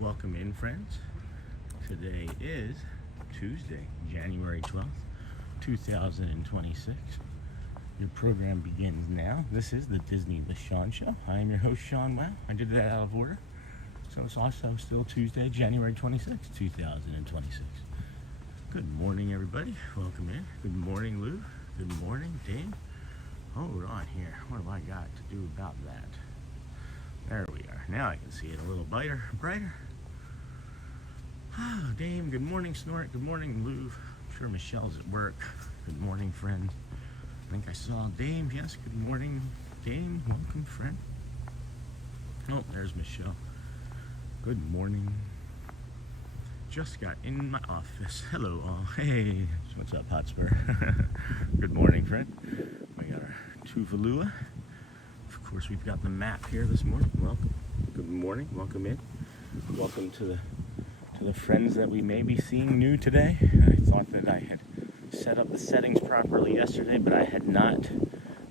Welcome in, friends. Today is Tuesday, January 12th, 2026. Your program begins now. This is the Disney with Sean Show. I am your host, Sean Wow. I did that out of order. So it's also still Tuesday, January 26th, 2026. Good morning, everybody. Welcome in. Good morning, Lou. Good morning, Dave. Hold on here. What have I got to do about that? There we are. Now I can see it a little brighter. Oh, Dame, good morning, Snort. Good morning, Lou. I'm sure Michelle's at work. Good morning, friend. I think I saw Dame. Yes, good morning, Dame. Welcome, friend. Oh, there's Michelle. Good morning. Just got in my office. Hello, all. Hey, what's up, Hotspur? Good morning, friend. We got our Tuvalua. Of course, we've got the map here this morning. Welcome. Good morning. Welcome in. Welcome to the friends that we may be seeing new today. I thought that I had set up the settings properly yesterday, but I had not.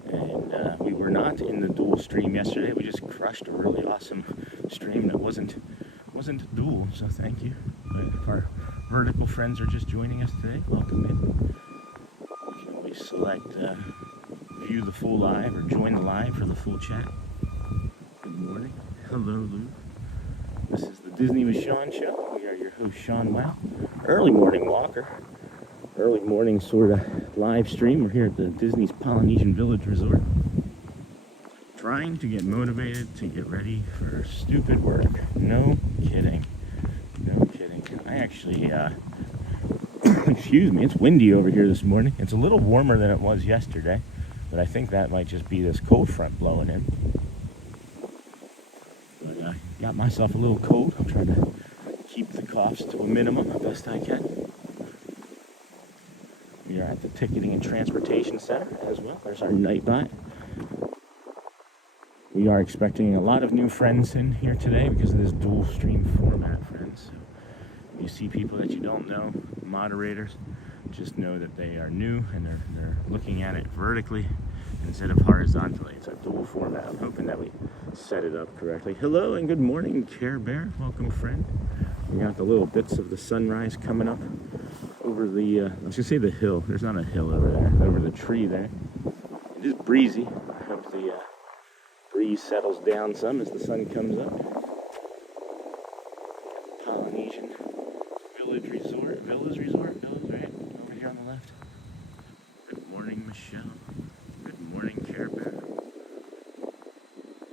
And we were not in the dual stream yesterday. We just crushed a really awesome stream that wasn't dual, so thank you. But if our vertical friends are just joining us today, welcome in. You can always select view the full live or join the live for the full chat. Good morning. Hello, Lou. This is the Disney with Sean Show. We are your host, Sean Wow. Early morning walker. Early morning sort of live stream. We're here at the Disney's Polynesian Resort. Trying to get motivated to get ready for stupid work. No kidding. No kidding. I actually, excuse me, it's windy over here this morning. It's a little warmer than it was yesterday, but I think that might just be this cold front blowing in. Got myself a little cold. I'm trying to keep the coughs to a minimum the best I can. We are at the Ticketing and Transportation Center as well. There's our Nightbot. We are expecting a lot of new friends in here today because of this dual stream format, friends. So if you see people that you don't know, moderators, just know that they are new and they're looking at it vertically instead of horizontally. It's a dual format. I'm hoping that we set it up correctly. Hello and good morning, Care Bear. Welcome, friend. We got the little bits of the sunrise coming up over the, I was gonna say the hill. There's not a hill over there, over the tree there. It is breezy. I hope the breeze settles down some as the sun comes up. Polynesian Villas Resort, right over here on the left. Good morning, Michelle. Care Bear.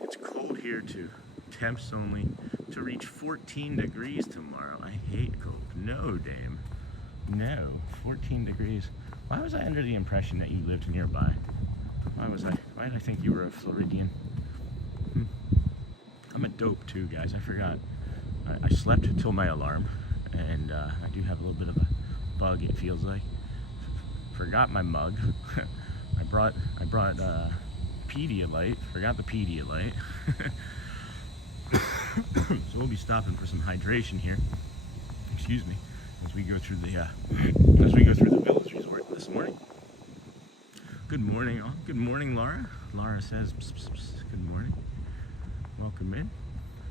It's cold here too. Temps only to reach 14 degrees tomorrow. I hate cold. No, Dame. No. 14 degrees. Why was I under the impression that you lived nearby? Why did I think you were a Floridian? I'm a dope too, guys. I forgot. I slept until my alarm, and I do have a little bit of a bug, it feels like. Forgot my mug. I brought Pedialyte. Forgot the Pedialyte. So we'll be stopping for some hydration here. Excuse me, as we go through the Villas Resort this morning. Good morning, all. Good morning, Laura. Laura says, pss, pss, pss. Good morning. Welcome in.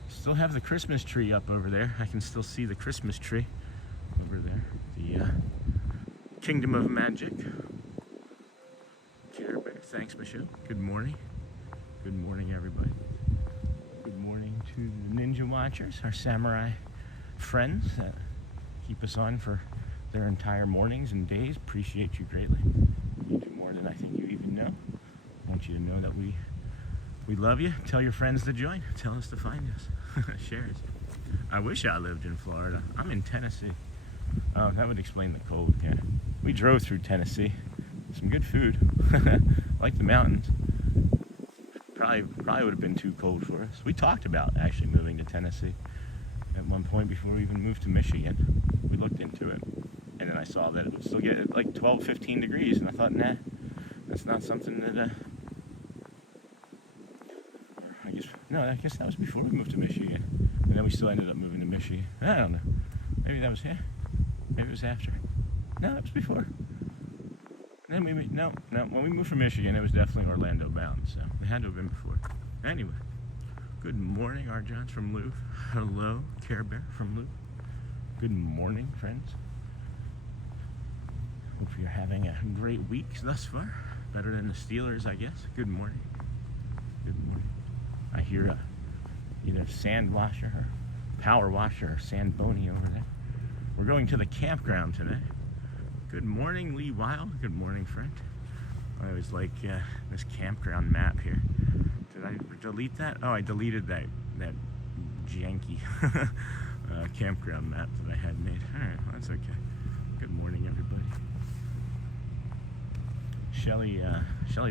Still have the Christmas tree up over there. I can still see the Christmas tree over there. Kingdom of Magic. Care Bear. Thanks, Michelle. Good morning. Good morning, everybody. Good morning to the Ninja Watchers, our samurai friends that keep us on for their entire mornings and days. Appreciate you greatly. You do more than I think you even know. I want you to know that we love you. Tell your friends to join. Tell us to find us. Share us. I wish I lived in Florida. I'm in Tennessee. Oh, that would explain the cold. Yeah, we drove through Tennessee. Some good food. Like the mountains. Probably would have been too cold for us. We talked about actually moving to Tennessee at one point before we even moved to Michigan. We looked into it, and then I saw that it would still get like 12, 15 degrees, and I thought, nah, that's not something that. I guess that was before we moved to Michigan, and then we still ended up moving to Michigan. I don't know. Maybe that was maybe it was after. No, that was before. Then when we moved from Michigan, it was definitely Orlando bound, so it had to have been before. Anyway, good morning, Arjans from Louvre. Hello, Care Bear from Louvre. Good morning, friends. Hope you're having a great week thus far. Better than the Steelers, I guess. Good morning. Good morning. I hear either sand washer or power washer or sand bony over there. We're going to the campground today. Good morning, Lee Wild. Good morning, friend. I always like this campground map here. Did I delete that? Oh, I deleted that janky campground map that I had made. All right, well, that's okay. Good morning, everybody. Shelly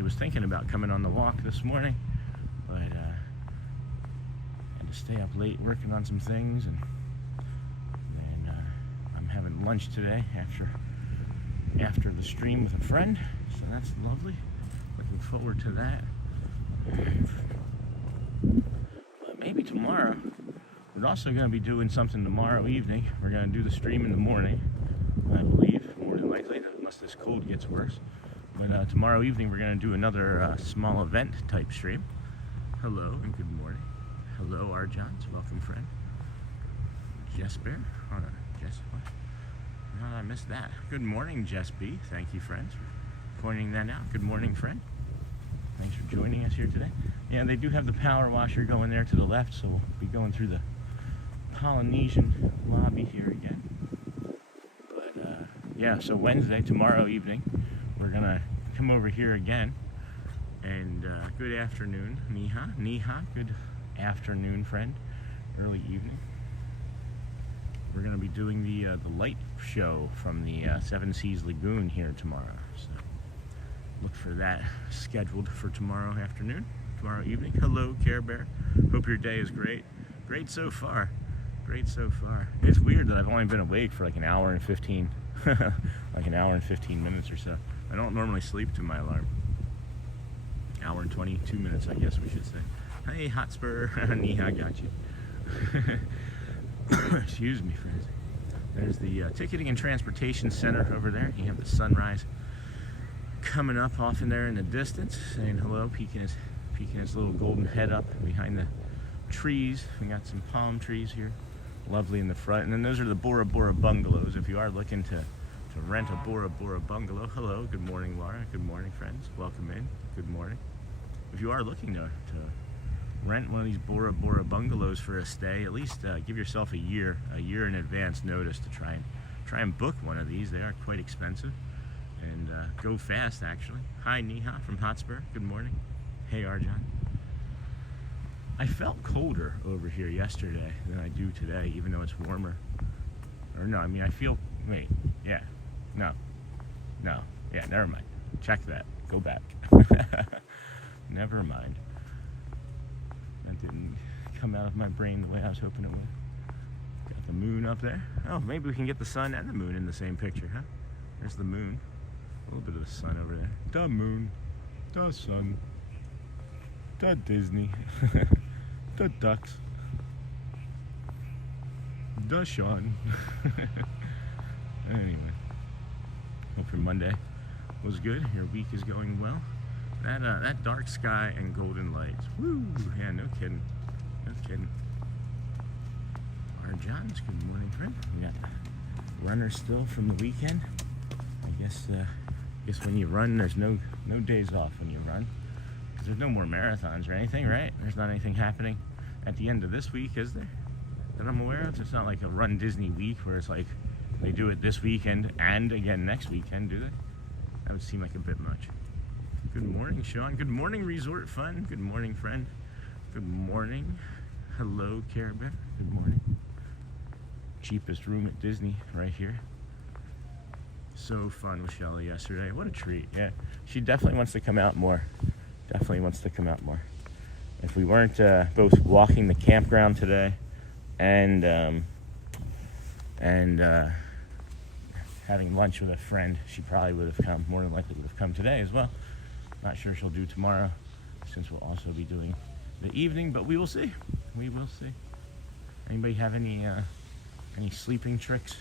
was thinking about coming on the walk this morning, but had to stay up late working on some things, and then I'm having lunch today after the stream with a friend, so that's lovely. Looking forward to that. But maybe tomorrow. We're also going to be doing something tomorrow evening. We're going to do the stream in the morning, I believe, more than likely, unless this cold gets worse. But tomorrow evening we're going to do another small event type stream. Hello and good morning. Hello, Arjans. Welcome, friend. Jess Bear. Hold on. Jess, what? No, I missed that. Good morning, Jess B. Thank you, friends, for pointing that out. Good morning, friend. Thanks for joining us here today. Yeah, they do have the power washer going there to the left, so we'll be going through the Polynesian lobby here again. But yeah, so Wednesday, tomorrow evening, we're gonna come over here again. And good afternoon, Niha. Good afternoon, friend. Early evening. We're going to be doing the light show from the Seven Seas Lagoon here tomorrow. So look for that scheduled for tomorrow afternoon, tomorrow evening. Hello, Care Bear. Hope your day is great. Great so far. Great so far. It's weird that I've only been awake for like an hour and 15, like an hour and 15 minutes or so. I don't normally sleep to my alarm. Hour and 22 minutes, I guess we should say. Hey, Hotspur. Niha, got you. Excuse me, friends. There's the Ticketing and Transportation Center over there. You have the sunrise coming up off in there in the distance, saying hello, peeking his little golden head up behind the trees. We got some palm trees here, lovely in the front. And then those are the Bora Bora bungalows. If you are looking to rent a Bora Bora bungalow, hello, good morning, Laura. Good morning, friends. Welcome in. Good morning. If you are looking to rent one of these Bora Bora bungalows for a stay, at least give yourself a year in advance notice to try and book one of these. They are quite expensive, and go fast actually. Hi, Niha from Hotspur. Good morning. Hey, Arjan. I felt colder over here yesterday than I do today, even though it's warmer. Or no, I mean I feel. Wait, yeah, no, yeah, never mind. Check that. Go back. Never mind. That didn't come out of my brain the way I was hoping it would. Got the moon up there. Oh, maybe we can get the sun and the moon in the same picture, huh? There's the moon. A little bit of the sun over there. The moon. The sun. The Disney. The ducks. The Sean. Anyway. Hope your Monday was good. Your week is going well. That dark sky and golden lights. Woo! Yeah, no kidding. No kidding. Our Johns, good morning, friend. We got runners still from the weekend. Guess when you run, there's no days off when you run. Because there's no more marathons or anything, right? There's not anything happening at the end of this week, is there? That I'm aware of. It's not like a Run Disney week where it's like they do it this weekend and again next weekend, do they? That would seem like a bit much. Good morning, Sean. Good morning, Resort Fun. Good morning, friend. Good morning. Hello, Care Bear. Good morning. Cheapest room at Disney right here. So fun with Shelly yesterday. What a treat. Yeah, she definitely wants to come out more. Definitely wants to come out more. If we weren't both walking the campground today and having lunch with a friend, she probably would have come, more than likely would have come today as well. Not sure she'll do tomorrow, since we'll also be doing the evening, but we will see. We will see. Anybody have any sleeping tricks?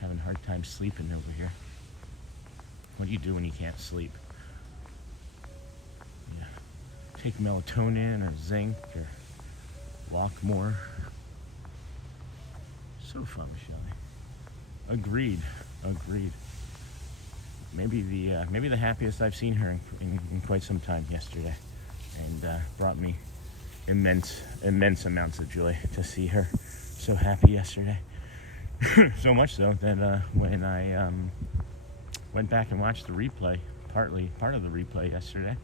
Having a hard time sleeping over here. What do you do when you can't sleep? Yeah. Take melatonin or zinc or walk more. So fun, Shelly. Agreed. Maybe the happiest I've seen her in quite some time yesterday, and brought me immense amounts of joy to see her so happy yesterday. So much so that when I went back and watched the replay, part of the replay yesterday,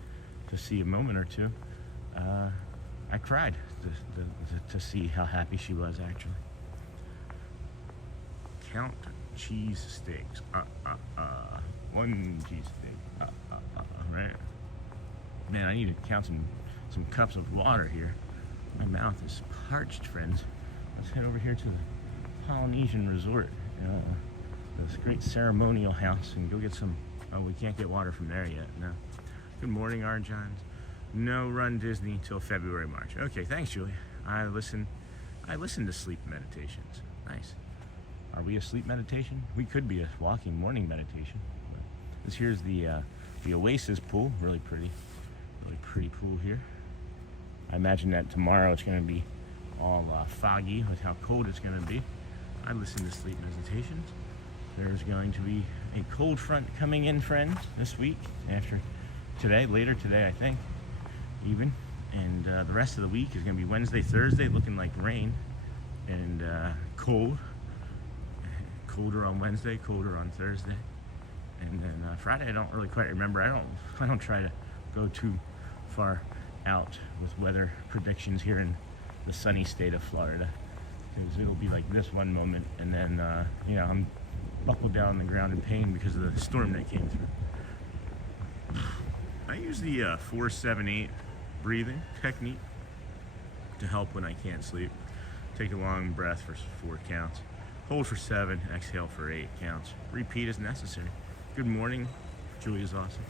to see a moment or two, I cried to see how happy she was actually. Count cheese steaks. One cheese steak. Right. Man, I need to count some cups of water here. My mouth is parched, friends. Let's head over here to the Polynesian Resort, this great ceremonial house, and go get some. Oh, we can't get water from there yet. No. Good morning, Arjans. No Run Disney till February, March. Okay, thanks, Julie. I listen to sleep meditations. Nice. Are we a sleep meditation? We could be a walking morning meditation. This here's the Oasis pool. Really pretty pool here. I imagine that tomorrow it's going to be all foggy with how cold it's going to be. I listen to sleep meditations. There's going to be a cold front coming in, friends, this week, later today, I think, even. And the rest of the week is going to be Wednesday, Thursday, looking like rain and cold. Colder on Wednesday, colder on Thursday. And then Friday, I don't really quite remember. I don't try to go too far out with weather predictions here in the sunny state of Florida. Because it'll be like this one moment, and then I'm buckled down on the ground in pain because of the storm that came through. I use the 4-7-8 breathing technique to help when I can't sleep. Take a long breath for 4 counts, hold for 7, exhale for 8 counts. Repeat as necessary. Good morning, Julia's awesome.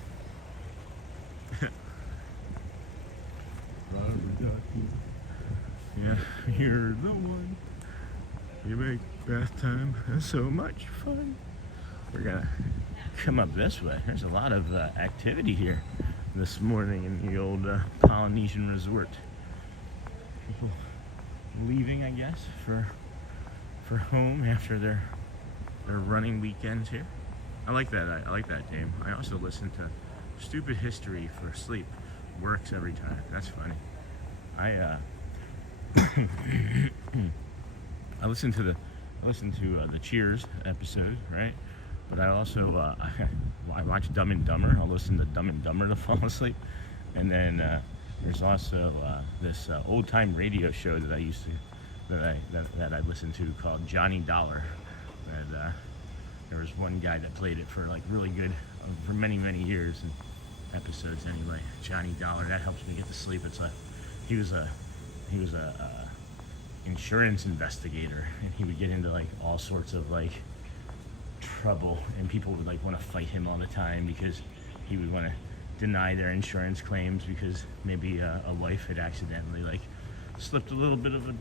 Yeah, you're the one. You make bath time so much fun. We're gonna come up this way. There's a lot of activity here this morning in the old Polynesian Resort. People leaving, I guess, for home after their running weekends here. I like that. I like that, Dame. I also listen to Stupid History for sleep. Works every time. That's funny. I listen to the Cheers episode, right? But I also I watch Dumb and Dumber. I'll listen to Dumb and Dumber to fall asleep. And then there's also this old time radio show that I listened to called Johnny Dollar. And there was one guy that played it for like really good for many years and episodes anyway. Johnny Dollar, that helps me get to sleep. It's he was a insurance investigator, and he would get into like all sorts of like trouble, and people would like want to fight him all the time because he would want to deny their insurance claims because maybe a wife had accidentally like slipped a little bit of a,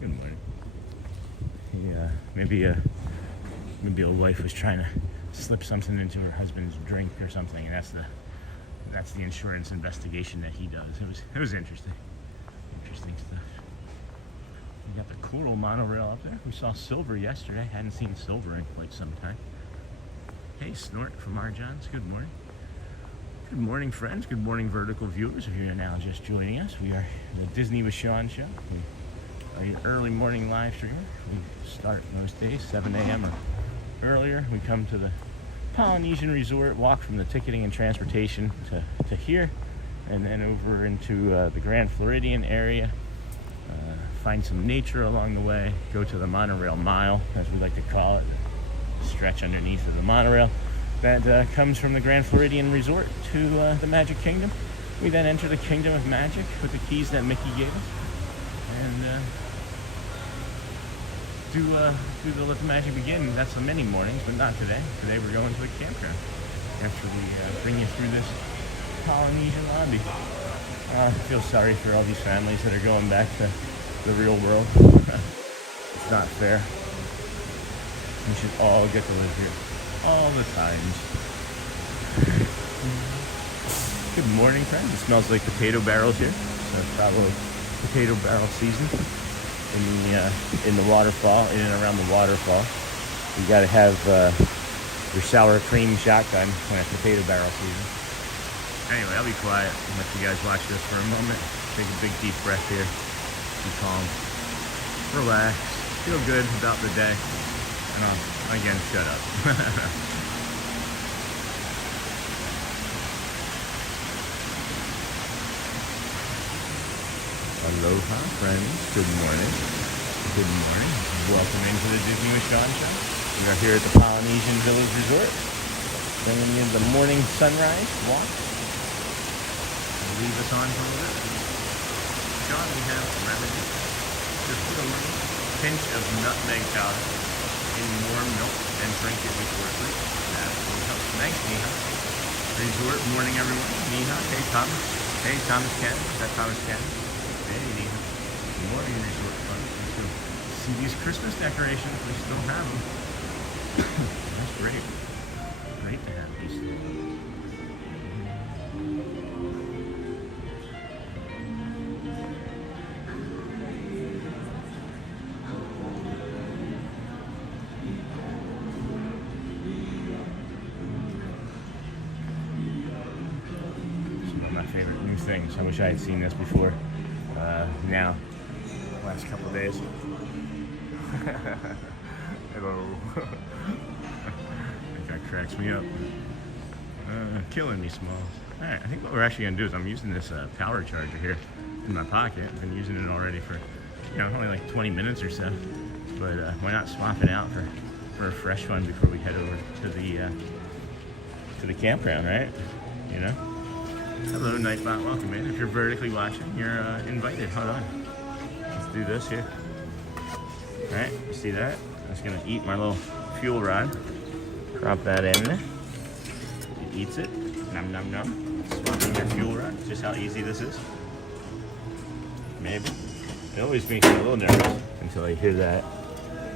good morning. Yeah, maybe a wife was trying to slip something into her husband's drink or something, and that's the insurance investigation that he does. It was interesting stuff. We got the cool monorail up there. We saw Silver yesterday. Hadn't seen Silver in quite some time. Hey, Snort from our Johns. Good morning. Good morning, friends. Good morning, vertical viewers. If you're now just joining us, we are the Disney with Sean show. We are your early morning live streamer. We start most days 7 a.m. or earlier. We come to the Polynesian Resort, walk from the ticketing and transportation to here, and then over into the Grand Floridian area. Find some nature along the way. Go to the Monorail Mile, as we like to call it. Stretch underneath of the monorail that comes from the Grand Floridian Resort to the Magic Kingdom. We then enter the Kingdom of Magic with the keys that Mickey gave us, and do the Let the Magic Begin. That's the many mornings, but not today. Today we're going to the campground after we bring you through this Polynesian lobby. I feel sorry for all these families that are going back to the real world. It's not fair. We should all get to live here all the times. Good morning, friends. It smells like potato barrels here, so it's probably potato barrel season in the waterfall, in and around the waterfall. You got to have your sour cream shotgun when it's potato barrel season. Anyway, I'll be quiet and let you guys watch this for a moment. Take a big deep breath here. Be calm. Relax. Feel good about the day. And I'll, again, shut up. Aloha, friends. Good morning. Good morning. Welcome into the Disney with Sean show. We are here at the Polynesian Village Resort, bringing you the morning sunrise walk. Leave us on for a little bit. Sean, we have remedy. Just put a little pinch of nutmeg powder in warm milk and drink it before sleep. That will help. Thanks, Neha. Resort morning, everyone. Neha. Hey, Thomas. Hey, Thomas Ken. Is that Thomas Ken? Hey, Neha. Good morning, Resort fun. Let's go see these Christmas decorations. We still have them. That's great. Great to have these. Things. I wish I had seen this before. Now, last couple of days. Hello. That cracks me up. Killing me, Smalls. Alright, I think what we're actually going to do is I'm using this power charger here in my pocket. I've been using it already for, only like 20 minutes or so. But why not swap it out for a fresh one before we head over to the campground, right? Hello, Nightbot. Welcome in. If you're vertically watching, you're invited. Hold on. Let's do this here. All right, you see that? I'm just gonna eat my little fuel rod. Drop that in there. It eats it. Nom nom nom. Swapping your fuel rod. Just how easy this is. Maybe. It always makes me a little nervous until I hear that.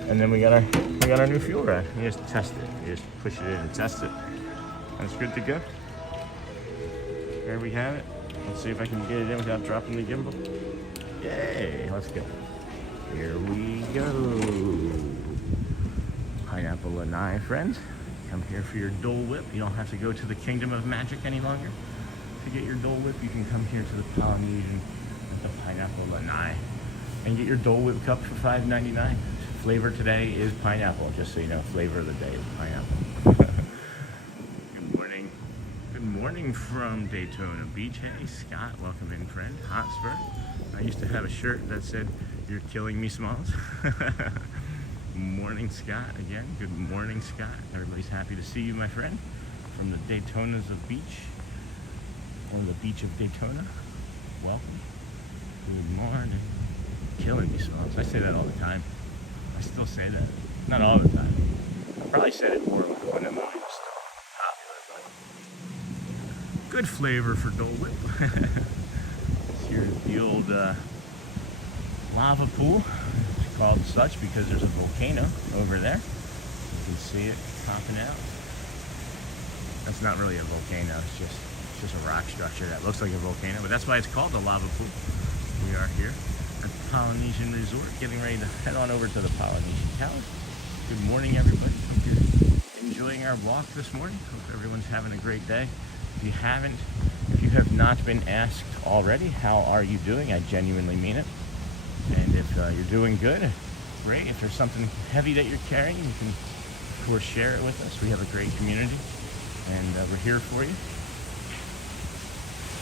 And then we got our new fuel rod. You just test it. You just push it in and test it. And it's good to go. There we have it. Let's see if I can get it in without dropping the gimbal. Yay! Let's go. Here we go. Pineapple Lanai, friends. Come here for your Dole Whip. You don't have to go to the Kingdom of Magic any longer. To get your Dole Whip, you can come here to the Polynesian with the Pineapple Lanai and get your Dole Whip cup for $5.99. Flavor today is pineapple, just so you know. Flavor of the day is pineapple. Morning from Daytona Beach. Hey, Scott, welcome in, friend. Hotspur. I used to have a shirt that said, "You're killing me, Smalls." Morning, Scott, again. Good morning, Scott. Everybody's happy to see you, my friend, from the Daytonas of Beach, or the beach of Daytona. Welcome. Good morning. Killing me, Smalls. I say that all the time. I still say that. Not all the time. I probably said it more when the movie was still popular, but good flavor for Dole Whip. Here's the old lava pool. It's called such because there's a volcano over there. You can see it popping out. That's not really a volcano. It's just a rock structure that looks like a volcano, but that's why it's called the lava pool. We are here at the Polynesian Resort, getting ready to head on over to the Polynesian Towers. Good morning, everybody. Hope you're enjoying our walk this morning. Hope everyone's having a great day. If you have not been asked already, how are you doing? I genuinely mean it. And if you're doing good, great. If there's something heavy that you're carrying, you can, of course, share it with us. We have a great community, and we're here for you.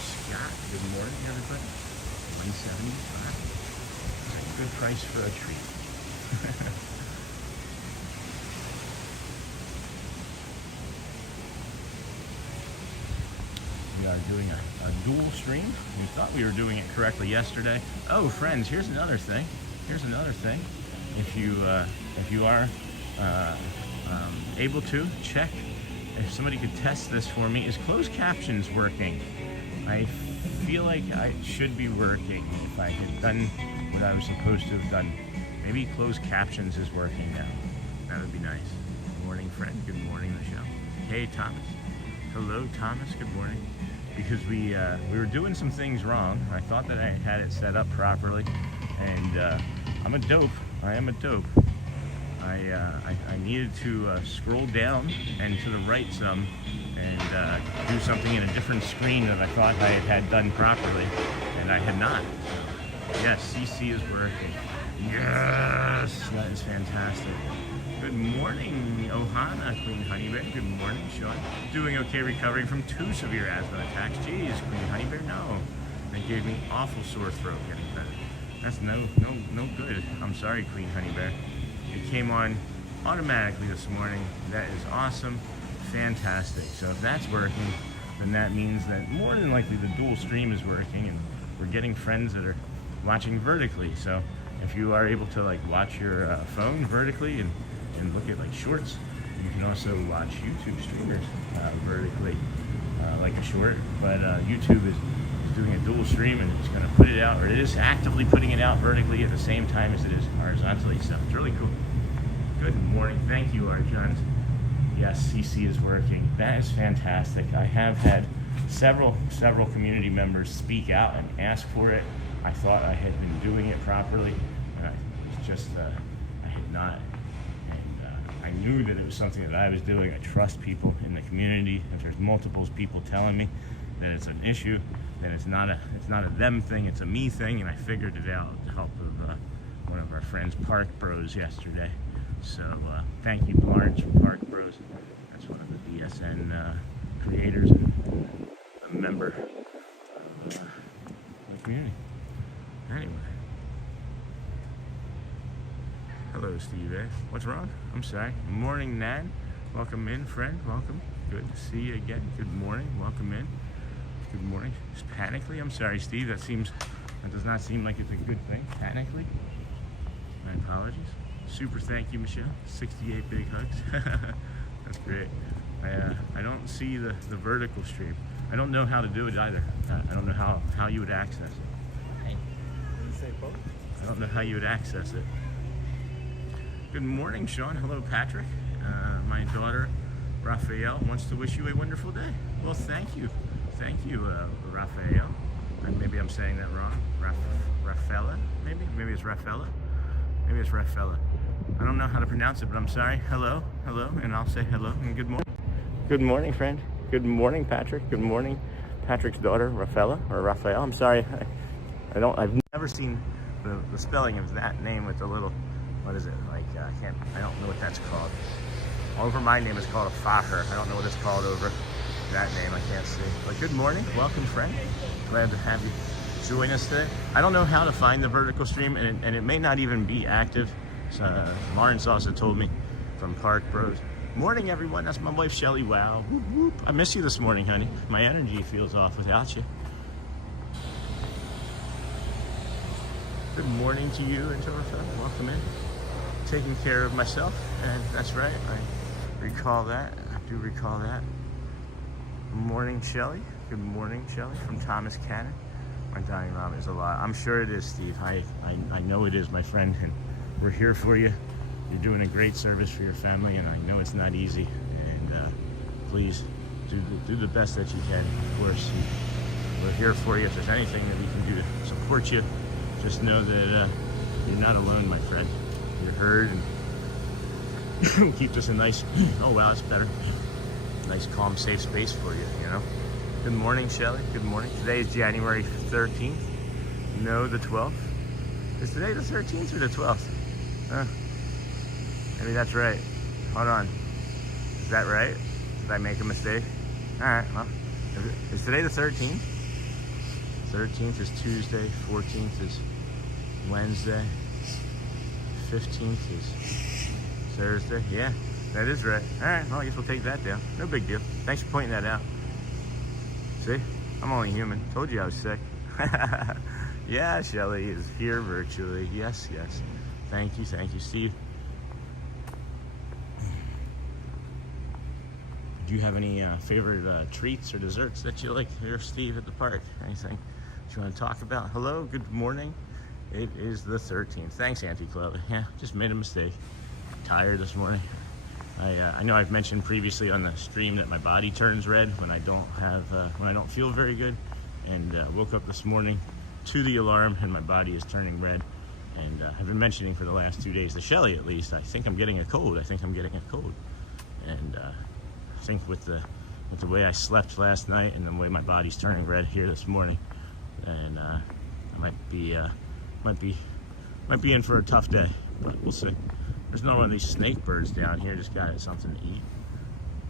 Scott, good morning, everybody. 175. Good price for a treat. We are doing a dual stream. We thought we were doing it correctly yesterday. Oh, friends, here's another thing. If you are able to check, if somebody could test this for me, is closed captions working? I feel like it should be working. If I had done what I was supposed to have done, maybe closed captions is working now. That would be nice. Good morning, friend. Good morning, Michelle. Hey, Thomas. Hello, Thomas. Good morning. Because we were doing some things wrong. I thought that I had it set up properly, and I'm a dope. I am a dope. I needed to scroll down and to the right some and do something in a different screen that I thought I had done properly, and I had not. So, yes, CC is working. Yes, that is fantastic. Good morning, Ohana, Queen Honey Bear. Good morning, Sean. Doing okay, recovering from 2 severe asthma attacks. Jeez, Queen Honey Bear, no. That gave me awful sore throat getting that. That's no good. I'm sorry, Queen Honey Bear. It came on automatically this morning. That is awesome, fantastic. So if that's working, then that means that more than likely the dual stream is working, and we're getting friends that are watching vertically. So if you are able to like watch your phone vertically and look at like shorts, you can also watch YouTube streamers vertically, like a short. But YouTube is doing a dual stream, and it's going to put it out, or it is actively putting it out vertically at the same time as it is horizontally. So it's really cool. Good morning. Thank you, Arjun. Yes, CC is working. That is fantastic. I have had several community members speak out and ask for it. I thought I had been doing it properly. It's just I had not. I knew that it was something that I was doing. I trust people in the community. If there's multiple people telling me that it's an issue, then it's not a them thing, it's a me thing, and I figured it out with the help of one of our friends, Park Bros, yesterday. So thank you, Lawrence from Park Bros. That's one of the DSN creators and a member of the community. Anyway. Hello, Steve. What's wrong? I'm sorry. Morning, Nan. Welcome in, friend. Welcome. Good to see you again. Good morning. Welcome in. Good morning. Just panically. I'm sorry, Steve. That does not seem like it's a good thing. Panically. My apologies. Super thank you, Michelle. 68 big hugs. That's great. I don't see the vertical stream. I don't know how to do it either. I don't know how you would access it. Hey. I don't know how you would access it. Good morning, Sean. Hello, Patrick. My daughter, Raphael, wants to wish you a wonderful day. Well, thank you. Thank you, Raphael. And maybe I'm saying that wrong. Rafaela, maybe? Maybe it's Rafaela? Maybe it's Rafaela. I don't know how to pronounce it, but I'm sorry. Hello, and I'll say hello and good morning. Good morning, friend. Good morning, Patrick. Good morning, Patrick's daughter, Rafaela, or Raphael. I'm sorry. I've never seen the spelling of that name with the little, what is it? Like, I don't know what that's called. Over my name is called a Faher. I don't know what it's called over that name. I can't see. But good morning. Welcome, friend. Glad to have you join us today. I don't know how to find the vertical stream, and it may not even be active. So, Lawrence also told me from Park Bros. Morning, everyone. That's my wife, Shelly. Wow. Whoop, whoop. I miss you this morning, honey. My energy feels off without you. Good morning to you and to our family. Welcome in. Taking care of myself, and that's right. I recall that. I do recall that. Morning, Shelly. Good morning, Shelly, from Thomas Cannon. My dying mom is a lot. I'm sure it is, Steve. I know it is, my friend, and we're here for you. You're doing a great service for your family, and I know it's not easy. And please do the best that you can. Of course, we're here for you. If there's anything that we can do to support you, just know that you're not alone, my friend. You're heard, and keep this a nice, oh wow, that's better. Nice, calm, safe space for you, you know? Good morning, Shelly. Good morning. Today is January 13th. No, the 12th. Is today the 13th or the 12th? Maybe that's right. Hold on. Is that right? Did I make a mistake? Alright, well. Is today the 13th? 13th is Tuesday. 14th is Wednesday. 15th is Thursday. Yeah, that is right. Alright, well, I guess we'll take that down. No big deal. Thanks for pointing that out. See? I'm only human. Told you I was sick. Yeah, Shelly is here virtually. Yes, yes. Thank you, Steve. Do you have any favorite treats or desserts that you like here, Steve, at the park? Anything that you want to talk about? Hello, good morning. It is the 13th. Thanks, Auntie Chloe. Yeah, just made a mistake. Tired this morning. I know I've mentioned previously on the stream that my body turns red when I don't feel very good, and woke up this morning to the alarm and my body is turning red. And I've been mentioning for the last 2 days to Shelly, at least, I think I'm getting a cold. And I think with the way I slept last night and the way my body's turning red here this morning, and I might be in for a tough day, but we'll see. There's not one of these snake birds down here. Just got something to eat.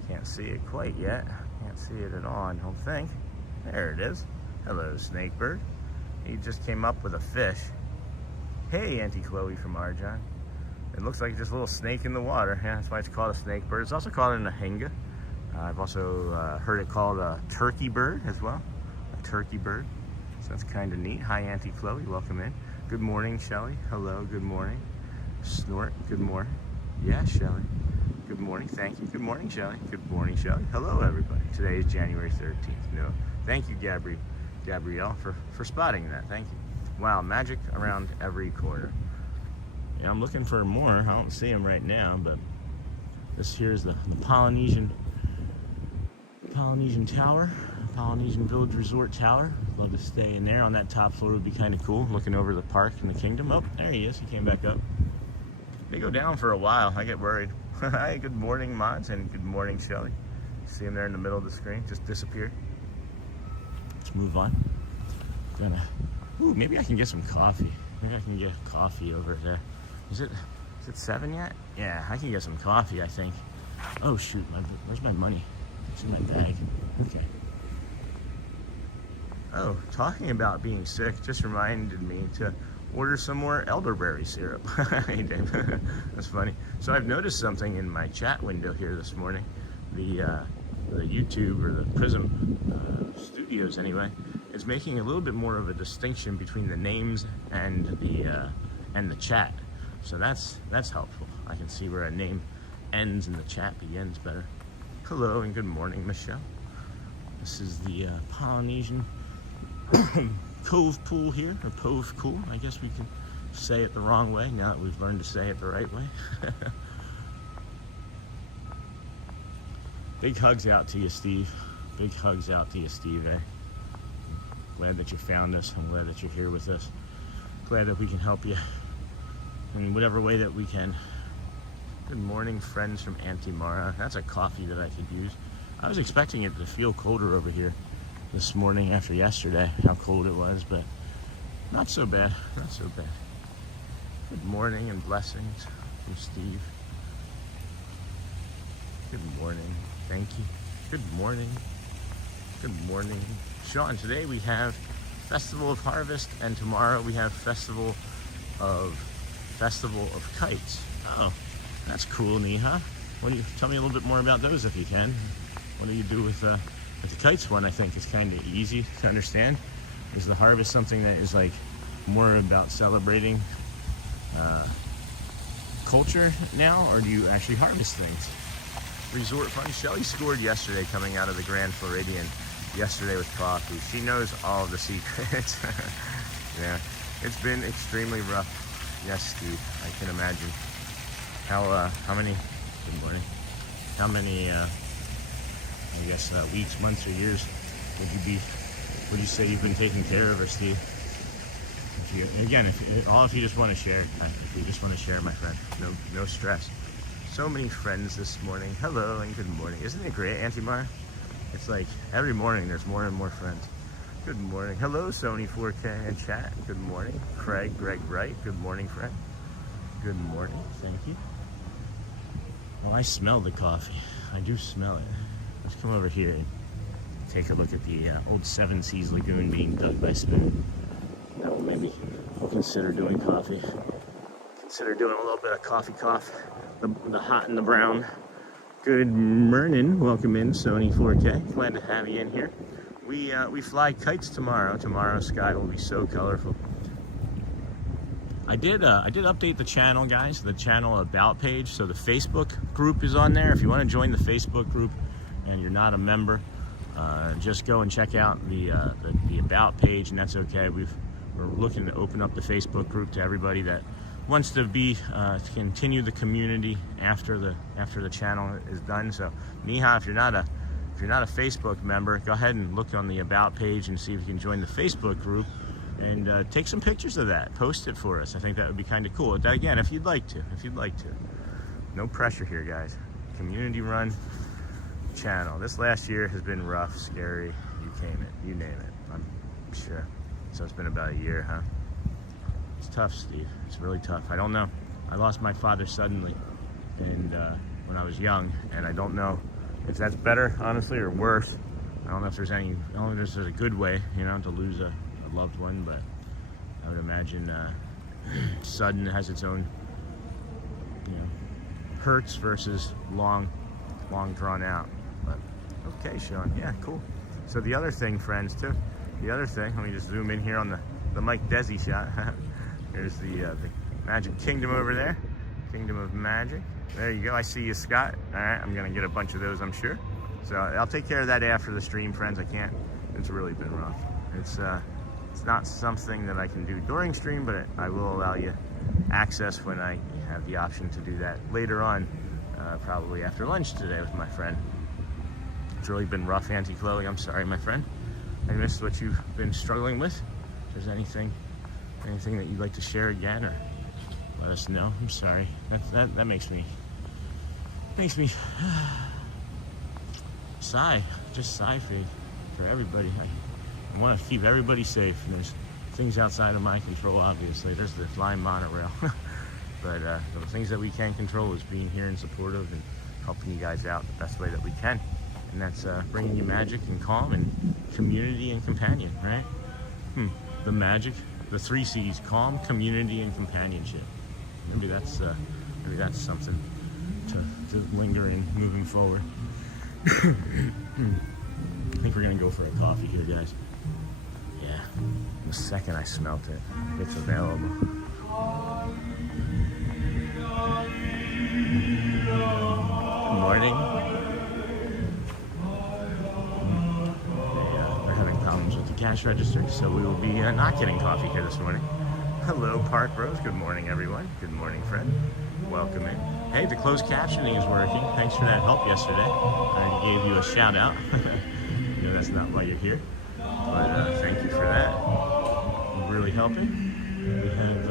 Can't see it quite yet. Can't see it at all, I don't think. There it is. Hello, snake bird. He just came up with a fish. Hey, Auntie Chloe from Arjan. It looks like just a little snake in the water. Yeah, that's why it's called a snake bird. It's also called an ahinga. I've also heard it called a turkey bird as well. A turkey bird. So that's kind of neat. Hi, Auntie Chloe. Welcome in. Good morning, Shelly. Hello, good morning. Snort, good morning. Yeah, Shelly. Good morning. Thank you. Good morning, Shelly. Good morning, Shelly. Hello, everybody. Today is January 13th. No, thank you, Gabrielle, for spotting that. Thank you. Wow, magic around every corner. Yeah, I'm looking for more. I don't see them right now, but this here is the Polynesian Tower, Polynesian Village Resort Tower. Love to stay in there. On that top floor would be kind of cool, looking over the park and the kingdom. Oh, there he is. He came back up. They go down for a while. I get worried. Hi, good morning, mods, and good morning, Shelly. See him there in the middle of the screen, just disappeared. Let's move on. Maybe I can get some coffee. Maybe I can get coffee over there. Is it 7 yet? Yeah, I can get some coffee, I think. Oh shoot, where's my money? It's in my bag. Okay. Oh, talking about being sick just reminded me to order some more elderberry syrup. Hey, Dave. That's funny. So I've noticed something in my chat window here this morning. The YouTube, or the Prism Studios anyway, is making a little bit more of a distinction between the names and the chat. So that's helpful. I can see where a name ends and the chat begins better. Hello and good morning, Michelle. This is the Polynesian Cove Pool here, or Pove Pool. I guess we can say it the wrong way now that we've learned to say it the right way. Big hugs out to you, Steve. Big hugs out to you, Steve. Glad that you found us. I'm glad that you're here with us. Glad that we can help you in whatever way that we can. Good morning, friends from Auntie Mara. That's a coffee that I could use. I was expecting it to feel colder over here this morning after yesterday, how cold it was, but not so bad, not so bad. Good morning and blessings from Steve. Good morning, thank you. Good morning, Sean. Today we have Festival of Harvest, and tomorrow we have Festival of Kites. Oh, that's cool, Neha. Tell me a little bit more about those if you can. What do you do with the kites one? I think is kind of easy to understand. Is the harvest something that is like more about celebrating culture now, or do you actually harvest things? Resort fun. Shelly scored yesterday coming out of the Grand Floridian yesterday with coffee. She knows all of the secrets. Yeah, it's been extremely rough. Yes, Steve, I can imagine. How many, good morning, how many, I guess, weeks, months, or years would you say you've been taking care of her, Steve? All if you just want to share, if you just want to share, my friend, no stress. So many friends this morning. Hello and good morning. Isn't it great, Auntie Mara? It's like every morning there's more and more friends. Good morning. Hello, Sony 4K in chat. Good morning. Greg Wright. Good morning, friend. Good morning. Thank you. Oh, I smell the coffee. I do smell it. Let's come over here and take a look at the old Seven Seas Lagoon being dug by Spoon. That will maybe consider doing coffee. Consider doing a little bit of coffee cough. The hot and the brown. Good morning. Welcome in, Sony 4K. Glad to have you in here. We fly kites tomorrow. Tomorrow's sky will be so colorful. I did update the channel, guys. The channel about page. So the Facebook group is on there. If you want to join the Facebook group and you're not a member, just go and check out the about page, and that's okay. We're looking to open up the Facebook group to everybody that wants to to continue the community after the channel is done. So Miha, if you're not a Facebook member, go ahead and look on the about page and see if you can join the Facebook group and take some pictures of that. Post it for us. I think that would be kind of cool. That, again, if you'd like to. No pressure here, guys. Community run channel. This last year has been rough, scary, you name it, I'm sure. So it's been about a year, huh? It's tough, Steve. It's really tough. I don't know. I lost my father suddenly and when I was young, and I don't know if that's better, honestly, or worse. I don't know if there's a good way, to lose a loved one, but I would imagine sudden has its own, hurts versus long drawn out. But okay, Sean, yeah, cool. So the other thing, friends, too, let me just zoom in here on the Mike Desi shot. There's the Magic Kingdom over there, Kingdom of Magic. There you go. I see you, Scott. All right, I'm gonna get a bunch of those, I'm sure. So I'll take care of that after the stream, friends. I can't. It's really been rough. It's not something that I can do during stream, but I will allow you access when I have the option to do that later on, probably after lunch today with my friend. It's really been rough, Auntie Chloe. I'm sorry, my friend. I missed what you've been struggling with. If there's anything that you'd like to share again, or let us know. I'm sorry. That makes me sigh. Just sigh for everybody. I want to keep everybody safe, and there's things outside of my control, obviously. There's the flying monorail. But the things that we can control is being here and supportive and helping you guys out the best way that we can. And that's bringing you magic and calm and community and companion, right? The magic, the 3 C's: calm, community, and companionship. Maybe that's something to linger in moving forward. I think we're gonna go for a coffee here, guys. Yeah, the second I smelt it, it's available. Good morning. We're having problems with the cash register, so we will be not getting coffee here this morning. Hello, Park Rose. Good morning, everyone. Good morning, friend. Welcome in. Hey, the closed captioning is working. Thanks for that help yesterday. I gave you a shout out. That's not why you're here, but thank you for that. You're really helping. We have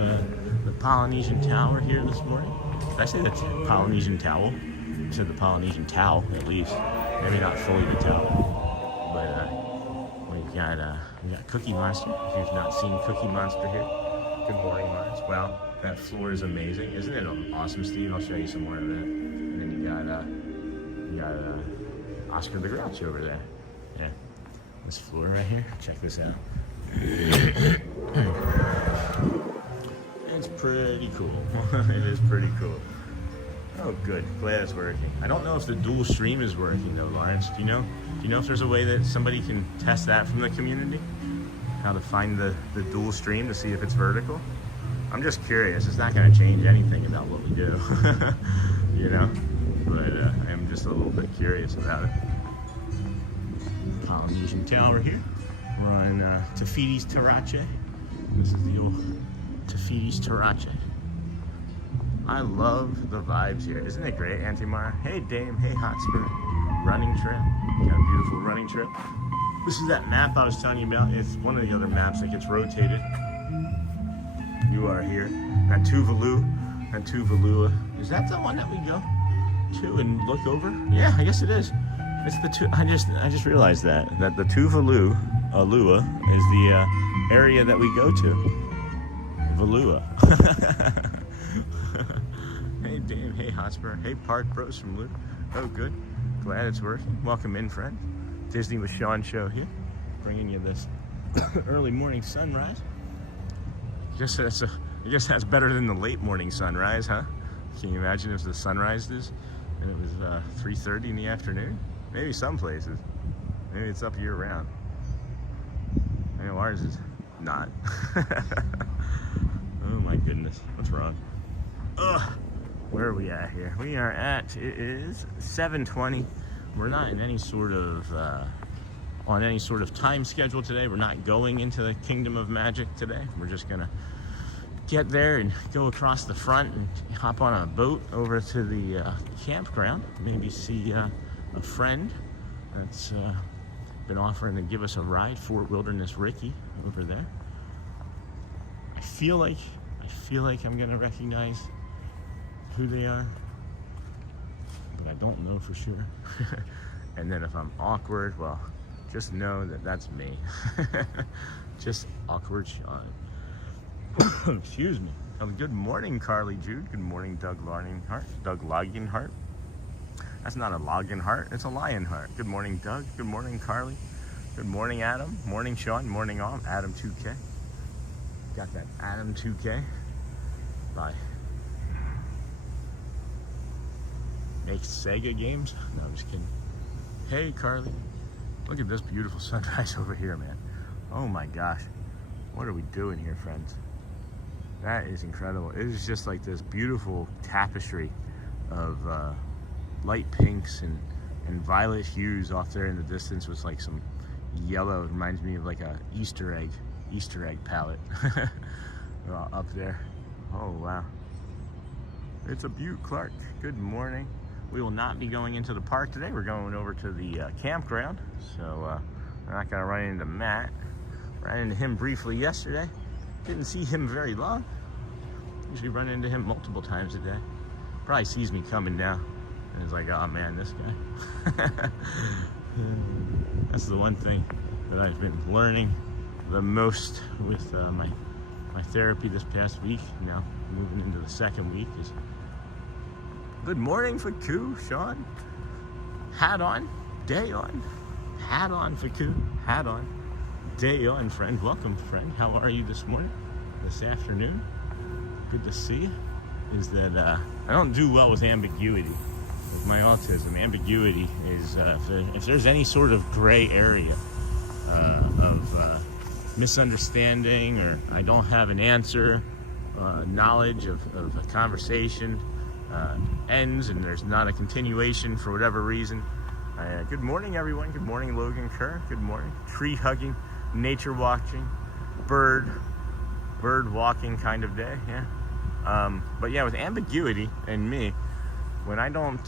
the Polynesian Tower here this morning. Did I say the Polynesian Towel? I said the Polynesian Towel, at least. Maybe not fully the towel. But we got Cookie Monster. If you've not seen Cookie Monster here, good morning, Mars. Wow, that floor is amazing. Isn't it awesome, Steve? I'll show you some more of that. And then you got Oscar the Grouch over there. Yeah, this floor right here. Check this out. It's pretty cool. It is pretty cool. Oh, good. Glad it's working. I don't know if the dual stream is working though, Lawrence. Do you know? Do you know if there's a way that somebody can test that from the community? How to find the dual stream to see if it's vertical? I'm just curious. It's not going to change anything about what we do, But I'm just a little bit curious about it. Polynesian Tower here. We're on Teiti Terrace. This is the old Teiti Terrace. I love the vibes here. Isn't it great, Auntie Mara? Hey, Dame. Hey, Hotspur. Running trip. Got a beautiful running trip. This is that map I was telling you about. It's one of the other maps that gets rotated. you are here at Tuvalu and Tuvalua. Is that the one that we go to and look over? Yeah, I guess it is. It's the I just realized that the Tuvalu Alua is the area that we go to. Valua. Hey Dave, hey Hotspur, hey Park Bros from Lou. Oh good, glad it's working. Welcome in, friend. Disney with Sean show here, bringing you this early morning sunrise. I guess that's better than the late morning sunrise, huh? Can you imagine if the sunrise is and it was 3:30 in the afternoon? Maybe some places. Maybe it's up year round. I know ours is not. Oh my goodness, what's wrong? Ugh, where are we at here? We are at, it is 7:20. We're not in any sort of, on any sort of time schedule today. We're not going into the Kingdom of Magic today. We're just gonna get there and go across the front and hop on a boat over to the campground. Maybe see a friend that's been offering to give us a ride, Fort Wilderness Ricky over there. I feel like I'm gonna recognize who they are, but I don't know for sure. And then if I'm awkward, well, just know that that's me. Just awkward Sean. Excuse me. Good morning, Carly Jude. Good morning, Doug Loginhart. That's not a Loginhart, it's a Lionheart. Good morning, Doug. Good morning, Carly. Good morning, Adam. Morning, Sean. Morning, all. Adam 2K. Got that Adam 2K by Make Sega Games. No, I'm just kidding. Hey, Carly. Look at this beautiful sunrise over here, man. Oh my gosh. What are we doing here, friends? That is incredible. It is just like this beautiful tapestry of light pinks and violet hues off there in the distance with like some yellow. It reminds me of like a Easter egg palette. Up there. Oh wow. It's a beaut, Clark. Good morning. We will not be going into the park today. We're going over to the campground. So we're not gonna run into Matt. Ran into him briefly yesterday. Didn't see him very long. Usually run into him multiple times a day. Probably sees me coming now and is like, oh man, this guy. That's the one thing that I've been learning the most with my therapy this past week. Now moving into the second week is good morning, Faku, Sean. Hat on, day on. Hat on, Faku, hat on. Day on, friend. Welcome, friend. How are you this morning, this afternoon? Good to see you. Is that I don't do well with ambiguity. With my autism, ambiguity is if there's any sort of gray area of misunderstanding, or I don't have an answer, knowledge of a conversation ends and there's not a continuation for whatever reason. Good morning, everyone. Good morning, Logan Kerr. Good morning. Tree hugging, nature watching, bird walking kind of day. Yeah. But yeah, with ambiguity and me, when I don't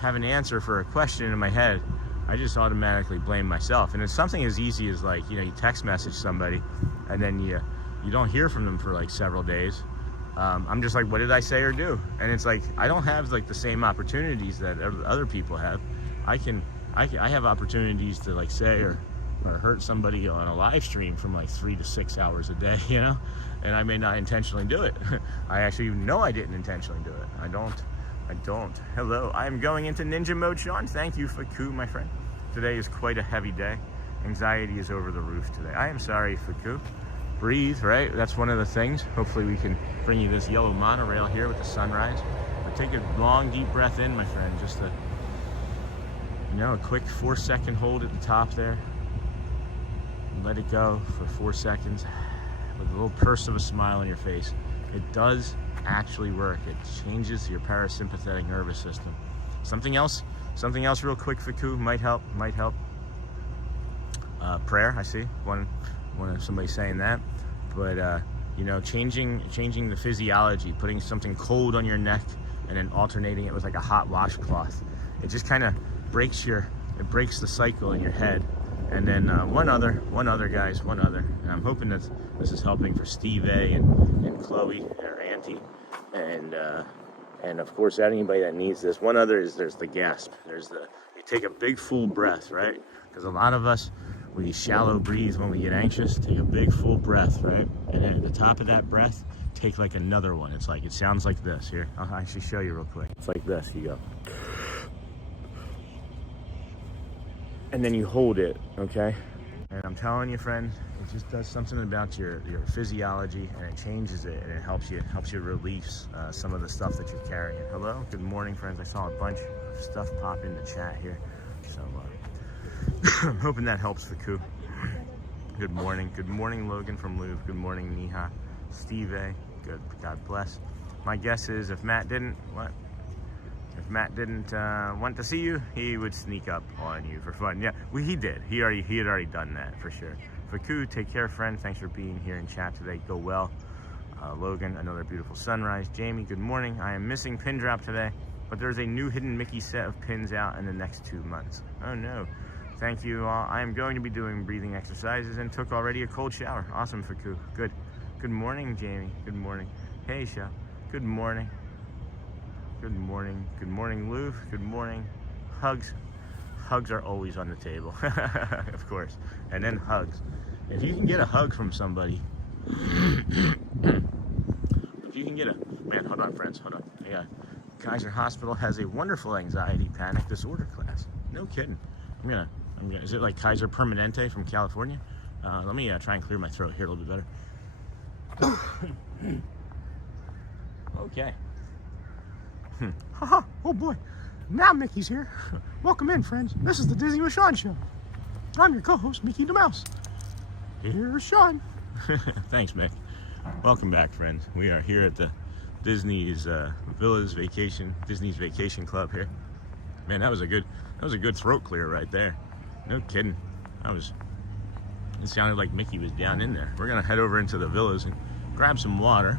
have an answer for a question in my head, I just automatically blame myself. And it's something as easy as like, you text message somebody and then you don't hear from them for like several days. I'm just like, what did I say or do? And it's like, I don't have like the same opportunities that other people have. I have opportunities to like say or hurt somebody on a live stream from like 3 to 6 hours a day, and I may not intentionally do it. I actually know I didn't intentionally do it. I don't. Hello, I'm going into ninja mode, Sean. Thank you, Faku, my friend. Today is quite a heavy day. Anxiety is over the roof today. I am sorry, Faku. Breathe, right? That's one of the things. Hopefully we can bring you this yellow monorail here with the sunrise. But take a long, deep breath in, my friend. Just a quick 4-second hold at the top there. Let it go for 4 seconds with a little purse of a smile on your face. It does actually work. It changes your parasympathetic nervous system. Something else real quick, Faku, might help. Prayer, I see one of somebody saying that, but changing the physiology, putting something cold on your neck and then alternating it with like a hot washcloth. It just kind of breaks the cycle in your head, And then one other guys, one other. And I'm hoping that this is helping for Steve A and Chloe, their auntie, and of course anybody that needs this. One other is there's the gasp. You take a big full breath, right? Because a lot of us, we shallow breathe when we get anxious. Take a big full breath, right? And then at the top of that breath, take like another one. It sounds like this. Here, I'll actually show you real quick. It's like this. You go. And then you hold it, okay? And I'm telling you, friends, it just does something about your physiology, and it changes it, and it helps you release some of the stuff that you're carrying. Hello, good morning, friends. I saw a bunch of stuff pop in the chat here, so I'm hoping that helps for Ku. Good morning, Logan from Louvre. Good morning, Niha, Steve A. Good, God bless. My guess is if Matt didn't want to see you, he would sneak up on you for fun. Yeah, he did. He had already done that for sure. Faku, take care, friend. Thanks for being here in chat today. Go well. Logan, another beautiful sunrise. Jamie, good morning. I am missing pin drop today, but there's a new hidden Mickey set of pins out in the next 2 months. Oh no. Thank you all. I am going to be doing breathing exercises and took already a cold shower. Awesome, Faku. Good. Good morning, Jamie. Good morning. Hey, Sha. Good morning. Good morning. Good morning, Lou. Good morning. Hugs. Hugs are always on the table, of course. And then hugs. If you can get a hug from somebody, if you can get man, hold on, friends, hold on. Yeah, Kaiser Hospital has a wonderful anxiety panic disorder class. No kidding. I'm gonna. Is it like Kaiser Permanente from California? Let me try and clear my throat here a little bit better. Okay. Haha, oh boy, now Mickey's here. Welcome in, friends. This is the Disney with Sean show. I'm your co-host, Mickey the Mouse. Here's Sean. Thanks, Mick. Welcome back, friends. We are here at the Disney's Villas Disney's Vacation Club here. Man, that was a good throat clear right there. No kidding. It sounded like Mickey was down in there. We're gonna head over into the villas and grab some water.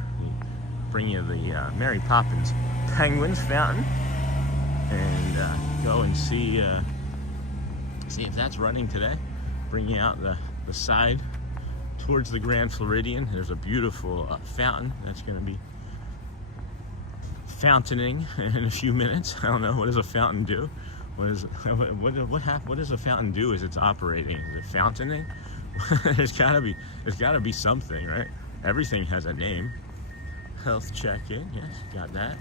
Bring you the Mary Poppins Penguins fountain, and go and see if that's running today. Bring you out the side towards the Grand Floridian. There's a beautiful fountain that's going to be fountaining in a few minutes. I don't know, what does a fountain do? What does a fountain do as it's operating? Is it fountaining? There's gotta be something, right? Everything has a name. Health check-in, yes, got that.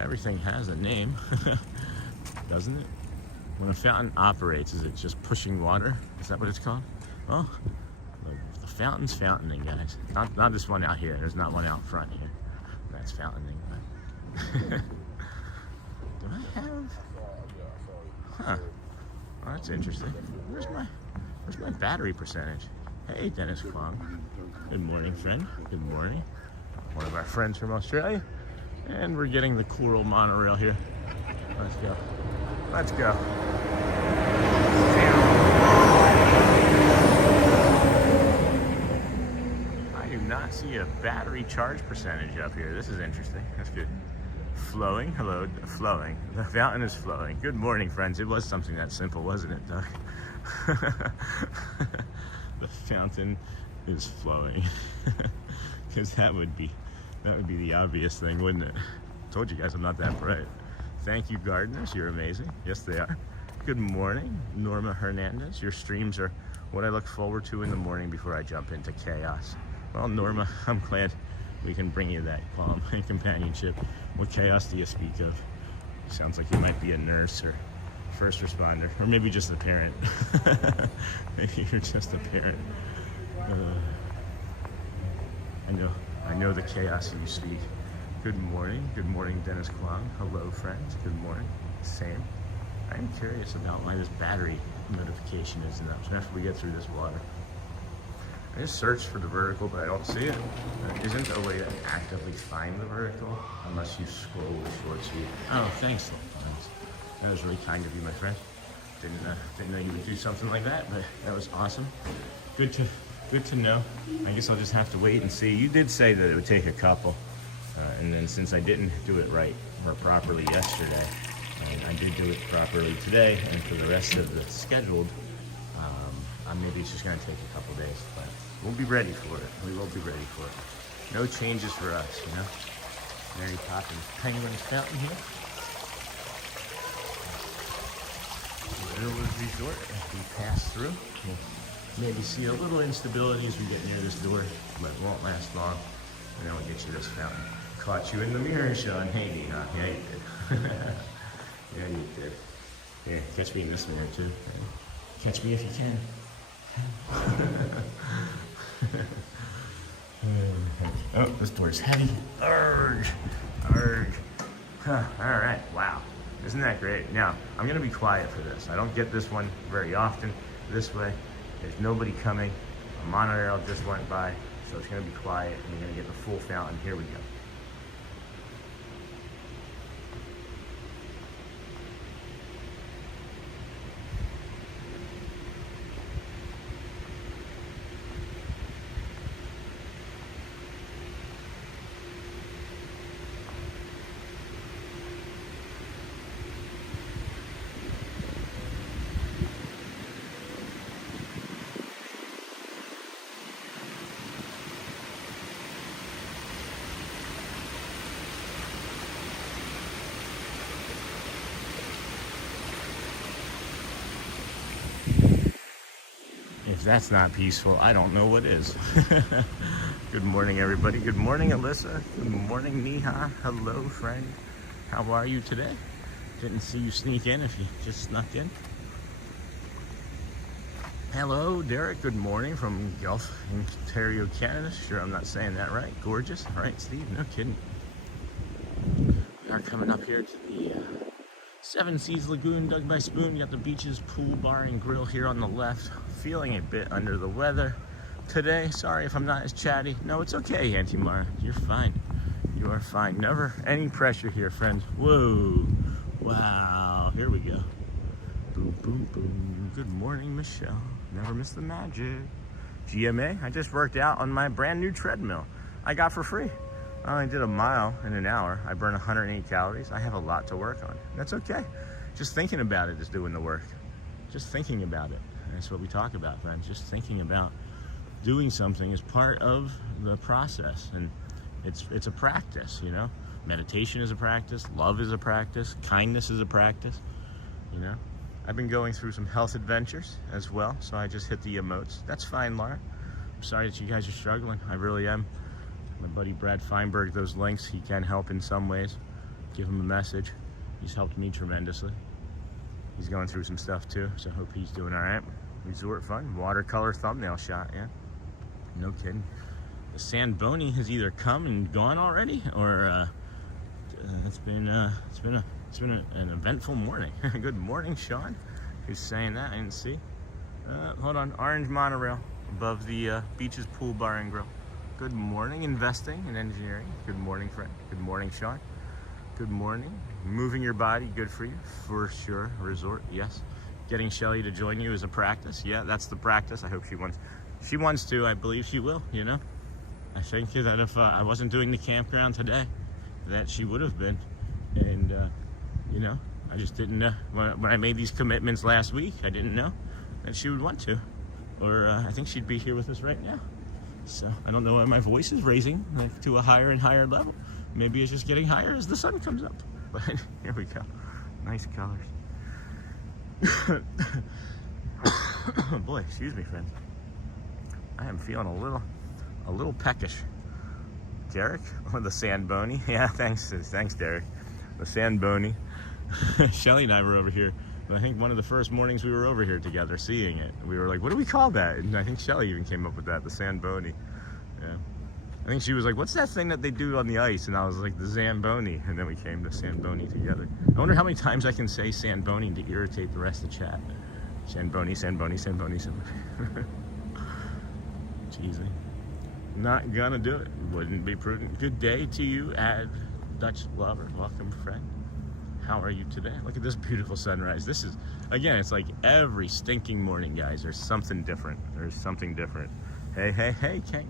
Everything has a name, doesn't it? When a fountain operates, is it just pushing water? Is that what it's called? Oh, the fountain's fountaining, guys. Not this one out here. There's not one out front here. That's fountaining. But do I have? Huh. Well, that's interesting. Where's my battery percentage? Hey, Dennis Kwong. Good morning, friend. Good morning. One of our friends from Australia. And we're getting the cool monorail here. Let's go. Let's go. I do not see a battery charge percentage up here. This is interesting. That's good. Flowing. Hello. Flowing. The fountain is flowing. Good morning, friends. It was something that simple, wasn't it, Doug? The fountain is flowing. Because that would be the obvious thing, wouldn't it? Told you guys I'm not that bright. Thank you, gardeners. You're amazing. Yes, they are. Good morning, Norma Hernandez. Your streams are what I look forward to in the morning before I jump into chaos. Well, Norma, I'm glad we can bring you that calm and companionship. What chaos do you speak of? Sounds like you might be a nurse or first responder, or maybe just a parent. Maybe you're just a parent. I know the chaos you speak. Good morning, Dennis Kwong. Hello, friends. Good morning. Same. I'm curious about why this battery notification isn't up. So after we get through this water, I just searched for the vertical, but I don't see it. There isn't a way to actively find the vertical unless you scroll with short speed. Oh, thanks, Lance. That was really kind of you, my friend. Didn't know you would do something like that, but that was awesome. Good to know. I guess I'll just have to wait and see. You did say that it would take a couple, and then since I didn't do it right or properly yesterday, I did do it properly today, and for the rest of the scheduled Maybe it's just gonna take a couple days, but we'll be ready for it. We will be ready for it. No changes for us, you know? Mary Poppins Penguins Fountain here. Village Resort as we pass through. We'll maybe see a little instability as we get near this door, but it won't last long. And then we'll get you this fountain. Caught you in the mirror, Sean Haney, huh? Yeah, you did. Yeah, you did. Here, catch me in this mirror too. Catch me if you can. Oh, this door's heavy. Urge. Urge. Huh, all right, wow. Isn't that great? Now, I'm gonna be quiet for this. I don't get this one very often this way. There's nobody coming. A monorail just went by, so it's gonna be quiet and you're gonna get the full fountain. Here we go. If that's not peaceful, I don't know what is. Good morning, everybody. Good morning, Alyssa. Good morning, Neha. Hello, friend. How are you today? Didn't see you sneak in if you just snuck in. Hello, Derek. Good morning from Gulf, Ontario, Canada. Sure, I'm not saying that right. Gorgeous. All right, Steve. No kidding. We are coming up here to the Seven Seas Lagoon, dug by Spoon. You got the beaches, pool, bar, and grill here on the left. Feeling a bit under the weather today. Sorry if I'm not as chatty. No, it's okay, Auntie Mara. You're fine. You are fine. Never any pressure here, friends. Whoa. Wow. Here we go. Boom, boom, boom. Good morning, Michelle. Never miss the magic. GMA, I just worked out on my brand new treadmill I got for free. I only did a mile in an hour. I burned 108 calories. I have a lot to work on. That's okay. Just thinking about it is doing the work. Just thinking about it. That's what we talk about, friends. Just thinking about doing something is part of the process. And it's a practice, you know? Meditation is a practice. Love is a practice. Kindness is a practice, you know? I've been going through some health adventures as well, so I just hit the emotes. That's fine, Laura. I'm sorry that you guys are struggling. I really am. My buddy Brad Feinberg, those links, he can help in some ways. Give him a message. He's helped me tremendously. He's going through some stuff too, so I hope he's doing all right. Resort fun, watercolor thumbnail shot, yeah. No kidding. The Sandboni has either come and gone already, or it's been an eventful morning. Good morning, Sean. Who's saying that? I didn't see. Hold on, orange monorail above the beaches, pool, bar, and grill. Good morning, investing and engineering. Good morning, friend. Good morning, Sean. Good morning. Moving your body, good for you, for sure. Resort, yes. Getting Shelly to join you is a practice. Yeah, that's the practice. I hope she wants to. I believe she will, you know. I think that if I wasn't doing the campground today, that she would have been. And, you know, I just didn't know. When I made these commitments last week, I didn't know that she would want to. Or I think she'd be here with us right now. So I don't know why my voice is raising like to a higher and higher level. Maybe it's just getting higher as the sun comes up. But here we go. Nice colors. Boy, excuse me, friends. I am feeling a little peckish. Derek, or the Sandboni. Yeah, thanks, Derek. The Sandboni. Shelly and I were over here. I think one of the first mornings we were over here together seeing it. We were like, what do we call that? And I think Shelly even came up with that, the Sandboni. Yeah. I think she was like, what's that thing that they do on the ice? And I was like, the Zamboni. And then we came to Sandboni together. I wonder how many times I can say Sandboni to irritate the rest of the chat. Sandboni, Sandboni, Sandboni, Sandboni. Cheesy. Not gonna do it. Wouldn't be prudent. Good day to you, Ad Dutch Lover. Welcome, friend. How are you today? Look at this beautiful sunrise. This is, again, it's like every stinking morning, guys. There's something different. There's something different. Hey, hey, hey, Ken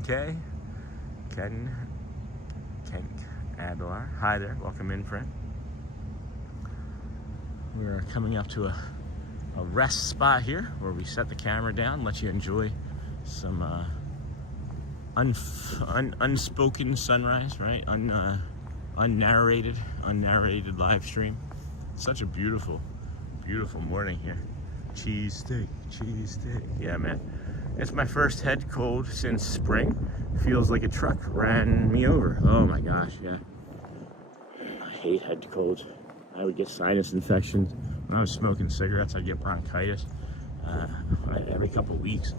K. Ken Adler. Hi there. Welcome in, friend. We're coming up to a a rest spot here where we set the camera down, let you enjoy some unspoken sunrise, right? Unnarrated live stream. Such a beautiful morning here. Cheesesteak. Yeah, man. It's my first head cold since spring. Feels like a truck ran me over. Oh my gosh, yeah. I hate head colds. I would get sinus infections. When I was smoking cigarettes, I'd get bronchitis every couple weeks.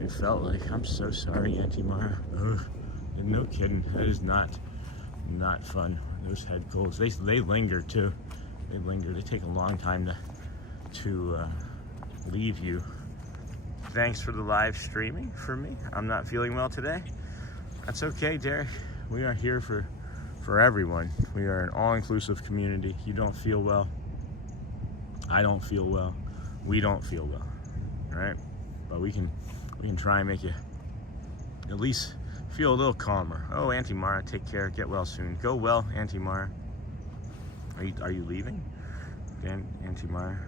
It felt like, I'm so sorry, Auntie Mara. Ugh. And no kidding, that is not fun. Those head colds, they linger too. They linger. They take a long time to leave you. Thanks for the live streaming for me. I'm not feeling well today. That's okay, Derek. We are here for everyone. We are an all-inclusive community. You don't feel well. I don't feel well. We don't feel well. All right? But we can try and make you at least feel a little calmer. Oh, Auntie Mara, take care. Get well soon. Go well, Auntie Mara. Are you leaving? Auntie Mara?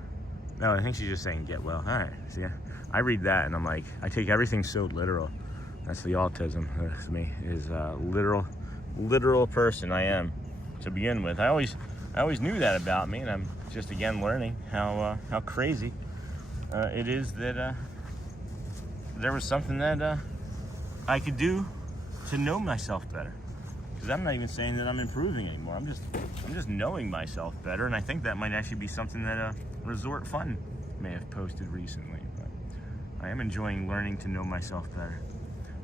No, I think she's just saying get well. All right. See, I read that and I'm like, I take everything so literal. That's the autism with me, is literal person I am to begin with. I always knew that about me, and I'm just again learning how crazy it is that there was something that I could do to know myself better. Because I'm not even saying that I'm improving anymore. I'm just knowing myself better, and I think that might actually be something that Resort Fun may have posted recently. But I am enjoying learning to know myself better.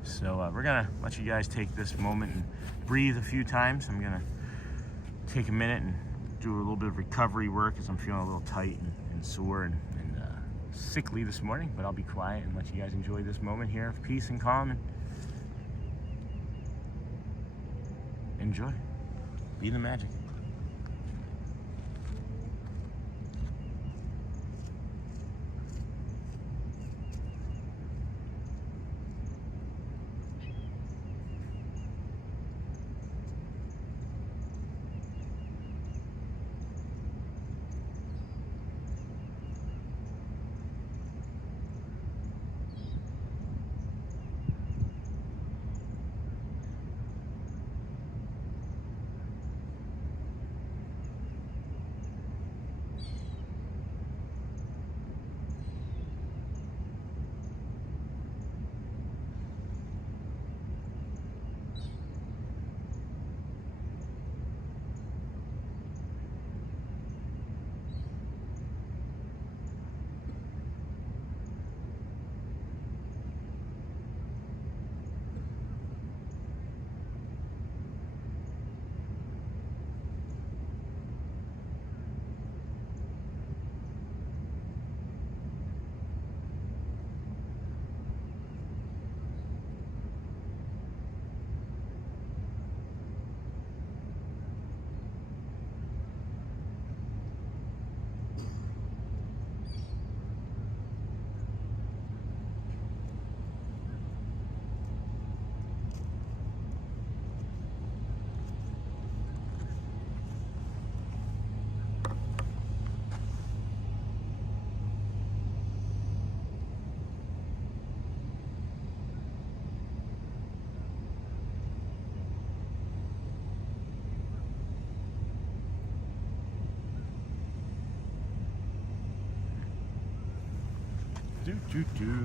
So we're gonna let you guys take this moment and breathe a few times. I'm gonna take a minute and do a little bit of recovery work as I'm feeling a little tight and sore and sickly this morning, but I'll be quiet and let you guys enjoy this moment here of peace and calm, and enjoy. Be the magic.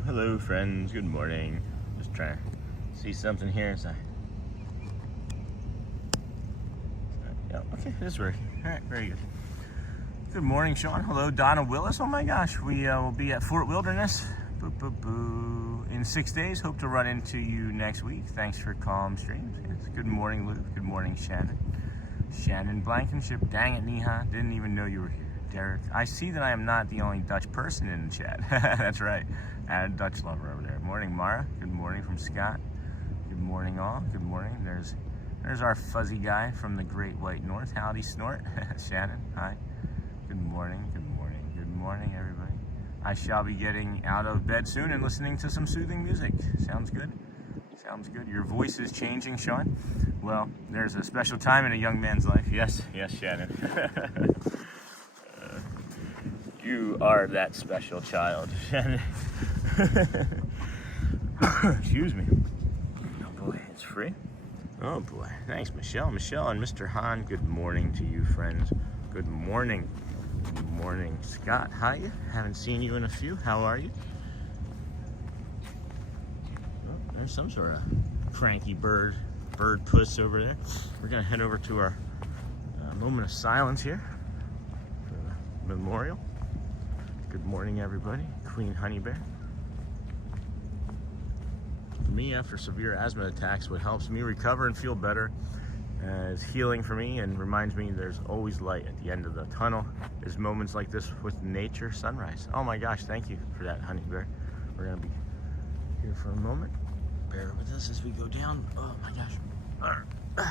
Hello, friends. Good morning. Just trying to see something here. Yeah, okay, this works. All right, very good. Good morning, Sean. Hello, Donna Willis. Oh my gosh, we will be at Fort Wilderness in 6 days. Hope to run into you next week. Thanks for calm streams. Yes. Good morning, Luke. Good morning, Shannon. Shannon Blankenship. Dang it, Neha. Didn't even know you were here. Derek, I see that I am not the only Dutch person in the chat. That's right. Add Dutch lover over there. Morning, Mara. Good morning from Scott. Good morning, all. Good morning. There's our fuzzy guy from the Great White North. Howdy, Snort. Shannon, hi. Good morning. Good morning. Good morning, everybody. I shall be getting out of bed soon and listening to some soothing music. Sounds good. Sounds good. Your voice is changing, Sean. Well, there's a special time in a young man's life. Yes, Shannon. You are that special child. Excuse me. Oh boy, it's free. Oh boy, thanks Michelle. Michelle and Mr. Han, good morning to you friends. Good morning. Good morning. Scott, hi. Haven't seen you in a few. How are you? Oh, there's some sort of cranky bird puss over there. We're gonna head over to our moment of silence here for the memorial. Good morning everybody. Queen Honey Bear. For me, after severe asthma attacks, what helps me recover and feel better is healing for me and reminds me there's always light at the end of the tunnel is moments like this with nature sunrise. Oh my gosh, thank you for that, Honey Bear. We're gonna be here for a moment. Bear with us as we go down. Oh my gosh. Okay.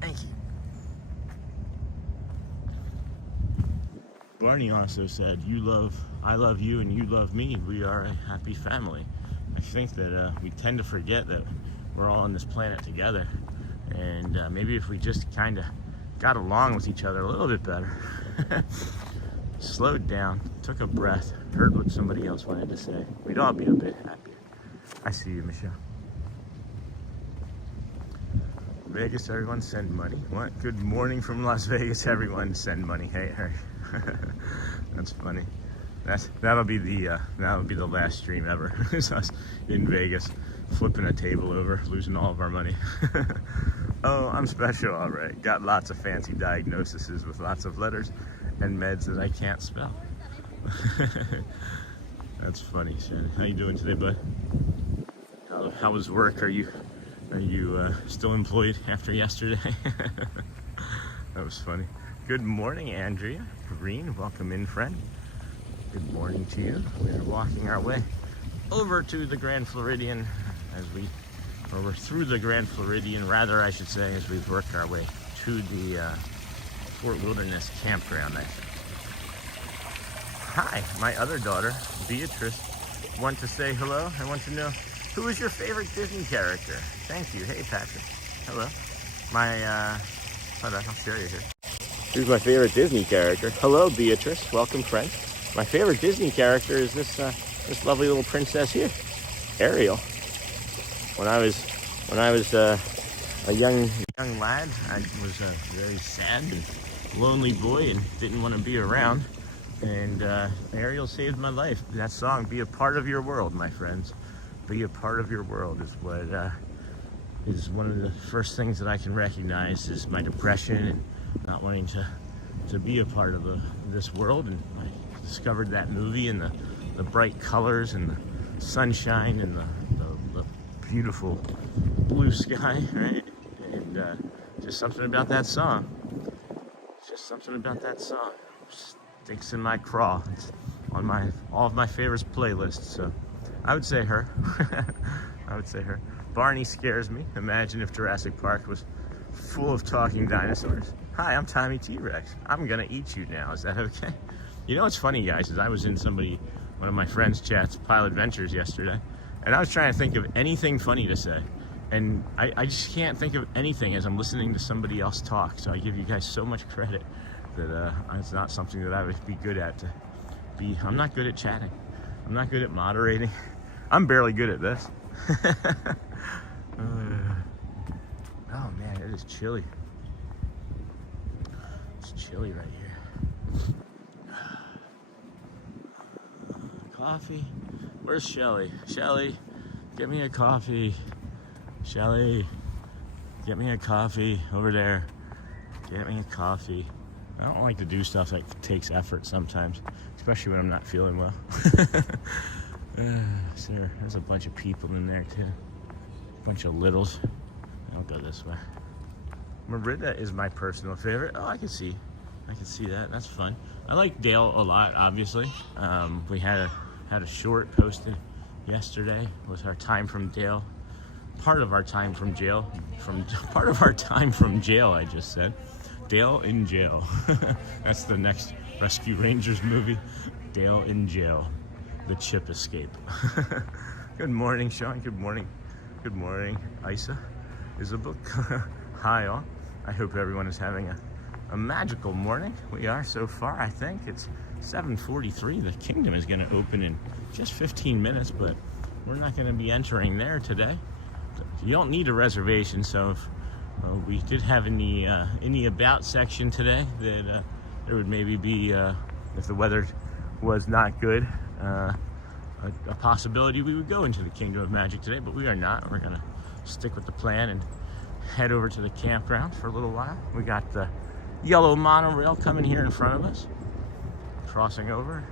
Thank you. Barney also said, I love you and you love me. We are a happy family. I think that we tend to forget that we're all on this planet together. And maybe if we just kind of got along with each other a little bit better, slowed down, took a breath, heard what somebody else wanted to say, we'd all be a bit happier. I see you, Michelle. Vegas, everyone send money. What? Good morning from Las Vegas, everyone send money. Hey, that's funny. That'll be the last stream ever. It's us in Vegas flipping a table over, losing all of our money. Oh, I'm special, all right. Got lots of fancy diagnoses with lots of letters and meds that I can't spell. That's funny, Shannon. How you doing today, bud? How was work? Are you still employed after yesterday? That was funny. Good morning, Andrea Green. Welcome in, friend. Good morning to you. We are walking our way over to the Grand Floridian or we're through the Grand Floridian, rather I should say, as we work our way to the Fort Wilderness Campground. Hi, my other daughter, Beatrice, want to say hello. I want to know, who is your favorite Disney character? Thank you. Hey, Patrick. Hello. Hold on, I'll show you here. Here's my favorite Disney character. Hello, Beatrice. Welcome, friend. My favorite Disney character is this lovely little princess here, Ariel. When I was a young lad, I was a very sad and lonely boy and didn't want to be around. And Ariel saved my life. That song, "Be a Part of Your World," my friends. Be a part of your world is what is one of the first things that I can recognize is my depression and not wanting to be a part of this world. And I discovered that movie and the bright colors and the sunshine and the beautiful blue sky, right? And just something about that song. Sticks in my craw. It's on all of my favorites playlists. So I would say her. Barney scares me. Imagine if Jurassic Park was full of talking dinosaurs. Hi, I'm Tommy T-Rex. I'm gonna eat you now. Is that okay? You know what's funny, guys, is I was in one of my friends' chats, Pile Adventures, yesterday, and I was trying to think of anything funny to say. And I just can't think of anything as I'm listening to somebody else talk. So I give you guys so much credit that it's not something that I would be good at. I'm not good at chatting. I'm not good at moderating. I'm barely good at this. Oh man, it is chilly. It's chilly right here. Coffee. Where's Shelly? Shelly, get me a coffee. Shelly, get me a coffee over there. Get me a coffee. I don't like to do stuff that takes effort sometimes, especially when I'm not feeling well. There's a bunch of people in there too. A bunch of littles. I'll go this way. Merida is my personal favorite. Oh, I can see that. That's fun. I like Dale a lot, obviously. We had a short posted yesterday with our time from Dale. Part of our time from jail. I just said. Dale in jail. That's the next Rescue Rangers movie. Dale in jail. the chip escape. Good morning, Sean. Good morning. Good morning, Isa. Is a book. Hi all. I hope everyone is having a magical morning. We are so far. I think it's 7:43. The kingdom is going to open in just 15 minutes, but we're not going to be entering there today. You don't need a reservation, so if we did have in the about section today that there would maybe be, if the weather was not good, a possibility we would go into the Kingdom of Magic today, but we are not. We're going to stick with the plan and head over to the campground for a little while. We got the yellow monorail coming here in front of us, crossing over.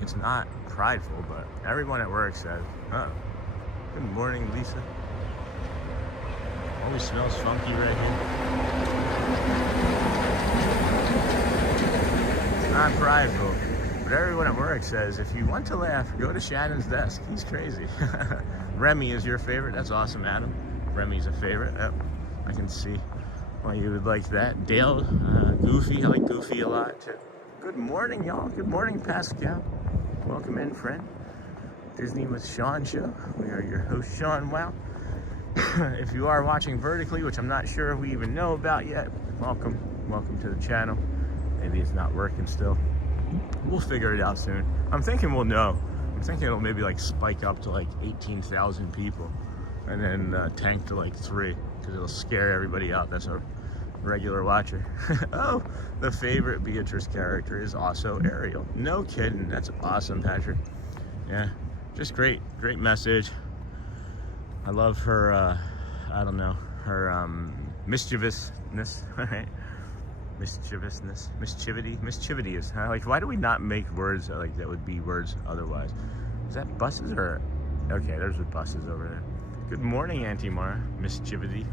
It's not prideful, but everyone at work says, oh, good morning, Lisa. Always smells funky right here. It's not prideful, but everyone at work says, if you want to laugh, go to Shannon's desk. He's crazy. Remy is your favorite. That's awesome, Adam. Remy's a favorite. Yep, I can see why you would like that. Dale, Goofy. I like Goofy a lot, too. Good morning, y'all. Good morning, Pascal. Welcome in, friend. Disney with Sean show. We are your host, Sean Wow. If you are watching vertically, which I'm not sure if we even know about yet, welcome. Welcome to the channel. Maybe it's not working still. We'll figure it out soon. I'm thinking we'll know. I'm thinking it'll maybe like spike up to like 18,000 people and then tank to like 3 because it'll scare everybody out. That's a regular watcher. Oh, the favorite Beatrice character is also Ariel. No kidding. That's awesome, Patrick. Yeah, just great message. I love her, I don't know, her mischievousness, right? Mischievity is, like, why do we not make words like that would be words otherwise? Is that buses or, okay, there's the buses over there. Good morning, Auntie Mara. Mischievity.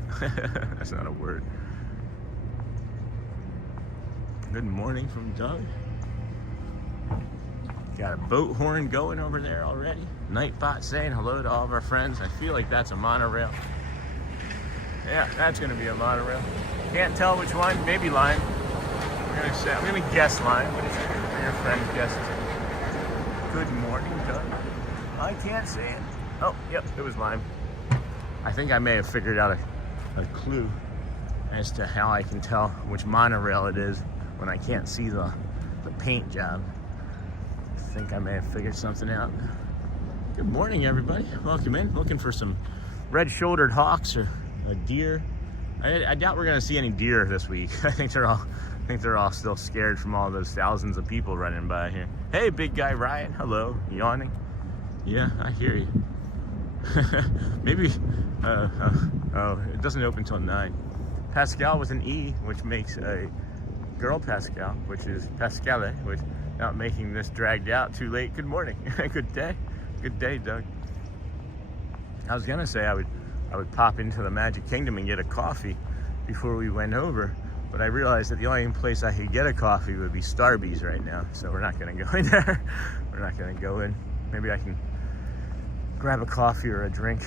That's not a word. Good morning from Doug. Got a boat horn going over there already. Nightbot saying hello to all of our friends. I feel like that's a monorail. Yeah, that's gonna be a monorail. Can't tell which one, maybe Lime. I'm gonna guess Lime, but it's your friend guesses it. Good morning, Doug. I can't see it. Oh, yep, it was Lime. I think I may have figured out a clue as to how I can tell which monorail it is when I can't see the paint job. I think I may have figured something out. Good morning, everybody. Welcome in. Looking for some red-shouldered hawks or a deer. I doubt we're gonna see any deer this week. I think they're all still scared from all those thousands of people running by here. Hey, big guy Ryan. Hello. Yawning. Yeah, I hear you. Maybe. Oh, it doesn't open till 9. Pascal with an E, which makes a girl Pascal, which is Pascale, which not making this dragged out too late. Good morning. Good day. Good day, Doug. I was gonna say I would pop into the Magic Kingdom and get a coffee before we went over, but I realized that the only place I could get a coffee would be Starbucks right now, so we're not gonna go in there. We're not gonna go in. Maybe I can grab a coffee or a drink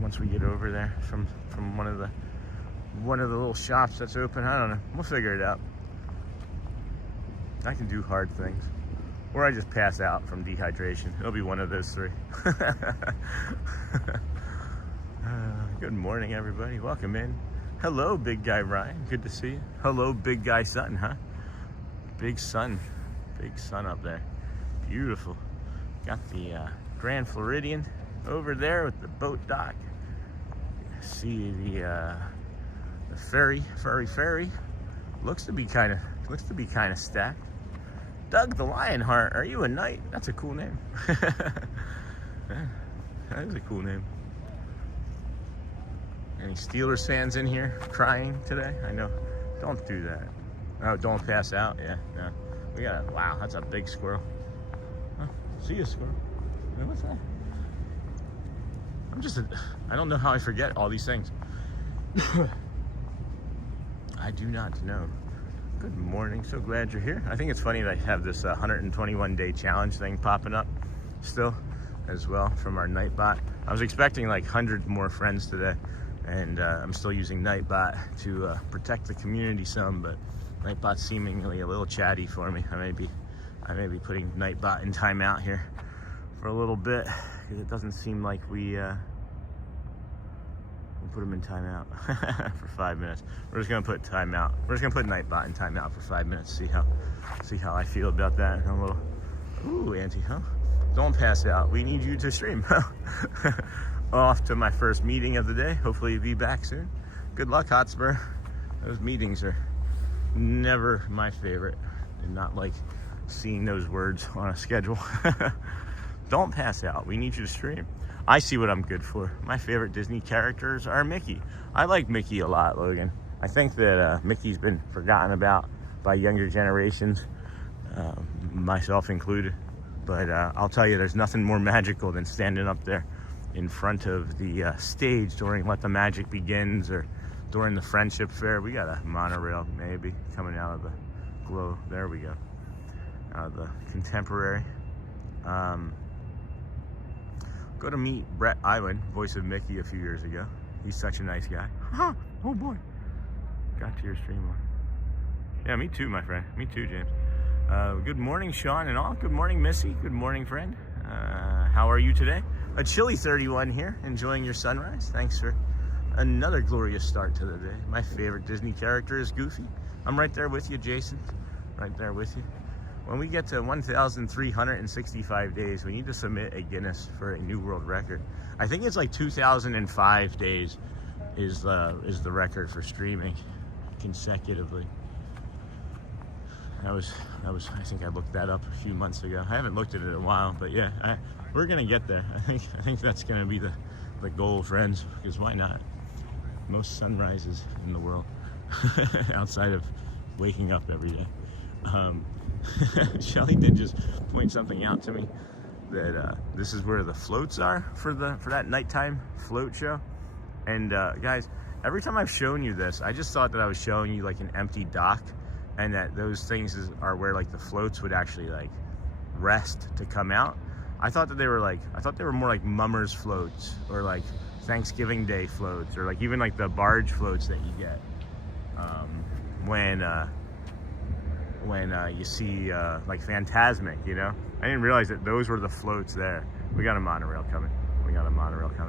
once we get over there from one of the little shops that's open. I don't know. We'll figure it out. I can do hard things. Or I just pass out from dehydration. It'll be one of those 3. Good morning, everybody. Welcome in. Hello, big guy Ryan. Good to see you. Hello, big guy Sutton, huh? Big sun. Big sun up there. Beautiful. Got the Grand Floridian over there with the boat dock. See the ferry. Looks to be kind of stacked. Doug the Lionheart, are you a knight? That's a cool name. Yeah, that is a cool name. Any Steelers fans in here crying today? I know. Don't do that. Oh, don't pass out. Yeah, no. We got wow, that's a big squirrel. Oh, see you, squirrel. Hey, what's that? I don't know how I forget all these things. I do not know. Good morning, so glad you're here. I think it's funny that I have this 121-day challenge thing popping up still as well from our Nightbot. I was expecting like 100 more friends today, and I'm still using Nightbot to protect the community some, but Nightbot's seemingly a little chatty for me. I may be putting Nightbot in timeout here for a little bit, because it doesn't seem like we'll put him in timeout for 5 minutes. We're just gonna put timeout. We're just gonna put Nightbot in timeout for 5 minutes. See how I feel about that. I'm a little, ooh, Auntie, huh? Don't pass out. We need you to stream. Off to my first meeting of the day. Hopefully you'll be back soon. Good luck, Hotspur. Those meetings are never my favorite. I did not like seeing those words on a schedule. Don't pass out. We need you to stream. I see what I'm good for. My favorite Disney characters are Mickey. I like Mickey a lot, Logan. I think that Mickey's been forgotten about by younger generations, myself included. But I'll tell you, there's nothing more magical than standing up there in front of the stage during Let the Magic Begins, or during the Friendship Fair. We got a monorail maybe coming out of the glow. There we go. Out of the Contemporary. Go to meet Brett Island, voice of Mickey, a few years ago. He's such a nice guy. Oh boy. Got to your stream one. Yeah, me too, my friend. Me too, James. Good morning, Sean and all. Good morning, Missy. Good morning, friend. How are you today? A chilly 31 here, enjoying your sunrise. Thanks for another glorious start to the day. My favorite Disney character is Goofy. I'm right there with you, Jason. Right there with you. When we get to 1,365 days, we need to submit a Guinness for a new world record. I think it's like 2,005 days is the record for streaming consecutively. I think I looked that up a few months ago. I haven't looked at it in a while, but yeah, we're gonna get there. I think that's gonna be the goal, friends, because why not? Most sunrises in the world, outside of waking up every day. Shelly did just point something out to me, that this is where the floats are for that nighttime float show. And guys, every time I've shown you this, I just thought that I was showing you like an empty dock, and that those things are where like the floats would actually like rest to come out. I thought they were more like mummers floats, or like Thanksgiving Day floats, or like even like the barge floats that you get when you see like Fantasmic, you know? I didn't realize that those were the floats there. We got a monorail coming.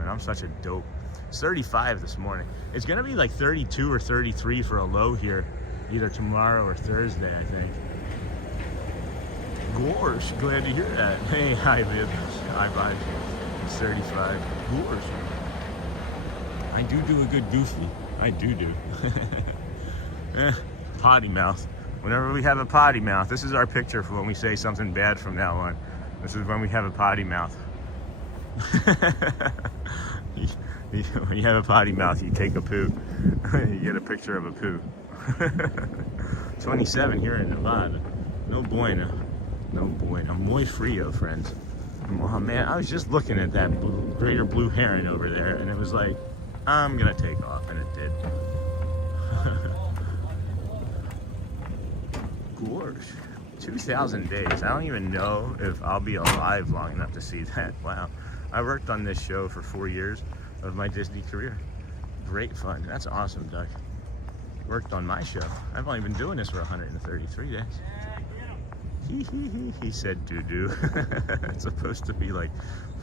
I'm such a dope. It's 35 this morning. It's gonna be like 32 or 33 for a low here, either tomorrow or Thursday, I think. Gosh, glad to hear that. Hey, hi, Viv. Hi, bye. It's 35. Gosh. I do a good Goofy. I do. Potty mouth. Whenever we have a potty mouth, this is our picture for when we say something bad from now on. This is when we have a potty mouth. When you have a potty mouth, you take a poo. You get a picture of a poo. 27 here in Nevada. No bueno. Muy frio, friends. Oh man, I was just looking at that greater blue heron over there, and it was like, I'm gonna take off, and it did. Gosh, 2,000 days. I don't even know if I'll be alive long enough to see that. Wow. I worked on this show for 4 years of my Disney career. Great fun. That's awesome, Doug. Worked on my show. I've only been doing this for 133 days. He said doo-doo. It's supposed to be like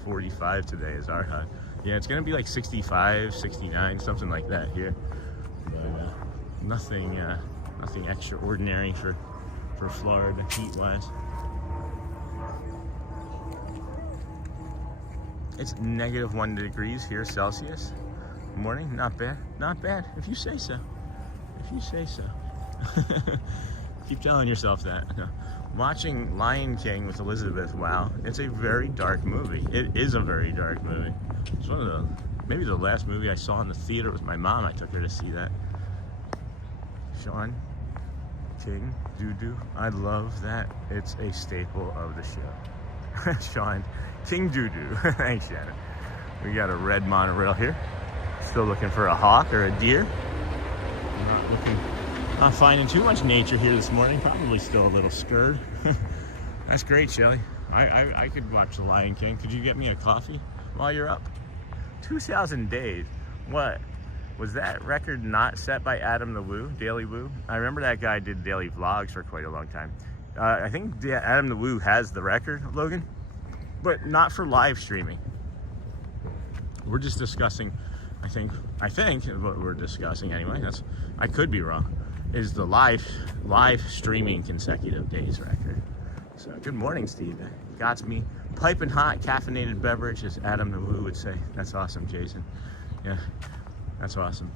45 today is our high. Yeah, it's gonna be like 65, 69, something like that here. But nothing extraordinary for Florida heat-wise. It's -1 degrees here Celsius. Morning, not bad, if you say so. Keep telling yourself that. Watching Lion King with Elizabeth, wow, it's a very dark movie. It is a very dark movie. It's one of maybe the last movie I saw in the theater with my mom. I took her to see that. Sean King, doo-doo. I love that. It's a staple of the show. Sean King doo-doo. Thanks, Shannon. We got a red monorail here. Still looking for a hawk or a deer. Not finding too much nature here this morning. Probably still a little scared. That's great, Shelly. I could watch The Lion King. Could you get me a coffee while you're up? 2,000 days. What? Was that record not set by Adam the Woo, Daily Woo? I remember that guy did daily vlogs for quite a long time. I think Adam the Woo has the record, Logan, but not for live streaming. We're just discussing, I think what we're discussing anyway, I could be wrong, is the live streaming consecutive days record. So good morning, Steve. Got me piping hot caffeinated beverage, as Adam the Woo would say. That's awesome, Jason. Yeah, that's awesome.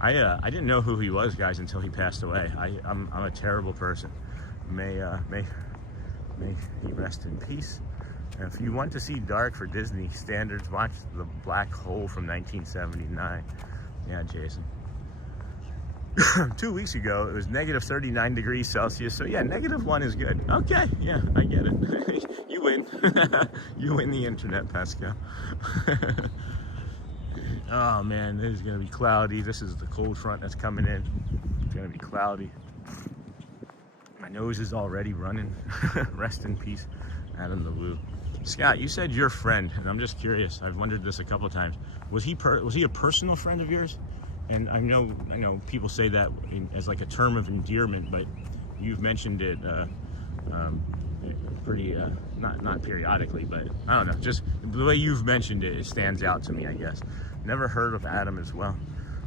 I didn't know who he was, guys, until he passed away. I'm a terrible person. May he rest in peace. And if you want to see dark for Disney standards, watch The Black Hole from 1979. Yeah, Jason. 2 weeks ago, it was negative 39 degrees Celsius. So yeah, -1 is good. Okay, yeah, I get it. You win. You win the internet, Pascal. Oh man, this is gonna be cloudy. This is the cold front that's coming in. It's gonna be cloudy. My nose is already running. Rest in peace, Adam the Woo. Scott, you said your friend, and I'm just curious. I've wondered this a couple of times. Was he a personal friend of yours? And I know people say that as like a term of endearment, but you've mentioned it pretty not periodically, but I don't know. Just the way you've mentioned it, it stands out to me, I guess. Never heard of Adam as well.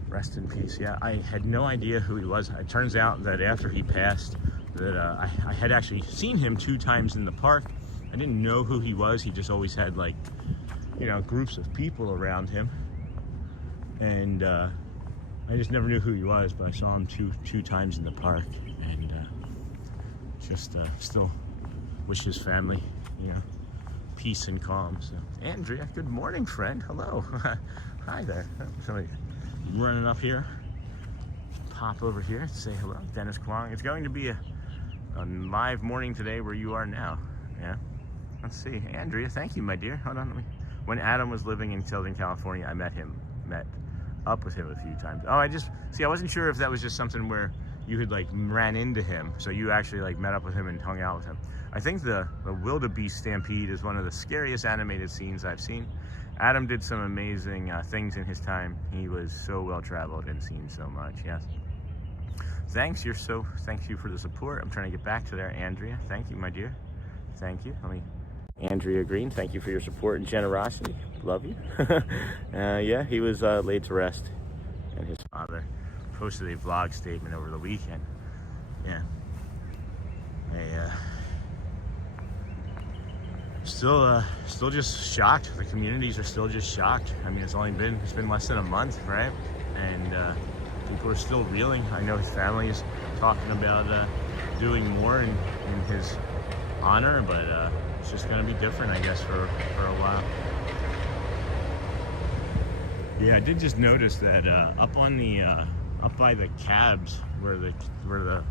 Rest in peace. Yeah, I had no idea who he was. It turns out that after he passed, that I had actually seen him 2 times in the park. I didn't know who he was. He just always had, like, you know, groups of people around him, and I just never knew who he was. But I saw him two times in the park, and just still wish his family, you know, peace and calm. So, Andrea, good morning, friend. Hello. Hi there. Somebody running up here. Pop over here to say hello. Dennis Kwong. It's going to be a live morning today where you are now. Yeah. Let's see. Andrea, thank you, my dear. Hold on. When Adam was living in Southern California, I met up with him a few times. Oh, I wasn't sure if that was just something where you had like ran into him, so you actually like met up with him and hung out with him. I think the wildebeest stampede is one of the scariest animated scenes I've seen. Adam did some amazing things in his time. He was so well traveled and seen so much. Yes. Thank you for the support. I'm trying to get back to there, Andrea. Thank you, my dear. Thank you. Andrea Green, thank you for your support and generosity. Love you. Yeah, he was laid to rest, and his father posted a vlog statement over the weekend. Yeah. Still just shocked. The communities are still just shocked. I mean, it's been less than a month, right? And people are still reeling. I know his family is talking about doing more in his honor, but it's just going to be different, I guess, for a while. Yeah, I did just notice that up by the cabs where the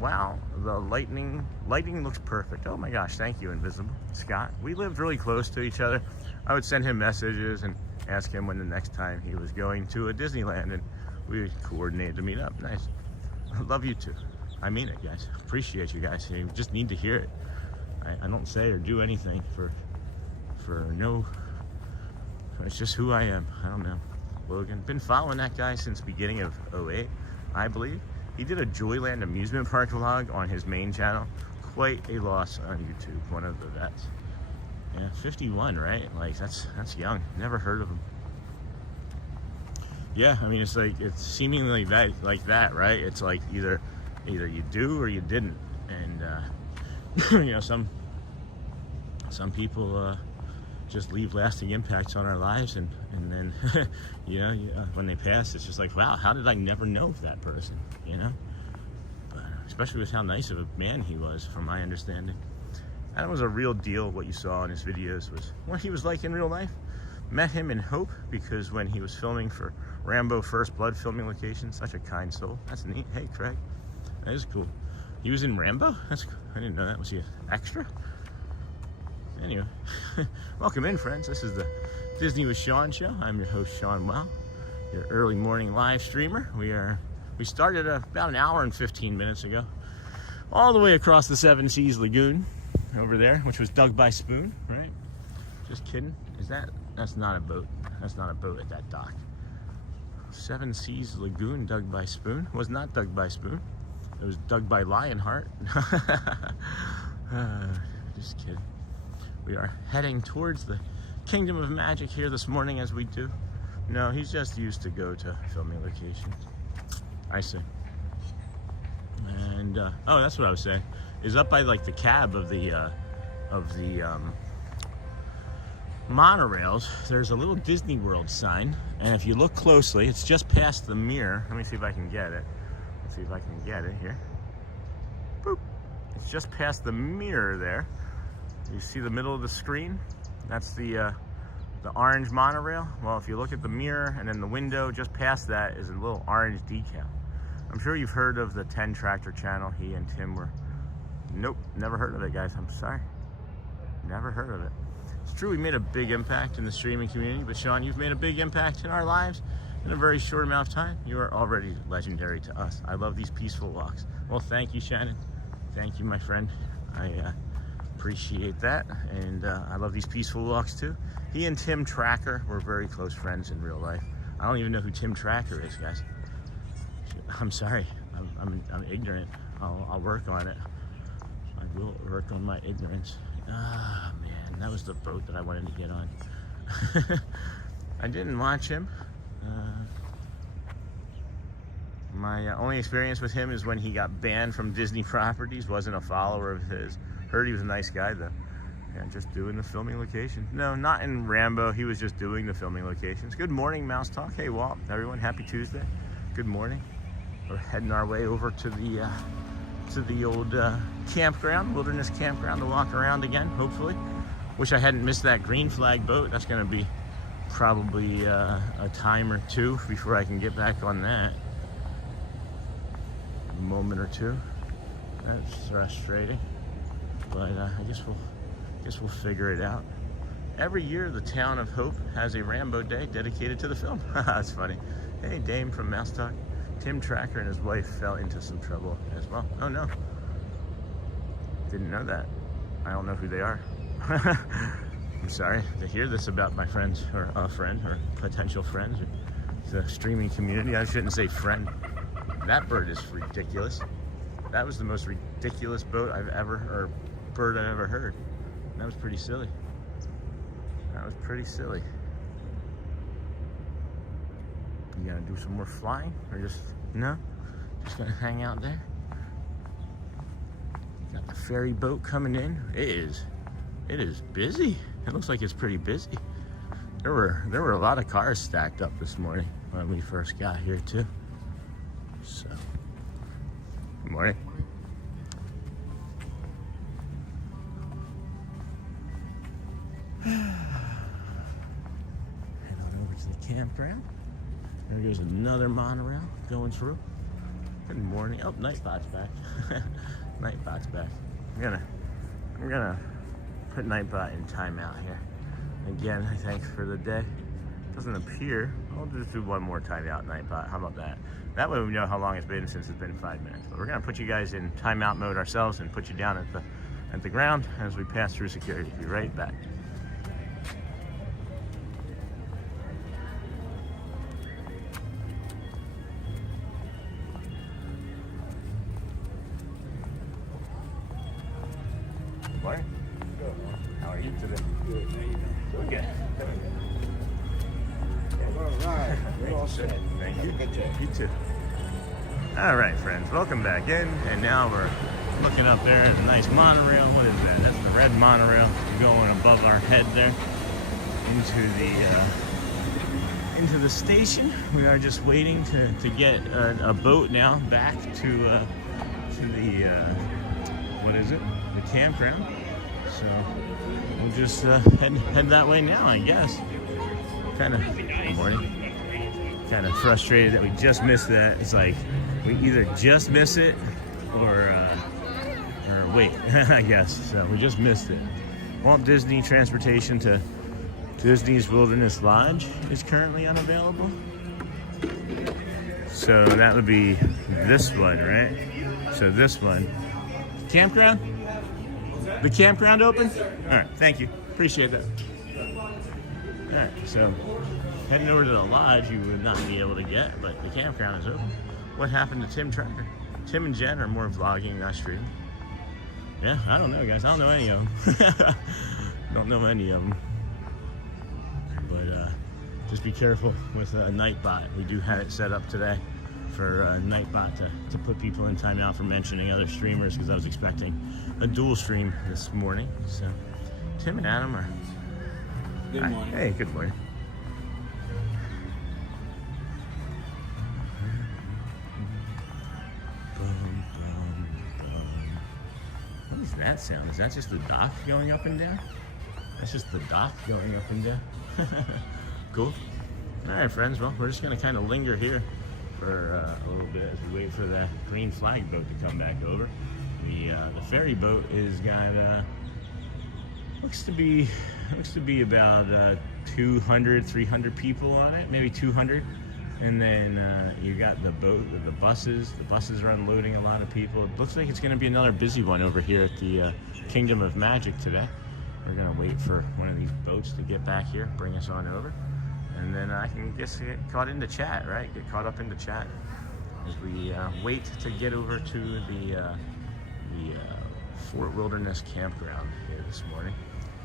wow, the lighting looks perfect. Oh my gosh, thank you, Invisible Scott. We lived really close to each other. I would send him messages and ask him when the next time he was going to a Disneyland, and we coordinated to meet up. Nice. I love you too. I mean it, guys. Appreciate you guys. You just need to hear it. I don't say or do anything for no. It's just who I am. I don't know. Logan, been following that guy since beginning of 08, I believe. He did a Joyland amusement park vlog on his main channel. Quite a loss on YouTube. One of the vets. Yeah, 51, right? Like that's young. Never heard of him. Yeah, I mean it's seemingly like that, right? It's like either you do or you didn't, and you know, some people just leave lasting impacts on our lives, and then you know, when they pass, it's just like, wow, how did I never know that person, you know? But especially with how nice of a man he was, from my understanding. That was a real deal. What you saw in his videos was what he was like in real life. Met him in Hope because when he was filming for Rambo First Blood filming location, such a kind soul. That's neat. Hey, Craig, that is cool. He was in Rambo? I didn't know that. Was he an extra? Anyway, welcome in, friends. This is the Disney with Sean show. I'm your host, Sean Wow, your early morning live streamer. We started about an hour and 15 minutes ago, all the way across the Seven Seas Lagoon over there, which was dug by Spoon, right? Just kidding. That's not a boat. That's not a boat at that dock. Seven Seas Lagoon dug by Spoon. Was not dug by Spoon. It was dug by Lionheart. Just kidding. We are heading towards the Kingdom of Magic here this morning as we do. No, he's just used to go to filming locations. I see. And, oh, that's what I was saying. Is up by like the cab of the monorails, there's a little Disney World sign. And if you look closely, it's just past the mirror. Let me see if I can get it. Let's see if I can get it here. Boop. It's just past the mirror there. You see the middle of the screen? That's the orange monorail. Well, if you look at the mirror and then the window just past that is a little orange decal. I'm sure you've heard of the 10 Tractor channel. He and Tim were, nope, never heard of it, guys. I'm sorry. Never heard of it. It's true we made a big impact in the streaming community, but Sean, you've made a big impact in our lives in a very short amount of time. You are already legendary to us. I love these peaceful walks. Well, thank you, Shannon. Thank you, my friend. I appreciate that, and I love these peaceful walks too. He and Tim Tracker were very close friends in real life. I don't even know who Tim Tracker is, guys. I'm sorry, I'm ignorant. I'll work on it. I will work on my ignorance. Ah, man, that was the boat that I wanted to get on. I didn't watch him. My only experience with him is when he got banned from Disney properties. Wasn't a follower of his. Heard he was a nice guy though. Yeah, just doing the filming location. No, not in Rambo. He was just doing the filming locations. Good morning, Mouse Talk. Hey, Walt. Everyone, happy Tuesday. Good morning. We're heading our way over to the old campground, wilderness campground, to walk around again. Hopefully. Wish I hadn't missed that green flag boat. That's going to be probably a time or two before I can get back on that. A moment or two. That's frustrating. But I guess we'll figure it out. Every year, the town of Hope has a Rambo Day dedicated to the film. That's funny. Hey, Dame from Mouse Talk. Tim Tracker and his wife fell into some trouble as well. Oh no, didn't know that. I don't know who they are. I'm sorry to hear this about my friends, or a friend, or potential friends, or the streaming community. I shouldn't say friend. That bird is ridiculous. That was the most ridiculous boat I've ever, or bird I've ever heard. That was pretty silly. That was pretty silly. You gonna do some more flying, or just, no? Just gonna hang out there? Got the ferry boat coming in. It is busy. It looks like it's pretty busy. There were a lot of cars stacked up this morning when we first got here too. So, good morning. Head on over to the campground. There goes another monorail going through. Good morning. Oh, Nightbot's back. Nightbot's back. I'm gonna put Nightbot in timeout here. Again, thanks for the day. Doesn't appear. I'll just do one more timeout, Nightbot. How about that? That way we know how long it's been since it's been 5 minutes. But we're gonna put you guys in timeout mode ourselves and put you down at the ground as we pass through security. Be right back. Morning. How are you today? Good. How you doing? Doing good. All right. We're all set. Thank you. Have a good day. You too. All right, friends. Welcome back in. And now we're looking up there at a nice monorail. What is that? That's the red monorail going above our head there into the station. We are just waiting to get a boat now back to the what is it? The campground. So we'll just head that way now, I guess. Good morning. Kind of frustrated that we just missed that. It's like we either just miss it or wait, I guess. So we just missed it. Walt Disney transportation to Disney's Wilderness Lodge is currently unavailable. So that would be this one, right? So this one. Campground? The campground open? All right, thank you. Appreciate that. All right, so Heading over to the lodge, you would not be able to get, but the campground is open. What happened to Tim Tracker? Tim and Jen are more vlogging, not streaming. Yeah, I don't know, guys. I don't know any of them. Don't know any of them. But just be careful with Nightbot. We do have it set up today for Nightbot to put people in timeout for mentioning other streamers, because I was expecting a dual stream this morning. So Tim and Adam are... Good morning. Hey, good morning. What is that sound? Is that just the dock going up and down? That's just the dock going up and down. Cool. All right, friends. Well, we're just going to kind of linger here for a little bit as we wait for the green flag boat to come back over. The ferry boat is got looks to be about 200, 300 people on it, maybe 200. And then you got the boat with the buses. The buses are unloading a lot of people. It looks like it's going to be another busy one over here at the Kingdom of Magic today. We're going to wait for one of these boats to get back here, bring us on over. And then I can get caught into chat, right? Get caught up into chat as we wait to get over to the Fort Wilderness Campground here this morning.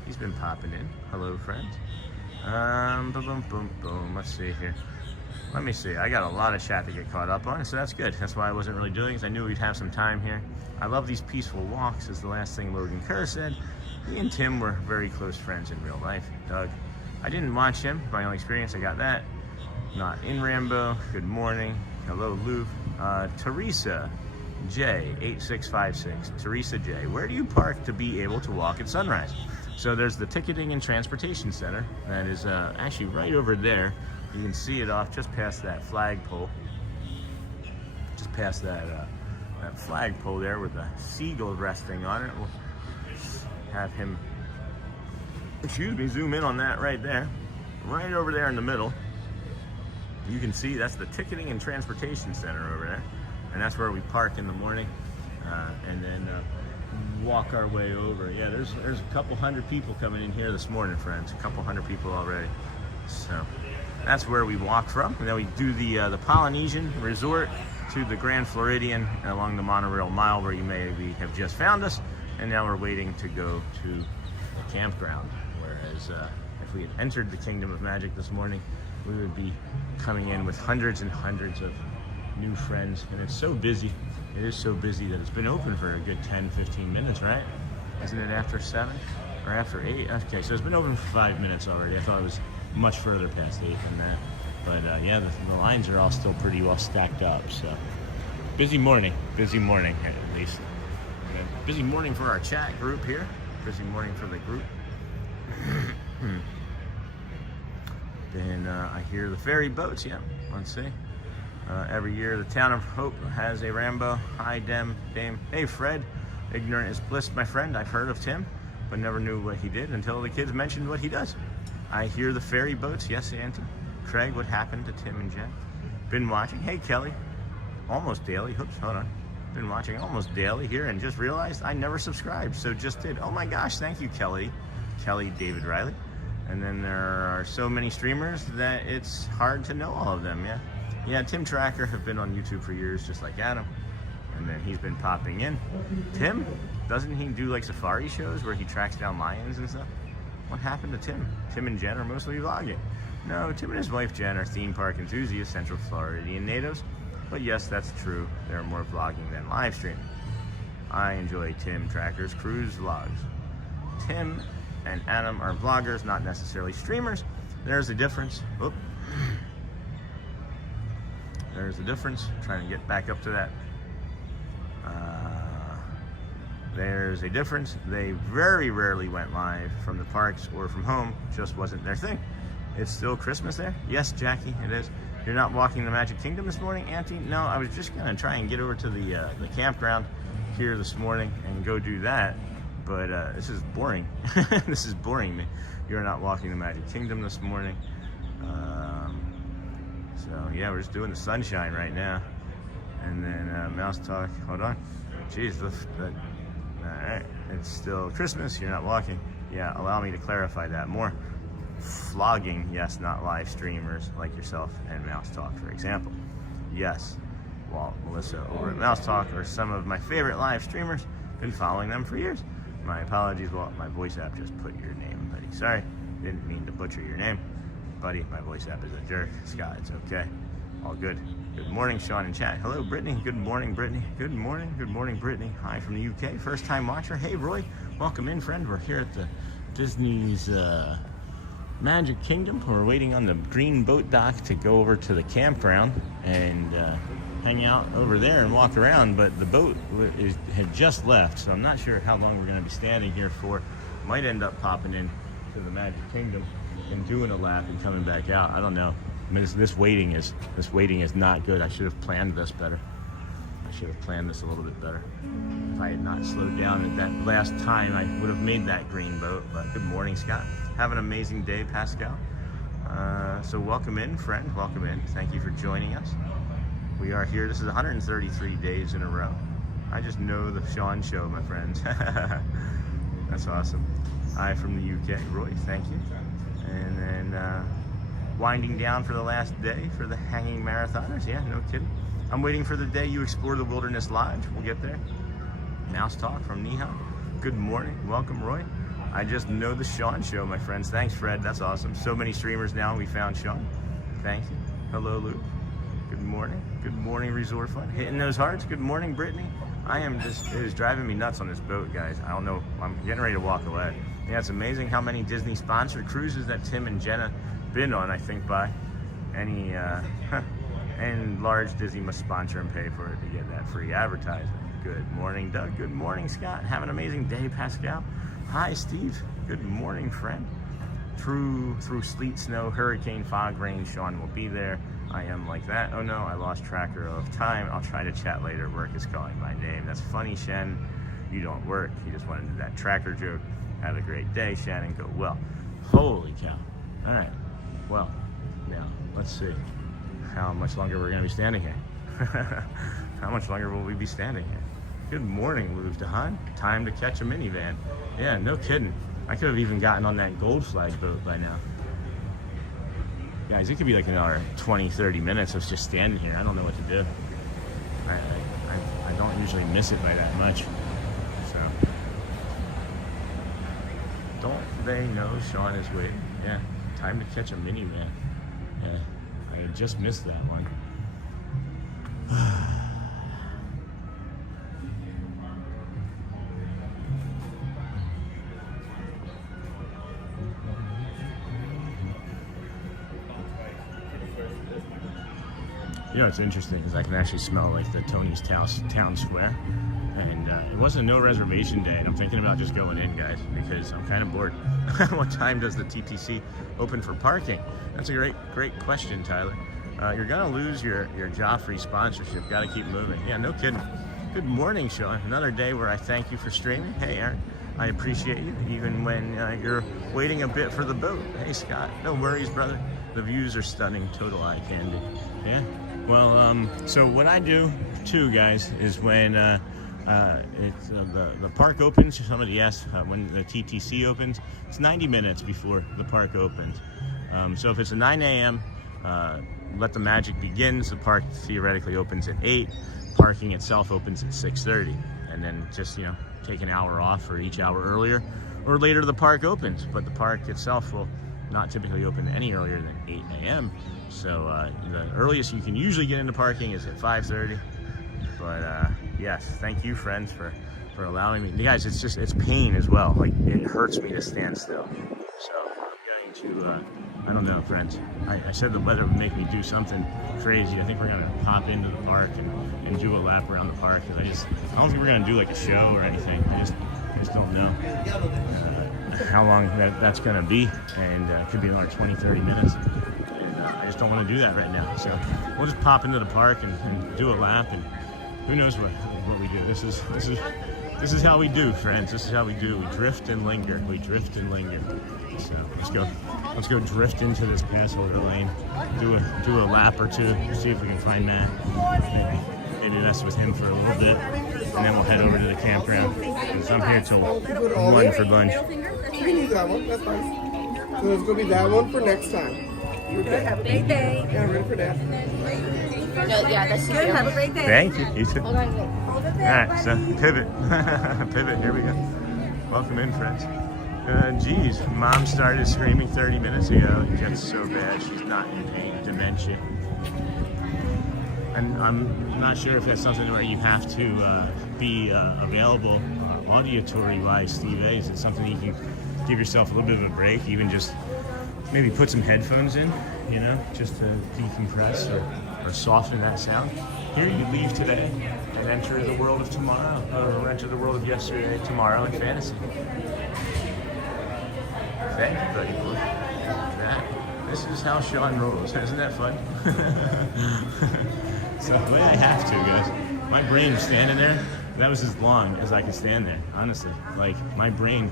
He's been popping in. Hello, friends. Boom, boom, boom, boom. Let's see here. Let me see. I got a lot of chat to get caught up on, so that's good. That's why I wasn't really doing it, because I knew we'd have some time here. I love these peaceful walks, is the last thing Logan Kerr said. Me and Tim were very close friends in real life. Doug. I didn't watch him. My own experience, I got that. Not in Rambo. Good morning. Hello, Lou. Teresa J, 8656. Teresa J, where do you park to be able to walk at sunrise? So there's the Ticketing and Transportation Center. That is actually right over there. You can see it off just past that flagpole. Just past that flagpole there with the seagull resting on it. We'll have him, zoom in on that right there. Right over there in the middle. You can see that's the Ticketing and Transportation Center over there. And that's where we park in the morning. And then walk our way over. Yeah, there's a couple hundred people coming in here this morning, friends. A couple hundred people already. So that's where we walk from. And then we do the Polynesian Resort to the Grand Floridian along the Monorail Mile, where you maybe have just found us. And now we're waiting to go to the campground. Whereas if we had entered the Kingdom of Magic this morning, we would be coming in with hundreds and hundreds of new friends. And it's so busy. It is so busy that it's been open for a good 10, 15 minutes, right? Isn't it after 7 or after 8? Okay, so it's been open for 5 minutes already. I thought it was much further past 8 than that. But yeah, the lines are all still pretty well stacked up. So busy morning at least. And busy morning for our chat group here. Busy morning for the group. Then I hear the ferry boats. Yeah, let's see. Every year, the town of Hope has a Rambo. Hi, Dame. Hey, Fred. Ignorant is bliss, my friend. I've heard of Tim, but never knew what he did until the kids mentioned what he does. I hear the ferry boats. Yes, Auntie. Craig, what happened to Tim and Jen? Been watching. Hey, Kelly. Almost daily. Oops, hold on. Been watching almost daily here and just realized I never subscribed, so just did. Oh my gosh, thank you, Kelly. Kelly David Riley. And then there are so many streamers that it's hard to know all of them, yeah. Yeah, Tim Tracker have been on YouTube for years, just like Adam. And then he's been popping in. Tim, doesn't he do like safari shows where he tracks down lions and stuff? What happened to Tim? Tim and Jen are mostly vlogging. No, Tim and his wife Jen are theme park enthusiasts, Central Floridian natives. But yes, that's true. They're more vlogging than live streaming. I enjoy Tim Tracker's cruise vlogs. Tim and Adam are vloggers, not necessarily streamers. There's a difference. Oop. There's a difference. Trying to get back up to that. There's a difference. They very rarely went live from the parks or from home. Just wasn't their thing. It's still Christmas there? Yes, Jackie, it is. You're not walking the Magic Kingdom this morning, Auntie? No, I was just going to try and get over to the campground here this morning and go do that. But this is boring. This is boring me. You're not walking the Magic Kingdom this morning. So yeah, we're just doing the sunshine right now. And then Mouse Talk, hold on. Jeez, all right, it's still Christmas, you're not walking. Yeah, allow me to clarify that more. vlogging, yes, not live streamers like yourself and Mouse Talk, for example. Yes, Walt, Melissa over at Mouse Talk are some of my favorite live streamers. Been following them for years. My apologies, Walt. My voice app just put your name, buddy. Sorry, didn't mean to butcher your name, buddy. My voice app is a jerk. Scott, it's okay. All good. Good morning, Sean in chat. Hello, Brittany. Good morning, Brittany. Good morning. Good morning, Brittany. Hi from the UK. First time watcher. Hey, Roy. Welcome in, friend. We're here at the Disney's Magic Kingdom. We're waiting on the green boat dock to go over to the campground and hang out over there and walk around, but the boat had just left, so I'm not sure how long we're going to be standing here for. Might end up popping in to the Magic Kingdom and doing a lap and coming back out. I don't know. I mean, this waiting is not good. I should have planned this better. I should have planned this a little bit better. If I had not slowed down at that last time, I would have made that green boat. But good morning, Scott. Have an amazing day, Pascal. So welcome in, friend. Welcome in. Thank you for joining us. We are here. This is 133 days in a row. I just know the Sean Show, my friends. That's awesome. Hi from the UK. Roy, thank you. And then winding down for the last day for the hanging marathoners. Yeah, no kidding. I'm waiting for the day you explore the Wilderness Lodge. We'll get there. Mouse Talk from Nihon. Good morning. Welcome, Roy. I just know the Sean Show, my friends. Thanks, Fred. That's awesome. So many streamers now. We found Sean. Thank you. Hello, Luke. Good morning. Good morning, Resort Fun. Hitting those hearts. Good morning, Brittany. it is driving me nuts on this boat, guys. I don't know. I'm getting ready to walk away. Yeah, it's amazing how many Disney sponsored cruises that Tim and Jenna been on, I think, by any and large Disney must sponsor and pay for it to get that free advertising. Good morning, Doug. Good morning, Scott. Have an amazing day, Pascal. Hi, Steve. Good morning, friend. Through sleet, snow, hurricane, fog, rain, Sean will be there. I am like that. Oh no, I lost tracker of time. I'll try to chat later. Work is calling my name. That's funny, Shen. You don't work. You just wanted to do that tracker joke. Have a great day, Shannon. Go well. Holy cow. All right. Well, now let's see how much longer we're going to be standing here. How much longer will we be standing here? Good morning, Louis Dahan. Time to catch a minivan. Yeah, no kidding. I could have even gotten on that Gold Slide boat by now. Guys, it could be like another 20-30 minutes of just standing here. I don't know what to do. I don't usually miss it by that much. So, don't they know Sean is waiting? Yeah, time to catch a minivan. Yeah, I had just missed that one. You know, it's interesting because I can actually smell like the Tony's Town Square, and it wasn't no reservation day, and I'm thinking about just going in, guys, because I'm kind of bored. What time does the TTC open for parking? That's a great question, Tyler. You're gonna lose your Joffrey sponsorship. Got to keep moving. Yeah, no kidding. Good morning, Sean. Another day where I thank you for streaming. Hey, Aaron, I appreciate you, even when you're waiting a bit for the boat. Hey, Scott, no worries, brother. The views are stunning. Total eye candy. Yeah. Well, so what I do too, guys, is when the park opens. Somebody asked when the TTC opens. It's 90 minutes before the park opens. So if it's a 9 a.m., let the magic begins. The park theoretically opens at 8. Parking itself opens at 6:30, and then just take an hour off for each hour earlier or later the park opens. But the park itself will not typically open any earlier than 8 a.m. So the earliest you can usually get into parking is at 5:30. But yes, thank you, friends, for allowing me. Guys, it's pain as well. Like, it hurts me to stand still. So I'm going to, I don't know, friends. I said the weather would make me do something crazy. I think we're going to pop into the park and do a lap around the park. Because I don't think we're going to do like a show or anything. I just don't know how long that's going to be. And it could be another 20-30 minutes. I just don't want to do that right now. So we'll just pop into the park and do a lap, and who knows what we do. This is how we do, friends. This is how we do. We drift and linger. We drift and linger. So let's go drift into this pass holder lane. Do a lap or two. See if we can find Matt. Maybe mess with him for a little bit, and then we'll head over to the campground. Because I'm here till 1 for lunch. So there's gonna be that one for next time. Good. Have a great day. Yeah, ready for that. Yeah, that's good. Have a great day. Thank you. You too. Hold on. Hold it All there. right, so pivot. Pivot, here we go. Welcome in, friends. Geez, Mom started screaming 30 minutes ago. It gets so bad, she's not in a dementia. And I'm not sure if that's something where you have to be available auditory-wise, Steve A. Is it something you can give yourself a little bit of a break, even just maybe put some headphones in, you know, just to decompress or soften that sound? Here you leave today and enter the world of tomorrow, or enter the world of yesterday, tomorrow, and fantasy. Thank you, buddy. Look at that. This is how Sean rolls. Isn't that fun? So the way I have to, guys. My brain was standing there. That was as long as I could stand there, honestly. Like, my brain,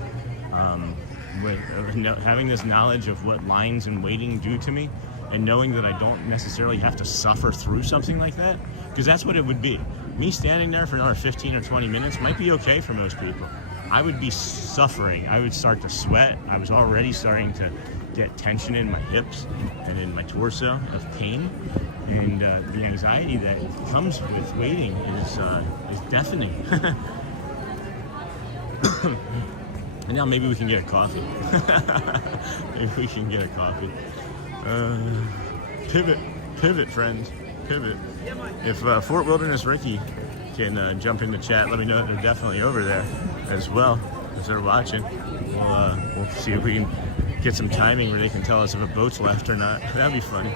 having this knowledge of what lines and waiting do to me, and knowing that I don't necessarily have to suffer through something like that, because that's what it would be. Me standing there for another 15 or 20 minutes might be okay for most people. I would be suffering. I would start to sweat. I was already starting to get tension in my hips and in my torso of pain. And the anxiety that comes with waiting is deafening. And now maybe we can get a coffee. Maybe we can get a coffee. Pivot, friends, pivot. If Fort Wilderness Ricky can jump in the chat, let me know that they're definitely over there as well, if they're watching. We'll see if we can get some timing where they can tell us if a boat's left or not. That'd be funny.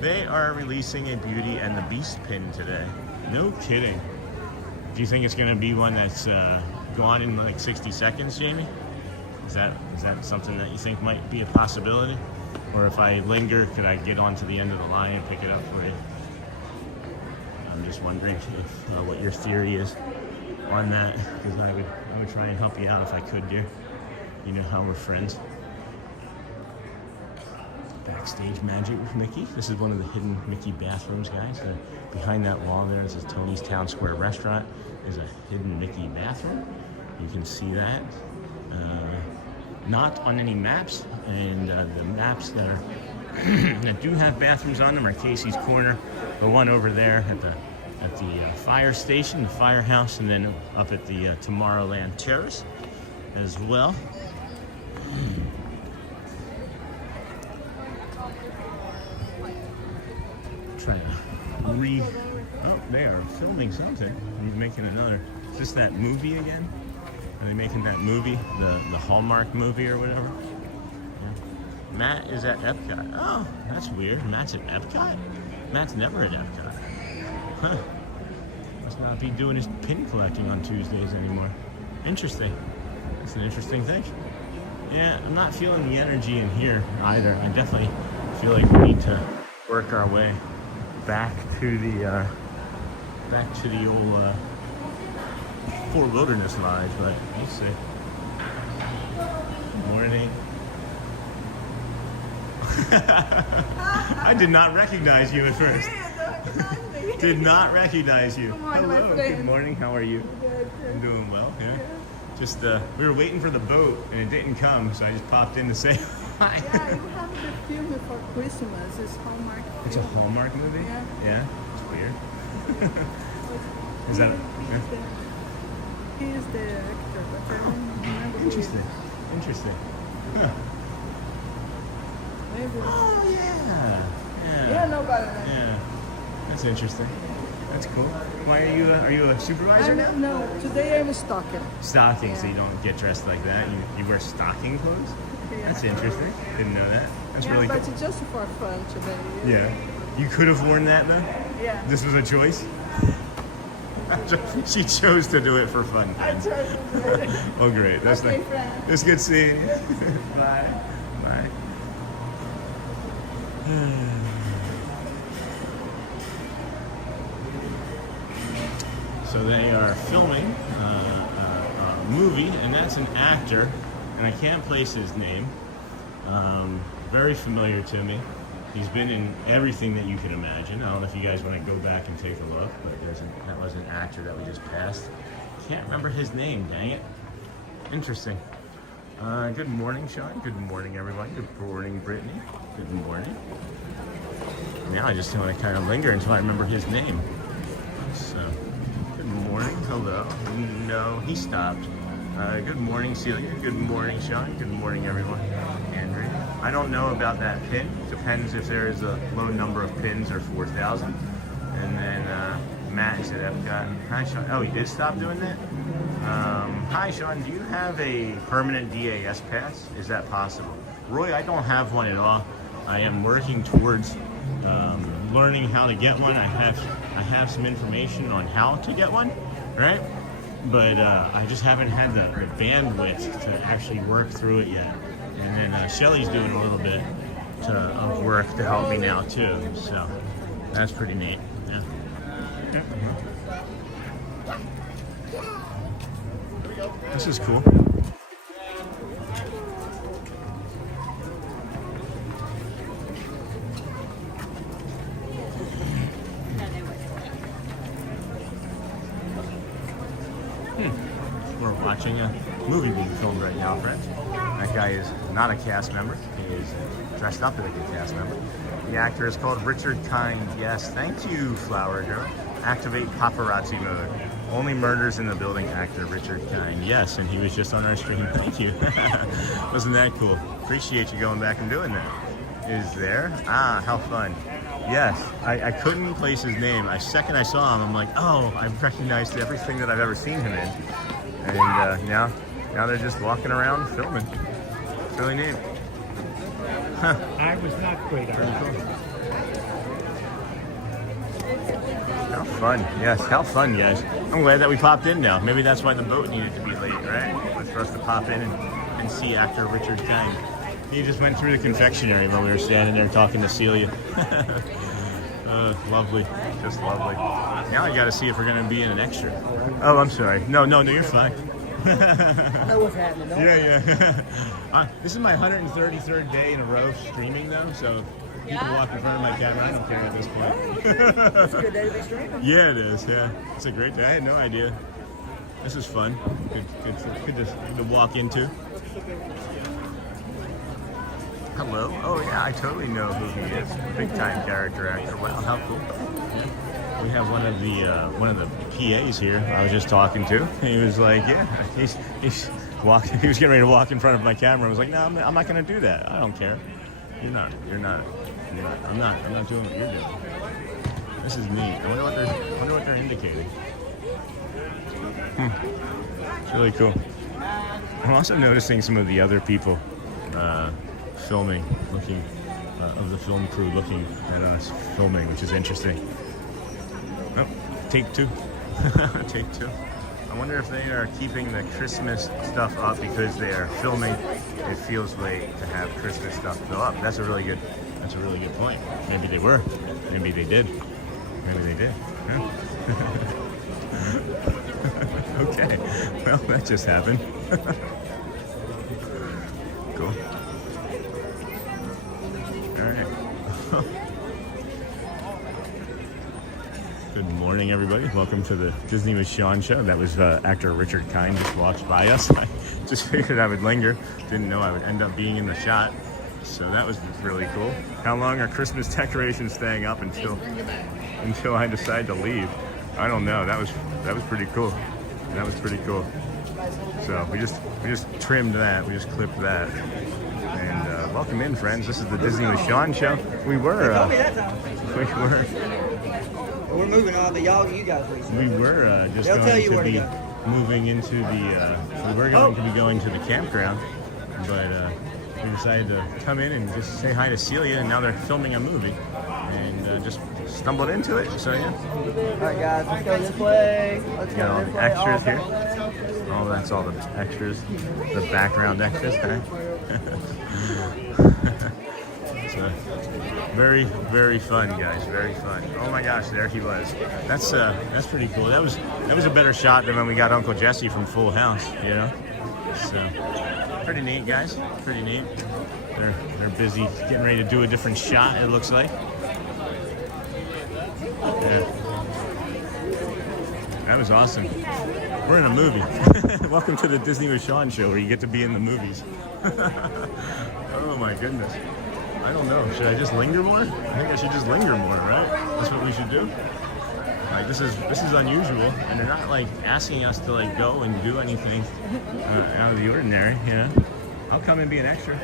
They are releasing a Beauty and the Beast pin today. No kidding. Do you think it's going to be one that's gone in like 60 seconds, Jamie? Is that something that you think might be a possibility? Or if I linger, could I get onto the end of the line and pick it up for you? I'm just wondering if what your theory is on that, because I would try and help you out if I could, dear. You know how we're friends. Backstage magic with Mickey. This is one of the hidden Mickey bathrooms, guys. Behind that wall there is a Tony's Town Square restaurant. There's a hidden Mickey bathroom. You can see that. Not on any maps, and the maps that are that do have bathrooms on them are Casey's Corner, the one over there at the fire station, the firehouse, and then up at the Tomorrowland Terrace as well. Trying to oh, they are filming something. He's making another. Is this that movie again? Are they making that movie, the Hallmark movie or whatever? Yeah. Matt is at Epcot. Oh, that's weird. Matt's at Epcot? Matt's never at Epcot. Huh. Must not be doing his pin collecting on Tuesdays anymore. Interesting. That's an interesting thing. Yeah, I'm not feeling the energy in here either. I definitely feel like we need to work our way back to the old Fort Wilderness Lodge, but we'll see. Morning. I did not recognize you at first. Did not recognize you. Hello. Good morning. How are you? I'm doing well. Yeah. Just we were waiting for the boat and it didn't come, so I just popped in to say hi. Yeah, you have the film for Christmas. It's Hallmark. It's a Hallmark movie? Yeah. Yeah? It's weird. Is that... Yeah. He is the actor, but I don't remember. Interesting. Interesting. Huh. Maybe. Oh, yeah. Yeah, nobody. Yeah. That's interesting. That's cool. Why are you a supervisor now? No, today I'm a stalker. Stocking, Yeah. so you don't get dressed like that. You wear stocking clothes? Yeah. That's interesting. Didn't know that. That's Yeah, really but cool. it's just for fun today. Yeah. You could have worn that though? Yeah. This was a choice? She chose to do it for fun. I chose to do it. Oh, great. That's Okay, nice. friend. It's good seeing you. Bye. Bye. So they are filming a movie, and that's an actor, and I can't place his name. Very familiar to me. He's been in everything that you can imagine. I don't know if you guys want to go back and take a look, but that was an actor that we just passed. Can't remember his name, dang it. Interesting. Good morning, Sean. Good morning, everyone. Good morning, Brittany. Good morning. Now I just want to kind of linger until I remember his name. So, good morning. Hello. No, he stopped. Good morning, Celia. Good morning, Sean. Good morning, everyone. Andrea. I don't know about that pin. Depends if there is a low number of pins or 4,000. And then Matt said, I've got. Hi, Sean. Oh, he did stop doing that? Hi, Sean. Do you have a permanent DAS pass? Is that possible? Roy, I don't have one at all. I am working towards learning how to get one. I have some information on how to get one, right? But I just haven't had the bandwidth to actually work through it yet. And then Shelly's doing a little bit of work to help me now too. So that's pretty neat. Yeah. This is cool. We're watching a movie being filmed right now, friends. That guy is not a cast member. He is dressed up like a cast member. The actor is called Richard Kind. Yes, thank you, Flower Girl. Activate paparazzi mode. Only murders in the building, actor Richard Kind. Yes, and he was just on our stream. Thank you. Wasn't that cool? Appreciate you going back and doing that. Is there? Ah, how fun. Yes, I couldn't place his name. The second I saw him, I'm like, oh, I've recognized everything that I've ever seen him in. And now they're just walking around filming. It's really neat. Huh. I was not great, Arthur. How fun. Yes, how fun, guys. I'm glad that we popped in now. Maybe that's why the boat needed to be late, right? Was for us to pop in and see actor Richard Kind. He just went through the confectionery while we were standing there talking to Celia. Lovely. Just lovely. Now I gotta see if we're gonna be in an extra. Oh, I'm sorry. No, you're fine. I know what's happening. Yeah. This is my 133rd day in a row streaming though, so people walk in front of my camera. I don't care at this point. It's a good day to be streaming. Yeah, it is. Yeah, it's a great day. I had no idea. This is fun. Good to walk into. Hello. Oh yeah, I totally know who he is. Big time character actor. Wow, how cool. Yeah. We have one of the PAs here. I was just talking to. He was like, yeah, he's walking. He was getting ready to walk in front of my camera. I was like, no, I'm not going to do that. I don't care. You're not. I'm not doing what you're doing. This is neat. I wonder what they're indicating. It's really cool. I'm also noticing some of the other people filming, looking of the film crew looking at us filming, which is interesting. Oh, take two. Take two. I wonder if they are keeping the Christmas stuff up because they are filming. It feels late to have Christmas stuff go up. That's a really good point. Maybe they were. Maybe they did. Maybe they did. Yeah. Okay. Well, that just happened. Cool. All right. Good morning, everybody. Welcome to the Disney with Sean show. That was actor Richard Kind just walked by us. I just figured I would linger. Didn't know I would end up being in the shot. So that was really cool. How long are Christmas decorations staying up until I decide to leave? I don't know. That was pretty cool. That was pretty cool. So we just trimmed that. We just clipped that. And welcome in, friends. This is the Disney with Sean show. We're moving on, but you guys research. We were just going to be moving into the. We were going to be going to the campground, but we decided to come in and just say hi to Celia, and now they're filming a movie, and just stumbled into it. So yeah. All right, guys, let's go this way. Got all the extras here. Oh, that's all the extras, the background extras. Huh? So, very, very fun, guys. Very fun. Oh my gosh, there he was. That's pretty cool. That was a better shot than when we got Uncle Jesse from Full House, you know. So, pretty neat, guys. Pretty neat. They're busy getting ready to do a different shot. It looks like. Yeah. That was awesome. We're in a movie. Welcome to the Disney with Sean show where you get to be in the movies. Oh my goodness. I don't know. Should I just linger more? I think I should just linger more, right? That's what we should do. Like this is unusual, and they're not like asking us to like go and do anything out of the ordinary. You know, I'll come and be an extra.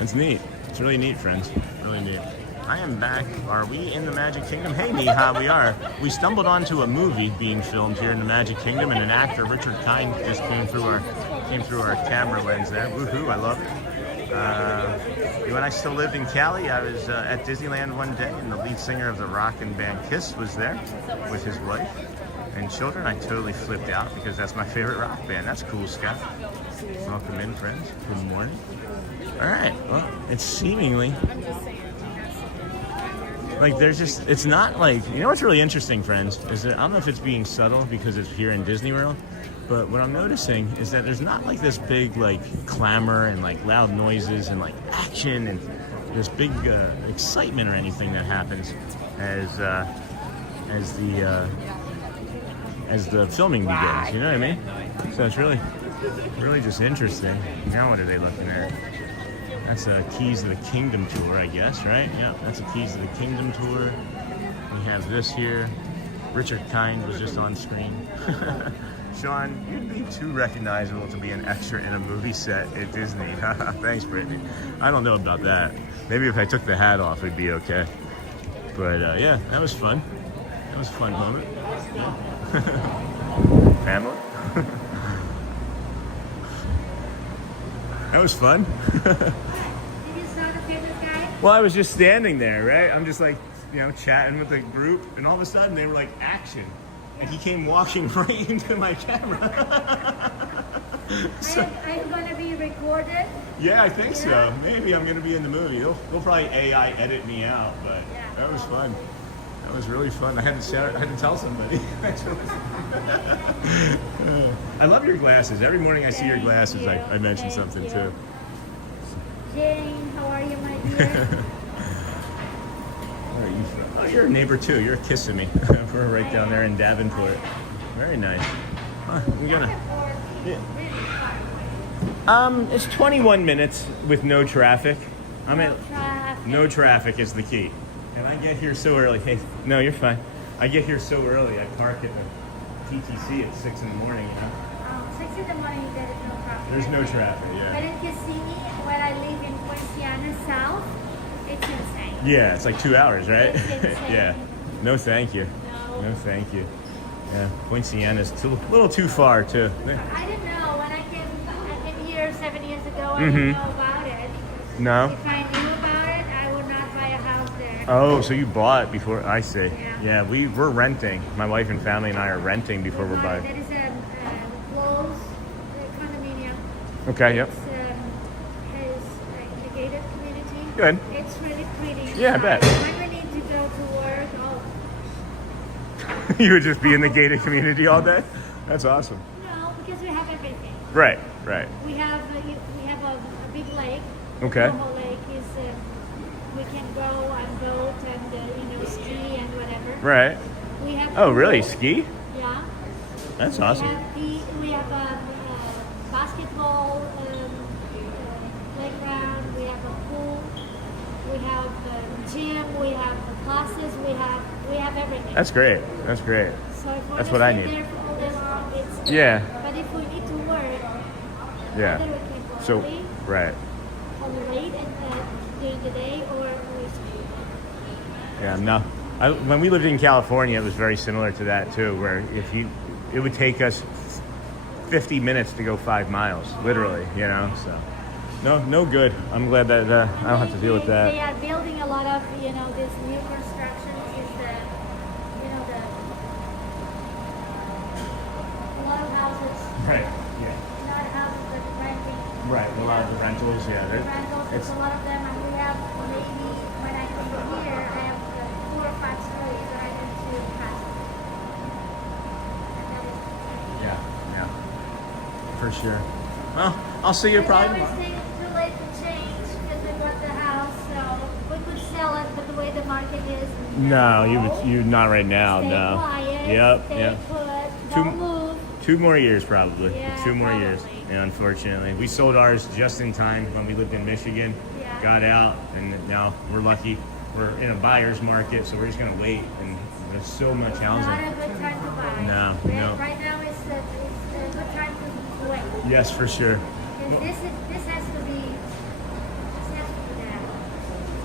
It's neat. It's really neat, friends. Really neat. I am back. Are we in the Magic Kingdom? Hey, Neha, we are. We stumbled onto a movie being filmed here in the Magic Kingdom, and an actor, Richard Kind, just came through our camera lens there. Woohoo! I love it. When I still lived in Cali, I was at Disneyland one day, and the lead singer of the rockin' band Kiss was there with his wife and children. I totally flipped out because that's my favorite rock band. That's cool, Scott. Welcome in, friends. Good morning. All right. Well, it's seemingly like it's not like, you know what's really interesting, friends, is that I don't know if it's being subtle because it's here in Disney World, but what I'm noticing is that there's not like this big like clamor and like loud noises and like action and this big excitement or anything that happens as the filming begins. You know what I mean? So it's really just interesting. Now what are they looking at? That's a Keys of the Kingdom tour, I guess, right? Yeah, that's a Keys of the Kingdom tour. We have this here. Richard Kind was just on screen. Sean, you'd be too recognizable to be an extra in a movie set at Disney. Thanks, Brittany. I don't know about that. Maybe if I took the hat off, it'd be okay. But yeah, that was fun. That was a fun moment. Yeah. Pamela? That was fun. Well, I was just standing there, right? I'm just like, you know, chatting with the group, and all of a sudden they were like, action. And he came walking right into my camera. So, Are you going to be recorded? yeah, I think so. Maybe I'm going to be in the movie. They'll probably AI edit me out, but that was fun. That was really fun. I had to tell somebody. I love your glasses. Every morning I see your glasses, I mention something too. Jane, how are you, my dear? Where are you from? Oh, you're a neighbor too. You're kissing me. We're right down there in Davenport. Very nice. Huh, I'm gonna. Yeah. It's 21 minutes with no traffic. No traffic is the key. And I get here so early. Hey, no, you're fine. I get here so early. I park at the TTC at 6 in the morning. You know. 6 in the morning, there is no traffic. There's no traffic. Yeah. But in Kissimmee, where I live in Poinciana South, it's insane. Yeah, it's like 2 hours, right? It's insane. Yeah. No, thank you. No, thank you. Yeah, Poinciana's a little too far too. I didn't know when I came here 7 years ago. I didn't know about it. No. If I knew about it, I would not buy a house there. Oh, so you bought before? I see. Yeah, we're renting. My wife and family and I are renting before we're buying. That is a closed condominium. Okay. Yep. It's a gated community. Good. It's really pretty. Yeah, I bet. When we need to go to work, You would just be in the gated community all day? That's awesome. no, because we have everything. Right. We have a big lake. Okay. Moho Lake is we can go and boat and ski and whatever. Right. We have. Oh, really? Ski? Yeah. That's awesome. We have a basketball playground. We have a pool. We have a gym. We have classes. We have everything. That's great. That's great. So if That's what I need. There for all day long, it's Yeah. But if we need to work, Yeah. either we can go So, early, right. late during the day, or we Yeah, no. When we lived in California, it was very similar to that too, where it would take us 50 minutes to go 5 miles, literally, you know, so. No good. I'm glad that I don't have to deal with that. They are building a lot of, this new construction is a lot of houses. Right, yeah. Not houses, but renting. Right, a lot of the rentals, yeah. Rentals, there's a lot of them, and we have maybe, when I come here, I have 4 or 5 stories that I need to pass. Yeah, for sure. Well, I'll see you probably. It's too late to change because we got the house, so we could sell it, but the way the the market is. No, you not right now. Stay No. quiet. Yep. Stay Yep. put. Two- Don't move. 2 more years probably. Yeah, 2 more probably. years. Yeah, unfortunately, we sold ours just in time when we lived in Michigan. Yeah. Got out, and now we're lucky. We're in a buyer's market, so we're just gonna wait. And there's so much Not housing. a good time to buy. No, Right, no. right now it's a good time to wait. Yes, for sure. And this has to be that.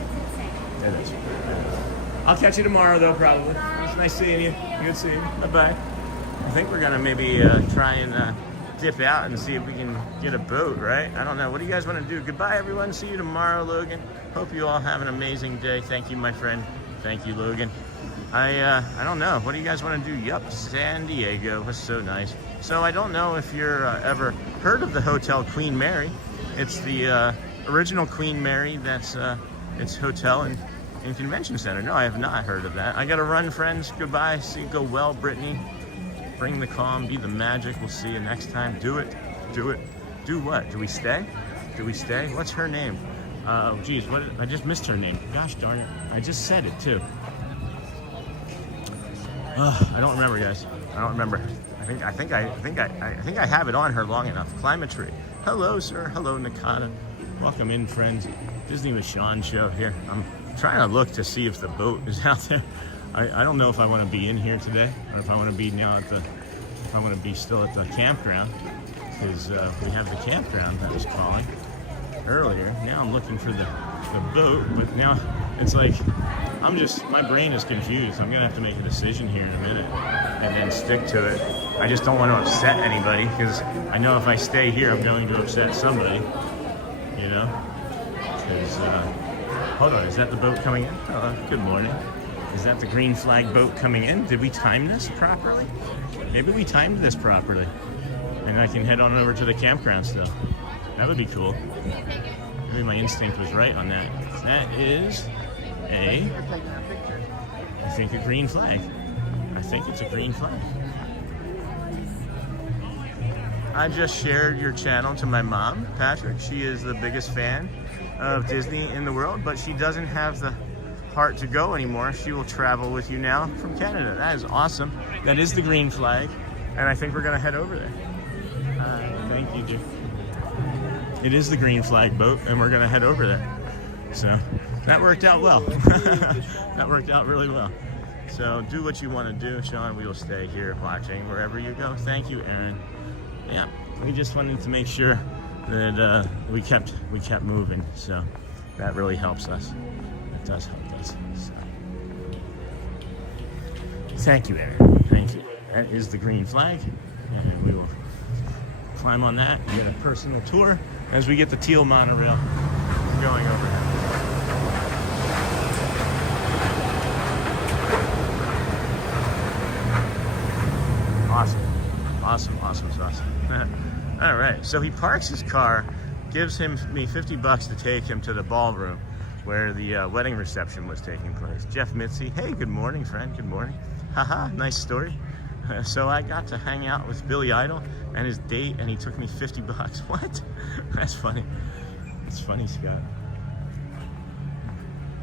It's insane. It is. I'll catch you tomorrow, though, probably. It's nice seeing you. Good seeing you. Bye-bye. I think we're gonna maybe try and dip out and see if we can get a boat, right? I don't know. What do you guys want to do? Goodbye, everyone. See you tomorrow, Logan. Hope you all have an amazing day. Thank you, my friend. Thank you, Logan. I don't know. What do you guys want to do? Yup, San Diego. That's so nice. So I don't know if you're ever heard of the Hotel Queen Mary. It's the original Queen Mary. That's its hotel and convention center. No, I have not heard of that. I gotta run, friends. Goodbye. See you go well, Brittany. Bring the calm, be the magic. We'll see you next time. Do it. Do it. Do what? Do we stay? Do we stay? What's her name? Oh, geez, what? I just missed her name. Gosh darn it! I just said it too. I don't remember, guys. I don't remember. I think I have it on her long enough. Climate tree. Hello, sir. Hello, Nakata. Welcome in, friends. Disney with Sean show here. I'm trying to look to see if the boat is out there. I don't know if I want to be in here today or if I want to be now if I want to be still at the campground, because we have the campground that was calling earlier. Now I'm looking for the boat, but now it's like my brain is confused. I'm gonna have to make a decision here in a minute and then stick to it. I just don't want to upset anybody, because I know if I stay here I'm going to upset somebody, you know. Because hold on, is that the boat coming in? Good morning. Is that the green flag boat coming in? Did we time this properly? Maybe we timed this properly. And I can head on over to the campground still. That would be cool. Maybe my instinct was right on that. That is I think a green flag. I think it's a green flag. I just shared your channel to my mom, Patrick. She is the biggest fan of Disney in the world, but she doesn't have the heart to go anymore. She will travel with you now from Canada. That is awesome. That is the green flag, and I think we're gonna head over there. Thank you, dear. It is the green flag boat, and we're gonna head over there. So that worked out well. That worked out really well. So do what you want to do, Sean. We will stay here watching wherever you go. Thank you, Aaron. Yeah, we just wanted to make sure that we kept moving. So that really helps us. It does help us. So. Thank you, Aaron. Thank you. That is the green flag, and we will climb on that and get a personal tour as we get the teal monorail going over here. Awesome. All right, so he parks his car, gives me $50 to take him to the ballroom where the wedding reception was taking place. Jeff Mitzi, hey, good morning, friend, good morning. Haha, nice story. So I got to hang out with Billy Idol and his date, and he took me $50. What? That's funny. That's funny, Scott.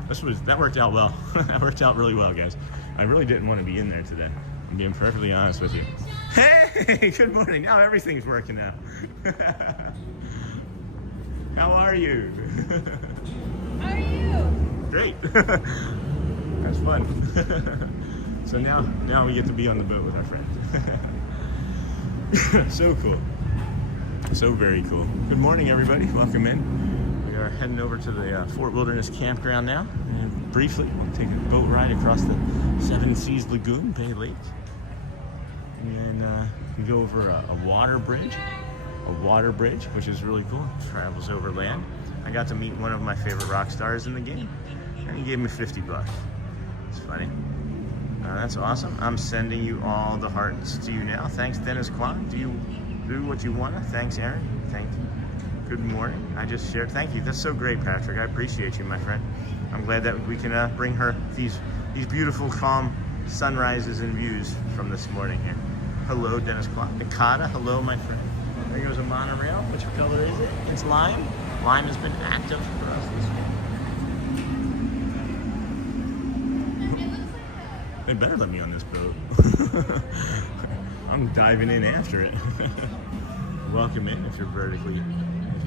That worked out well. That worked out really well, guys. I really didn't want to be in there today. I'm being perfectly honest with you. Hey, good morning. Now everything's working out. How are you? How are you? Great. That's fun. So now we get to be on the boat with our friend. So cool. So very cool. Good morning, everybody. Welcome in. We are heading over to the Fort Wilderness Campground now. And briefly, we'll take a boat ride across the Seven Seas Lagoon, Bay Lake. And then we go over a water bridge. Which is really cool. It travels over land. I got to meet one of my favorite rock stars in the game, and he gave me $50. It's funny. That's awesome. I'm sending you all the hearts to you now. Thanks, Dennis Kwan. Do you do what you want to? Thanks, Aaron. Thank you. Good morning. I just shared. Thank you. That's so great, Patrick. I appreciate you, my friend. I'm glad that we can bring her these beautiful, calm sunrises and views from this morning here. Hello, Dennis Kwan. Nakata, hello, my friend. There goes a monorail. Which color is it? It's lime. Lime has been active for us this week. They better let me on this boat. I'm diving in after it. Welcome in if you're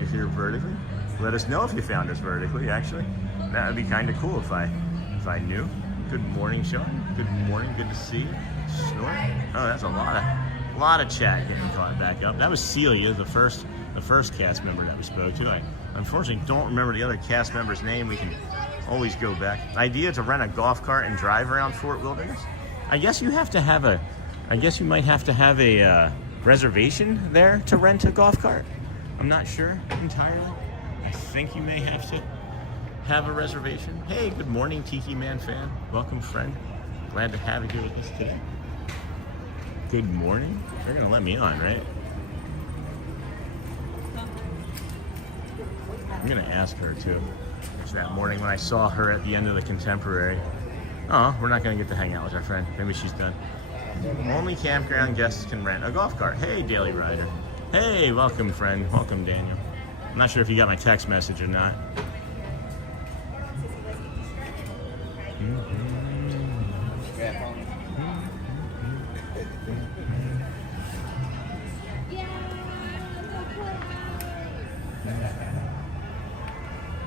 here vertically. Let us know if you found us vertically, actually. That would be kind of cool if I knew. Good morning, Sean. Good morning, good to see you. Snort. Oh, that's a lot of chat getting caught back up. That was Celia, the first cast member that we spoke to. I unfortunately don't remember the other cast member's name. We can always go back. Idea to rent a golf cart and drive around Fort Wilderness. I guess you might have to have a reservation there to rent a golf cart. I'm not sure entirely. I think you may have to have a reservation. Hey, good morning, Tiki Man fan. Welcome, friend. Glad to have you here with us today. Good morning. They're gonna let me on, right? I'm gonna ask her too. It's that morning when I saw her at the end of the Contemporary. Oh, we're not gonna get to hang out with our friend. Maybe she's done. Only campground guests can rent a golf cart. Hey, Daily Rider. Hey, welcome, friend. Welcome, Daniel. I'm not sure if you got my text message or not.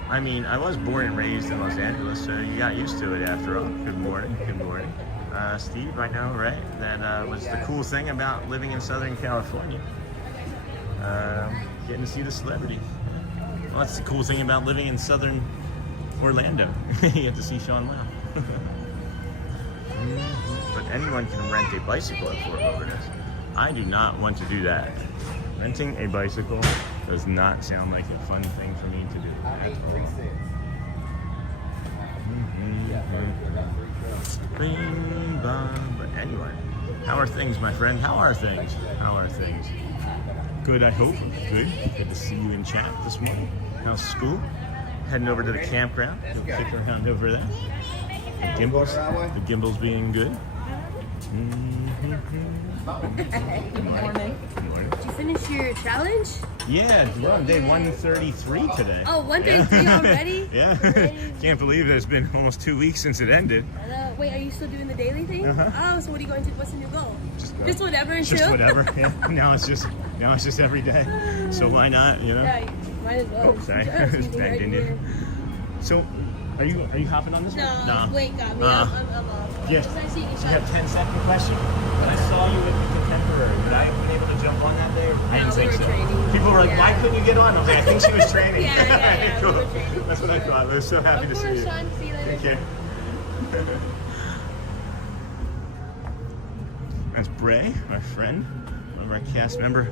I mean, I was born and raised in Los Angeles, so you got used to it after all. Good morning, good morning. Steve, I know, right? That was the cool thing about living in Southern California. Getting to see the celebrity. Well, that's the cool thing about living in Southern Orlando. You get to see Sean Wow. But anyone can rent a bicycle at Fort Wilderness. I do not want to do that. Renting a bicycle does not sound like a fun thing for me to do. But anyway, how are things, my friend? How are things? How are things? Good, I hope. Good. Good to see you in chat this morning. How's school? Heading over to the campground. You'll kick around over there. The gimbals being good. Good morning. Good morning. Did you finish your challenge? Yeah, we're on day 133 today. Oh, 133 already? Yeah. Can't believe it. It's been almost 2 weeks since it ended. Wait, are you still doing the daily thing? Uh-huh. Oh, so what are you going to? What's the new goal? Just whatever and Just chill? whatever. Yeah. Now it's just every day. So why not? You know. Yeah, might as well. Oh, sorry. Just Banged right into you. here. So, are you hopping on this No, one? wait, got me. I'm off. Yeah. Just nice seeing you, You have 10-second question. When I saw you at the Contemporary, would I have been able to jump on that day? I didn't we think were so. training. People were like, Yeah. why couldn't you get on? I was like, I think she was training. Yeah, Cool. we were training. That's what I thought. I was so happy to Of see course, you. Sean. See you later. Take care. That's Bray, my friend, one of our cast member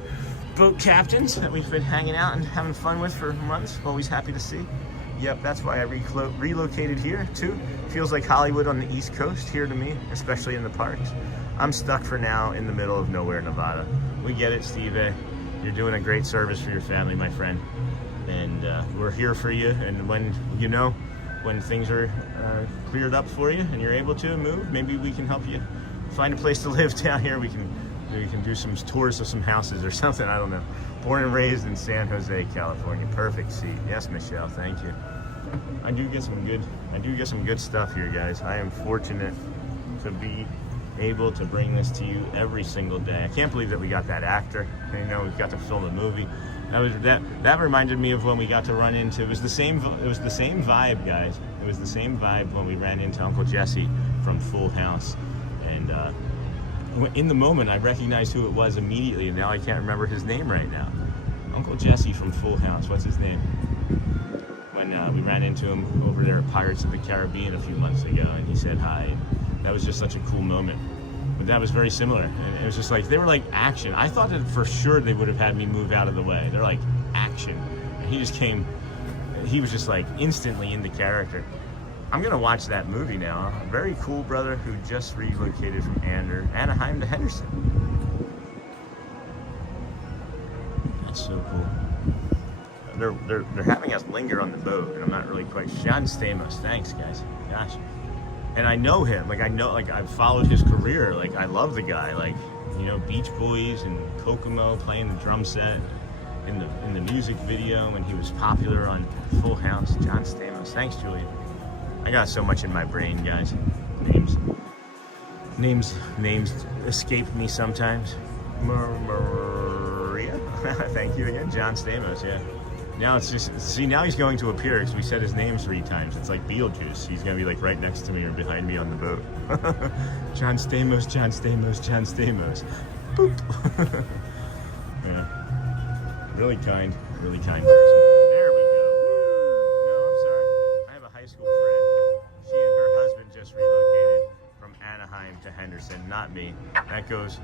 boat captains that we've been hanging out and having fun with for months. Always happy to see. Yep, that's why I relocated here too. Feels like Hollywood on the East Coast here to me, especially in the parks. I'm stuck for now in the middle of nowhere, Nevada. We get it, Steve. You're doing a great service for your family, my friend. And we're here for you. And when things are cleared up for you and you're able to move, maybe we can help you find a place to live down here. We can do some tours of some houses or something. I don't know. Born and raised in San Jose, California. Perfect seat. Yes, Michelle. Thank you. I do get some good stuff here, guys. I am fortunate to be able to bring this to you every single day. I can't believe that we got that actor. You know, we got to film a movie. That reminded me of when we got to run into. It was the same vibe, guys. It was the same vibe when we ran into Uncle Jesse from Full House, and in the moment I recognized who it was immediately, and now I can't remember his name right now. Uncle Jesse from Full House. What's his name? When we ran into him over there at Pirates of the Caribbean a few months ago, and he said hi. That was just such a cool moment. But that was very similar, and it was just like, they were like action. I thought that for sure they would have had me move out of the way. They're like action. And he just came, he was just like instantly into character. I'm gonna watch that movie now. A very cool brother who just relocated from Anaheim to Henderson. That's so cool. They're having us linger on the boat, and I'm not really quite. Sean Stamos, thanks guys. Gosh. And I know him, like I've followed his career, like I love the guy, like, you know, Beach Boys and Kokomo, playing the drum set in the music video when he was popular on Full House. John Stamos, thanks Julian. I got so much in my brain, guys. Names. Names escape me sometimes. Maria. Thank you again, John Stamos. Yeah. Now it's just see. Now he's going to appear because we said his name 3 times. It's like Beetlejuice. He's gonna be like right next to me or behind me on the boat. John Stamos. John Stamos. John Stamos. Boop. Yeah. Really kind person. There we go. Woo. No, I'm sorry. I have a high school friend. She and her husband just relocated from Anaheim to Henderson. Not me. That goes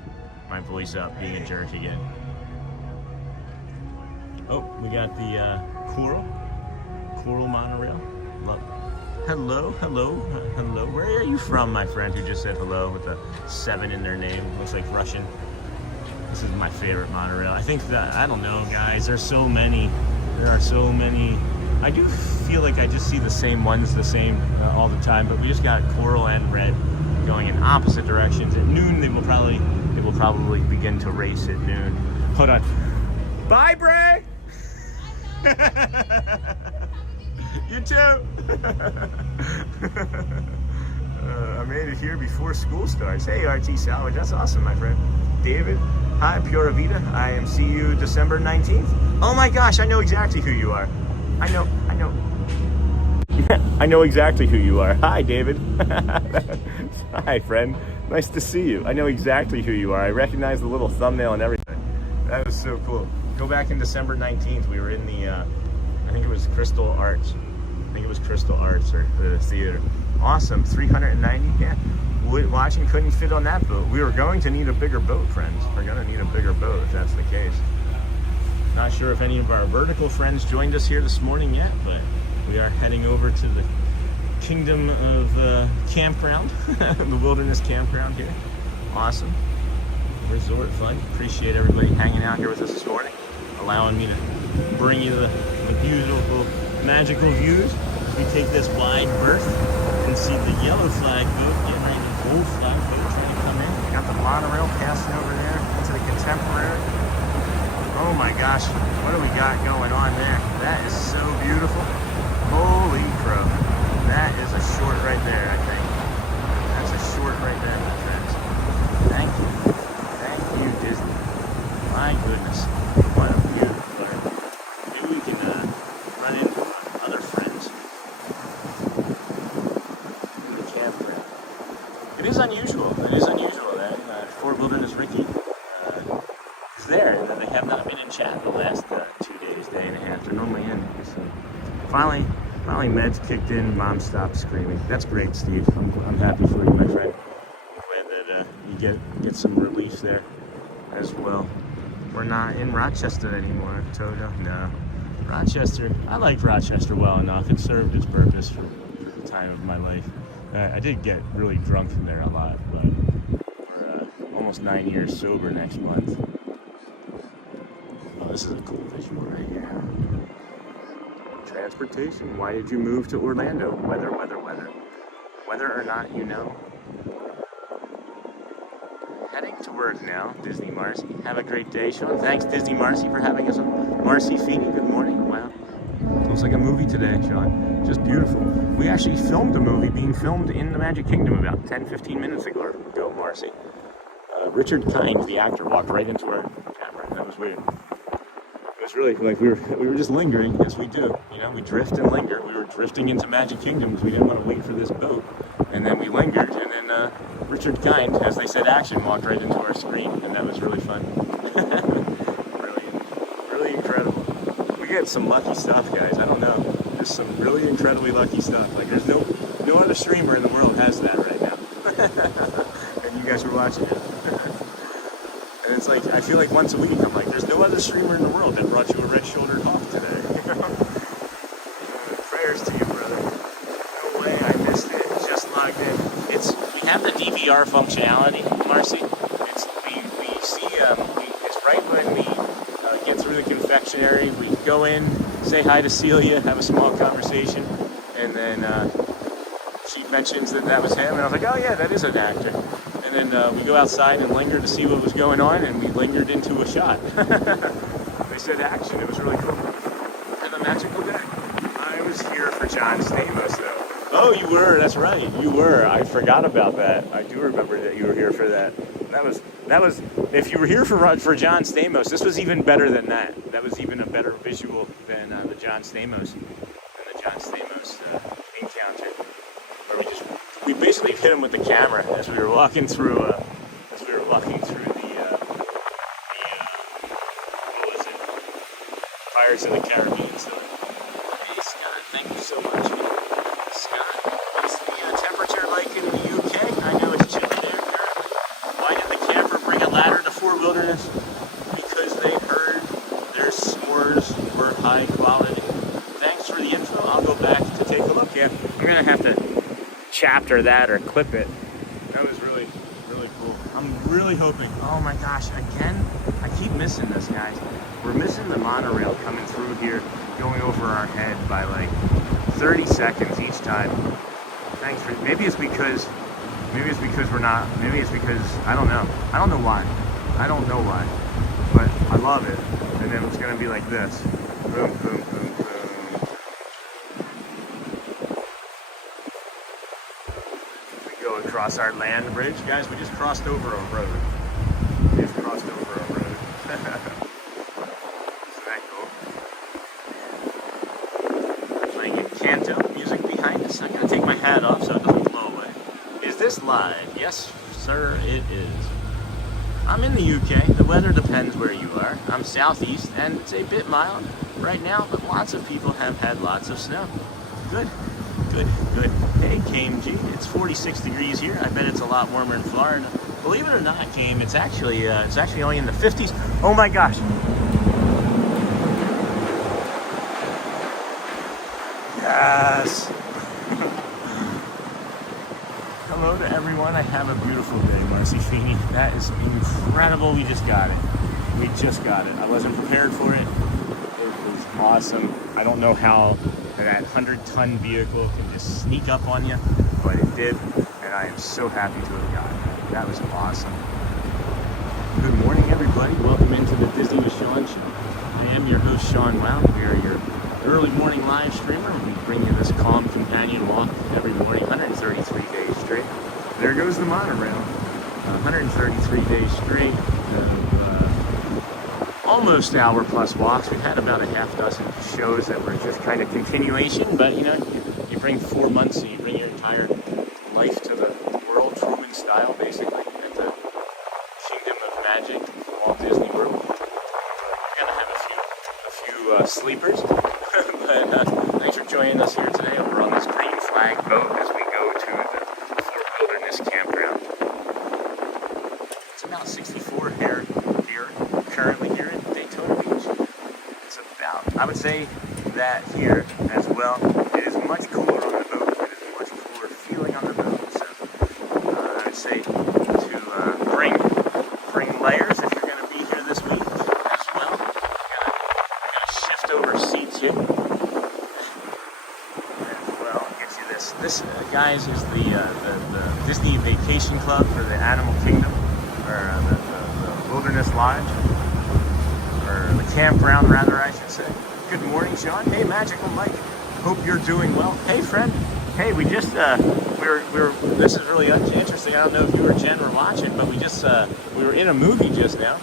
my voice up, being a jerk again. Oh, we got the Coral Monorail. Hello. Where are you from, my friend who just said hello with a 7 in their name? Looks like Russian. This is my favorite monorail. I think that, I don't know, guys, there's so many. There are so many. I do feel like I just see the same ones all the time, but we just got coral and red going in opposite directions. At noon, they will probably begin to race at noon. Hold on. Bye, Bray! You too! I made it here before school starts. Hey, RT Salvage, that's awesome, my friend. David, hi, Pura Vida. I see you December 19th. Oh my gosh, I know exactly who you are. I know. I know exactly who you are. Hi, David. Hi, friend. Nice to see you. I know exactly who you are. I recognize the little thumbnail and everything. That was so cool. Go back in December 19th. We were in the, I think it was Crystal Arts. Or the theater. Awesome. 390. Yeah. Watching couldn't fit on that boat. We were going to need a bigger boat, friends. We're going to need a bigger boat if that's the case. Not sure if any of our vertical friends joined us here this morning yet, but we are heading over to the Kingdom of Campground, the Wilderness Campground here. Awesome. Resort fun. Appreciate everybody hanging out here with us this morning, allowing me to bring you the beautiful, magical views. We take this wide berth and see the yellow flag boat getting ready to gold flag boat trying to come in. We got the monorail passing over there into the Contemporary. Oh my gosh, what do we got going on there? That is so beautiful. Holy crow. That is a short right there, I think. That's a short right there, my friends. Thank you. Thank you, Disney. My goodness. What a beautiful day. Maybe we can run into other friends in the campground. It is unusual that Fort Wilderness Ricky is there, and that they have not been in chat the last 2 days, day and a half. They're normally in. So finally meds kicked in, mom stopped screaming. That's great, Steve. I'm happy for you, my friend. I'm glad that you get some relief there as well. We're not in Rochester anymore, Toto. No. Rochester, I liked Rochester well enough. It served its purpose for the time of my life. I did get really drunk in there a lot, but we're almost 9 years sober next month. Oh, this is a cool visual right here. Transportation. Why did you move to Orlando? Weather. Whether or not you know. Heading to work now, Disney Marcy. Have a great day, Sean. Thanks, Disney Marcy, for having us on. Marcy Feeney, good morning. Wow. Looks like a movie today, Sean. Just beautiful. We actually filmed a movie being filmed in the Magic Kingdom about 10-15 minutes ago, Marcy. Richard Kind, the actor, walked right into our camera. That was weird. It was really like we were just lingering, as we do. You know, we drift and linger. We were drifting into Magic Kingdom because we didn't want to wait for this boat. And then we lingered, and then Richard Kind, as they said action, walked right into our screen, and that was really fun. really incredible. We get some lucky stuff, guys. I don't know. There's some really incredibly lucky stuff. Like, there's no other streamer in the world has that right now. And you guys were watching it. And it's like, I feel like once a week, I'm like, there's no other streamer in the world that brought you a red-shouldered hawk today. Prayers to you, brother. No way, I missed it. Just logged in. We have the DVR functionality, Marcy. We see, it's right when we get through the confectionery. We go in, say hi to Celia, have a small conversation, and then she mentions that was him, and I was like, oh yeah, that is an actor. And then we go outside and linger to see what was going on, and we lingered into a shot. They said action. It was really cool. Have a magical day. I was here for John Stamos, though. Oh, you were. That's right. You were. I forgot about that. I do remember that you were here for that. That was. If you were here for John Stamos, this was even better than that. That was even a better visual than the John Stamos encounter, where we basically hit him with the camera as we were walking through. The what was it? Pirates of the Caribbean. So, hey Scott, thank you so much. Scott, what's the temperature like in the UK? I know it's chilly there currently. Why did the camper bring a ladder to Fort Wilderness? Because they heard their s'mores were high quality. Thanks for the info. I'll go back to take a look. Yeah, I'm gonna have to chapter that or clip it. That was really, really cool. I'm really hoping. Oh my gosh, again? I keep missing this, guys. We're missing the monorail coming through here, going over our head by like 30 seconds each time. Thanks for. Maybe it's because we're not. Maybe it's because I don't know. I don't know why. But I love it. And then it's gonna be like this. Boom, boom, boom, boom. We go across our land bridge, guys. We just crossed over a road. Isn't that cool? Playing it canto music behind us. I'm gonna take my hat off so it doesn't blow away. Is this live? Yes, sir, it is. I'm in the UK. The weather depends where you are. I'm southeast, and it's a bit mild right now, but lots of people have had lots of snow. Good. Hey, KMG, it's 46 degrees here. I bet it's a lot warmer in Florida. Believe it or not, Kame, it's actually only in the 50s. Oh my gosh. Yes. Hello to everyone. I have a beautiful day, Marcy Feeney. That is incredible. We just got it. I wasn't prepared for it. It was awesome. I don't know how that 100-ton vehicle can just sneak up on you, but it did, and I am so happy to have gotten it. That was awesome. Good morning, everybody. Welcome into the Disney with Sean show. I am your host, Sean Wow. We are your early morning live streamer. We bring you this calm companion walk every morning, 133 days straight. There goes the monorail. 133 days straight of almost hour plus walks. We've had about a half dozen shows that were just kind of continuation, but you bring 4 months and you bring your entire life to the world, Truman style, basically, at the Kingdom of Magic, Walt Disney World. We're gonna have a few sleepers, but thanks for joining us here today over on this green flag boat as we go to the Fort Wilderness Campground. It's about 64 here currently here in Daytona Beach. It's about, I would say that here as well, it is much cooler on the boat. It is much cooler feeling on the boat. So I would say to bring layers if you're going to be here this week as well. I'm gonna shift over seats here. As well, gets you this. This, guys, is the Disney Vacation Club for the Animal Kingdom, or the Wilderness Lodge. Or the campground, rather, I should say. Good morning, Sean. Hey, Magical Mike. Hope you're doing well. Hey, friend. Hey, we just this is really interesting. I don't know if you or Jen were watching, but we were in a movie just now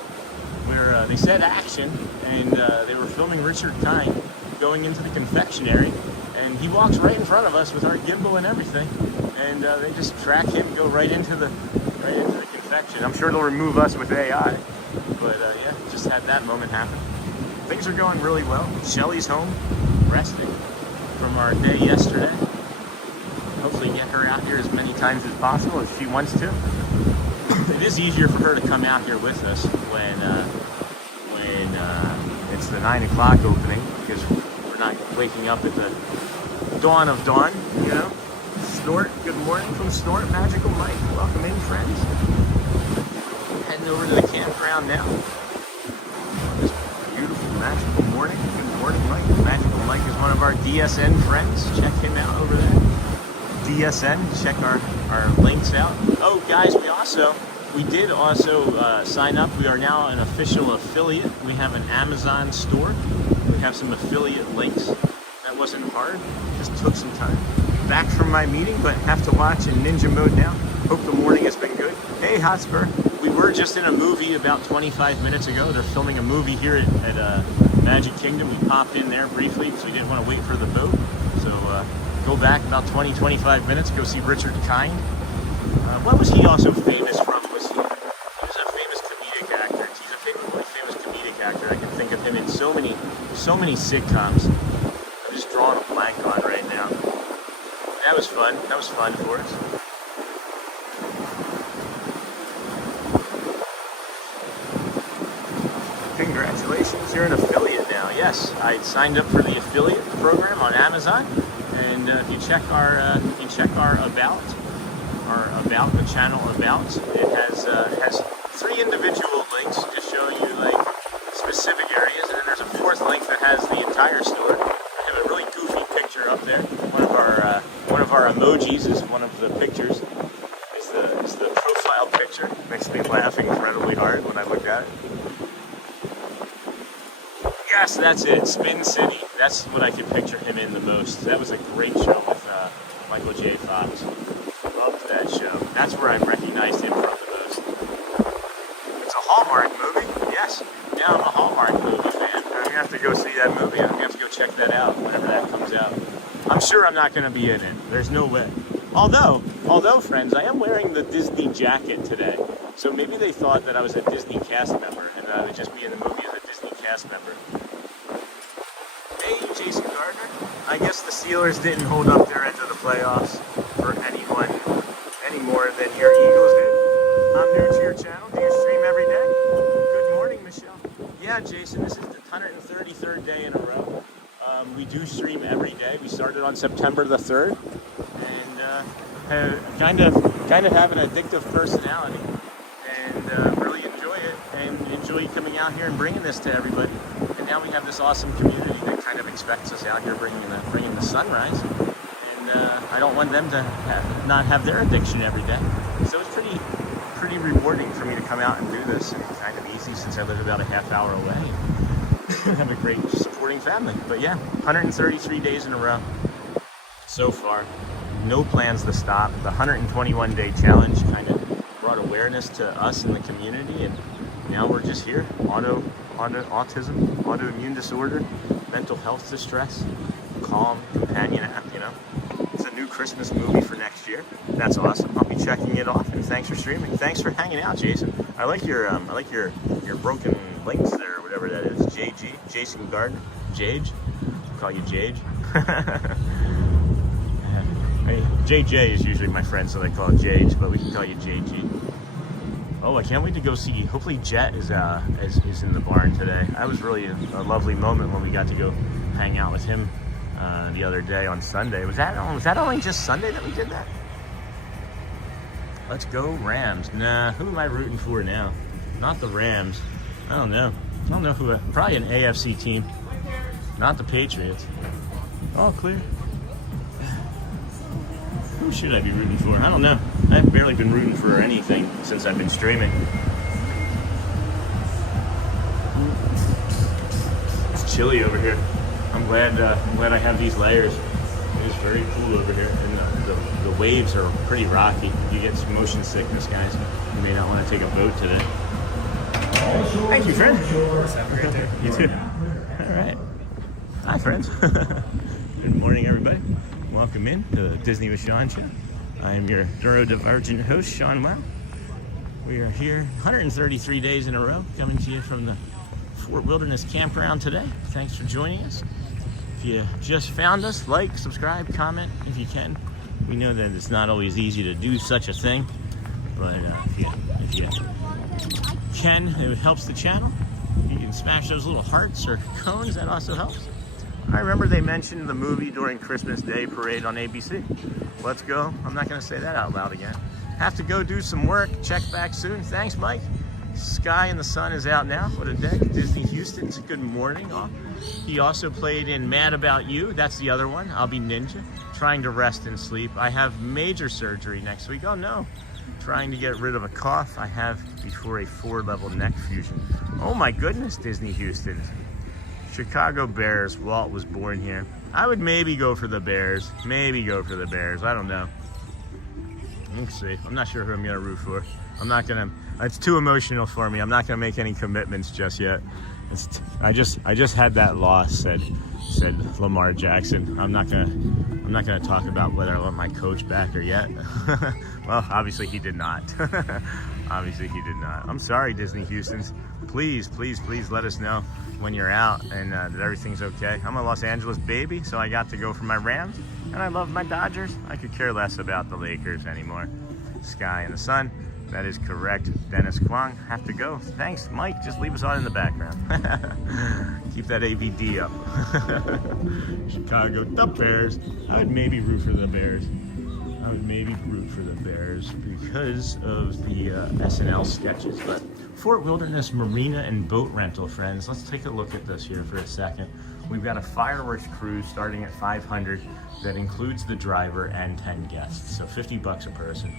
where they said action, and they were filming Richard Kind going into the confectionery, and he walks right in front of us with our gimbal and everything, and they just track him, go right into the confection. I'm sure they'll remove us with AI. But yeah, just had that moment happen. Things are going really well. Shelly's home, resting from our day yesterday. Hopefully get her out here as many times as possible if she wants to. It is easier for her to come out here with us when it's the 9 o'clock opening, because we're not waking up at the dawn of dawn, Snort, good morning from Snort. Magical Mike, welcome in, friends. Heading over to the campground now. This beautiful, magical morning. Good morning, Mike. Magical Mike is one of our DSN friends. Check him out over there. DSN, check our links out. Oh, guys, we did also sign up. We are now an official affiliate. We have an Amazon store. We have some affiliate links. That wasn't hard. Just took some time. back from my meeting, but have to watch in ninja mode now. Hope the morning has been good. Hey, Hotspur. We were just in a movie about 25 minutes ago. They're filming a movie here at Magic Kingdom. We popped in there briefly because we didn't want to wait for the boat. So go back about 20-25 minutes, go see Richard Kind. What was he also famous from? He was a famous comedic actor. He's a really famous comedic actor. I can think of him in so many sitcoms. I'm just drawing a blank on right now. That was fun. That was fun for us. Congratulations, you're an affiliate now. Yes, I signed up for the affiliate program on Amazon, and if you check our about the channel about, it has 3 individual links to show you like specific areas, and then there's a 4th link that has the entire store. I have a really goofy picture up there. One of our emojis is one of the pictures. Is the profile picture. Makes me laugh incredibly hard when I look at it. Yes, that's it. Spin City. That's what I could picture him in the most. That was a great show with Michael J. Fox. Loved that show. That's where I recognized him from the most. It's a Hallmark movie. Yes. Now I'm a Hallmark movie fan. I'm going to have to go see that movie. I'm going to have to go check that out whenever that comes out. I'm sure I'm not going to be in it. There's no way. Although, friends, I am wearing the Disney jacket today. So maybe they thought that I was a Disney cast member and that I would just be in the movie as a Disney cast member. Hey, Jason Gardner. I guess the Steelers didn't hold up their end of the playoffs for anyone any more than your Eagles did. I'm new to your channel. Do you stream every day? Good morning, Michelle. Yeah, Jason, this is the 133rd day in a row. We do stream every day. We started on September the 3rd, and kind of have an addictive personality, and really enjoy it, and enjoy coming out here and bringing this to everybody. And now we have this awesome community that kind of expects us out here bringing the sunrise, and I don't want them to not have their addiction every day. So it's pretty rewarding for me to come out and do this, and it's kind of easy since I live about a half hour away. Have a great supporting family. But yeah, 133 days in a row so far. No plans to stop. The 121-day challenge kind of brought awareness to us in the community, and now we're just here. Autism, autoimmune disorder, mental health distress, calm, companion app, you know. It's a new Christmas movie for next year. That's awesome. I'll be checking it off, and thanks for streaming. Thanks for hanging out, Jason. I like your broken links there, or whatever that is. JG, Jason Gardner, Jage. I'll call you Jage. JJ is usually my friend, so they call it Jage, but we can call you JG. Oh, I can't wait to go see. Hopefully, Jet is in the barn today. That was really a lovely moment when we got to go hang out with him the other day on Sunday. Was that only just Sunday that we did that? Let's go Rams. Nah, who am I rooting for now? Not the Rams. I don't know who. Probably an AFC team. Not the Patriots. All clear. Who should I be rooting for? I don't know. I've barely been rooting for anything since I've been streaming. It's chilly over here. I'm glad I have these layers. It is very cool over here, and the waves are pretty rocky. You get some motion sickness, guys. You may not want to take a boat today. Thank you, friend. Have a great day. You too. All right. Hi, friends. Good morning, everybody. Welcome in to the Disney with Sean show. I am your neurodivergent host, Sean Wow. We are here 133 days in a row, coming to you from the Fort Wilderness Campground today. Thanks for joining us. If you just found us, like, subscribe, comment if you can. We know that it's not always easy to do such a thing, but if you can, it helps the channel. You can smash those little hearts or cones, that also helps. I remember they mentioned the movie during Christmas Day Parade on ABC. Let's go. I'm not going to say that out loud again. Have to go do some work. Check back soon. Thanks, Mike. Sky and the Sun is out now. What a day. Disney Houston. Good morning. He also played in Mad About You. That's the other one. I'll be Ninja. Trying to rest and sleep. I have major surgery next week. Oh, no. Trying to get rid of a cough I have before a 4-level neck fusion. Oh, my goodness, Disney Houston. Chicago Bears. Walt was born here. I would maybe go for the Bears. Maybe go for the Bears. I don't know. Let's see. I'm not sure who I'm gonna root for. I'm not gonna. It's too emotional for me. I'm not gonna make any commitments just yet. I just had that loss. Said Lamar Jackson. I'm not gonna talk about whether I want my coach back or yet. Well, obviously he did not. Obviously he did not. I'm sorry, Disney Houstons. Please let us know when you're out and that everything's okay. I'm a Los Angeles baby, so I got to go for my Rams, and I love my Dodgers. I could care less about the Lakers anymore. Sky and the sun. That is correct. Dennis Kwong, have to go. Thanks, Mike. Just leave us on in the background. Keep that AVD up. Chicago, the Bears. I would maybe root for the Bears. Because of the SNL sketches. But Fort Wilderness Marina and Boat Rental, friends. Let's take a look at this here for a second. We've got a fireworks cruise starting at $500 that includes the driver and 10 guests. So $50 a person.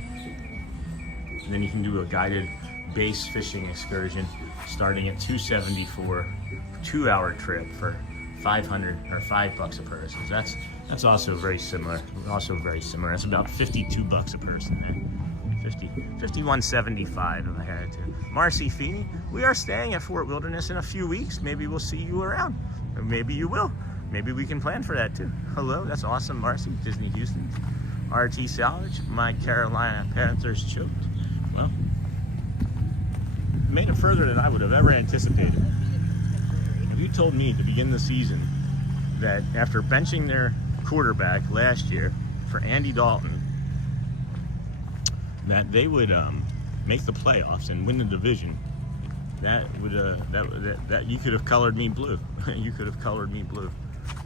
And then you can do a guided bass fishing excursion starting at $274, 2-hour trip for $500 or $5 a person. So that's also very similar. That's about $52 a person then. $51.75 if I had to. Marcy Feeney, we are staying at Fort Wilderness in a few weeks. Maybe we'll see you around. Or maybe you will. Maybe we can plan for that too. Hello, that's awesome, Marcy. Disney Houston. RT Salvage, my Carolina Panthers choked. Well, made it further than I would have ever anticipated. If you told me to begin the season that after benching their quarterback last year for Andy Dalton, that they would make the playoffs and win the division, that you could have colored me blue. You could have colored me blue.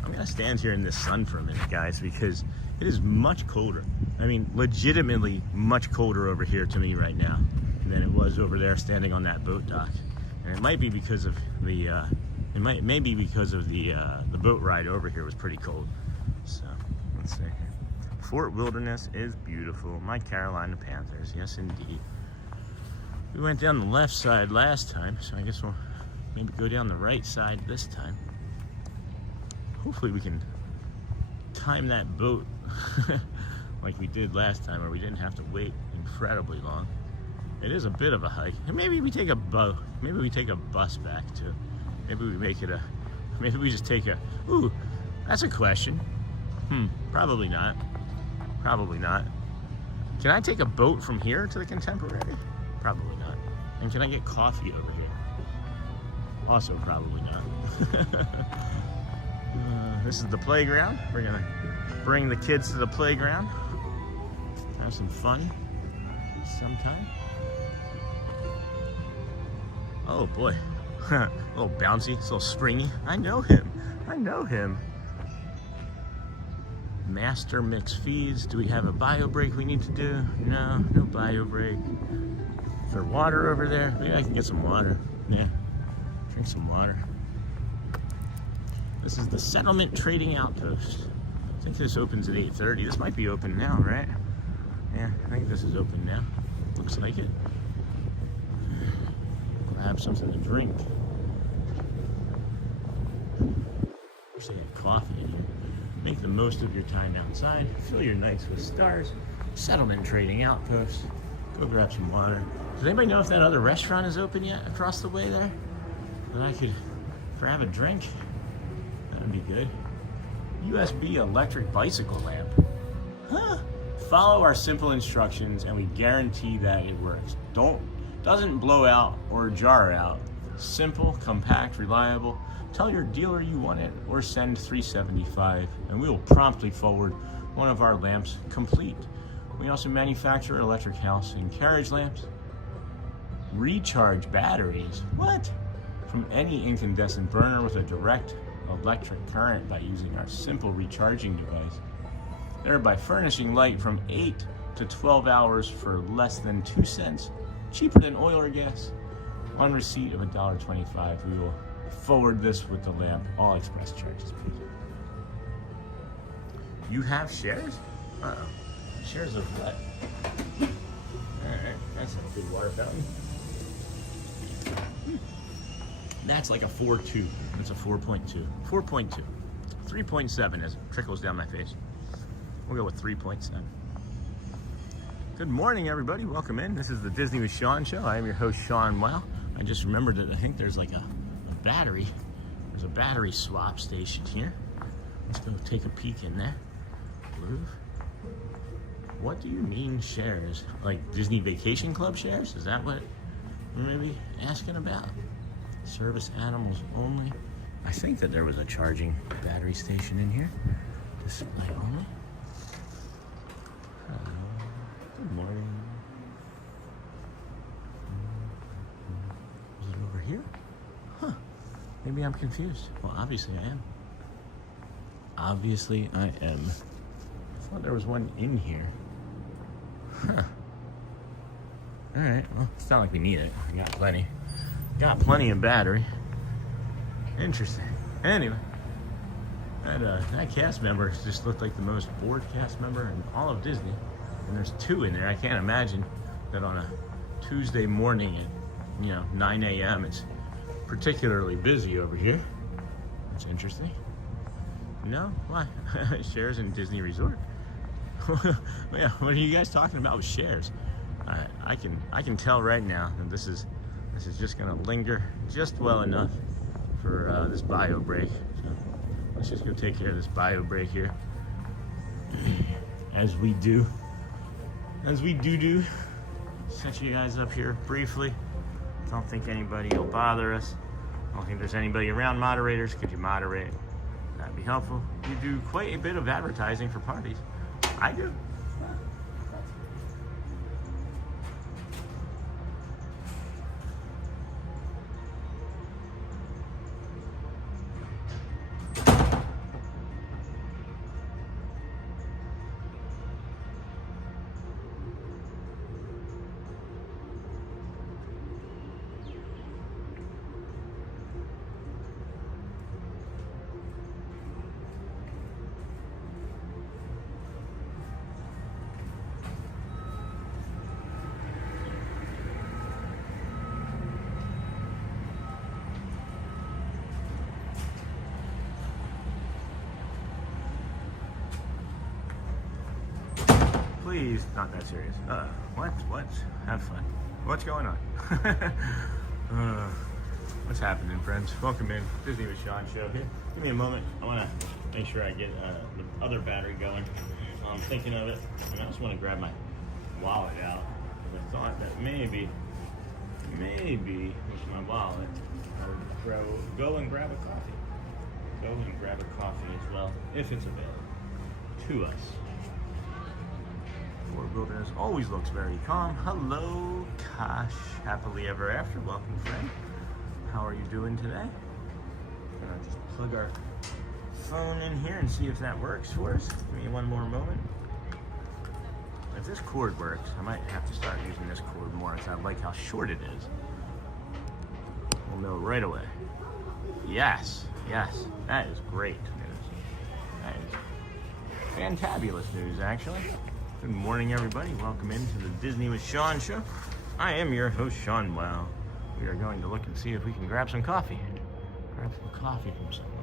I'm gonna stand here in this sun for a minute, guys, because it is much colder. I mean, legitimately much colder over here to me right now than it was over there standing on that boat dock. And it might be because of the maybe because of the boat ride over here was pretty cold. So let's see. Fort Wilderness is beautiful. My Carolina Panthers, yes indeed. We went down the left side last time, so I guess we'll maybe go down the right side this time. Hopefully we can time that boat like we did last time, where we didn't have to wait incredibly long. It is a bit of a hike. And maybe we take a bus back too. Maybe we just take a, ooh, that's a question. Probably not. Can I take a boat from here to the Contemporary? Probably not. And can I get coffee over here? Also probably not. This is the playground. We're gonna bring the kids to the playground. Have some fun sometime. Oh boy. A little bouncy, it's a little springy. I know him. Master mix feeds. Do we have a bio break we need to do? No bio break. Is there water over there? Maybe I can get some water. Yeah, drink some water. This is the Settlement Trading Outpost. I think this opens at 8:30. This might be open now, right? Yeah, I think this is open now. Looks like it. Grab something to drink. Wish they had coffee in here. Make the most of your time outside. Fill your nights with stars. Settlement Trading Outpost. Go grab some water. Does anybody know if that other restaurant is open yet across the way there? That I could grab a drink? That would be good. USB electric bicycle lamp. Huh? Follow our simple instructions and we guarantee that it works. Doesn't blow out or jar out. Simple, compact, reliable. Tell your dealer you want it or send $375 and we will promptly forward one of our lamps complete. We also manufacture electric house and carriage lamps. Recharge batteries. What? From any incandescent burner with a direct electric current by using our simple recharging device. Thereby furnishing light from 8 to 12 hours for less than 2 cents. Cheaper than oil or gas. On receipt of $1.25, we will forward this with the lamp. All express charges paid. You have shares? Uh-oh. Shares of what? Alright, that's a good water fountain. That's like a 4.2. That's a 4.2. 4.2. 3.7 as it trickles down my face. We'll go with 3.7. Good morning, everybody. Welcome in. This is the Disney with Sean show. I am your host, Sean Wow. I just remembered that I think there's like a battery. There's a battery swap station here. Let's go take a peek in there. Blue. What do you mean shares? Like Disney Vacation Club shares? Is that what you're maybe asking about? Service animals only. I think that there was a charging battery station in here. Display only. Hello. Good morning. Is it over here? Huh. Maybe I'm confused. Well, obviously I am. Obviously I am. I thought there was one in here. Huh. Alright, well, it's not like we need it. We got plenty. Got plenty of battery. Interesting. Anyway, that cast member just looked like the most bored cast member in all of Disney. And there's two in there. I can't imagine that on a Tuesday morning at 9 a.m. it's particularly busy over here. That's interesting. No? Why? Shares in Disney Resort? Yeah, what are you guys talking about with shares? I can tell right now that this is just gonna linger just well enough for this bio break. So let's just go take care of this bio break here, as we do. Set you guys up here briefly. Don't think anybody will bother us. I don't think there's anybody around moderators. Could you moderate? That'd be helpful. You do quite a bit of advertising for parties. I do. Please, not that serious. What? Have fun. What's going on? What's happening, friends? Welcome in. Disney with Sean show here. Give me a moment. I want to make sure I get the other battery going. I'm thinking of it, and I just want to grab my wallet out. I thought that maybe with my wallet, I would go and grab a coffee. Go and grab a coffee as well, if it's available to us. Fort Wilderness always looks very calm. Hello, Kosh. Happily ever after. Welcome, friend. How are you doing today? Gonna just plug our phone in here and see if that works for us. Give me one more moment. If this cord works, I might have to start using this cord more because I like how short it is. We'll know right away. Yes, that is great news. That is fantabulous news, actually. Good morning, everybody. Welcome into the Disney with Sean show. I am your host, Sean Wow. We are going to look and see if we can grab some coffee. Grab some coffee from somewhere.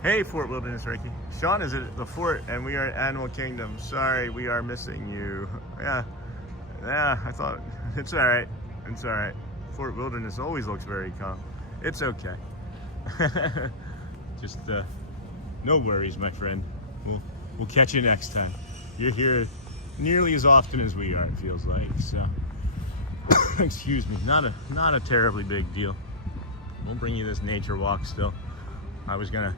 Hey, Fort Wilderness Ricky. Sean is at the fort and we are at Animal Kingdom. Sorry, we are missing you. Yeah, I thought, it's all right. It's all right. Fort Wilderness always looks very calm. It's okay. Just, no worries, my friend. We'll catch you next time. You're here nearly as often as we are, it feels like, so. Excuse me, not a terribly big deal. We'll bring you this nature walk still. I was gonna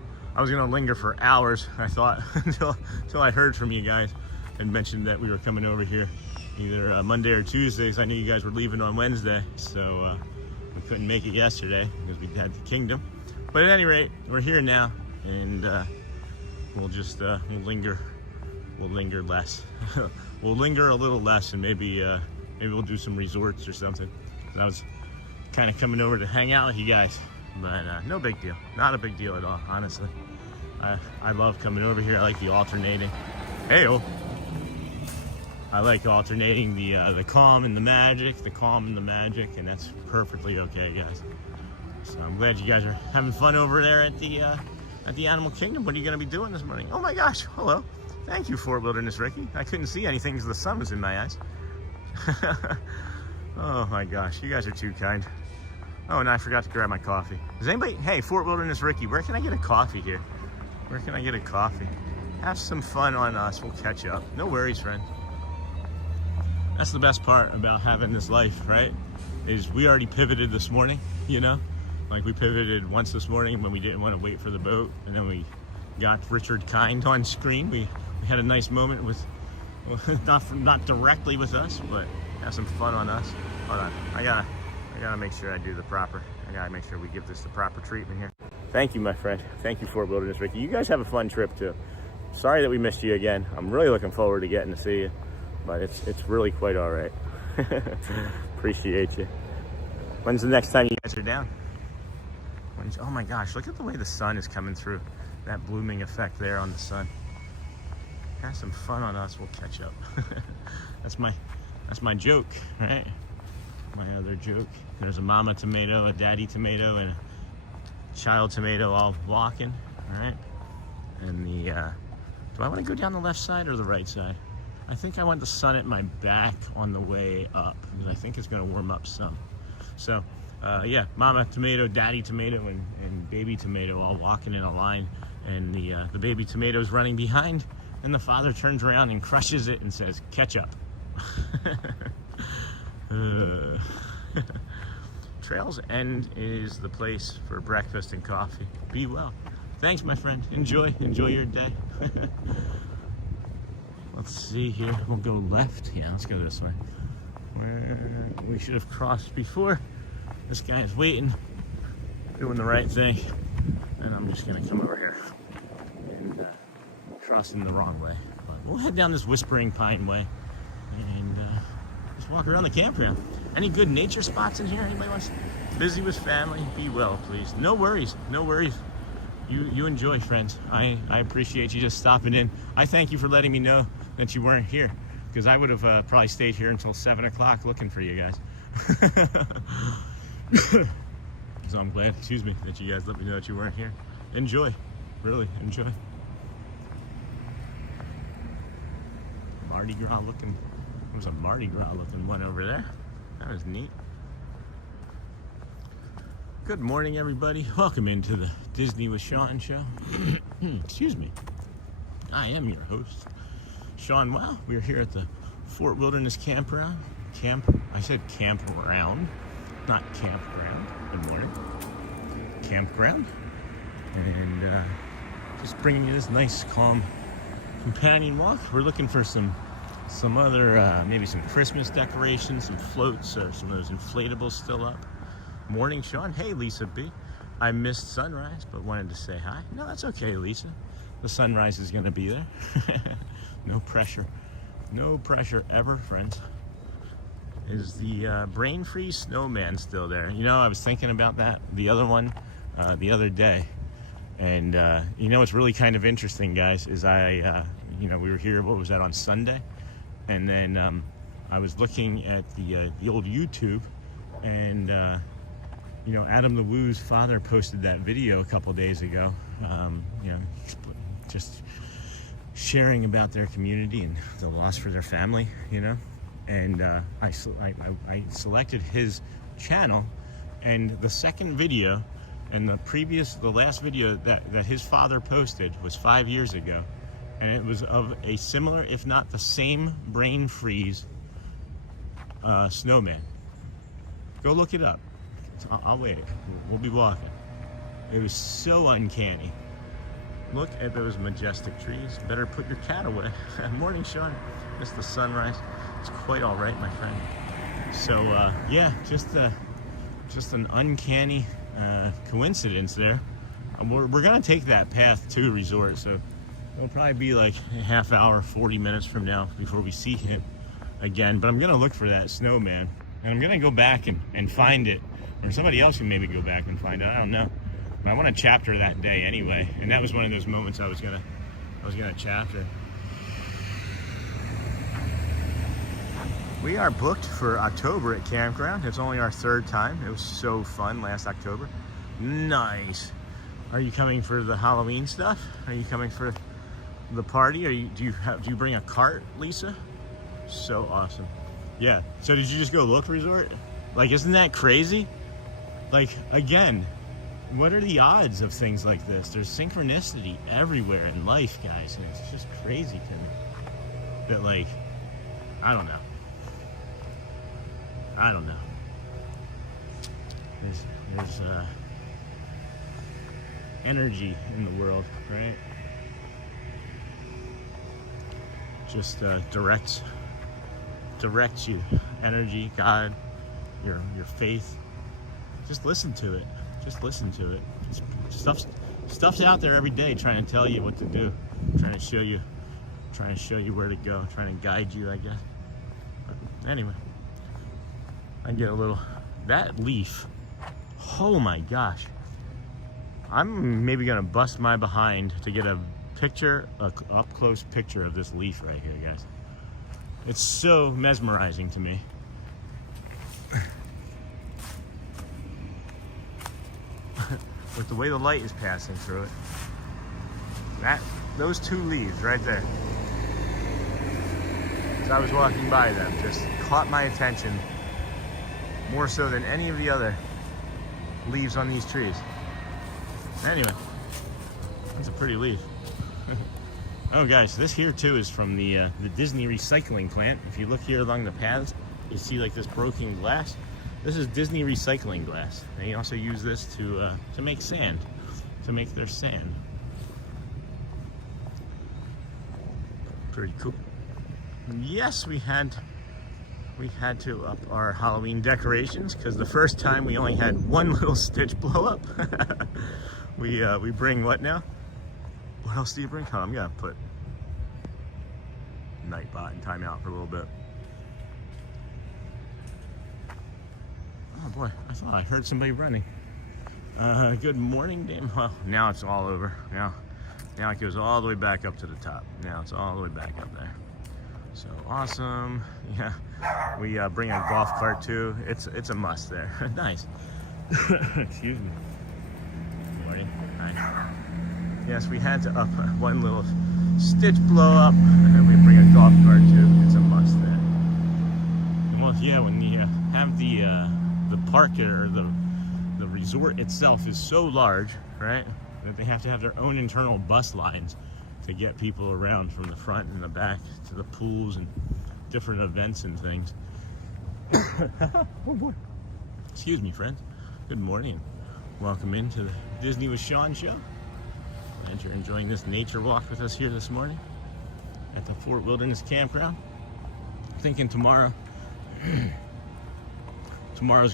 linger for hours, I thought, until I heard from you guys and mentioned that we were coming over here either Monday or Tuesday, because I knew you guys were leaving on Wednesday, so we couldn't make it yesterday because we had the Kingdom. But at any rate, we're here now, and we'll just we'll linger less. We'll linger a little less and maybe Maybe we'll do some resorts or something. I was kind of coming over to hang out with you guys, but no big deal. Not a big deal at all, honestly. I love coming over here. I like the alternating. Hey-oh. I like alternating the calm and the magic, and that's perfectly okay, guys. So I'm glad you guys are having fun over there at the Animal Kingdom. What are you going to be doing this morning? Oh my gosh, hello. Thank you, Fort Wilderness Ricky. I couldn't see anything because the sun was in my eyes. Oh my gosh, you guys are too kind. Oh, and I forgot to grab my coffee. Does anybody, hey, Fort Wilderness Ricky, where can I get a coffee here? Where can I get a coffee? Have some fun on us. We'll catch up. No worries, friend. That's the best part about having this life, right? Is we already pivoted this morning, you know? Like we pivoted once this morning when we didn't want to wait for the boat, and then we got Richard Kind on screen. We had a nice moment with, well, not directly with us, but have some fun on us. Hold on, I gotta make sure I do the proper. I gotta make sure we give this the proper treatment here. Thank you, my friend. Thank you, Fort Wilderness Ricky. You guys have a fun trip too. Sorry that we missed you again. I'm really looking forward to getting to see you, but it's really quite all right. Appreciate you. When's the next time you guys are down? Oh my gosh, look at the way the sun is coming through. That blooming effect there on the sun. Have some fun on us, we'll catch up. That's my joke, right? My other joke. There's a mama tomato, a daddy tomato, and a child tomato all walking, all right? And do I want to go down the left side or the right side? I think I want the sun at my back on the way up, because I think it's going to warm up some. So, yeah, mama tomato, daddy tomato, and baby tomato all walking in a line, and the baby tomato's running behind, and the father turns around and crushes it and says, "Catch up." Trails End is the place for breakfast and coffee. Be well. Thanks, my friend. Enjoy your day. Let's see here. We'll go left. Yeah, let's go this way. We should have crossed before. This guy is waiting, doing the right thing, and I'm just gonna come over here and crossing the wrong way. But we'll head down this Whispering Pine Way and just walk around the campground. Any good nature spots in here? Anybody wants? Busy with family? Be well, please. No worries. No worries. You enjoy, friends. I appreciate you just stopping in. I thank you for letting me know that you weren't here, because I would have probably stayed here until 7 o'clock looking for you guys. So I'm glad, excuse me, that you guys let me know that you weren't here. Enjoy. Really, enjoy. Mardi Gras looking. There's a Mardi Gras looking one over there. That was neat. Good morning, everybody. Welcome into the Disney with Sean show. Excuse me. I am your host, Sean. Wow, we're here at the Fort Wilderness Campground. I said campground, not campground. Good morning. Campground. And just bringing you this nice, calm companion walk. We're looking for some other, maybe some Christmas decorations, some floats, or some of those inflatables still up. Morning, Sean. Hey, Lisa B. I missed sunrise, but wanted to say hi. No, that's okay, Lisa. The sunrise is going to be there. No pressure. No pressure ever, friends. Is the brain freeze snowman still there? You know, I was thinking about that, the other one, the other day. And, you know, what's really kind of interesting, guys, is you know, we were here, what was that, on Sunday? And then I was looking at the old YouTube, and you know, Adam the Woo's father posted that video a couple days ago, you know, just sharing about their community and the loss for their family, you know. And I selected his channel, and the second video and the last video that his father posted was 5 years ago, and it was of a similar, if not the same, brain freeze snowman. Go look it up. I'll wait. We'll be walking. It was so uncanny. Look at those majestic trees. Better put your cat away. Morning, Sean. Missed the sunrise. It's quite all right, my friend. So yeah, just an uncanny coincidence there. We're gonna take that path to resort, so it'll probably be like a half hour, 40 minutes from now before we see him. again, but I'm gonna look for that snowman, and I'm gonna go back and find it, or somebody else can maybe go back and find it. I don't know. But I want to chapter that day anyway, and that was one of those moments I was gonna chapter. We are booked for October at Campground. It's only our 3rd time. It was so fun last October. Nice. Are you coming for the Halloween stuff? Are you coming for the party? Do you bring a cart, Lisa? So awesome. Yeah. So did you just go look resort? Like, isn't that crazy? Like, again, what are the odds of things like this? There's synchronicity everywhere in life, guys, and it's just crazy to me that, like, I don't know. There's energy in the world, right? Just directs you. Energy, God, your faith. Just listen to it. Stuff's out there every day trying to tell you what to do, trying to show you where to go, trying to guide you, I guess. But anyway, I get a little, that leaf, oh my gosh. I'm maybe gonna bust my behind to get a up close picture of this leaf right here, guys. It's so mesmerizing to me. With the way the light is passing through it. Those 2 leaves right there. As I was walking by them, just caught my attention more so than any of the other leaves on these trees. Anyway, that's a pretty leaf. Oh guys, this here too is from the Disney recycling plant. If you look here along the paths, you see like this broken glass. This is Disney recycling glass. They also use this to make sand, to make their sand. Pretty cool. Yes, we had to up our Halloween decorations because the first time we only had one little stitch blow up. We bring what now? What else do you bring? Oh, I'm gonna put Nightbot and timeout for a little bit. Oh boy, I thought I heard somebody running. Good morning, Dame. Well, now it's all over. Now it goes all the way back up to the top. Now it's all the way back up there. So awesome. Yeah, we bring a golf cart too. It's a must there. Nice. Excuse me. Good morning. Hi. Yes, we had to up one little stitch blow up, and then we bring a golf cart too. It's a must there. Well, yeah, when you have the park or the resort itself is so large, right, that they have to have their own internal bus lines to get people around from the front and the back to the pools and different events and things. Oh boy. Excuse me, friends. Good morning. Welcome into the Disney with Sean show. Glad you're enjoying this nature walk with us here this morning at the Fort Wilderness Campground. Thinking tomorrow's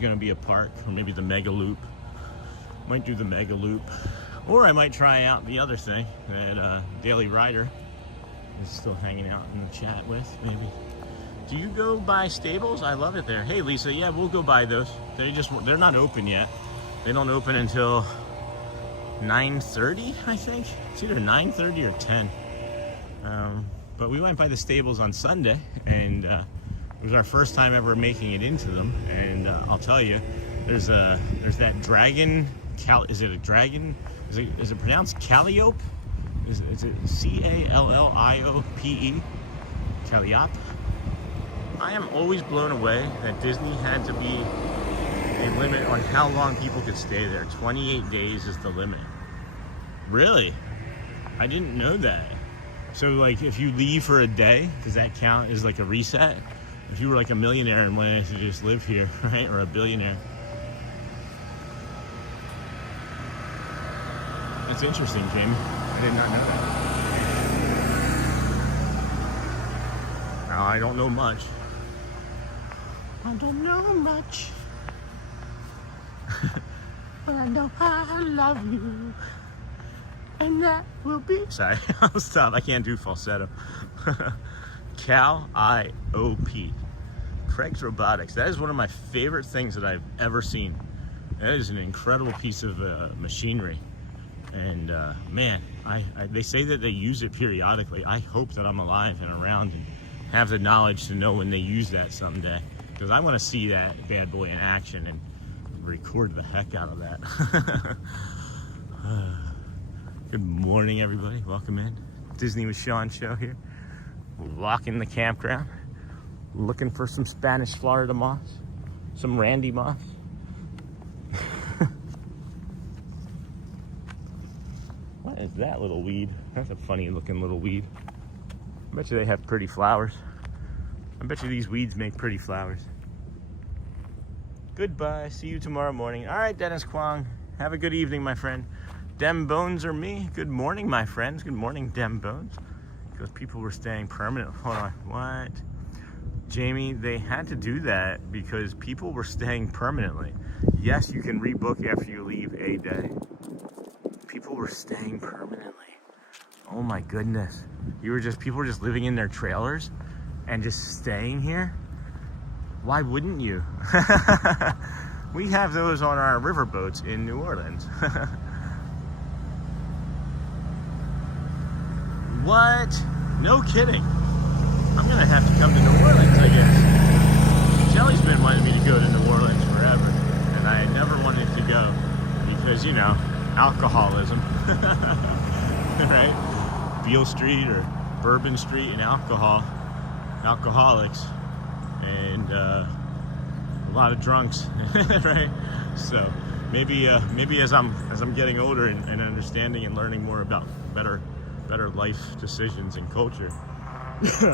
going to be a park, or maybe the Mega Loop. Might do the Mega Loop, or I might try out the other thing that Daily Rider is still hanging out in the chat with. Maybe. Do you go by Stables? I love it there. Hey Lisa, yeah, we'll go by those. They're not open yet. They don't open until 9:30, I think. It's either 9:30 or 10. But we went by the Stables on Sunday, and it was our first time ever making it into them. And I'll tell you, there's that dragon. Is it a dragon? Is it pronounced Calliope? Is it Calliope? Calliope? I am always blown away that Disney had to be a limit on how long people could stay there. 28 days is the limit. Really? I didn't know that. So like if you leave for a day, does that count as like a reset? If you were like a millionaire and wanted to just live here, right? Or a billionaire. That's interesting, Jamie. I did not know that. Now, I don't know much. I don't know much. But I know I love you. And that will be... Sorry, I'll stop. I can't do falsetto. K-A-L-I-O-P. Craig's Robotics. That is one of my favorite things that I've ever seen. That is an incredible piece of machinery. And man, they say that they use it periodically. I hope that I'm alive and around and have the knowledge to know when they use that someday, because I want to see that bad boy in action and record the heck out of that. Good morning, everybody. Welcome in. Disney with Sean show here. Walking the campground, looking for some Spanish Florida moths, some Randy moths. What is that little weed? That's a funny looking little weed. I bet you they have pretty flowers. I bet you these weeds make pretty flowers. Goodbye. See you tomorrow morning. All right, Dennis Kwong. Have a good evening, my friend. Dem Bones or me? Good morning, my friends. Good morning, Dem Bones. Because people were staying permanent. Hold on. What? Jamie, they had to do that because people were staying permanently. Yes, you can rebook after you leave a day. People were staying permanently. Oh my goodness. People were just living in their trailers and just staying here? Why wouldn't you? We have those on our riverboats in New Orleans. What? No kidding. I'm gonna have to come to New Orleans, I guess. Shelly's been wanting me to go to New Orleans forever, and I never wanted to go because, you know, alcoholism. Right? Beale Street or Bourbon Street and alcoholics, and a lot of drunks, right? So maybe as I'm getting older and understanding and learning more about better life decisions and culture,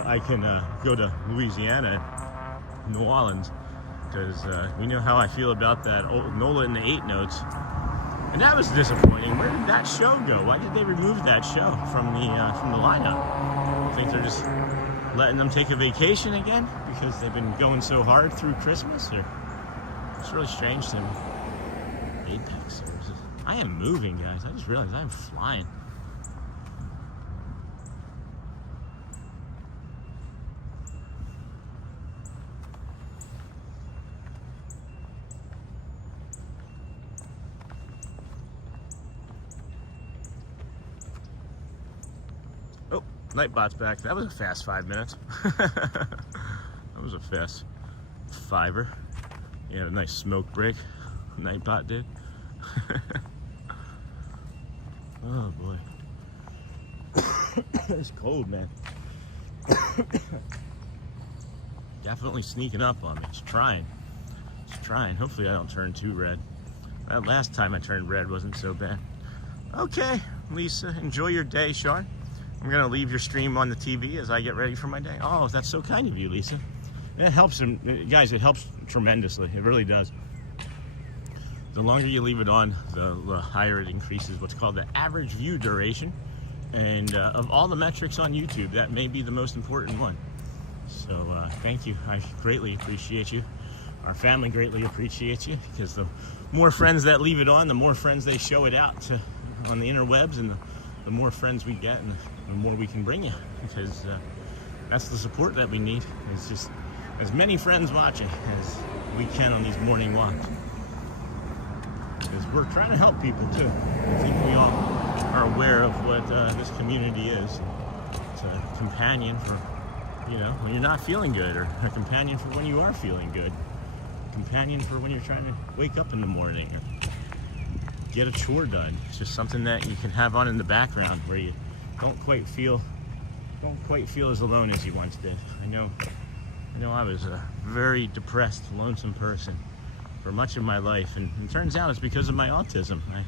I can go to Louisiana, New Orleans, because we know how I feel about that old Nola and the 8 Notes. And that was disappointing. Where did that show go? Why did they remove that show from the lineup? I think they're just letting them take a vacation again because they've been going so hard through Christmas. It's really strange to me. Apex. I am moving, guys. I just realized I'm flying. Nightbot's back. That was a fast 5 minutes. That was a fast fiver. Yeah, a nice smoke break. Nightbot did. Oh boy. It's cold, man. Definitely sneaking up on me. It's trying. Hopefully I don't turn too red. That last time I turned red wasn't so bad. Okay, Lisa, enjoy your day, Sean. I'm gonna leave your stream on the TV as I get ready for my day. Oh, that's so kind of you, Lisa. It helps them, guys. It helps tremendously. It really does. The longer you leave it on, the higher it increases what's called the average view duration. And of all the metrics on YouTube, that may be the most important one. So thank you. I greatly appreciate you. Our family greatly appreciates you, because the more friends that leave it on, the more friends they show it out to on the interwebs, and the more friends we get, and the more we can bring you, because that's the support that we need. It's just as many friends watching as we can on these morning walks, because we're trying to help people too. I think we all are aware of what this community is. It's a companion for, you know, when you're not feeling good, or a companion for when you are feeling good, a companion for when you're trying to wake up in the morning or get a chore done. It's just something that you can have on in the background where you don't quite feel as alone as you once did. I know I was a very depressed, lonesome person for much of my life, and it turns out it's because of my autism. I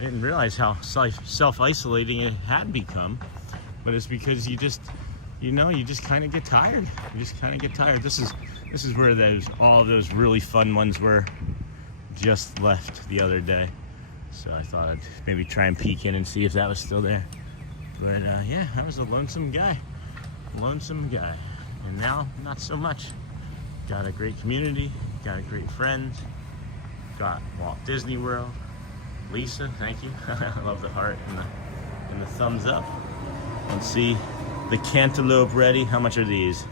didn't realize how self-isolating it had become, but it's because you just kind of get tired. You just kind of get tired. This is where all of those really fun ones were. Just left the other day. So I thought I'd maybe try and peek in and see if that was still there. But yeah, I was a lonesome guy. And now, not so much. Got a great community, got a great friends, got Walt Disney World. Lisa, thank you. I love the heart and the thumbs up. And see the cantaloupe ready. How much are these?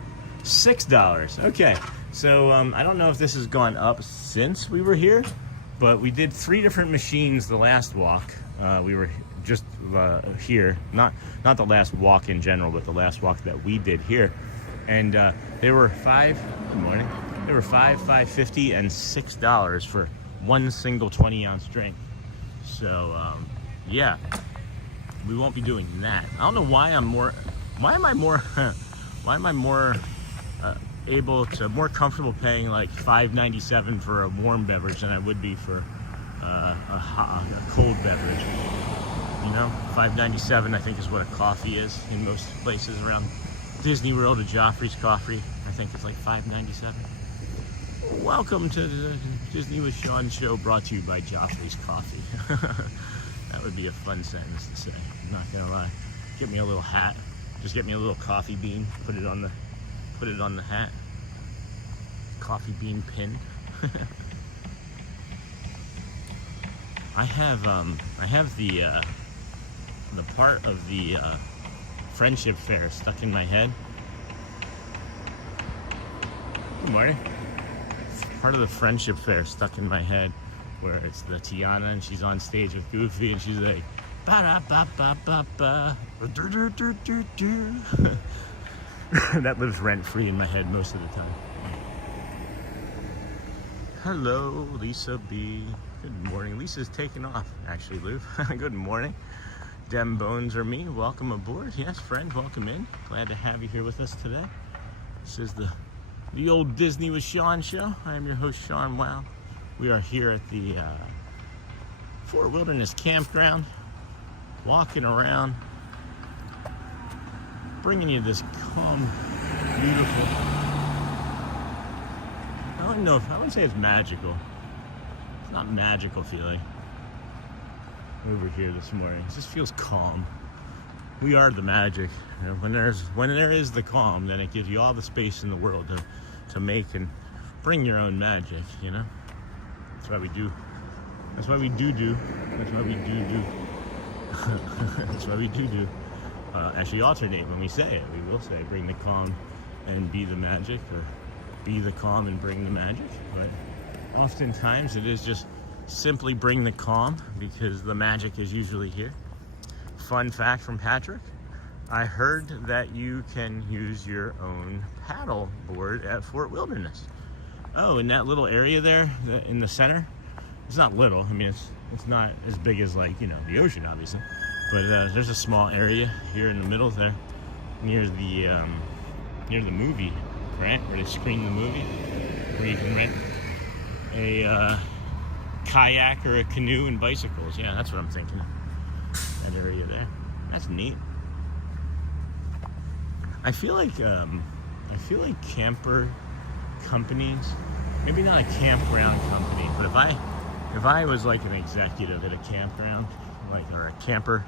$6. Okay, so I don't know if this has gone up since we were here, but we did 3 different machines the last walk. We were just here, not the last walk in general, but the last walk that we did here, and they were good morning. They were $5.50, and $6 for one single 20-ounce drink. So yeah, we won't be doing that. I don't know why why am I more more comfortable paying like $5.97 for a warm beverage than I would be for a cold beverage. You know, $5.97 I think is what a coffee is in most places around Disney World. A Joffrey's coffee I think it's like $5.97. Welcome to the Disney with Sean show, brought to you by Joffrey's Coffee. That would be a fun sentence to say, I'm not gonna lie. Get me a little hat. Just get me a little coffee bean, put it on the hat. Coffee bean pin. I have the part of the friendship fair stuck in my head. Good morning. Part of the friendship fair stuck in my head, where it's the Tiana and she's on stage with Goofy and she's like, ba da ba ba ba ba. That lives rent free in my head most of the time. Hello, Lisa B. Good morning. Lisa's taking off, actually, Lou. Good morning. Dem Bones or me, welcome aboard. Yes, friend, welcome in. Glad to have you here with us today. This is the old Disney with Sean show. I am your host, Sean Wow. We are here at the Fort Wilderness Campground, walking around, bringing you this calm, beautiful. I wouldn't say it's magical. It's not magical feeling over here this morning. It just feels calm. We are the magic. You know, when there is the calm, then it gives you all the space in the world to make and bring your own magic, you know? That's why we do. That's why we do. That's why we do. That's why we do. Actually alternate when we say it. We will say bring the calm and be the magic, or be the calm and bring the magic. But oftentimes it is just simply bring the calm, because the magic is usually here. Fun fact from Patrick, I heard that you can use your own paddle board at Fort Wilderness. Oh, in that little area there in the center? It's not little. I mean, it's not as big as, like, you know, the ocean, obviously. But there's a small area here in the middle there, near the movie, right? Where they screen the movie, where you can rent a kayak or a canoe and bicycles. Yeah, that's what I'm thinking. That area there. That's neat. I feel like camper companies, maybe not a campground company, but if I was like an executive at a campground, or a camper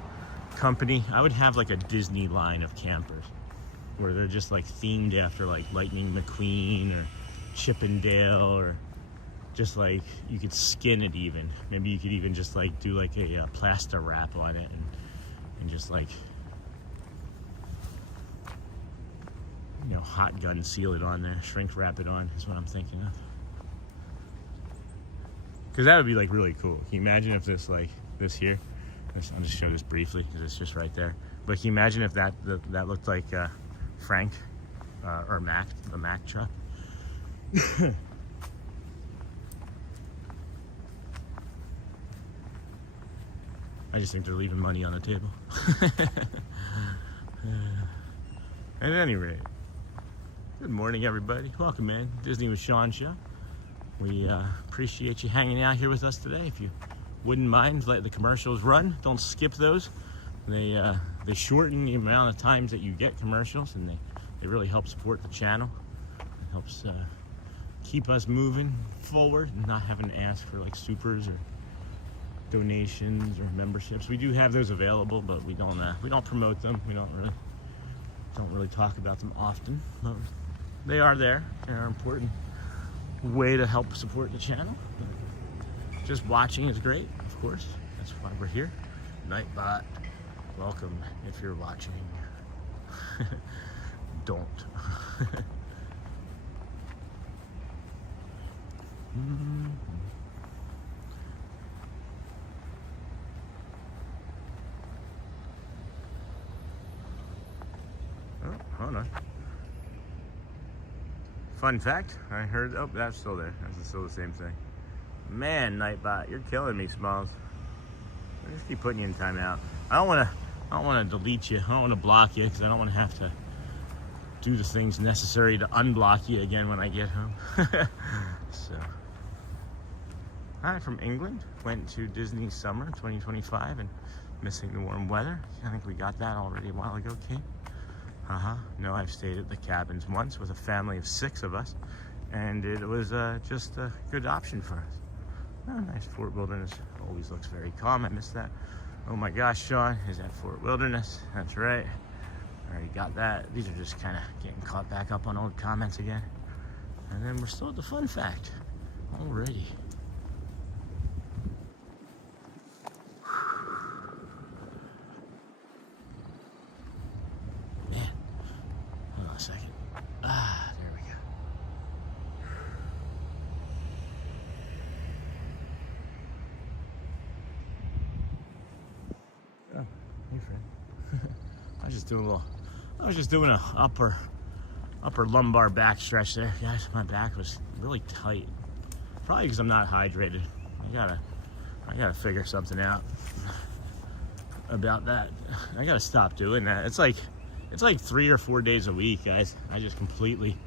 company, I would have like a Disney line of campers where they're just like themed after like Lightning McQueen or Chip and Dale, or just like you could skin it even. Maybe you could even just like do like a plaster wrap on it and just like, you know, hot gun seal it on there, shrink wrap it on, is what I'm thinking of. Because that would be like really cool. Can you imagine if this here, I'll just show this briefly because it's just right there. But can you imagine if that looked like Frank or Mac, the Mac truck? I just think they're leaving money on the table. At any rate, good morning, everybody. Welcome in, Disney with Sean show. We appreciate you hanging out here with us today. If you wouldn't mind, let the commercials run. Don't skip those. They shorten the amount of times that you get commercials, and they really help support the channel. It helps keep us moving forward and not having to ask for like supers or donations or memberships. We do have those available, but we don't promote them. We don't really talk about them often. But they are there. They're an important way to help support the channel. But just watching is great, of course. That's why we're here. Nightbot, welcome if you're watching. Don't. Oh, hold on. Fun fact, I heard, oh, that's still there. That's still the same thing. Man, Nightbot, you're killing me, Smalls. I just keep putting you in timeout. I don't want to delete you. I don't want to block you because I don't want to have to do the things necessary to unblock you again when I get home. So, hi from England. Went to Disney Summer 2025 and missing the warm weather. I think we got that already a while ago, Kate. No, I've stayed at the cabins once with a family of 6 of us, and it was just a good option for us. Oh, nice. Fort Wilderness always looks very calm. I missed that. Oh my gosh, Sean is at Fort Wilderness. That's right. I already got that. These are just kind of getting caught back up on old comments again. And then we're still at the fun fact already. Man, hold on a second. Ah, there we go. Oh, hey friend. I was just doing a upper lumbar back stretch there, guys. My back was really tight. Probably because I'm not hydrated. I gotta figure something out about that. I gotta stop doing that. It's like 3 or 4 days a week, guys. I just completely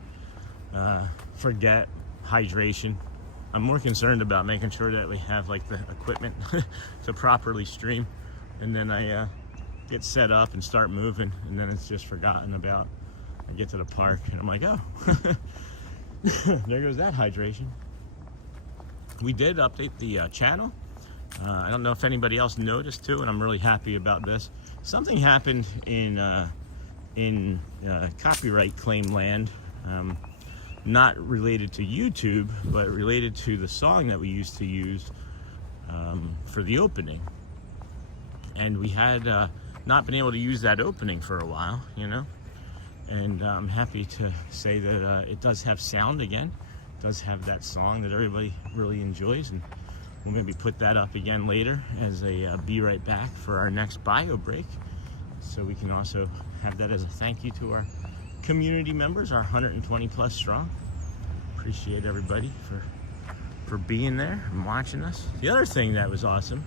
forget hydration. I'm more concerned about making sure that we have like the equipment to properly stream, and then I get set up and start moving, and then it's just forgotten about. I get to the park and I'm like, oh, there goes that hydration. We did update the channel. I don't know if anybody else noticed too, and I'm really happy about this. Something happened in copyright claim land, not related to YouTube, but related to the song that we used to use for the opening. And we had not been able to use that opening for a while, you know. And I'm happy to say that it does have sound again. It does have that song that everybody really enjoys, and we'll maybe put that up again later as a Be Right Back for our next bio break. So we can also have that as a thank you to our community members, our 120 plus strong. Appreciate everybody for being there and watching us. The other thing that was awesome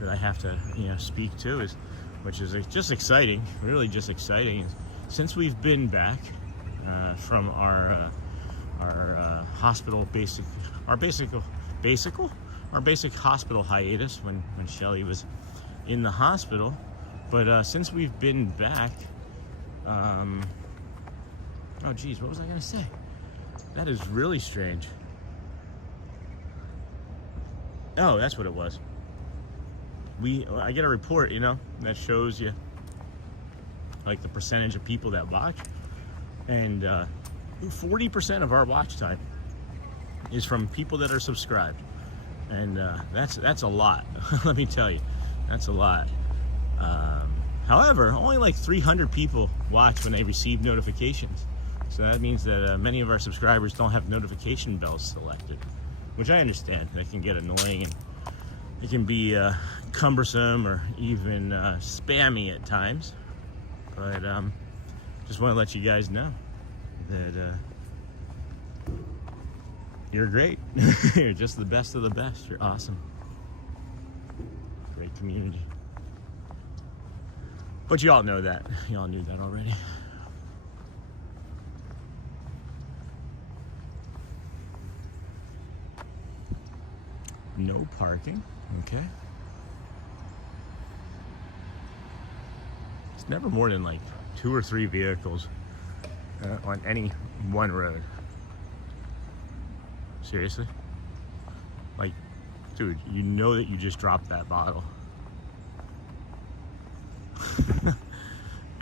that I have to speak to is, which is just exciting, really just exciting, is since we've been back from our hospital basic hospital hiatus when Shelly was in the hospital, but since we've been back, oh geez, what was I gonna say? That is really strange. Oh, that's what it was. I get a report, that shows you like the percentage of people that watch, and 40% of our watch time is from people that are subscribed, and that's a lot. Let me tell you, that's a lot. However, only like 300 people watch when they receive notifications, so that means that many of our subscribers don't have notification bells selected, which I understand. That can get annoying, and it can be cumbersome or even spammy at times. But just want to let you guys know that you're great. You're just the best of the best. You're awesome. Great community. But you all know that. You all knew that already. No parking. Okay. It's never more than like 2 or 3 vehicles on any one road. Seriously? Like, dude, you know that you just dropped that bottle.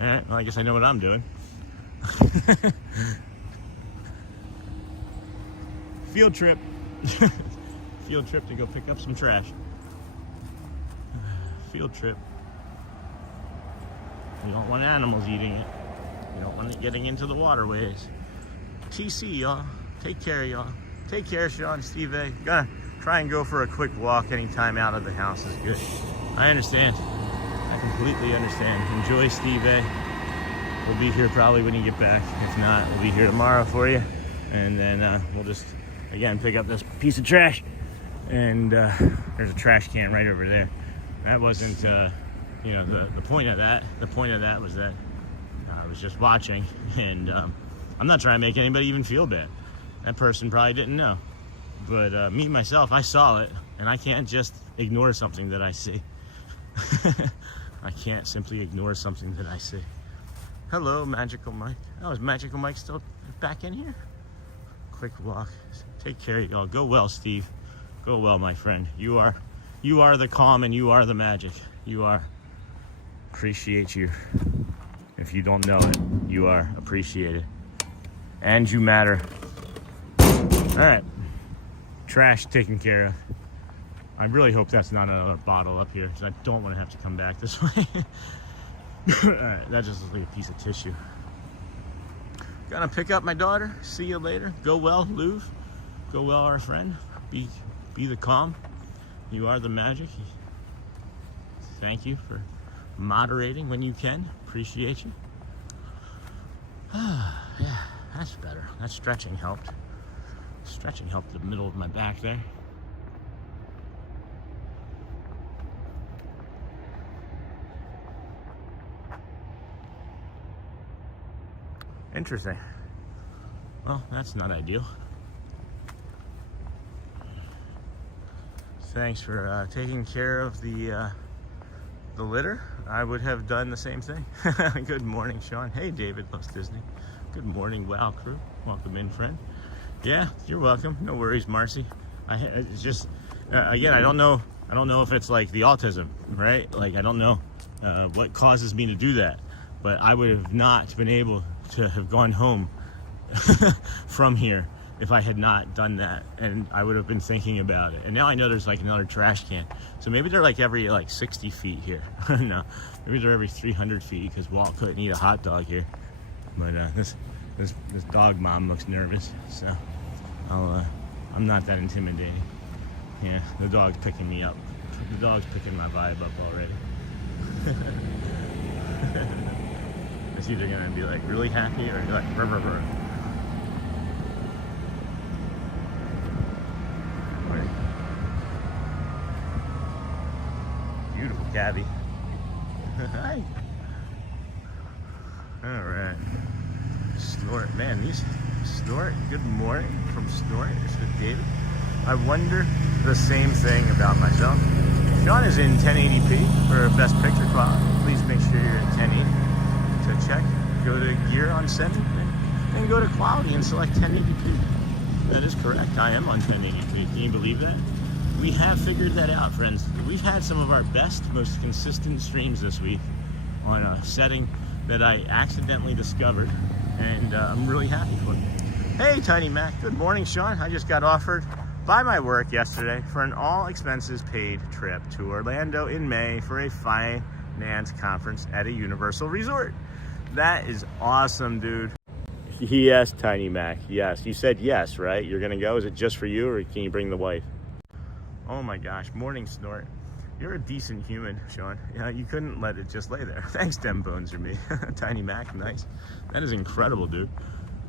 Alright, well, I guess I know what I'm doing. Field trip. Field trip to go pick up some trash. Field trip. You don't want animals eating it. You don't want it getting into the waterways. TC, y'all. Take care, y'all. Take care, Sean, Steve. Gonna try and go for a quick walk anytime out of the house is good. I understand. I completely understand. Enjoy, Steve. We'll be here probably when you get back. If not, we'll be here tomorrow for you. And then we'll just, again, pick up this piece of trash. And there's a trash can right over there. That wasn't, you know, the point of that. The point of that was that I was just watching. And I'm not trying to make anybody even feel bad. That person probably didn't know. But me, myself, I saw it. And I can't just ignore something that I see. I can't simply ignore something that I see. Hello, Magical Mike. Oh, is Magical Mike still back in here? Quick walk. Take care of y'all. Go well, Steve. Go well, my friend. You are the calm and you are the magic. You are. Appreciate you. If you don't know it, you are appreciated. And you matter. All right. Trash taken care of. I really hope that's not another bottle up here because I don't want to have to come back this way. Alright, that just looks like a piece of tissue. Gonna pick up my daughter. See you later. Go well, Louvre. Go well, our friend. Be the calm. You are the magic. Thank you for moderating when you can. Appreciate you. Yeah, that's better. That stretching helped. Stretching helped the middle of my back there. Interesting. Well, that's not ideal. Thanks for taking care of the litter. I would have done the same thing. Good morning, Sean. Hey, David loves Disney. Good morning, Wow Crew. Welcome in, friend. Yeah, you're welcome. No worries, Marcy. It's just again, I don't know if it's like the autism, right? Like I don't know what causes me to do that, but I would have not been able to have gone home from here if I had not done that, and I would have been thinking about it. And now I know there's like another trash can, so maybe they're like every 60 feet here. No, maybe they're every 300 feet because Walt couldn't eat a hot dog here. But this dog mom looks nervous, so I'm not that intimidating. Yeah, the dog's picking me up. The dog's picking my vibe up already. It's either gonna be like really happy or like brr, brr, brr. Beautiful cabby. Hi. All right. Snort, man. These Snort. Good morning from Snort. It's with David. I wonder the same thing about myself. Sean is in 1080p for best picture quality. Please make sure you're at 1080. To check, go to gear on setting, and go to quality and select 1080p. That is correct. I am on 1080p. Can you believe that? We have figured that out, friends. We've had some of our best, most consistent streams this week on a setting that I accidentally discovered, and I'm really happy for it. Hey, Tiny Mac. Good morning, Sean. I just got offered by my work yesterday for an all-expenses-paid trip to Orlando in May for a finance conference at a Universal Resort. That is awesome, dude. Yes, Tiny Mac. Yes. You said yes, right? You're going to go? Is it just for you, or can you bring the wife? Oh, my gosh. Morning, Snort. You're a decent human, Sean. Yeah, you couldn't let it just lay there. Thanks, Dem Bones, or me. Tiny Mac, nice. That is incredible, dude.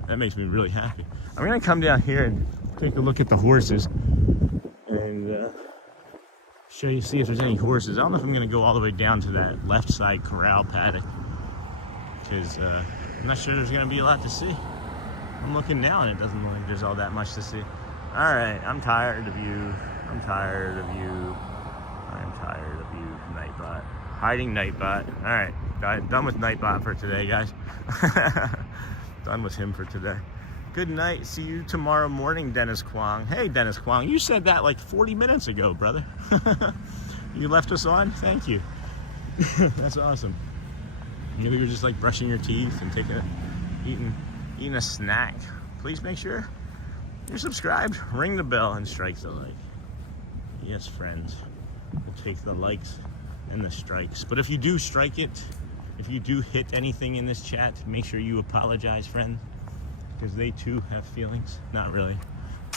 That makes me really happy. I'm going to come down here and take a look at the horses and show you, see if there's any horses. I don't know if I'm going to go all the way down to that left side corral paddock because I'm not sure there's going to be a lot to see. I'm looking now and it doesn't look like there's all that much to see. All right, I'm tired of you. I'm tired of you. I'm tired of you, Nightbot. Hiding Nightbot. All right, done with Nightbot for today, guys. Done with him for today. Good night. See you tomorrow morning, Dennis Kwong. Hey, Dennis Kwong, you said that like 40 minutes ago, brother. You left us on? Thank you. That's awesome. You were just like brushing your teeth and eating a snack. Please make sure you're subscribed. Ring the bell and strike the like. Yes, friends. We'll take the likes and the strikes. But if you do strike it, If you do hit anything in this chat, make sure you apologize, friend, because they too have feelings. Not really.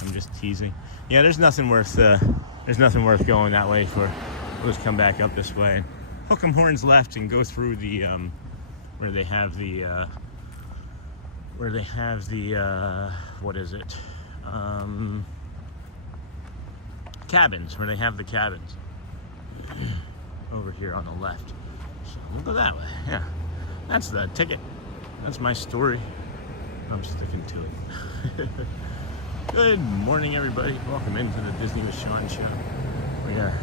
I'm just teasing. Yeah, there's nothing worth going that way for. We'll just come back up this way. Hook 'em horns left and go through the where they have the what is it? Cabins, where they have the cabins. Over here on the left. So we'll go that way. Yeah. That's the ticket. That's my story. I'm sticking to it. Good morning, everybody. Welcome into the Disney with Sean show. We are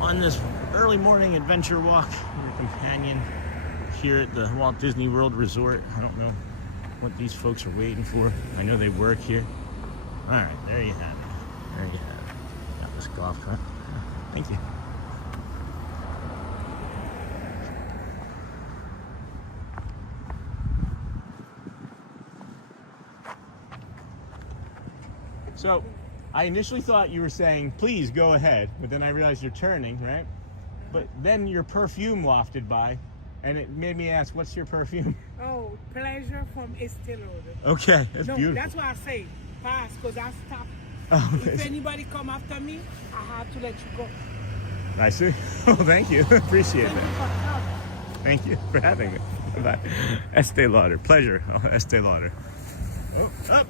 on this early morning adventure walk with your companion here at the Walt Disney World Resort. I don't know what these folks are waiting for. I know they work here. All right, there you have it. There you have it. Got this golf cart. Thank you. So, I initially thought you were saying, please go ahead, but then I realized you're turning, right? But then your perfume wafted by, and it made me ask, what's your perfume? Oh, pleasure from Estee Lauder. Okay, that's beautiful. That's why I say fast, because I stop. Oh, If anybody come after me, I have to let you go. I see. Oh, thank you. Appreciate Thank you that. for coming. Thank you for having me. Bye. Estee Lauder. Pleasure. Oh, Estee Lauder. Oh, up.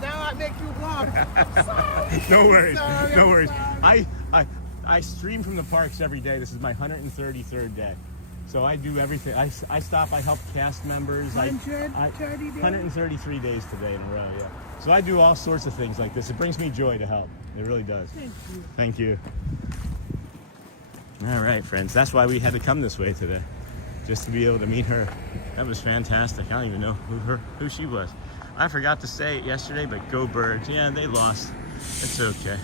Now I make you walk. No worries. Sorry, No I'm worries. sorry. I stream from the parks every day. This is my 133rd day. So I do everything. I stop, I help cast members. 130 days? 133 days today in a row, yeah. So I do all sorts of things like this. It brings me joy to help. It really does. Thank you. Thank you. All right, friends. That's why we had to come this way today. Just to be able to meet her. That was fantastic. I don't even know who she was. I forgot to say it yesterday, but go Birds. Yeah, they lost. It's okay.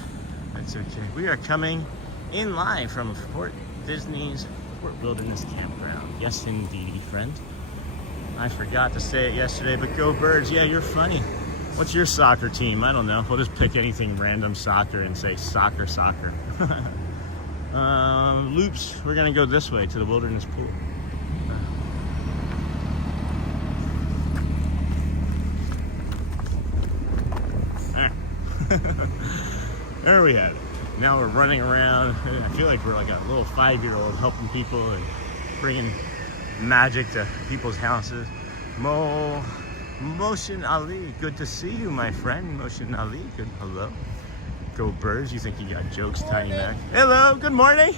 It's okay. We are coming in live from Fort Disney's Fort Wilderness Campground. Yes, indeedy, friend. I forgot to say it yesterday, but go Birds. Yeah, you're funny. What's your soccer team? I don't know. We'll just pick anything random soccer and say soccer. Loops, we're going to go this way to the Wilderness Pool. There we have it. Now we're running around. I feel like we're like a little 5-year-old helping people and bringing magic to people's houses. Motion Ali, good to see you, my friend. Motion Ali, good. Hello. Go Birds. You think you got jokes, Tiny Mac? Hello. Good morning.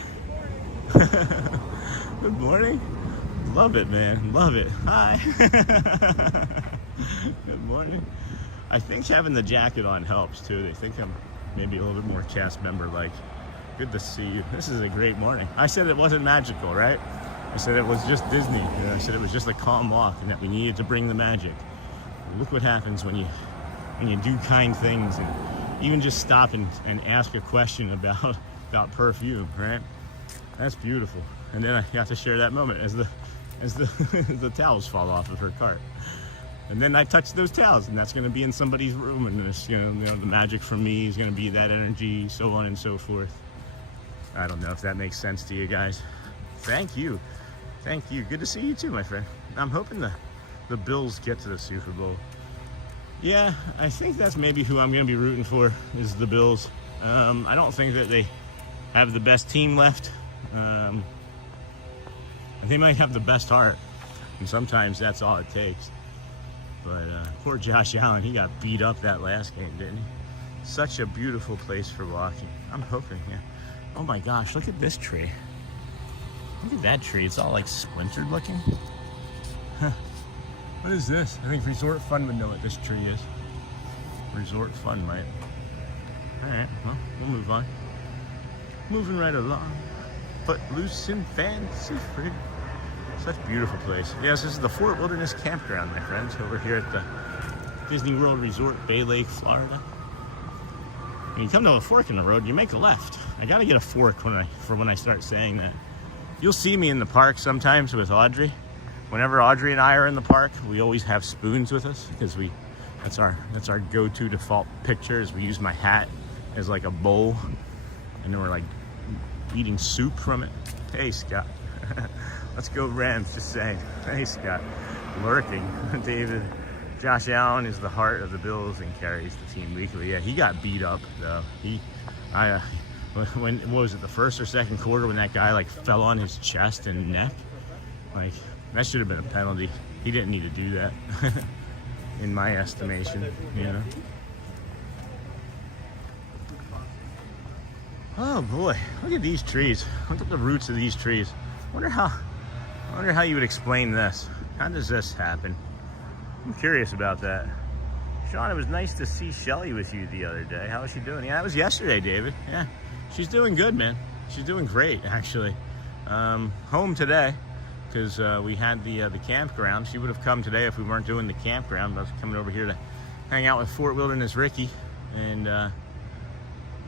Good morning. Love it, man. Love it. Hi. Good morning. I think having the jacket on helps too. They think I'm maybe a little bit more cast member like. Good to see you. This is a great morning. I said it wasn't magical, right? I said it was just Disney. I said it was just a calm walk and that we needed to bring the magic. Look what happens when you do kind things and even just stop and ask a question about perfume, right? That's beautiful. And then I got to share that moment as the the towels fall off of her cart. And then I touch those towels, and that's going to be in somebody's room, and this, the magic from me is going to be that energy, so on and so forth. I don't know if that makes sense to you guys. Thank you. Thank you. Good to see you too, my friend. I'm hoping the Bills get to the Super Bowl. Yeah, I think that's maybe who I'm going to be rooting for, is the Bills. I don't think that they have the best team left. They might have the best heart, and sometimes that's all it takes. But poor Josh Allen, he got beat up that last game, didn't he? Such a beautiful place for walking. I'm hoping, yeah. Oh my gosh, look at this tree. Look at that tree. It's all like splintered looking. Huh. What is this? I think Resort Fun would know what this tree is. Resort Fun might. Alright, well, we'll move on. Moving right along. Footloose and fancy free. Such a beautiful place. Yes, this is the Fort Wilderness Campground, my friends, over here at the Disney World Resort, Bay Lake, Florida. When you come to a fork in the road, you make a left. I gotta get a fork for when I start saying that. You'll see me in the park sometimes with Audrey. Whenever Audrey and I are in the park, we always have spoons with us because that's our go-to default picture is we use my hat as like a bowl, and then we're like eating soup from it. Hey, Scott. Let's go Rams, just saying. Hey, Scott. Lurking. David. Josh Allen is the heart of the Bills and carries the team weekly. Yeah, he got beat up, though. What was it, the first or second quarter when that guy, like, fell on his chest and neck? Like, that should have been a penalty. He didn't need to do that, in my estimation, you know? Oh, boy. Look at these trees. Look at the roots of these trees. I wonder how you would explain this. How does this happen? I'm curious about that. Sean, it was nice to see Shelly with you the other day. How was she doing? Yeah, that was yesterday, David. Yeah, she's doing good, man. She's doing great, actually. Home today, because we had the campground. She would have come today if we weren't doing the campground. But I was coming over here to hang out with Fort Wilderness Ricky and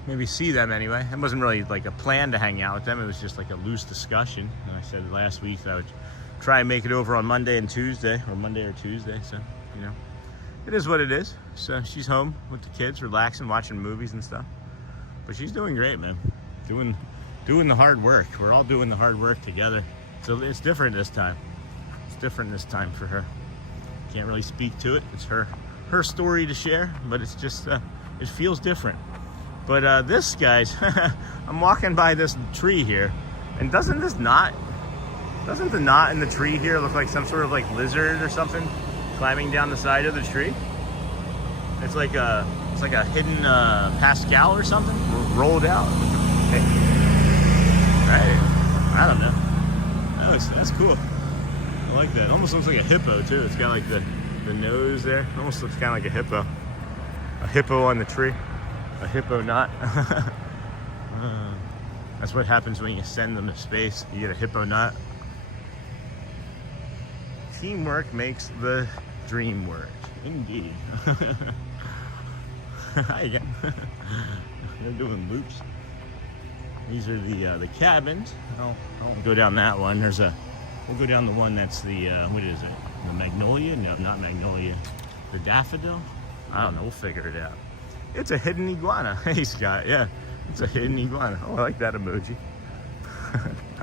maybe see them anyway. It wasn't really like a plan to hang out with them. It was just like a loose discussion. And I said last week that I would try and make it over on Monday and Tuesday, or Monday or Tuesday. So, you know, it is what it is. So she's home with the kids, relaxing, watching movies and stuff. But she's doing great, man. Doing the hard work. We're all doing the hard work together. So it's different this time. It's different this time for her. Can't really speak to it. It's her story to share, but it's just, it feels different. But this, guys, I'm walking by this tree here, and doesn't the knot in the tree here look like some sort of like lizard or something climbing down the side of the tree? It's like a hidden Pascal or something rolled out. Right? I don't know. That's cool. I like that. It almost looks like a hippo too. It's got like the nose there. It almost looks kind of like a hippo. A hippo on the tree. A hippo knot. That's what happens when you send them to space. You get a hippo knot. Teamwork makes the dream work. Indeed. Hi again. They're doing loops. These are the cabins. I won't go down that one. We'll go down the one that's the what is it? The magnolia? No, not magnolia. The daffodil? I don't know. We'll figure it out. It's a hidden iguana. Hey, Scott. Yeah, it's a hidden iguana. Oh, I like that emoji.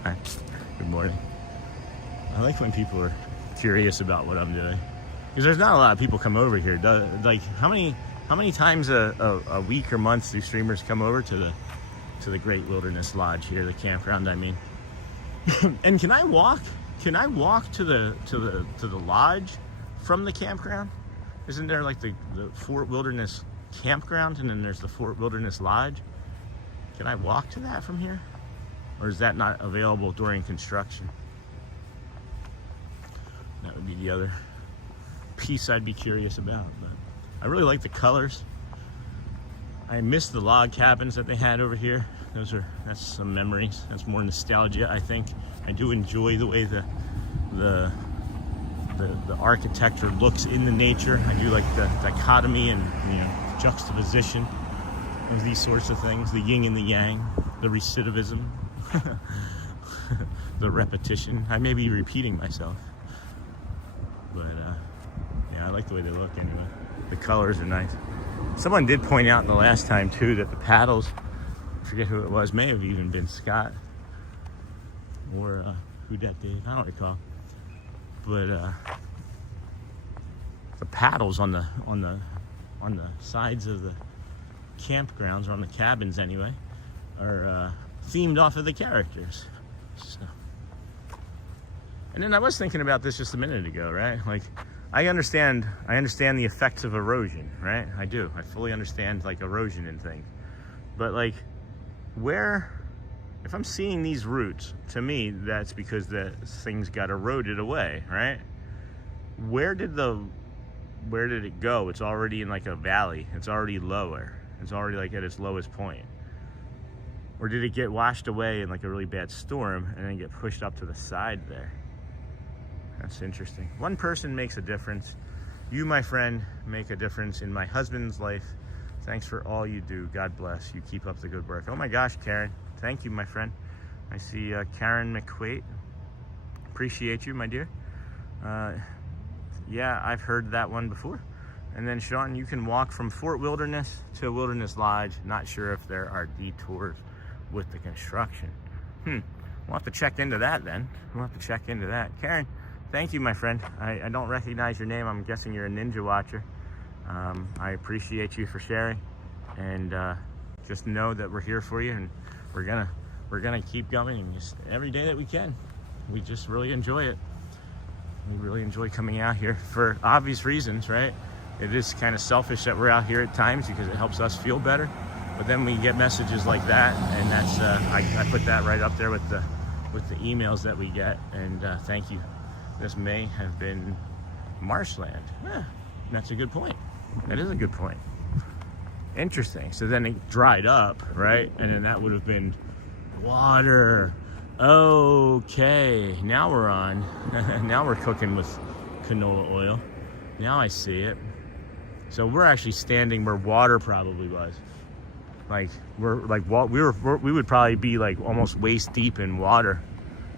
Hi. Good morning. I like when people are curious about what I'm doing, because there's not a lot of people come over here. Like, how many times a week or month do streamers come over to the Great Wilderness Lodge here, the campground, I mean? And can I walk to the lodge from the campground? Isn't there like the Fort Wilderness Campground, and then there's the Fort Wilderness Lodge? Can I walk to that from here, or is that not available during construction? That would be the other piece I'd be curious about. But I really like the colors. I miss the log cabins that they had over here. That's some memories. That's more nostalgia, I think. I do enjoy the way the architecture looks in the nature. I do like the dichotomy and, you know, juxtaposition of these sorts of things. The yin and the yang, the recidivism, the repetition. I may be repeating myself, but yeah, I like the way they look anyway. The colors are nice. Someone did point out the last time too that the paddles, I forget who it was, may have even been Scott or who that did, I don't recall. But the paddles on the sides of the campgrounds, or on the cabins anyway, are themed off of the characters. So. And then I was thinking about this just a minute ago, right? Like, I understand the effects of erosion, right? I do. I fully understand like erosion and things. But like, if I'm seeing these roots, to me, that's because the things got eroded away, right? Where did it go? It's already in like a valley. It's already lower. It's already like at its lowest point. Or did it get washed away in like a really bad storm and then get pushed up to the side there? That's interesting. One person makes a difference. You, my friend, make a difference in my husband's life. Thanks for all you do. God bless. You keep up the good work. Oh my gosh, Karen. Thank you, my friend. I see Karen McQuaid. Appreciate you, my dear. Yeah, I've heard that one before. And then Sean, you can walk from Fort Wilderness to Wilderness Lodge. Not sure if there are detours with the construction. We'll have to check into that then. We'll have to check into that. Karen, thank you, my friend. I don't recognize your name. I'm guessing you're a ninja watcher. I appreciate you for sharing. And just know that we're here for you, and we're gonna keep going, and just every day that we can. We just really enjoy it. We really enjoy coming out here for obvious reasons, right? It is kind of selfish that we're out here at times because it helps us feel better. But then we get messages like that, and that's I put that right up there with the emails that we get. And thank you. This may have been marshland. Yeah, that's a good point. That is a good point. Interesting. So then it dried up, right? And then that would have been water. Okay, now we're on. Now we're cooking with canola oil. Now I see it. So we're actually standing where water probably was. Like we would probably be like almost waist deep in water.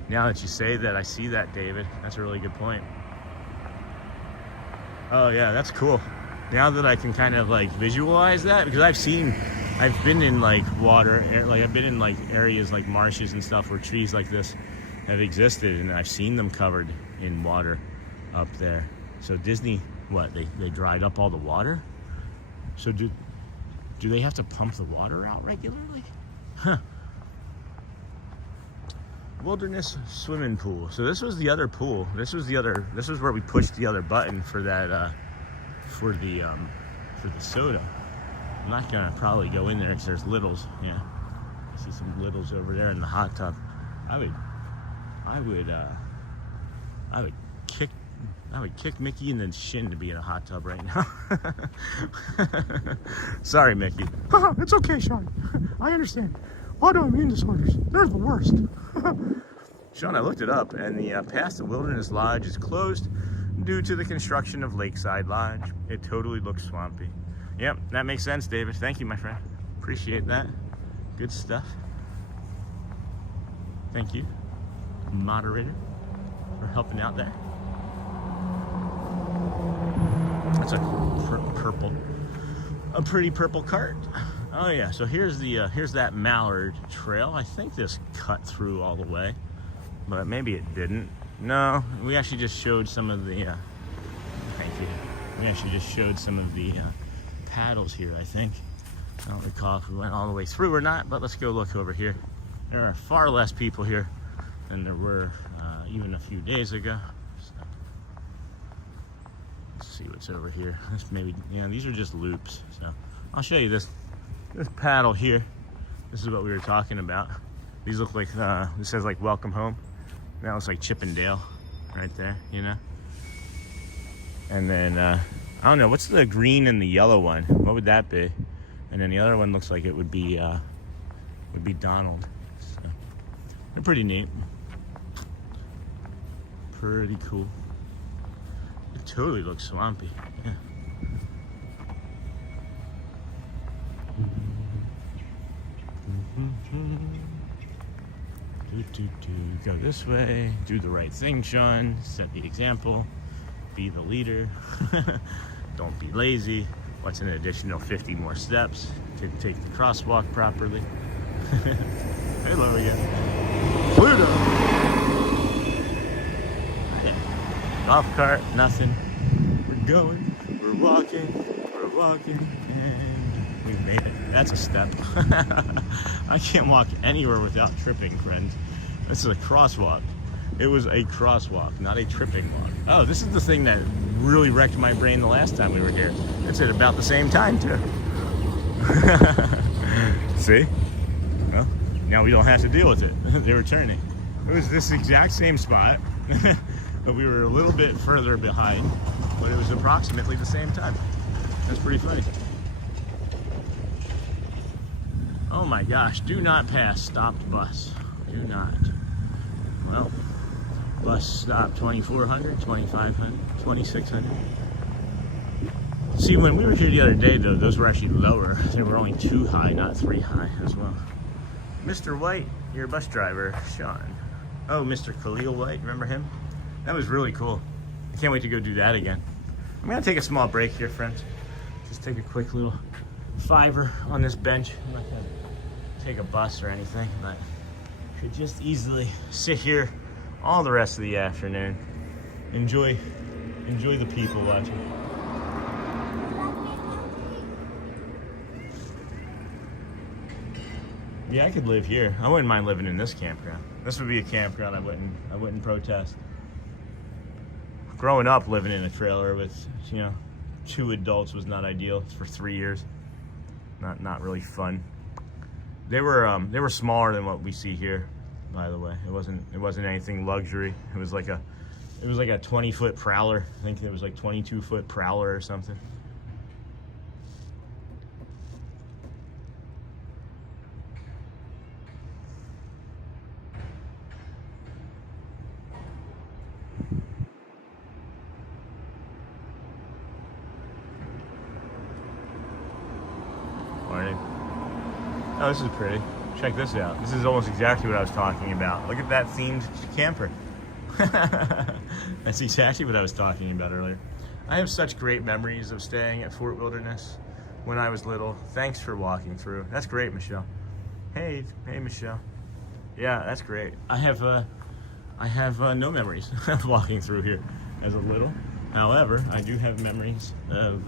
Now that you say that, I see that, David. That's a really good point. Oh yeah, that's cool. Now that I can kind of like visualize that, because I've been in like water, like I've been in like areas like marshes and stuff where trees like this have existed, and I've seen them covered in water up there. So Disney, what, they dried up all the water? So do they have to pump the water out regularly? Huh. Wilderness swimming pool. So this was the other pool. This was where we pushed the other button for that for the soda. I'm not gonna probably go in there because there's littles. Yeah, I see some littles over there in the hot tub. I would kick Mickey in the shin to be in a hot tub right now. Sorry, Mickey. It's okay, Sean. I understand. Autoimmune disorders, they're the worst. Sean, I looked it up, and the path to Wilderness Lodge is closed due to the construction of Lakeside Lodge. It totally looks swampy. Yep, that makes sense, David. Thank you, my friend. Appreciate that. Good stuff. Thank you, moderator, for helping out there. That's a pretty purple cart. Oh yeah, so here's that Mallard Trail. I think this cut through all the way, but maybe it didn't. No, we actually just showed some of the, thank you. We actually just showed some of the paddles here, I think. I don't recall if we went all the way through or not, but let's go look over here. There are far less people here than there were even a few days ago. So, let's see what's over here. This maybe, yeah, these are just loops. So I'll show you this paddle here. This is what we were talking about. These look like, this says like welcome home. That looks like Chippendale right there, you know? And then, I don't know, what's the green and the yellow one? What would that be? And then the other one looks like it would be Donald. So, they're pretty neat. Pretty cool. It totally looks swampy, yeah. Go this way, do the right thing, Sean, set the example, be the leader, don't be lazy. What's an additional 50 more steps to take the crosswalk properly? Hello again. Pluto! Golf cart, nothing. We're going, we're walking, and we made it. That's a step. I can't walk anywhere without tripping, friends. This is a crosswalk. It was a crosswalk, not a tripping walk. Oh, this is the thing that really wrecked my brain the last time we were here. It's at about the same time, too. See? Well, now we don't have to deal with it. They were turning. It was this exact same spot, but we were a little bit further behind, but it was approximately the same time. That's pretty funny. Oh my gosh, do not pass stopped bus. Do not. Well, bus stop 2400, 2500, 2600. See, when we were here the other day, though, those were actually lower. They were only 2 high, not 3 high as well. Mr. White, your bus driver, Sean. Oh, Mr. Khalil White, remember him? That was really cool. I can't wait to go do that again. I'm gonna take a small break here, friends. Just take a quick little fiver on this bench. I'm not gonna take a bus or anything, but could just easily sit here all the rest of the afternoon. Enjoy the people watching. Yeah, I could live here. I wouldn't mind living in this campground. This would be a campground I wouldn't protest. Growing up living in a trailer with, 2 adults was not ideal for 3 years. Not really fun. They were smaller than what we see here, by the way. It wasn't anything luxury. It was like a 20-foot prowler. I think it was like 22-foot prowler or something. Morning. Oh, this is pretty. Check this out. This is almost exactly what I was talking about. Look at that themed camper. That's exactly what I was talking about earlier. I have such great memories of staying at Fort Wilderness when I was little. Thanks for walking through. That's great, Michelle. Hey, Michelle. Yeah, that's great. I have no memories of walking through here as a little. However, I do have memories of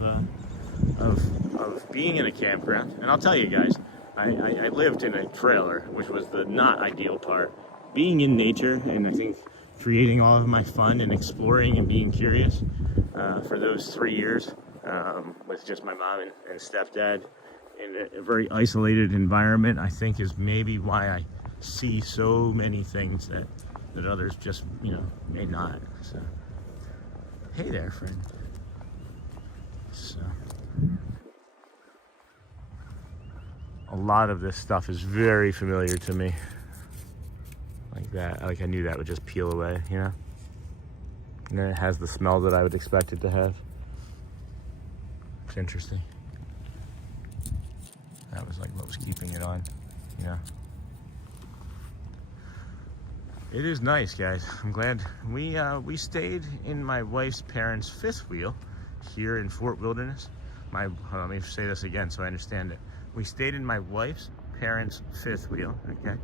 being in a campground. And I'll tell you guys, I lived in a trailer, which was the not ideal part. Being in nature, and I think creating all of my fun and exploring and being curious for those 3 years with just my mom and stepdad in a very isolated environment, I think is maybe why I see so many things that others just, may not. So, hey there, friend. So, a lot of this stuff is very familiar to me. Like that, like I knew that would just peel away, And then it has the smell that I would expect it to have. It's interesting. That was like what was keeping it on, It is nice, guys. I'm glad we stayed in my wife's parents' fifth wheel here in Fort Wilderness. Let me say this again so I understand it. We stayed in my wife's parents' fifth wheel, okay,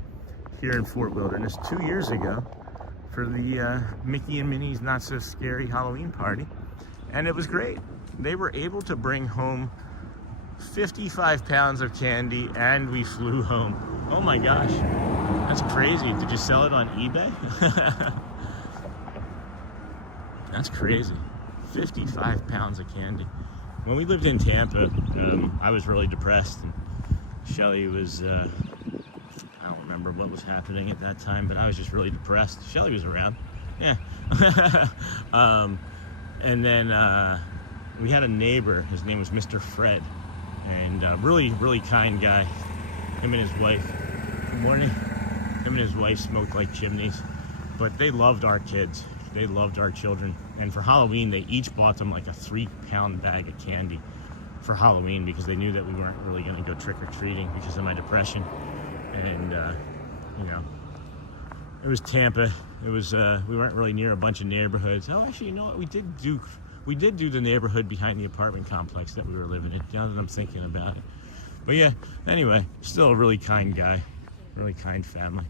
here in Fort Wilderness 2 years ago for the Mickey and Minnie's Not So Scary Halloween party, and it was great. They were able to bring home 55 pounds of candy, and we flew home. Oh my gosh, that's crazy. Did you sell it on eBay? That's crazy. 55 pounds of candy. When we lived in Tampa, I was really depressed, and Shelly was, I don't remember what was happening at that time, but I was just really depressed. Shelly was around, yeah. And then we had a neighbor, his name was Mr. Fred, and really, really kind guy. Him and his wife, good morning. Him and his wife smoked like chimneys, but they loved our kids. They loved our children. And for Halloween, they each bought them like a 3-pound bag of candy for Halloween because they knew that we weren't really going to go trick-or-treating because of my depression. And, it was Tampa. It was, we weren't really near a bunch of neighborhoods. Oh, actually, you know what? We did do the neighborhood behind the apartment complex that we were living in, now that I'm thinking about it. But yeah, anyway, still a really kind guy, really kind family.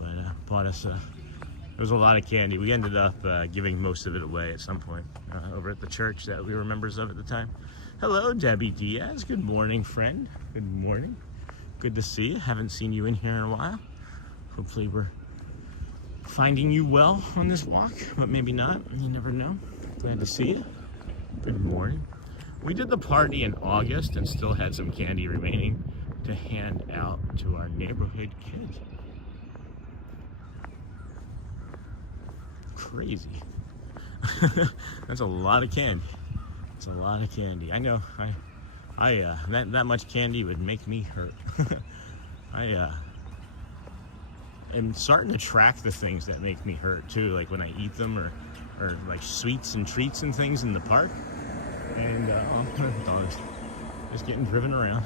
But bought us it was a lot of candy. We ended up giving most of it away at some point over at the church that we were members of at the time. Hello, Debbie Diaz. Good morning, friend. Good morning. Good to see you. Haven't seen you in here in a while. Hopefully we're finding you well on this walk, but maybe not. You never know. Glad to see you. Good morning. We did the party in August and still had some candy remaining to hand out to our neighborhood kids. Crazy. That's a lot of candy. It's a lot of candy. I know. That much candy would make me hurt. I am starting to track the things that make me hurt too, like when I eat them, or like sweets and treats and things in the park. And dogs just getting driven around.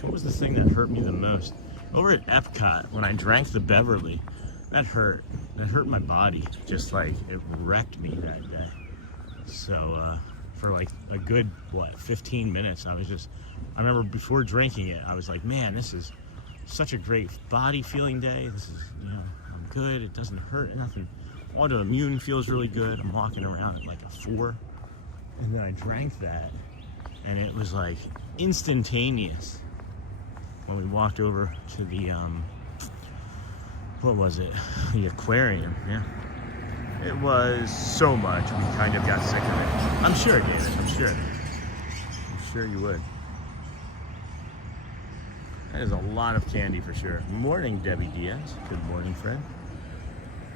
What was the thing that hurt me the most? Over at Epcot, when I drank the Beverly, that hurt. That hurt my body. Just like it wrecked me that day. So for like a good 15 minutes, I remember before drinking it, I was like, man, this is such a great body feeling day. This is, I'm good. It doesn't hurt, nothing. Autoimmune feels really good. I'm walking around at like a 4, and then I drank that, and it was like instantaneous when we walked over to the what was it? The aquarium. Yeah. It was so much, we kind of got sick of it. I'm sure, David, I'm sure you would. That is a lot of candy for sure. Morning, Debbie Diaz. Good morning, friend.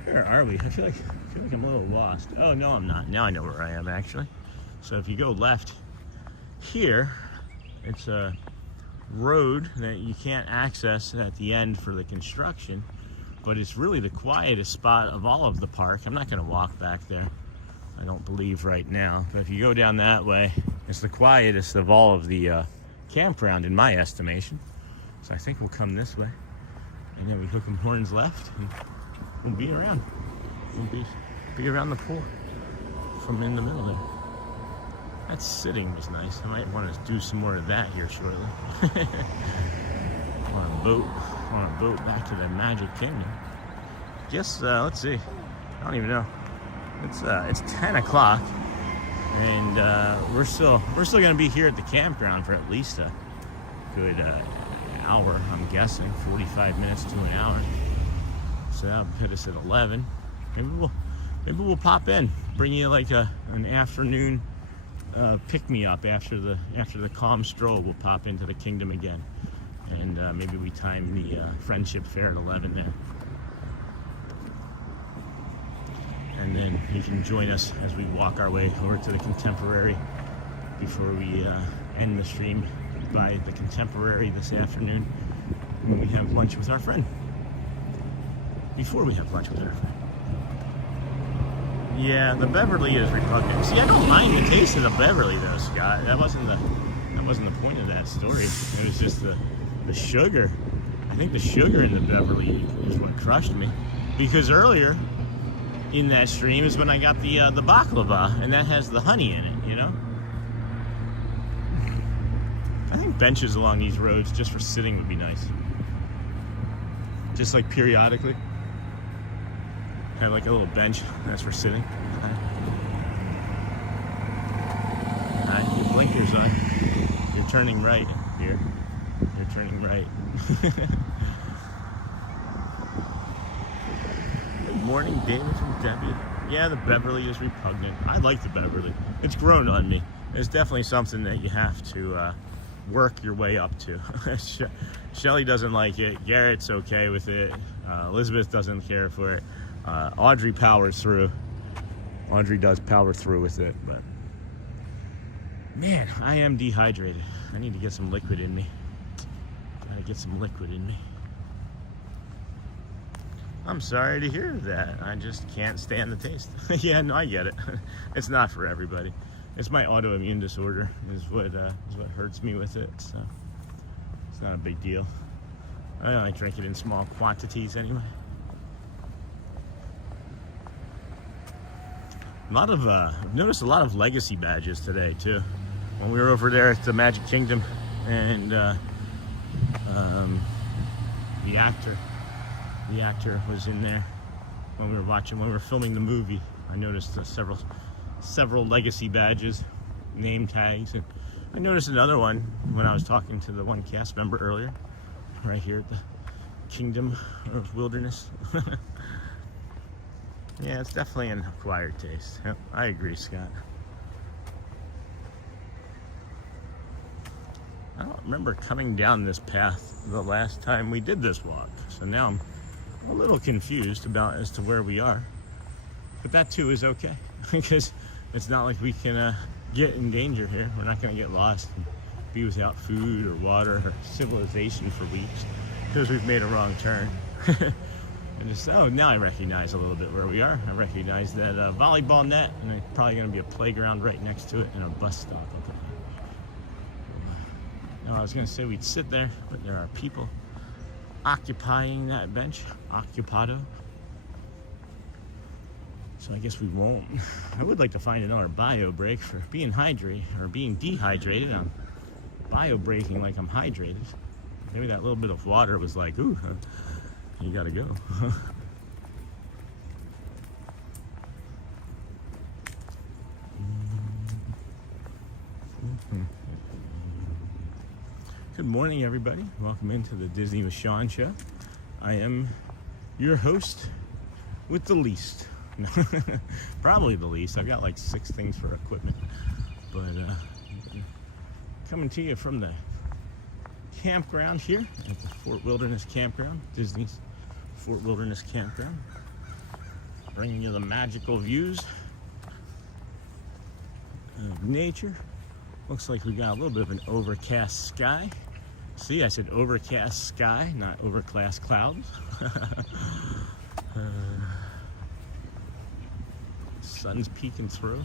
Where are we? I feel like I'm a little lost. Oh, no, I'm not. Now I know where I am, actually. So if you go left here, it's a road that you can't access at the end for the construction. But it's really the quietest spot of all of the park. I'm not going to walk back there, I don't believe right now. But if you go down that way, it's the quietest of all of the campground in my estimation. So I think we'll come this way. And then we hook 'em horns left, and we'll be around. We'll be around the pool from in the middle there. That sitting was nice. I might want to do some more of that here shortly. On a boat back to the Magic Kingdom. Just let's see. I don't even know. It's 10 o'clock, and we're still gonna be here at the campground for at least a good hour. I'm guessing 45 minutes to an hour. So that'll hit us at 11. Maybe we'll pop in, bring you like an afternoon pick me up after the calm stroll. We'll pop into the kingdom again. And maybe we time the friendship fair at 11 there. And then you can join us as we walk our way over to the Contemporary before we end the stream by the Contemporary this afternoon when we have lunch with our friend. Before we have lunch with our friend. Yeah, the Beverly is repugnant. See, I don't mind the taste of the Beverly though, Scott. That wasn't the point of that story. It was just the sugar. I think the sugar in the Beverly is what crushed me. Because earlier in that stream is when I got the baklava, and that has the honey in it, you know? I think benches along these roads just for sitting would be nice. Just like periodically. Have like a little bench that's for sitting. Your blinkers on. You're turning right here. You're turning right. Good morning, David from Debbie. Yeah, the Beverly is repugnant. I like the Beverly. It's grown on me. It's definitely something that you have to work your way up to. Shelly doesn't like it. Garrett's okay with it. Elizabeth doesn't care for it. Audrey powers through. Audrey does power through with it, but man, I am dehydrated. I need to get some liquid in me. Gotta get some liquid in me. I'm sorry to hear that. I just can't stand the taste. Yeah, no, I get it. It's not for everybody. It's my autoimmune disorder is what hurts me with it. So it's not a big deal. I drink it in small quantities anyway. I've noticed a lot of legacy badges today too. When we were over there at the Magic Kingdom, and the actor was in there when we were filming the movie. I noticed several legacy badges, name tags, and I noticed another one when I was talking to the one cast member earlier, right here at the Kingdom of Wilderness. Yeah, it's definitely an acquired taste. Yep, I agree, Scott. I don't remember coming down this path the last time we did this walk, so now I'm a little confused as to where we are. But that too is okay, because it's not like we can get in danger here. We're not going to get lost and be without food or water or civilization for weeks because we've made a wrong turn. And just, now I recognize a little bit where we are. I recognize that volleyball net, and there's probably going to be a playground right next to it and a bus stop. No, I was going to say we'd sit there, but there are people occupying that bench. Occupado. So I guess we won't. I would like to find another bio break for being hydrated or being dehydrated. I'm bio breaking like I'm hydrated. Maybe that little bit of water was like, ooh, you gotta go. Good morning, everybody. Welcome into the Disney with Sean show. I am your host with the least. Probably the least. I've got like 6 things for equipment. But coming to you from the campground here at the Fort Wilderness Campground, Disney's Fort Wilderness Campground. Bringing you the magical views of nature. Looks like we got a little bit of an overcast sky. See, I said overcast sky, not overcast clouds. Sun's peeking through.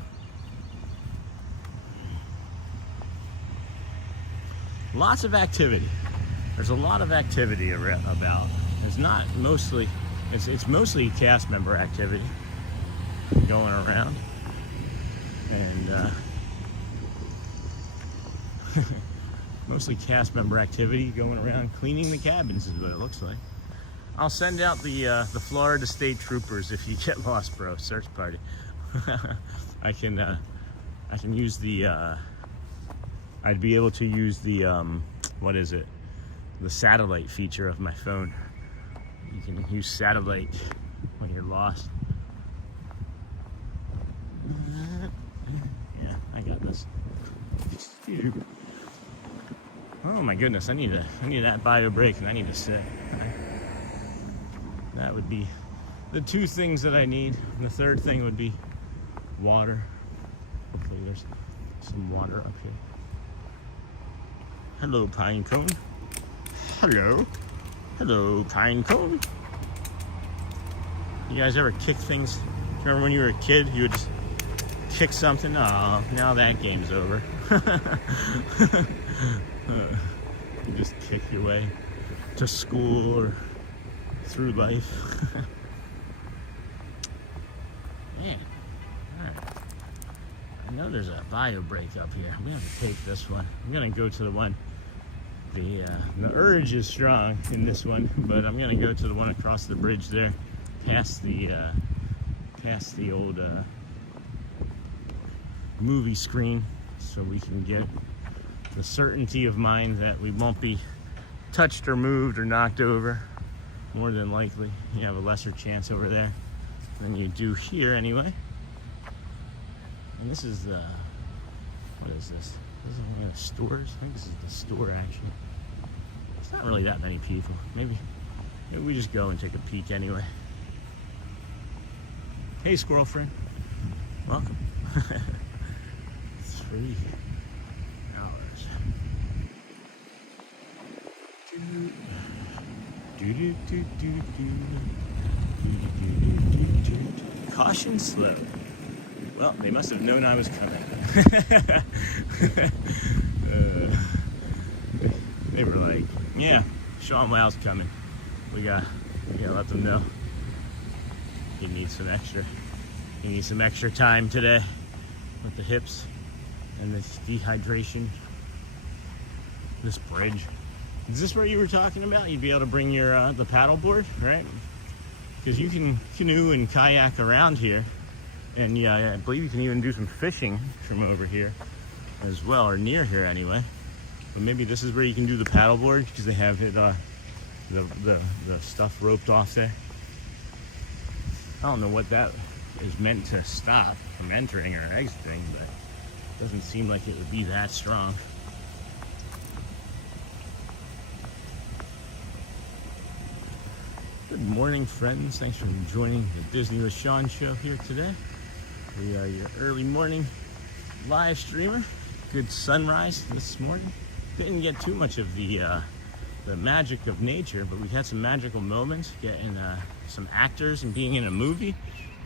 Lots of activity. There's a lot of activity about. It's not mostly, it's mostly cast member activity going around. And mostly cast member activity going around cleaning the cabins is what it looks like. I'll send out the Florida State Troopers if you get lost, bro. Search party. I can use the I'd be able to use the what is it? The satellite feature of my phone. You can use satellite when you're lost. Yeah, I got this. Oh my goodness, I need that bio break and I need to sit. That would be the 2 things that I need. And the 3rd thing would be water. Hopefully there's some water up here. Hello, pine cone. Hello. Hello, pine cone. You guys ever kick things? Remember when you were a kid, you would just kick something? Oh, now that game's over. You just kick your way to school or through life. Man, alright. I know there's a bio break up here. I'm gonna have to take this one. I'm gonna go to the one. The urge is strong in this one, but I'm gonna go to the one across the bridge there, past the old movie screen, so we can get the certainty of mind that we won't be touched or moved or knocked over. More than likely, you have a lesser chance over there than you do here anyway. And this is the, what is this? This is one of the stores? I think this is the store actually. It's not really that many people. Maybe we just go and take a peek anyway. Hey, squirrel friend. Welcome. 3 hours. Caution slow. Well, they must have known I was coming. They were like, yeah, Sean Wow's coming. We gotta let them know. He needs some extra time today with the hips and this dehydration. This bridge. Is this where you were talking about? You'd be able to bring your the paddle board, right? Because you can canoe and kayak around here. And yeah, I believe you can even do some fishing from over here as well, or near here anyway. But maybe this is where you can do the paddleboard because they have it, the stuff roped off there. I don't know what that is meant to stop from entering or exiting, but it doesn't seem like it would be that strong. Good morning, friends. Thanks for joining the Disney with Sean show here today. We are your early morning live streamer. Good sunrise this morning. Didn't get too much of the magic of nature, but we had some magical moments, getting some actors and being in a movie.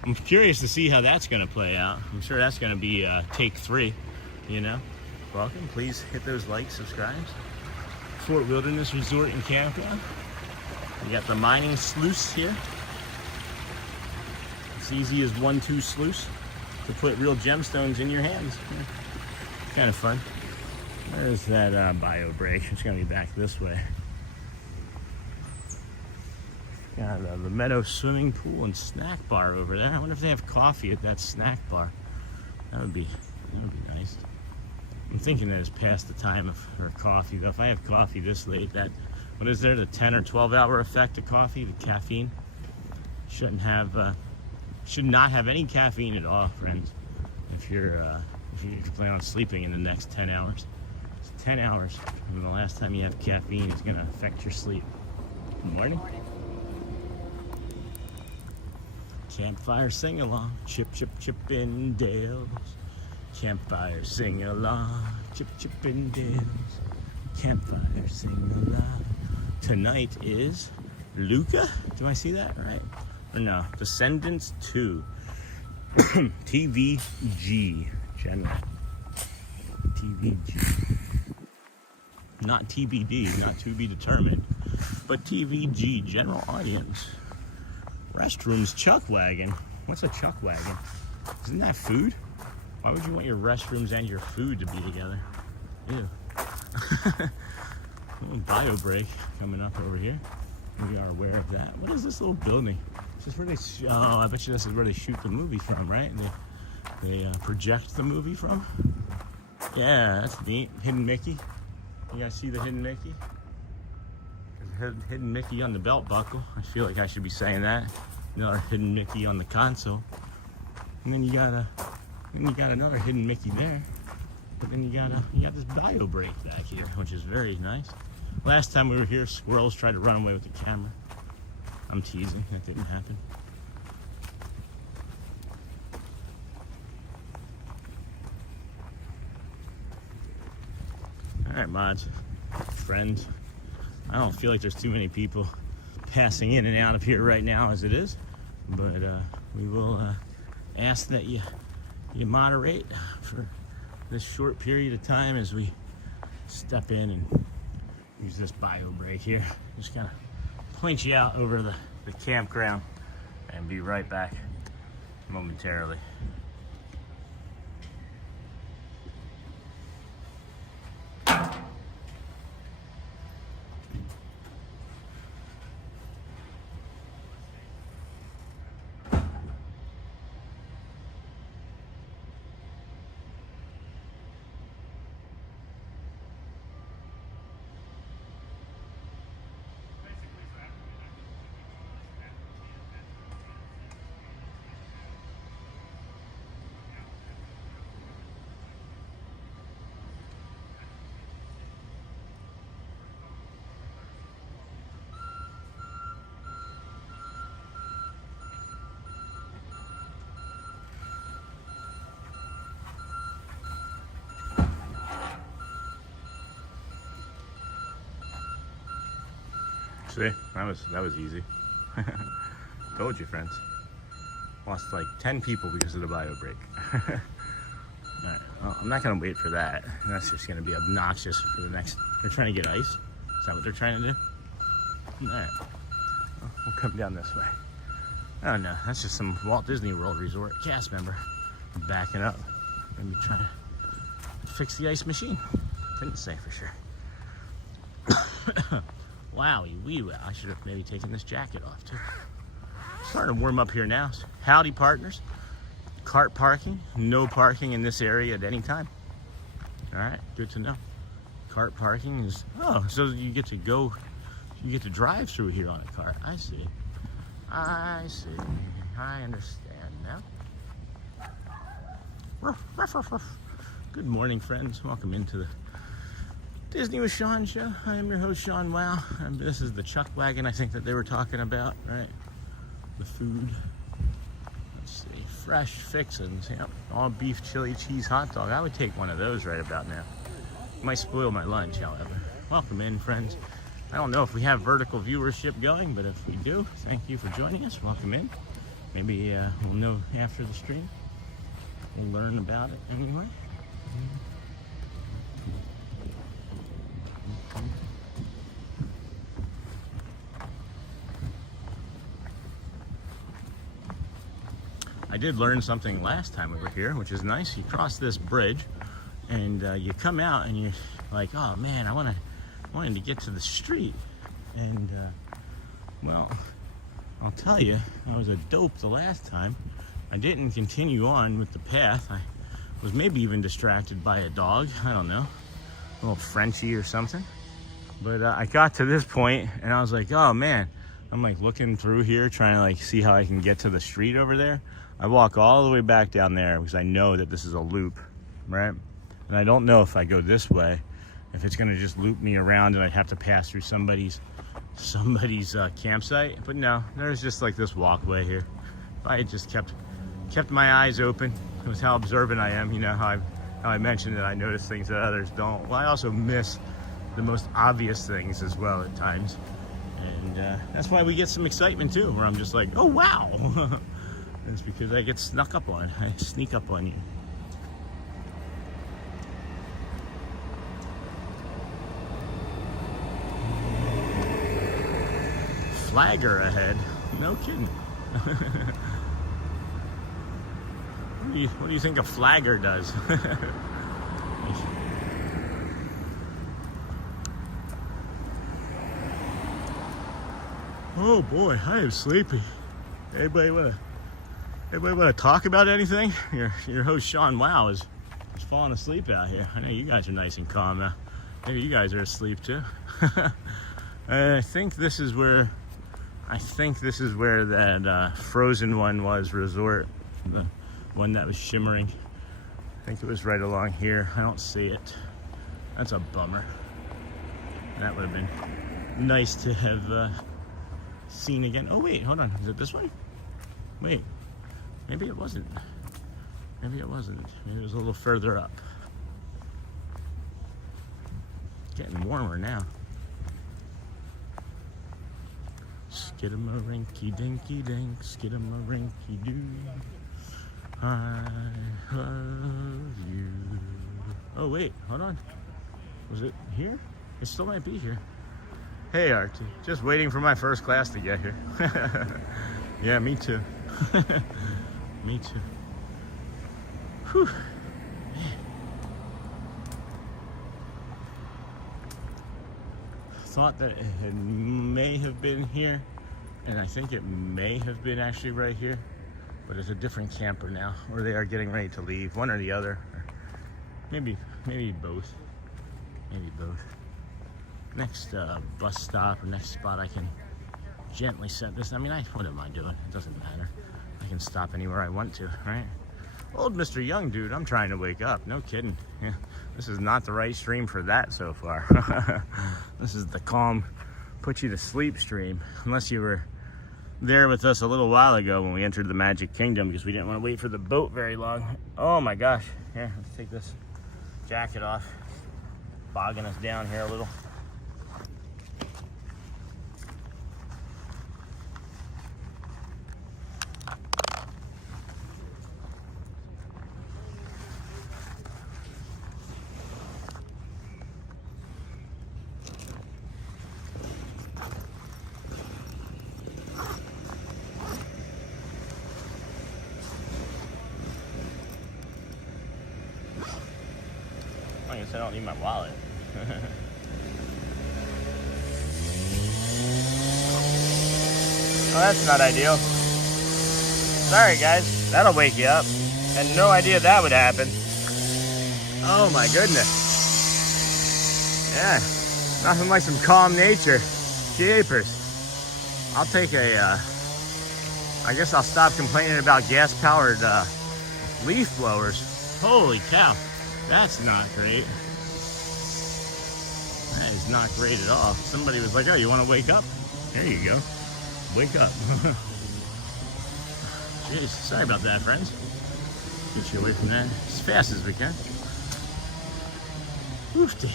I'm curious to see how that's going to play out. I'm sure that's going to be take 3, you know. Welcome. Please hit those likes, subscribes. Fort Wilderness Resort and Campground. We got the mining sluice here. It's easy as 1-2 sluice to put real gemstones in your hands. Yeah. Kind of fun. There's that bio break. It's gonna be back this way. Got the Meadow swimming pool and snack bar over there. I wonder if they have coffee at that snack bar. That would be nice. I'm thinking that it's past the time for coffee though. If I have coffee this late, that what is there, the 10 or 12 hour effect of coffee, the caffeine? Should not have any caffeine at all, friends. If you plan on sleeping in the next 10 hours. It's 10 hours from the last time you have caffeine is gonna affect your sleep. Good morning. Campfire sing along, chip chip chip in Dales. Campfire sing along, chip chip in Dales. Campfire sing along. Tonight is Luca. Do I see that right? Or no? Descendants 2. TVG General. TVG. Not TBD, not to be determined, but TVG General Audience. Restrooms chuck wagon. What's a chuck wagon? Isn't that food? Why would you want your restrooms and your food to be together? Ew. A little bio break coming up over here. We are aware of that. What is this little building? Is this where they? Oh, I bet you this is where they shoot the movie from, right? They project the movie from. Yeah, that's neat. Hidden Mickey. You guys see the Hidden Mickey? Hidden Mickey on the belt buckle. I feel like I should be saying that. Another Hidden Mickey on the console. And then you got another Hidden Mickey there. But then you got this bio break back here, which is very nice. Last time we were here, squirrels tried to run away with the camera. I'm teasing, that didn't happen. Alright, mods, friends. I don't feel like there's too many people passing in and out of here right now as it is, but we will ask that you moderate for this short period of time as we step in and use this bio break here. Just kind of point you out over the campground and be right back momentarily. See, that was easy. Told you, friends. Lost like 10 people because of the bio break. Alright, well, I'm not gonna wait for that. That's just gonna be obnoxious for the next. They're trying to get ice. Is that what they're trying to do? Alright, well, we'll come down this way. Oh no, that's just some Walt Disney World Resort cast member backing up. Gonna be trying to fix the ice machine. Couldn't say for sure. Wowie wee wow. I should have maybe taken this jacket off too. Starting to warm up here now. Howdy partners. Cart parking. No parking in this area at any time. Alright, good to know. Cart parking is, oh, so you get to drive through here on a cart. I see. I understand now. Ruff, ruff, ruff, ruff. Good morning, friends. Welcome into the Disney with Sean show. I am your host, Sean Wow. And this is the chuck wagon I think that they were talking about, right? The food. Let's see. Fresh fixins. Yep. All beef chili cheese hot dog. I would take one of those right about now. Might spoil my lunch, however. Welcome in, friends. I don't know if we have vertical viewership going, but if we do, thank you for joining us. Welcome in. Maybe we'll know after the stream. We'll learn about it anyway. I did learn something last time we were here, which is nice. You cross this bridge and you come out and you're like, oh man, I wanted to get to the street. And well, I'll tell you, I was a dope the last time. I didn't continue on with the path. I was maybe even distracted by a dog. I don't know, a little Frenchie or something. But I got to this point and I was like, oh man, I'm like looking through here trying to like see how I can get to the street over there. I walk all the way back down there because I know that this is a loop, right? And I don't know if I go this way, if it's gonna just loop me around and I'd have to pass through somebody's campsite. But no, there's just like this walkway here. If I had just kept my eyes open, it was how observant I am. You know how I mentioned that I notice things that others don't. Well, I also miss the most obvious things as well at times. And that's why we get some excitement too, where I'm just like, oh wow. It's because I get snuck up on. I sneak up on you. Flagger ahead. No kidding. What do you think a flagger does? Oh boy, I am sleepy. Anybody wanna talk about anything? Your host Sean Wow is falling asleep out here. I know you guys are nice and calm now. Maybe you guys are asleep too. I think this is where that frozen one was, resort, the one that was shimmering. I think it was right along here. I don't see it. That's a bummer. That would have been nice to have seen again. Oh wait, hold on. Is it this way? Wait, maybe it wasn't. Maybe it wasn't. Maybe it was a little further up. Getting warmer now. Skidamarinky dinky dink, skidamarinky doo. I love you. Oh wait, hold on. Was it here? It still might be here. Hey Archie, just waiting for my first class to get here. Yeah, me too. Me too. Whew. Thought that it may have been here, and I think it may have been actually right here, but it's a different camper now, or they are getting ready to leave, one or the other, or maybe both. Maybe both. Next bus stop or next spot, I can gently set this. I mean, what am I doing? It doesn't matter. I can stop anywhere I want to, right? Old Mr. Young Dude, I'm trying to wake up. No kidding. Yeah, this is not the right stream for that so far. This is the calm, put you to sleep stream. Unless you were there with us a little while ago when we entered the Magic Kingdom, because we didn't want to wait for the boat very long. Oh my gosh. Here, let's take this jacket off. Bogging us down here a little. I guess I don't need my wallet. Oh, that's not ideal. Sorry guys, that'll wake you up. Had no idea that would happen. Oh my goodness. Yeah, nothing like some calm nature. Jeepers. I'll take I guess I'll stop complaining about gas-powered leaf blowers. Holy cow. That's not great. That is not great at all. Somebody was like, oh, you want to wake up? There you go. Wake up. Jeez, sorry about that, friends. Get you away from that as fast as we can. Oofty.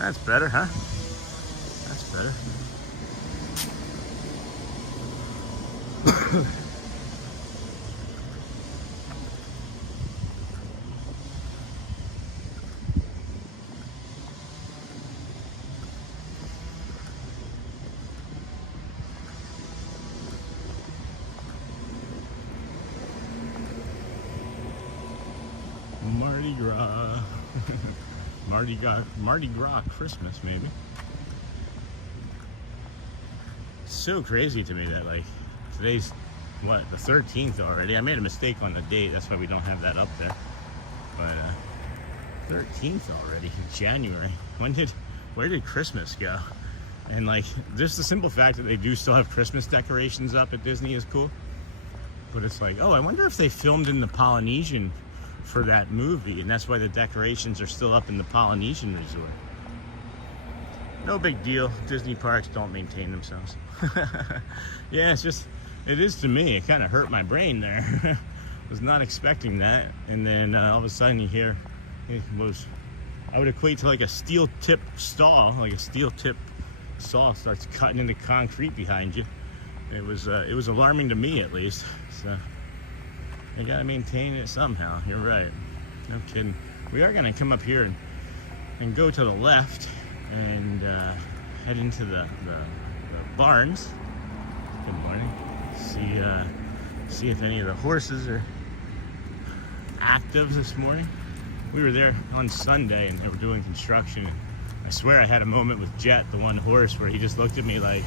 That's better, huh? That's better. Mardi Gras Christmas, maybe. It's so crazy to me that, like, today's, what, the 13th already? I made a mistake on the date, that's why we don't have that up there. But, 13th already, January. Where did Christmas go? And, like, just the simple fact that they do still have Christmas decorations up at Disney is cool. But it's like, oh, I wonder if they filmed in the Polynesian for that movie, and that's why the decorations are still up in the Polynesian Resort. No big deal. Disney parks don't maintain themselves. Yeah, it is to me. It kind of hurt my brain there. Was not expecting that. And then all of a sudden you hear, I would equate to like a steel tip saw starts cutting into concrete behind you. It was alarming to me, at least. So you gotta maintain it somehow. You're right. No kidding. We are gonna come up here and go to the left and head into the barns. Good morning. See if any of the horses are active this morning. We were there on Sunday and they were doing construction. I swear I had a moment with Jet, the one horse, where he just looked at me like,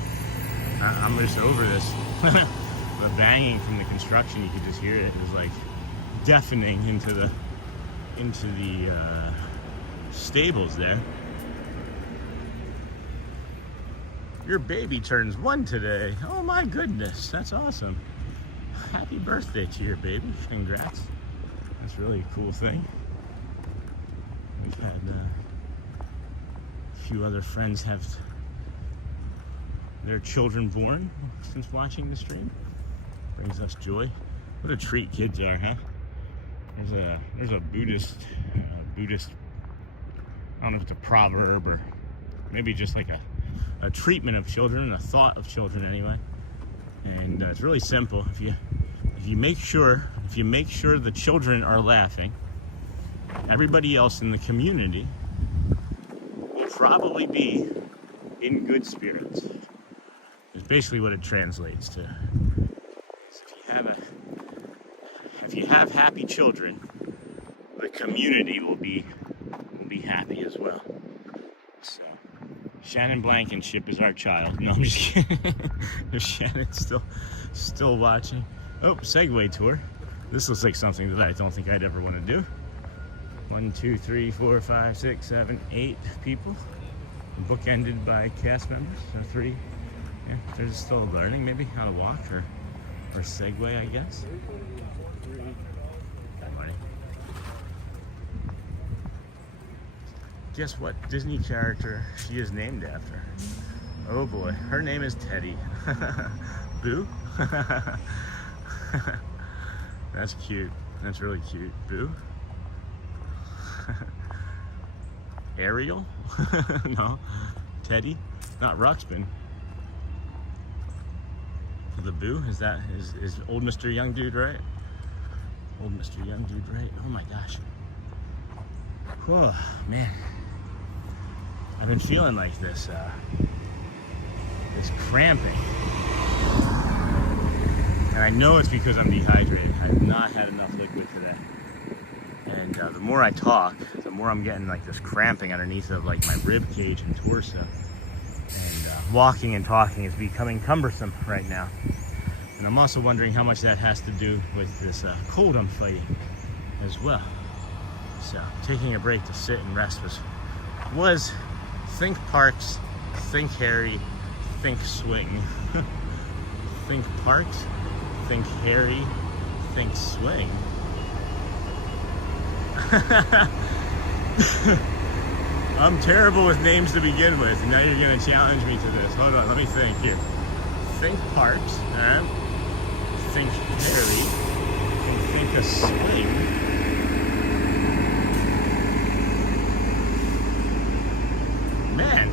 I'm just over this. The banging from the construction, you could just hear it. It was like deafening into the stables there. Your baby turns 1 today. Oh my goodness, that's awesome. Happy birthday to your baby. Congrats. That's really a cool thing. We've had a few other friends have their children born since watching the stream. Brings us joy. What a treat kids are, huh? There's a Buddhist, I don't know if it's a proverb or maybe just like a treatment of children, a thought of children anyway. And it's really simple. If you make sure the children are laughing, everybody else in the community will probably be in good spirits. It's basically what it translates to. If you have happy children, the community will be happy as well. So Shannon Blankenship is our child. No, I'm just kidding. If Shannon's still watching. Oh, Segway tour. This looks like something that I don't think I'd ever want to do. 1, 2, 3, 4, 5, 6, 7, 8 people. Bookended by cast members. So 3. Yeah, they're just still learning maybe how to walk or Segway, I guess. Guess what Disney character she is named after? Oh boy, her name is Teddy. Boo? That's cute. That's really cute. Boo? Ariel? No. Teddy? Not Ruxpin. The Boo? Is old Mr. Young Dude right? Old Mr. Young Dude right? Oh my gosh. Oh man. I've been feeling like this cramping. And I know it's because I'm dehydrated. I've not had enough liquid today. And the more I talk, the more I'm getting like this cramping underneath of like my rib cage and torso. And walking and talking is becoming cumbersome right now. And I'm also wondering how much that has to do with this cold I'm fighting as well. So taking a break to sit and rest was think parks, think Harry, think swing. Think parks, think Harry, think swing. I'm terrible with names to begin with, and now you're gonna challenge me to this. Hold on, let me think here. Think parks, think Harry, and think a swing. Man,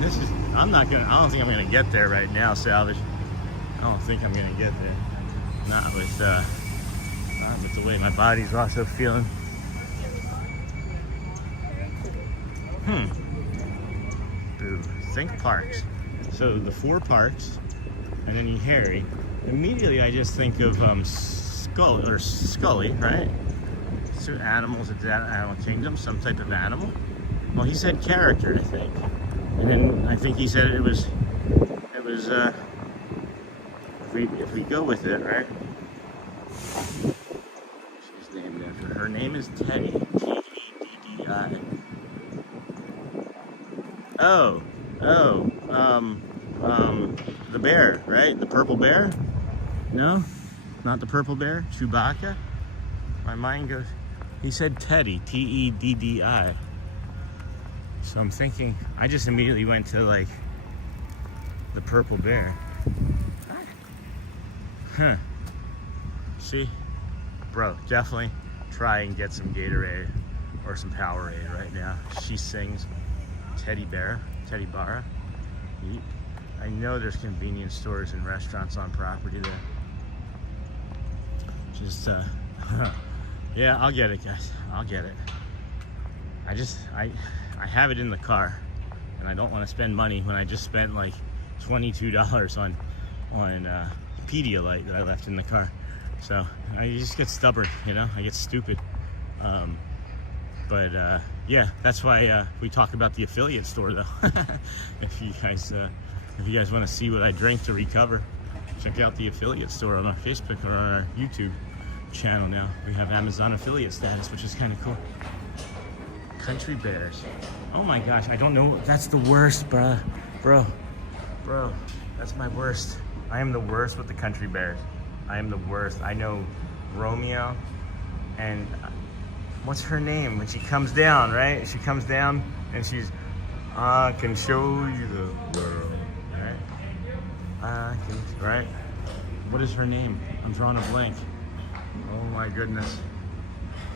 I don't think I'm gonna get there right now, Salvage. I don't think I'm gonna get there. Not with the way my body's also feeling. Boo. Think parks. So the 4 parks, and then you Harry. Immediately I just think of Scully, right? So animals at the Animal Kingdom, some type of animal. Well, he said character, I think. And then I think he said it was if we go with it, right? She's named after her name is Teddy. T-E-D-D-I. The bear, right? The purple bear? No? Not the purple bear? Chewbacca? My mind goes, he said Teddy, T-E-D-D-I. So I'm thinking, I just immediately went to like the purple bear. Huh. See? Bro, definitely try and get some Gatorade or some Powerade right now. She sings Teddy Bear, Teddy Barra. I know there's convenience stores and restaurants on property there. Just, yeah, I'll get it, guys. I'll get it. I have it in the car, and I don't want to spend money when I just spent like $22 on Pedialyte that I left in the car. So I just get stubborn, you know. I get stupid. Yeah, that's why we talk about the affiliate store, though. If you guys want to see what I drink to recover, check out the affiliate store on our Facebook or on our YouTube channel. Now we have Amazon affiliate status, which is kind of cool. Country bears. Oh my gosh, I don't know. That's the worst, bro. That's my worst. I am the worst with the country bears. I am the worst. I know Romeo and what's her name when she comes down, right? She comes down and she's, I can show you the world, right? Right? What is her name? I'm drawing a blank. Oh my goodness.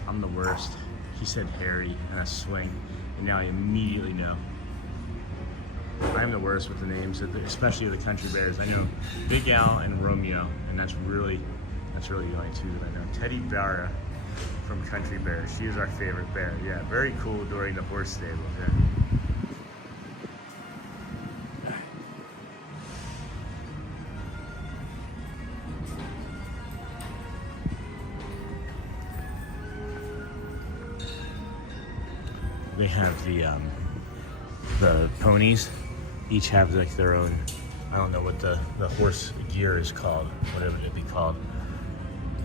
I'm the worst. He said Harry and a swing, and now I immediately know. I'm the worst with the names, especially the country bears. I know Big Al and Romeo, and that's really the only two that I know. Teddy Barra from Country Bears. She is our favorite bear. Yeah, very cool during the horse stables. Yeah. They have the ponies. Each have like their own. I don't know what the horse gear is called, whatever it be called,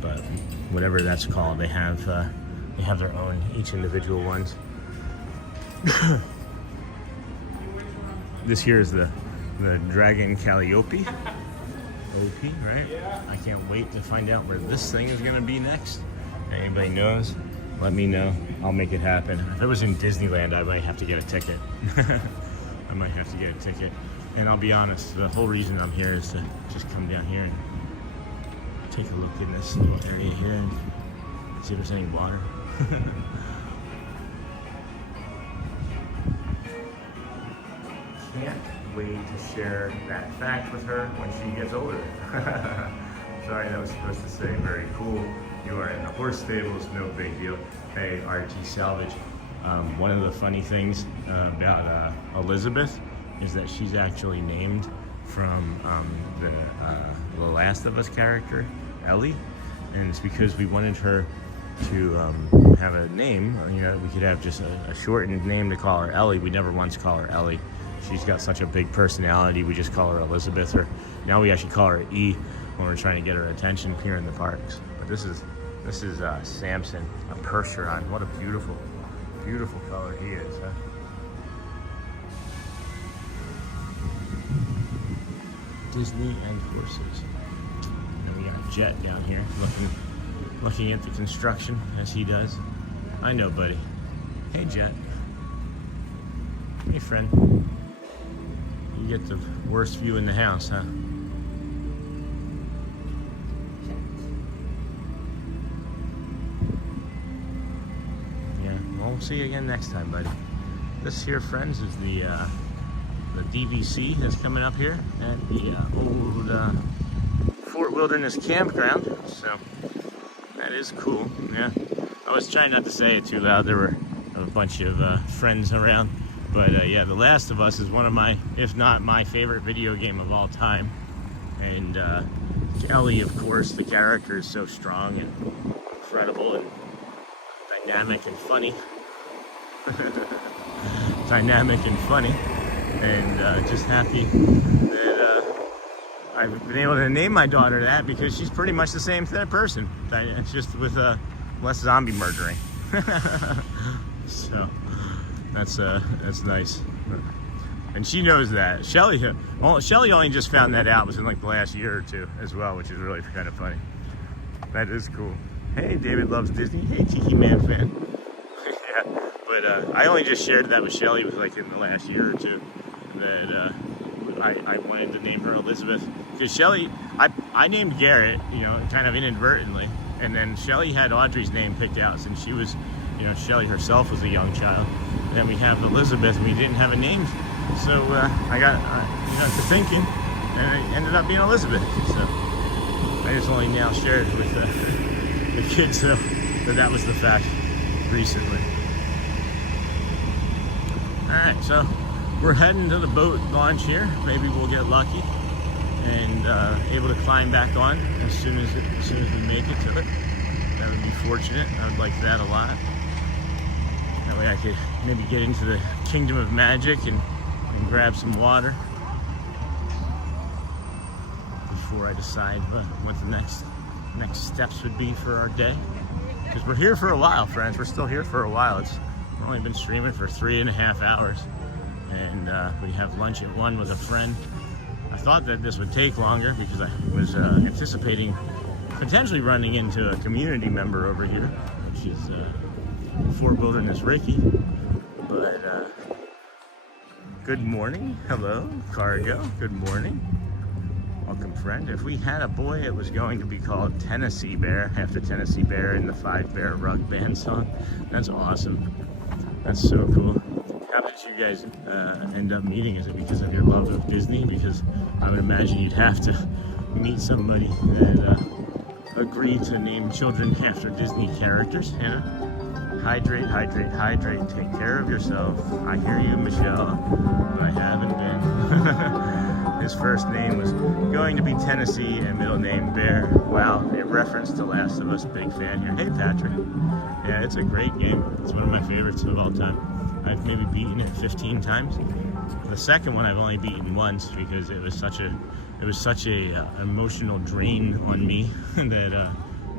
but whatever that's called, they have their own, each individual ones. This here is the Dragon Calliope. OP, right? I can't wait to find out where this thing is gonna be next. Anybody knows? Let me know. I'll make it happen. If it was in Disneyland, I might have to get a ticket. I might have to get a ticket. And I'll be honest, the whole reason I'm here is to just come down here and take a look in this little area here and see if there's any water. Can't wait to share that fact with her when she gets older. Sorry, that was supposed to say very cool. You are in the horse stables, no big deal. Hey, RT Salvage. One of the funny things about Elizabeth is that she's actually named from the Last of Us character, Ellie. And it's because we wanted her to have a name. You know, we could have just a shortened name to call her Ellie. We never once call her Ellie. She's got such a big personality. We just call her Elizabeth, or now we actually call her E when we're trying to get her attention here in the parks. But this is Samson, a Percheron. What a beautiful, beautiful color he is, huh? Disney and horses. And we got Jet down here looking at the construction as he does. I know, buddy. Hey, Jet. Hey, friend. You get the worst view in the house, huh? We'll see you again next time, buddy. This here, friends, is the DVC that's coming up here at the old Fort Wilderness Campground. So that is cool. Yeah, I was trying not to say it too loud. There were a bunch of friends around, but yeah, The Last of Us is one of my, if not my favorite video game of all time. And Ellie, of course, the character is so strong and incredible and dynamic and funny. dynamic and funny, and just happy that I've been able to name my daughter that, because she's pretty much the same person. It's just with less zombie murdering. So that's nice. And she knows that. Shelly only just found that out within like the last year or two as well, which is really kind of funny. That is cool. Hey, David loves Disney. Hey, Tiki Man fan. Yeah, but I only just shared that with Shelly like in the last year or two, that I wanted to name her Elizabeth, because Shelly, I named Garrett, you know, kind of inadvertently, and then Shelly had Audrey's name picked out since she was, you know, Shelly herself was a young child. And then we have Elizabeth, and we didn't have a name, so I got to thinking, and it ended up being Elizabeth. So I just only now shared with the kids that was the fact recently. All right, so we're heading to the boat launch here. Maybe we'll get lucky and able to climb back on as soon as we make it to it. That would be fortunate. I would like that a lot. That way I could maybe get into the kingdom of magic and grab some water before I decide what the next steps would be for our day. Because we're here for a while, friends. We're still here for a while. We've only been streaming for 3.5 hours. And we have lunch at 1 with a friend. I thought that this would take longer because I was anticipating potentially running into a community member over here, which is Fort Wilderness Ricky. But good morning, hello, Cargo, good morning. Welcome, friend. If we had a boy, it was going to be called Tennessee Bear, after Tennessee Bear in the 5 Bear Rug Band song. That's awesome. That's so cool. How did you guys end up meeting? Is it because of your love of Disney? Because I would imagine you'd have to meet somebody that agreed to name children after Disney characters, you know? Hydrate, hydrate, hydrate. Take care of yourself. I hear you, Michelle, but I haven't been. His first name was going to be Tennessee and middle name Bear. Wow, a reference to Last of Us. Big fan here. Hey, Patrick. Yeah, it's a great game. It's one of my favorites of all time. I've maybe beaten it 15 times. The second one I've only beaten once because it was such a emotional drain on me that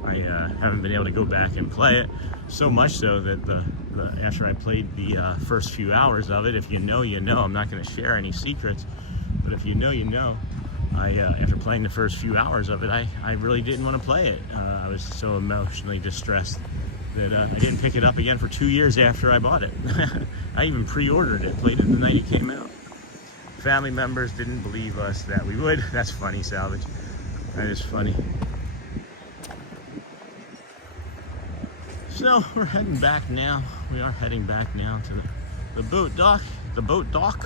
I haven't been able to go back and play it. So much so that after I played the first few hours of it, if you know, you know. I'm not going to share any secrets, but if you know, you know. After playing the first few hours of it, I really didn't want to play it. I was so emotionally distressed that I didn't pick it up again for 2 years after I bought it. I even pre-ordered it, played it the night it came out. Family members didn't believe us that we would. That's funny, Salvage. That is funny. So we're heading back now. We are heading back now to the boat dock. The boat dock?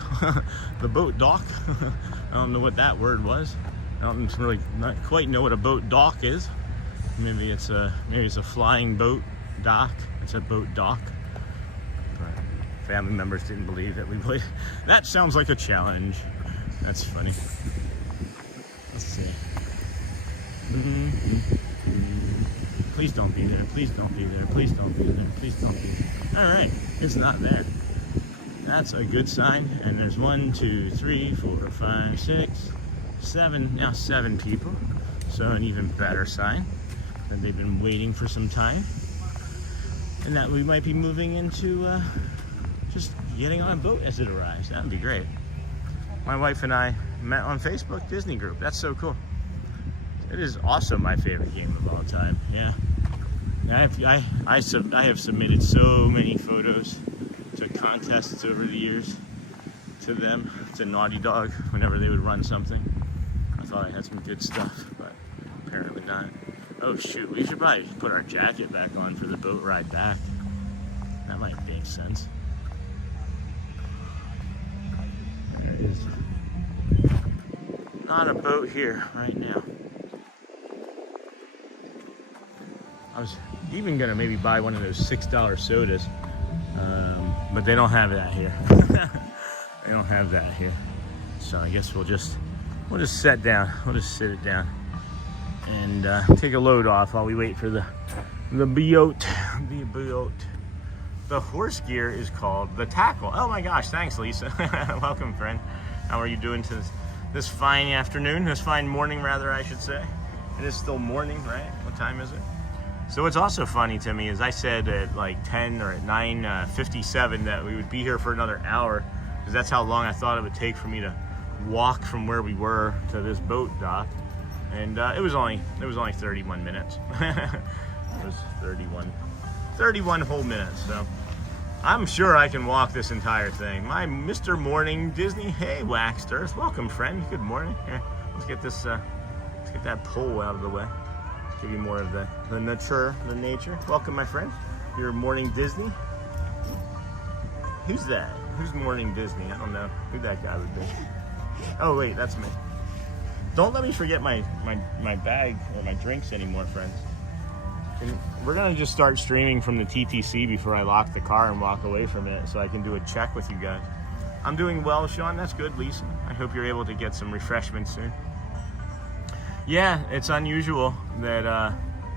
The boat dock? I don't know what that word was. I don't really not quite know what a boat dock is. Maybe it's a flying boat dock. It's a boat dock. But family members didn't believe that we would. That sounds like a challenge. That's funny. Let's see. Please don't be there. Please don't be there. Please don't be there. Please don't be there. All right, it's not there. That's a good sign. And there's 1, 2, 3, 4, 5, 6, 7. Now 7 people. So an even better sign that they've been waiting for some time, and that we might be moving into just getting on a boat as it arrives. That would be great. My wife and I met on Facebook Disney group. That's so cool. It is also my favorite game of all time. Yeah. I have submitted so many photos to contests over the years to them, to Naughty Dog, whenever they would run something. I thought I had some good stuff, but apparently not. Oh shoot, we should probably put our jacket back on for the boat ride back. That might make sense. There is not a boat here right now. I was even gonna maybe buy one of those $6 sodas, but they don't have that here. They don't have that here. So I guess we'll just sit down. We'll just sit it down and take a load off while we wait for the boat. The boat. The horse gear is called the tackle. Oh my gosh, thanks, Lisa. Welcome, friend. How are you doing to this fine afternoon? This fine morning, rather, I should say. It is still morning, right? What time is it? So what's also funny to me is I said at like 10 or at 9:57 that we would be here for another hour, because that's how long I thought it would take for me to walk from where we were to this boat dock, and it was only 31 minutes. It was 31 whole minutes. So I'm sure I can walk this entire thing. My Mr. Morning Disney. Hey, Waxed Earth, welcome, friend. Good morning. Here, let's get this. Let's get that pole out of the way. Give you more of the nature. Welcome, my friend. Your Morning Disney. Who's that? Who's Morning Disney? I don't know who that guy would be. Oh wait, that's me. Don't let me forget my bag or my drinks anymore, friends. And we're gonna just start streaming from the TTC before I lock the car and walk away from it, so I can do a check with you guys. I'm doing well, Sean. That's good, Lisa. I hope you're able to get some refreshments soon. Yeah, it's unusual that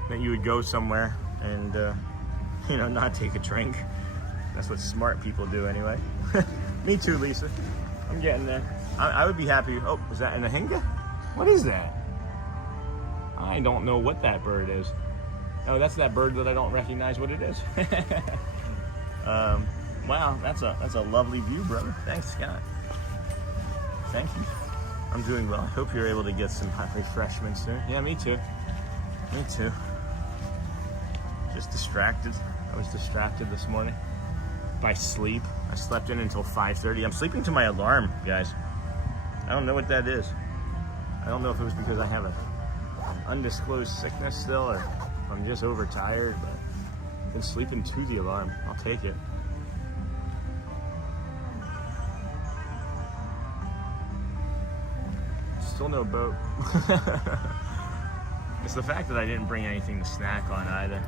that you would go somewhere and not take a drink. That's what smart people do, anyway. Me too, Lisa. I'm getting there. I would be happy. Oh, is that an ahinga? What is that? I don't know what that bird is. Oh, that's that bird that I don't recognize what it is. Wow, that's a lovely view, brother. Thanks, Scott. Thank you. I'm doing well. I hope you're able to get some hot refreshments soon. Yeah, me too. Me too. Just distracted. I was distracted this morning by sleep. I slept in until 5:30. I'm sleeping to my alarm, guys. I don't know what that is. I don't know if it was because I have an undisclosed sickness still, or if I'm just overtired, but I've been sleeping to the alarm. I'll take it. Still no boat. It's the fact that I didn't bring anything to snack on either.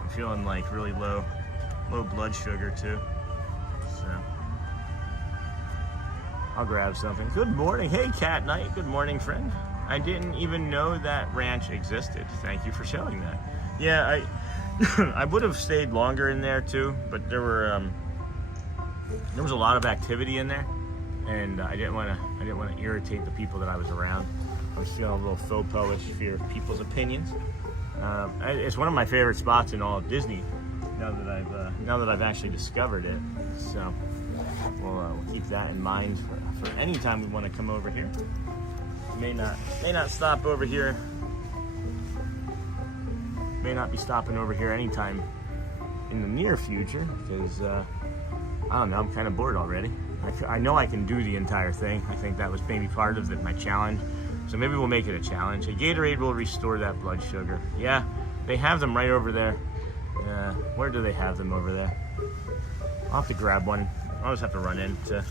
I'm feeling like really low blood sugar too. So I'll grab something. Good morning. Hey, Cat Knight. Good morning, friend. I didn't even know that ranch existed. Thank you for showing that. Yeah, I would have stayed longer in there too, but there was a lot of activity in there, and I didn't want to irritate the people that I was around. I was feeling a little faux-pas-ish fear of people's opinions. It's one of my favorite spots in all of Disney. Now that I've actually discovered it, so we'll keep that in mind for any time we want to come over here. May not stop over here. May not be stopping over here anytime in the near future, because I don't know, I'm kind of bored already. I know I can do the entire thing. I think that was maybe part of my challenge. So maybe we'll make it a challenge. A Gatorade will restore that blood sugar. Yeah, they have them right over there. Where do they have them over there? I'll have to grab one. I'll just have to run into.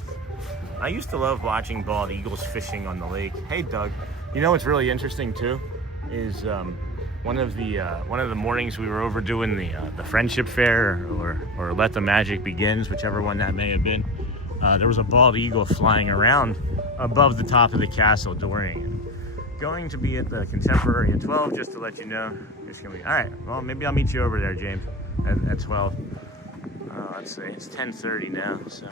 I used to love watching bald eagles fishing on the lake. Hey, Doug. You know what's really interesting too is one of the mornings we were over doing the friendship fair or Let the Magic Begins, whichever one that may have been. There was a bald eagle flying around above the top of the castle during it. Going to be at the Contemporary at 12, just to let you know. It's gonna be all right. Well, maybe I'll meet you over there, James, at 12. Let's see, it's 10:30 now. So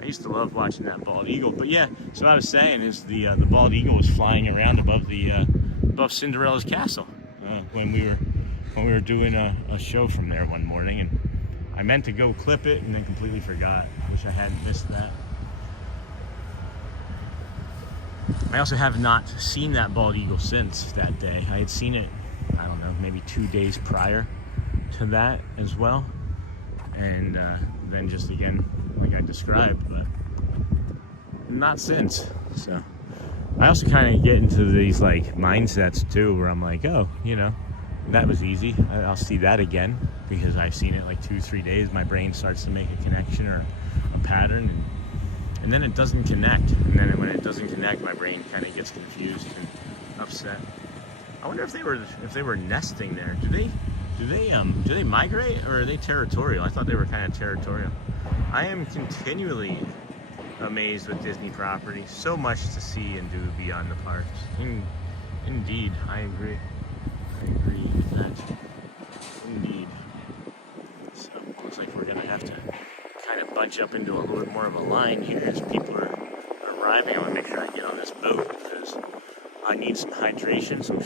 I used to love watching that bald eagle. But yeah, so what I was saying is the bald eagle was flying around above Cinderella's castle when we were doing a show from there one morning, and I meant to go clip it and then completely forgot. I wish I hadn't missed that. I also have not seen that bald eagle since that day. I had seen it, I don't know, maybe 2 days prior to that as well. And then just again, like I described, but not since. So I also kind of get into these like mindsets too, where I'm like, oh, that was easy. I'll see that again because I've seen it like 2-3 days. My brain starts to make a connection or a pattern, and then it doesn't connect. And then when it doesn't connect, my brain kind of gets confused and upset. I wonder if they were nesting there. Do they migrate, or are they territorial? I thought they were kind of territorial. I am continually amazed with Disney properties. So much to see and do beyond the parks. Indeed, I agree. I agree with that. Indeed. So looks like we're gonna have to want to jump into a little bit more of a line here as people are arriving. I want to make sure I get on this boat because I need some hydration, some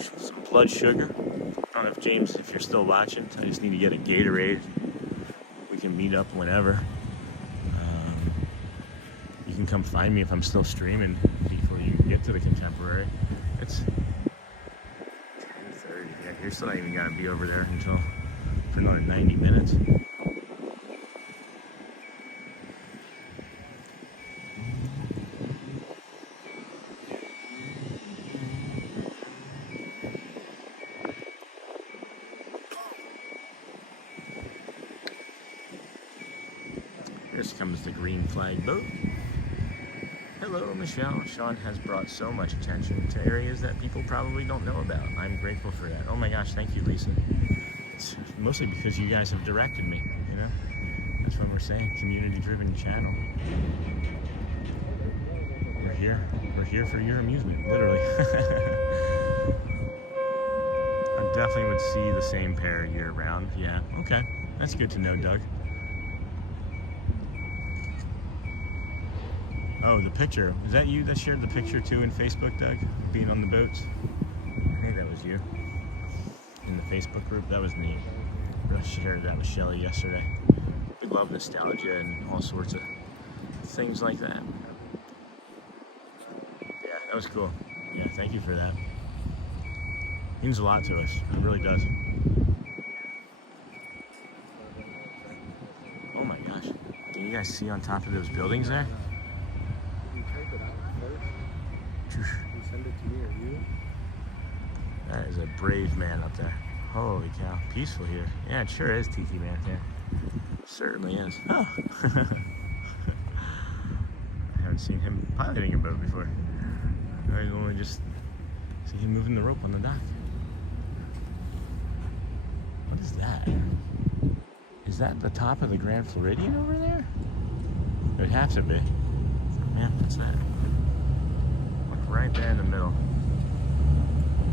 blood sugar. I don't know if James, if you're still watching, I just need to get a Gatorade. We can meet up whenever. You can come find me if I'm still streaming before you get to the Contemporary. It's 10:30. Yeah, you're still not even gonna be over there until for another 90 minutes. Here comes the green flag boat. Hello, Michelle. Sean has brought so much attention to areas that people probably don't know about. I'm grateful for that. Oh my gosh, thank you, Lisa. It's mostly because you guys have directed me, you know? That's what we're saying, community-driven channel. We're here for your amusement, literally. I definitely would see the same pair year-round. Yeah, okay. That's good to know, Doug. Oh, the picture. Was that you that shared the picture too in Facebook, Doug? Being on the boats? I think that was you. In the Facebook group? That was me. I shared that with Shelly yesterday. We love nostalgia and all sorts of things like that. Yeah, that was cool. Yeah, thank you for that. It means a lot to us. It really does. Oh my gosh. Can you guys see on top of those buildings there? Send it to me or you? That is a brave man up there. Holy cow. Peaceful here. Yeah, it sure is, Teiti man. Yeah. Certainly is. Oh. I haven't seen him piloting a boat before. I only just see him moving the rope on the dock. What is that? Is that the top of the Grand Floridian over there? It would have to be. Man, what's that? Right there in the middle.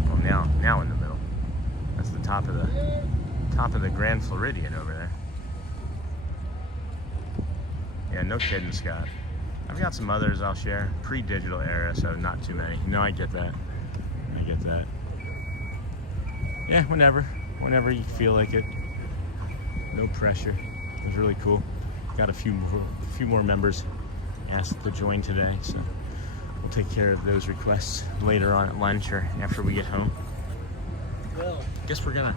Well, now in the middle. That's the top of the Grand Floridian over there. Yeah, no kidding, Scott. I've got some others I'll share. Pre-digital era, so not too many. No, I get that. I get that. Yeah, whenever you feel like it. No pressure. It was really cool. Got a few more members asked to join today, so we'll take care of those requests later on at lunch or after we get home. Guess we're gonna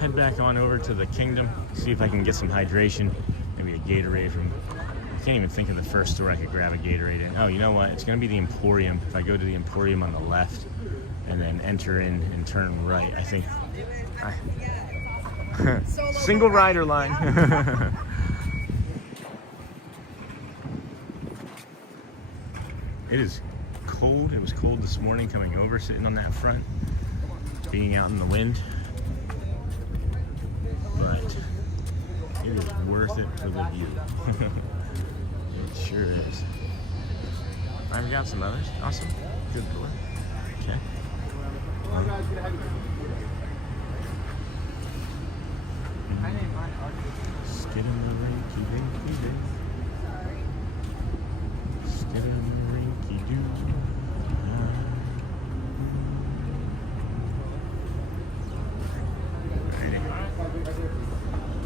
head back on over to the Kingdom, see if I can get some hydration, maybe a Gatorade from, I can't even think of the first store I could grab a Gatorade in. Oh, you know what? It's gonna be the Emporium. If I go to the Emporium on the left and then enter in and turn right, I think. Single rider line. It is cold. It was cold this morning coming over, sitting on that front, being out in the wind. But it is worth it for the view. It sure is. I've got some others. Awesome. Good door. Okay. Skid in the rinky dinky doo. Skid in the rinky doo.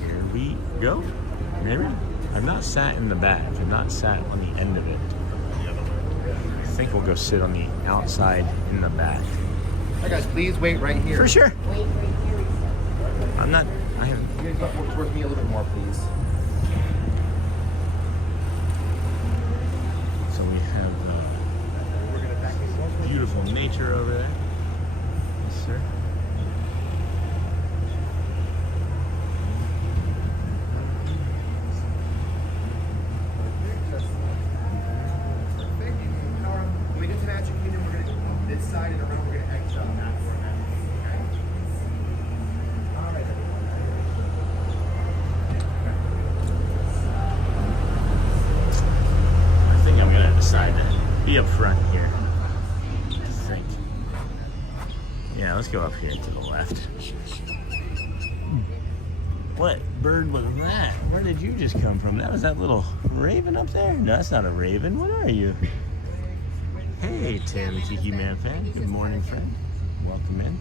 Here we go. Maybe. I've not sat in the back. I've not sat on the end of it. I think we'll go sit on the outside in the back. Hi guys, please wait right here. For sure. I'm not. I haven't. You guys walk towards me a little bit more, please. So we have beautiful nature over there. Yes, sir. When we get to Magic Kingdom, we're going to go this side and around. We're going to exit on that door. Okay? All right, I think I'm gonna decide to be up front here. I think. Yeah, let's go up here to the left. What bird was that? Where did you just come from? That was that little raven up there? No, that's not a raven. What are you? Hey, Tim, Tiki Man fan. Good morning, friend. Welcome in.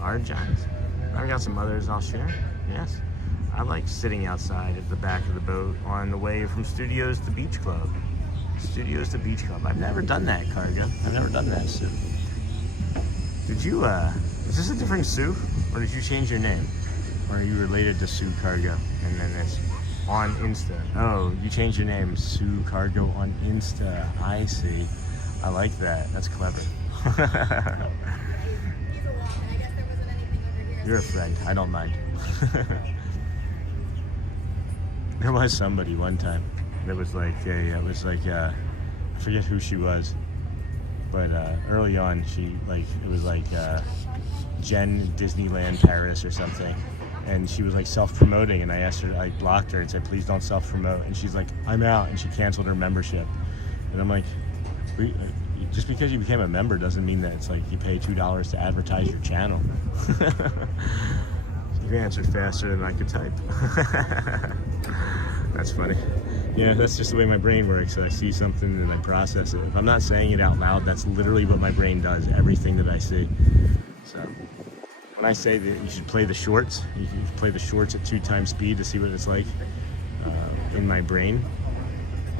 Our Giants. I've got some others I'll share. Yes. I like sitting outside at the back of the boat on the way from studios to beach club. Studios to beach club. I've never done that, Cargo. I've never done that, Sue. Did you, is this a different Sue? Or did you change your name? Or are you related to Sue Cargo? And then it's on Insta. Oh, you changed your name, Sue Cargo on Insta. I see. I like that. That's clever. You're a friend. I don't mind. There was somebody one time that was like I forget who she was, but early on it was like Jen Disneyland Paris or something, and she was like self-promoting, and I asked her, I blocked her and said, please don't self-promote, and she's like, I'm out, and she canceled her membership. And I'm like, just because you became a member doesn't mean that it's like you pay $2 to advertise your channel. You answered faster than I could type. That's funny. Yeah, that's just the way my brain works. I see something and I process it. If I'm not saying it out loud, that's literally what my brain does, everything that I see. So when I say that you should play the shorts, you can play the shorts at 2 times speed to see what it's like in my brain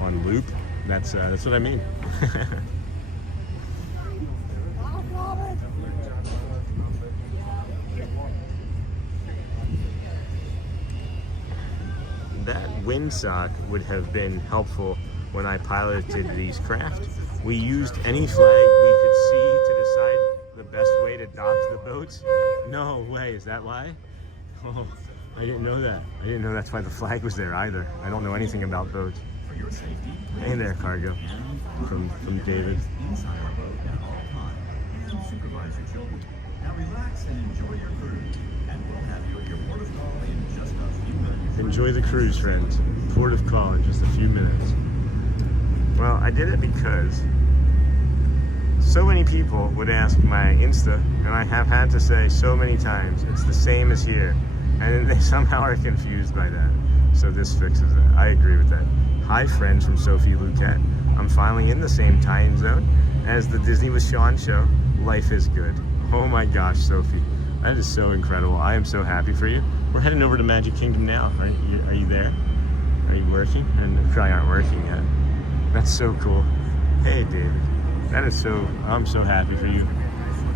on loop. That's what I mean. That windsock would have been helpful when I piloted these craft. We used any flag we could see to decide the best way to dock the boats. No way, is that why? Oh, I didn't know that. I didn't know that's why the flag was there either. I don't know anything about boats. Hey there, Cargo. From David. Supervise your children. Now relax and enjoy your cruise. And we'll have you at your port of call in just a few minutes. Enjoy the cruise, friends. Port of call in just a few minutes. Well, I did it because so many people would ask my Insta, and I have had to say so many times, it's the same as here. And they somehow are confused by that. So this fixes it. I agree with that. Hi, friends from Sophie Luquette. I'm finally in the same time zone as the Disney with Sean show. Life is good. Oh my gosh, Sophie. That is so incredible. I am so happy for you. We're heading over to Magic Kingdom now. Are you there? Are you working? And you probably aren't working yet. That's so cool. Hey, David. I'm so happy for you.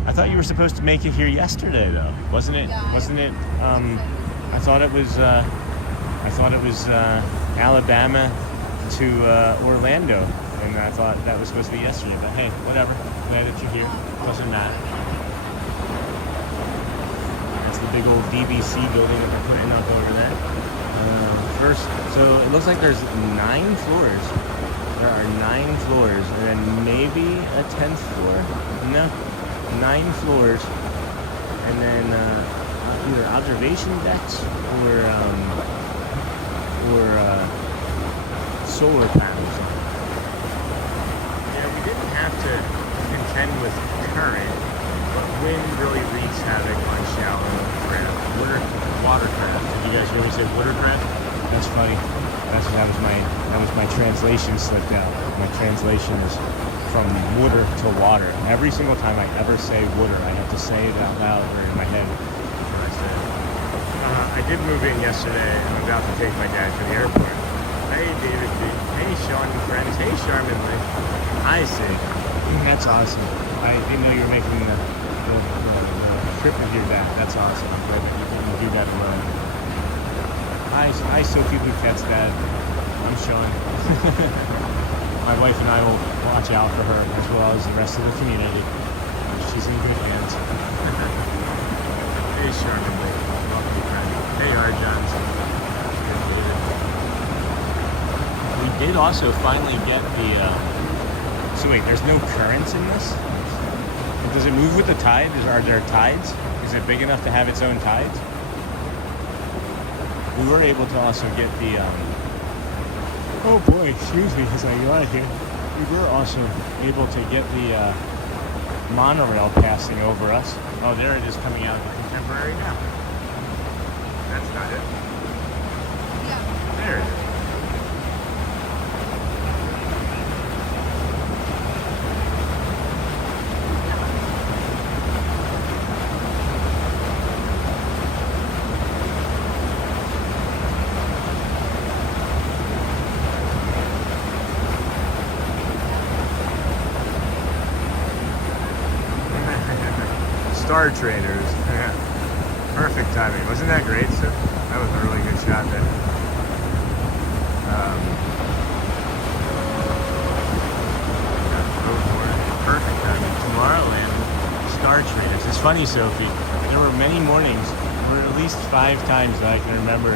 I thought you were supposed to make it here yesterday, though. Wasn't it? I thought it was Alabama to Orlando. And I thought that was supposed to be yesterday, but hey, whatever. Glad that you're here. Doesn't matter. That's the big old DBC building that we're putting up over there. So it looks like there's 9 floors. There are 9 floors, and then maybe a 10th floor. No, 9 floors, and then either observation decks or solar panels. We didn't have to contend with current, but wind really wreaks havoc on shallow craft. Watercraft. Did you guys hear me say watercraft? That's funny. That was my translation slipped out. My translation is from water to water. Every single time I ever say water, I have to say it out loud or in my head. I did move in yesterday. I'm about to take my dad to the airport. Hey, David. Hey, Sean and friends. Hey, Charmin. I see. That's awesome. I didn't know you were making the trip with your dad. That's awesome. I'm glad that you can do that alone. Hi, Sophie Luquette's dad. I'm Sean. My wife and I will watch out for her as well as the rest of the community. She's in good hands. Hey, Charmin. Welcome, friend. Hey, R. Johnson. We did also finally get the... So wait, there's no currents in this? Does it move with the tide? Are there tides? Is it big enough to have its own tides? We were able to also get the, oh boy, excuse me as I go out of here. We were also able to get the monorail passing over us. Oh, there it is coming out of the Contemporary now. That's not it. Yeah. There it is. Star Traders. Yeah. Perfect timing. Wasn't that great, sir? That was a really good shot there. Go for it. Perfect timing. Tomorrowland. Star Traders. It's funny, Sophie. There were many mornings, or at least 5 times that I can remember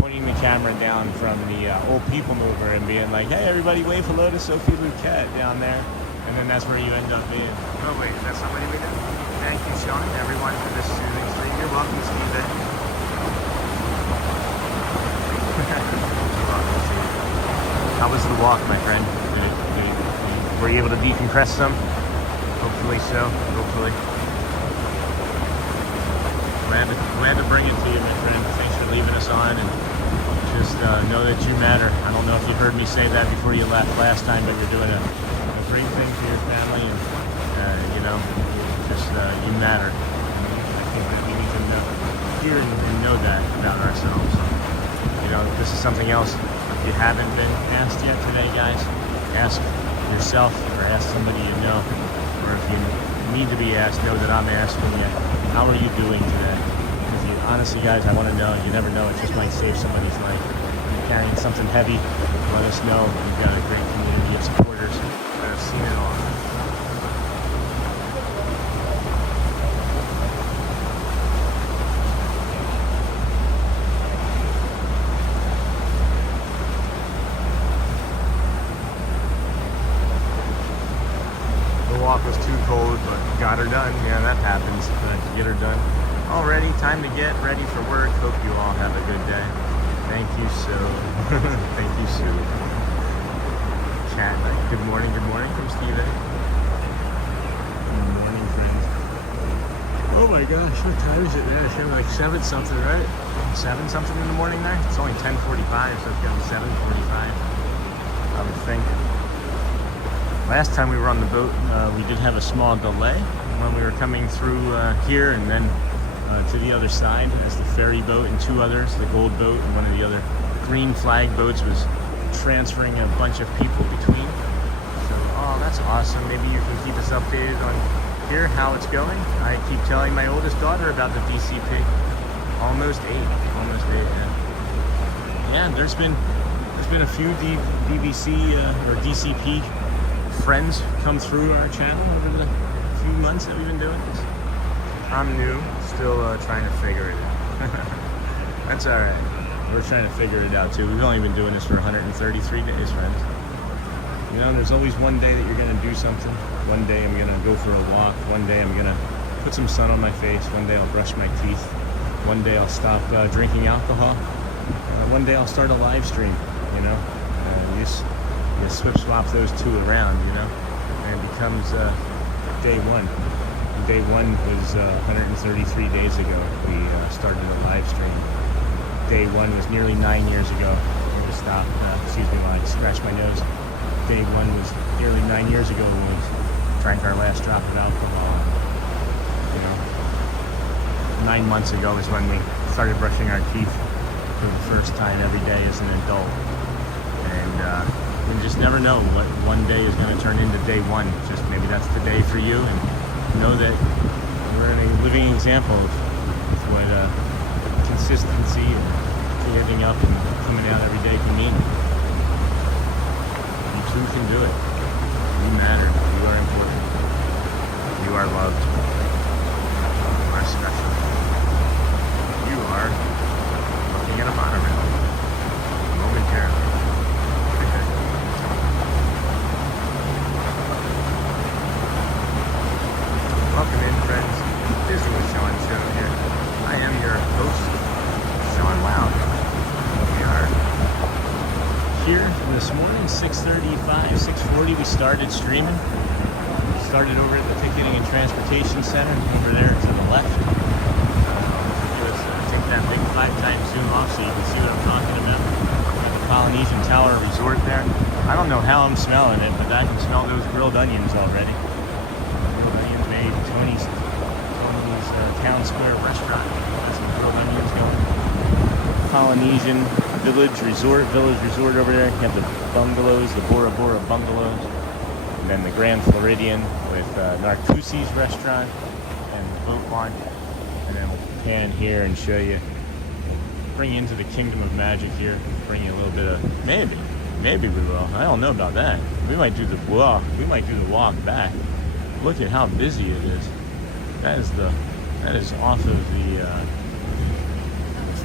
pointing the camera down from the old people mover and being like, hey, everybody wave hello to Sophie Luquette down there. And then that's where you end up being. Oh, wait, that's not what you mean? Thank you, Sean, and everyone for this soothing stream. You're welcome, Steve. How was the walk, my friend? Were you able to decompress some? Hopefully so. Hopefully. Glad to bring it to you, my friend. Thanks for leaving us on, and just know that you matter. I don't know if you heard me say that before you left last time, but you're doing a great thing for your family, and you know, just you matter. I think that we need to hear and know that about ourselves. You know, this is something else. If you haven't been asked yet today, guys, ask yourself or ask somebody you know, or if you need to be asked, know that I'm asking you. How are you doing today? Because you, honestly, guys, I want to know. You never know. It just might save somebody's life. If you're carrying something heavy, let us know. We've got a great community of supporters that have seen it all. Walk was too cold, but got her done. Yeah, that happens. Get her done. Already, time to get ready for work. Hope you all have a good day. Thank you, Sue. Thank you, Sue. Chat, good morning from Steven. Good morning, friends. Oh my gosh, what time is it there? It's like 7 something, right? 7 something in the morning there? It's only 10:45, so it's getting 7:45. I would think. Last time we were on the boat, we did have a small delay when we were coming through here and then to the other side as the ferry boat and 2 others, the gold boat and one of the other green flag boats was transferring a bunch of people between. So, oh, that's awesome. Maybe you can keep us updated on here, how it's going. I keep telling my oldest daughter about the DCP. Almost 8, yeah, there's been a few BBC or DCP friends come through our channel over the few months that we've been doing this. I'm new, still trying to figure it out. That's alright. We're trying to figure it out too. We've only been doing this for 133 days, friends. You know, there's always one day that you're going to do something. One day I'm going to go for a walk. One day I'm going to put some sun on my face. One day I'll brush my teeth. One day I'll stop drinking alcohol. One day I'll start a live stream, you know. You swip swap those 2 around, you know, and it becomes day 1. And day 1 was 133 days ago. We started a live stream. Day 1 was nearly 9 years ago. I'm going to stop, excuse me while I scratch my nose. Day 1 was nearly 9 years ago when we drank our last drop of alcohol. You know, 9 months ago is when we started brushing our teeth for the first time every day as an adult. And you just never know what one day is going to turn into day 1. Just maybe that's the day for you, and know that we're a living example of what consistency and living up and coming out every day can mean. You too can do it. You matter. You are important. You are loved. You are special. You are looking at a monorail momentarily. Welcome in, friends. Disney with Sean show here. I am your host, Sean Wow. We are here this morning, 6:35, 6:40. We started streaming. Started over at the Ticketing and Transportation Center, over there to the left. Take that big flag how I'm smelling it, but I can smell those grilled onions already. Grilled onions made Tony's Town Square restaurant. Got some grilled onions going. Polynesian Village Resort over there. You have the bungalows, the Bora Bora bungalows, and then the Grand Floridian with Narcoossee's restaurant and the boat launch. And then we'll pan here and show you, bring you into the Kingdom of Magic here. Bring you a little bit of, maybe we will. I don't know about that. We might do the walk. We might do the walk back. Look at how busy it is. That is off of the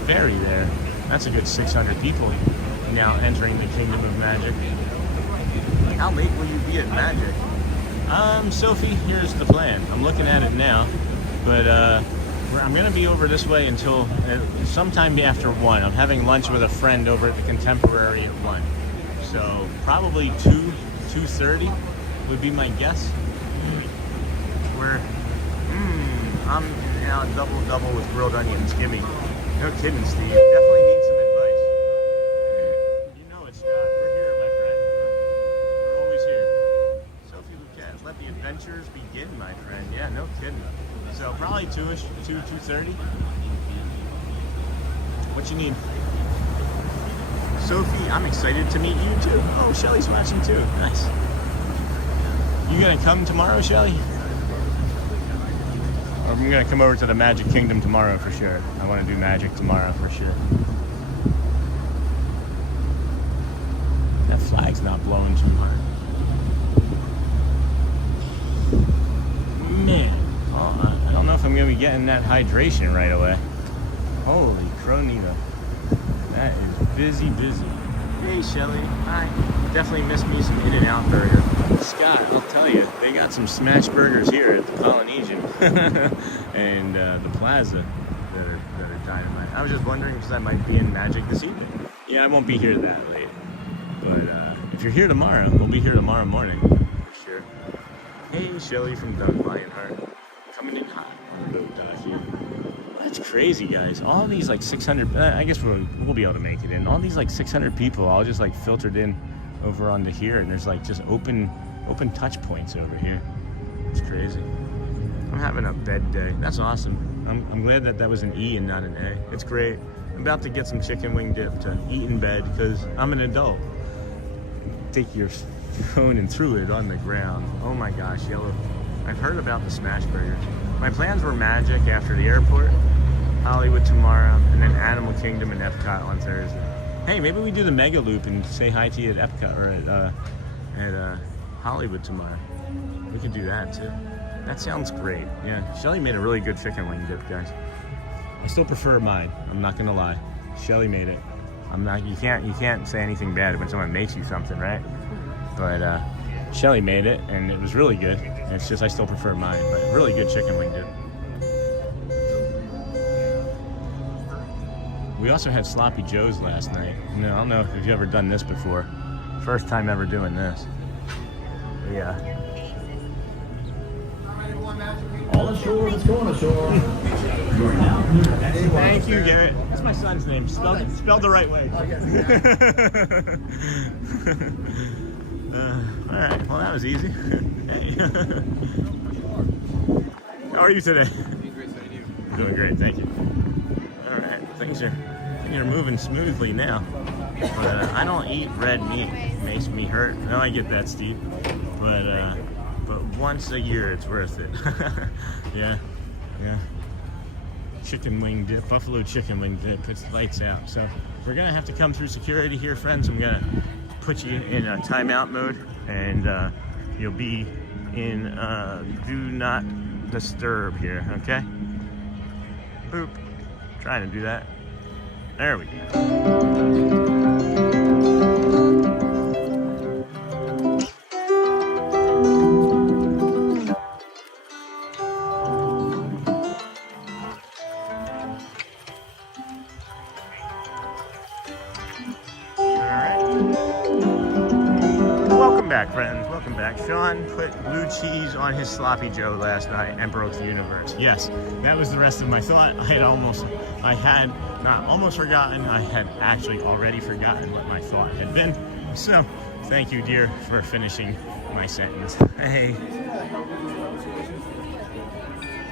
ferry there. That's a good 600 people now entering the Kingdom of Magic. How late will you be at Magic? Sophie, here's the plan. I'm looking at it now, but I'm going to be over this way until sometime after 1. I'm having lunch with a friend over at the Contemporary at 1. So probably 2:30 would be my guess. I'm now double with grilled onions. Give me. No kidding, Steve. Definitely need some advice. You know it, Scott. We're here, my friend. We're always here. Sophie Luquette, let the adventures begin, my friend. Yeah, no kidding. So probably 2-ish, 2:30. What you need? Sophie, I'm excited to meet you too. Oh, Shelly's watching too. Nice. You gonna come tomorrow, Shelly? I'm gonna come over to the Magic Kingdom tomorrow for sure. I want to do Magic tomorrow for sure. That flag's not blowing too hard. Man, I don't know if I'm gonna be getting that hydration right away. Holy cronita. That is busy. Hey Shelly, hi. Definitely miss me some In-N-Out burger. Scott, I'll tell you, they got some smash burgers here at the Polynesian and the Plaza that are dynamite. I was just wondering because I might be in Magic this evening. Yeah, I won't be here that late, but if you're here tomorrow, we'll be here tomorrow morning for sure. Hey Shelly from Doug Lionheart, coming in hot on the boat dock here. That's crazy, guys. All these like 600, I guess we'll be able to make it in. All these like 600 people all just like filtered in over onto here, and there's like just open touch points over here. It's crazy. I'm having a bed day. That's awesome. I'm glad that was an E and not an A. It's great. I'm about to get some chicken wing dip to eat in bed because I'm an adult. Take your phone and threw it on the ground. Oh my gosh, yellow. I've heard about the smash burgers. My plans were Magic after the airport, Hollywood tomorrow, and then Animal Kingdom and Epcot on Thursday. Hey, maybe we do the Mega Loop and say hi to you at Epcot or at Hollywood tomorrow. We could do that too. That sounds great. Yeah, Shelly made a really good chicken wing dip, guys. I still prefer mine. I'm not gonna lie. Shelly made it. I'm not. You can't say anything bad when someone makes you something, right? But Shelly made it, and it was really good. It's just I still prefer mine, but really good chicken wing dip. We also had Sloppy Joe's last night. I don't know if you've ever done this before. First time ever doing this. Yeah. All ashore, let's go on ashore. Thank you, Garrett. That's my son's name. Spelled the right way. All right. Well, that was easy. Hey. How are you today? Doing great. Thank you. All right. Things are moving smoothly now. But I don't eat red meat. It makes me hurt. No, I get that, Steve. But once a year, it's worth it. Yeah. Chicken wing dip, buffalo chicken wing dip. It's lights out. So we're gonna have to come through security here, friends. I'm gonna put you in a timeout mode, and you'll be in do not disturb here. Okay. Boop. Trying to do that. There we go. Friends, welcome back. Sean put blue cheese on his Sloppy Joe last night and broke the universe. Yes, that was the rest of my thought. I had not almost forgotten. I had actually already forgotten what my thought had been. So Thank you, dear, for finishing my sentence. Hey.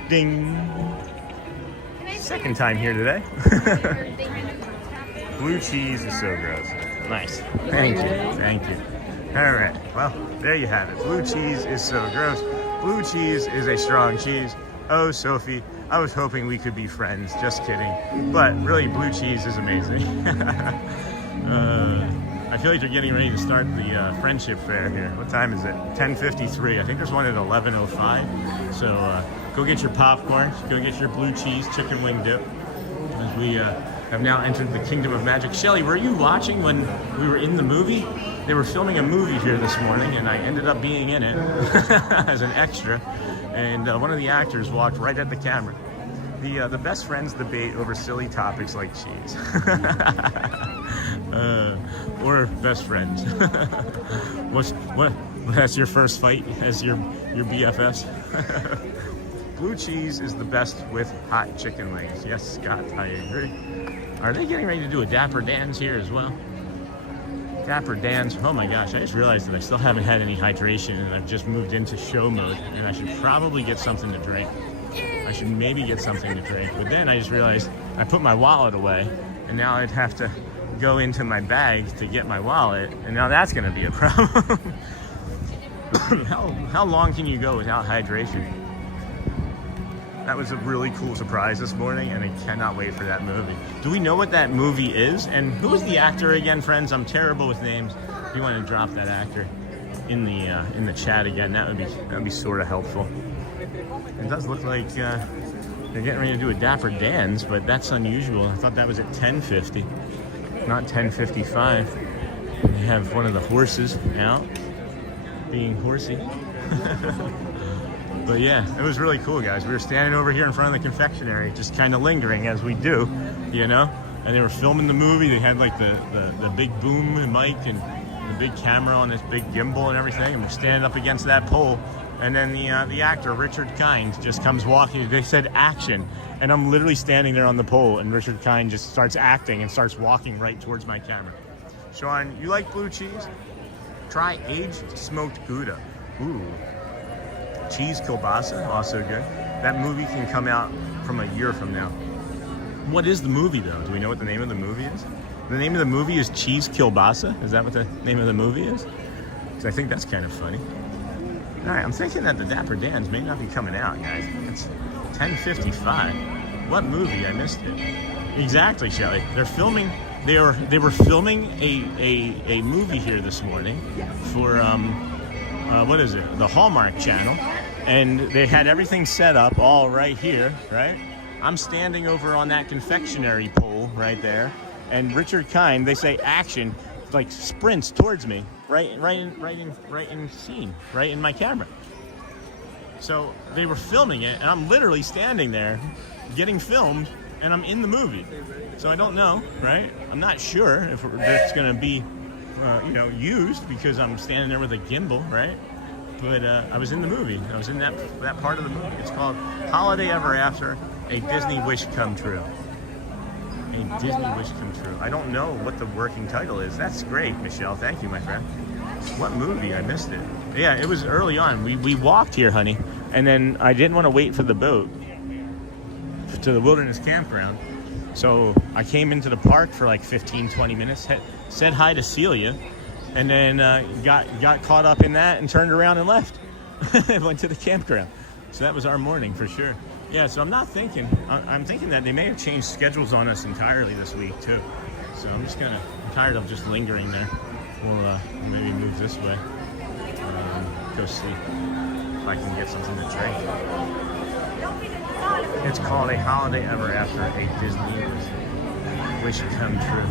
Ding. Second time here today. Blue cheese is so gross. Nice. Thank you. Thank you. All right. Well, there you have it. Blue cheese is so gross. Blue cheese is a strong cheese. Oh, Sophie, I was hoping we could be friends. Just kidding. But really, blue cheese is amazing. I feel like they're getting ready to start the friendship fair here. What time is it? 10:53. I think there's one at 11:05. So go get your popcorn. Go get your blue cheese chicken wing dip. As we have now entered the Kingdom of Magic. Shelly, were you watching when we were in the movie? They were filming a movie here this morning, and I ended up being in it as an extra. And one of the actors walked right at the camera. The best friends debate over silly topics like cheese. Or best friends. What? That's your first fight as your BFFs? Blue cheese is the best with hot chicken wings. Yes, Scott, I agree. Are they getting ready to do a Dapper Dan's here as well? Dapper Dan's. Oh my gosh, I just realized that I still haven't had any hydration and I've just moved into show mode and I should probably get something to drink. I should maybe get something to drink, but then I just realized I put my wallet away and now I'd have to go into my bag to get my wallet, and now that's gonna be a problem. How long can you go without hydration? That was a really cool surprise this morning, and I cannot wait for that movie. Do we know what that movie is? And who is the actor again, friends? I'm terrible with names. If you want to drop that actor in the chat again, that'd be sort of helpful. It does look like they're getting ready to do a Dapper Dan's, but that's unusual. I thought that was at 10:50, not 10:55. We have one of the horses out, being horsey. But yeah, it was really cool, guys. We were standing over here in front of the confectionery, just kind of lingering as we do, you know? And they were filming the movie. They had like the big boom mic and the big camera on this big gimbal and everything. And we're standing up against that pole. And then the actor, Richard Kind, just comes walking. They said action. And I'm literally standing there on the pole. And Richard Kind just starts acting and starts walking right towards my camera. Sean, you like blue cheese? Try aged smoked Gouda. Ooh. Cheese kielbasa, also good. That movie can come out from a year from now. What is the movie, though? Do we know what the name of the movie is? The name of the movie is Cheese Kielbasa? Is that what the name of the movie is? Because I think that's kind of funny. All right, I'm thinking that the Dapper Dan's may not be coming out, guys. It's 10:55. What movie? I missed it. Exactly, Shelly. They're filming. They were filming a movie here this morning for what is it? The Hallmark Channel, and they had everything set up all right here, right? I'm standing over on that confectionery pole right there, and Richard Kind, they say action, like sprints towards me, right in scene, right in my camera. So they were filming it, and I'm literally standing there, getting filmed, and I'm in the movie. So I don't know, right? I'm not sure if it's gonna be used because I'm standing there with a gimbal, right? But I was in the movie. I was in that part of the movie. It's called Holiday Ever After, A Disney Wish Come True. A Disney Wish Come True. I don't know what the working title is. That's great, Michelle. Thank you, my friend. What movie? I missed it. Yeah, it was early on. We walked here, honey, and then I didn't want to wait for the boat to the Wilderness Campground. So I came into the park for like 15-20 minutes, said hi to Celia, and then got caught up in that and turned around and left. Went to the campground. So that was our morning for sure. Yeah, so I'm thinking that they may have changed schedules on us entirely this week too. So I'm tired of just lingering there. We'll maybe move this way. Go see if I can get something to drink. It's called A Holiday Ever After, A Disney Wish Come True.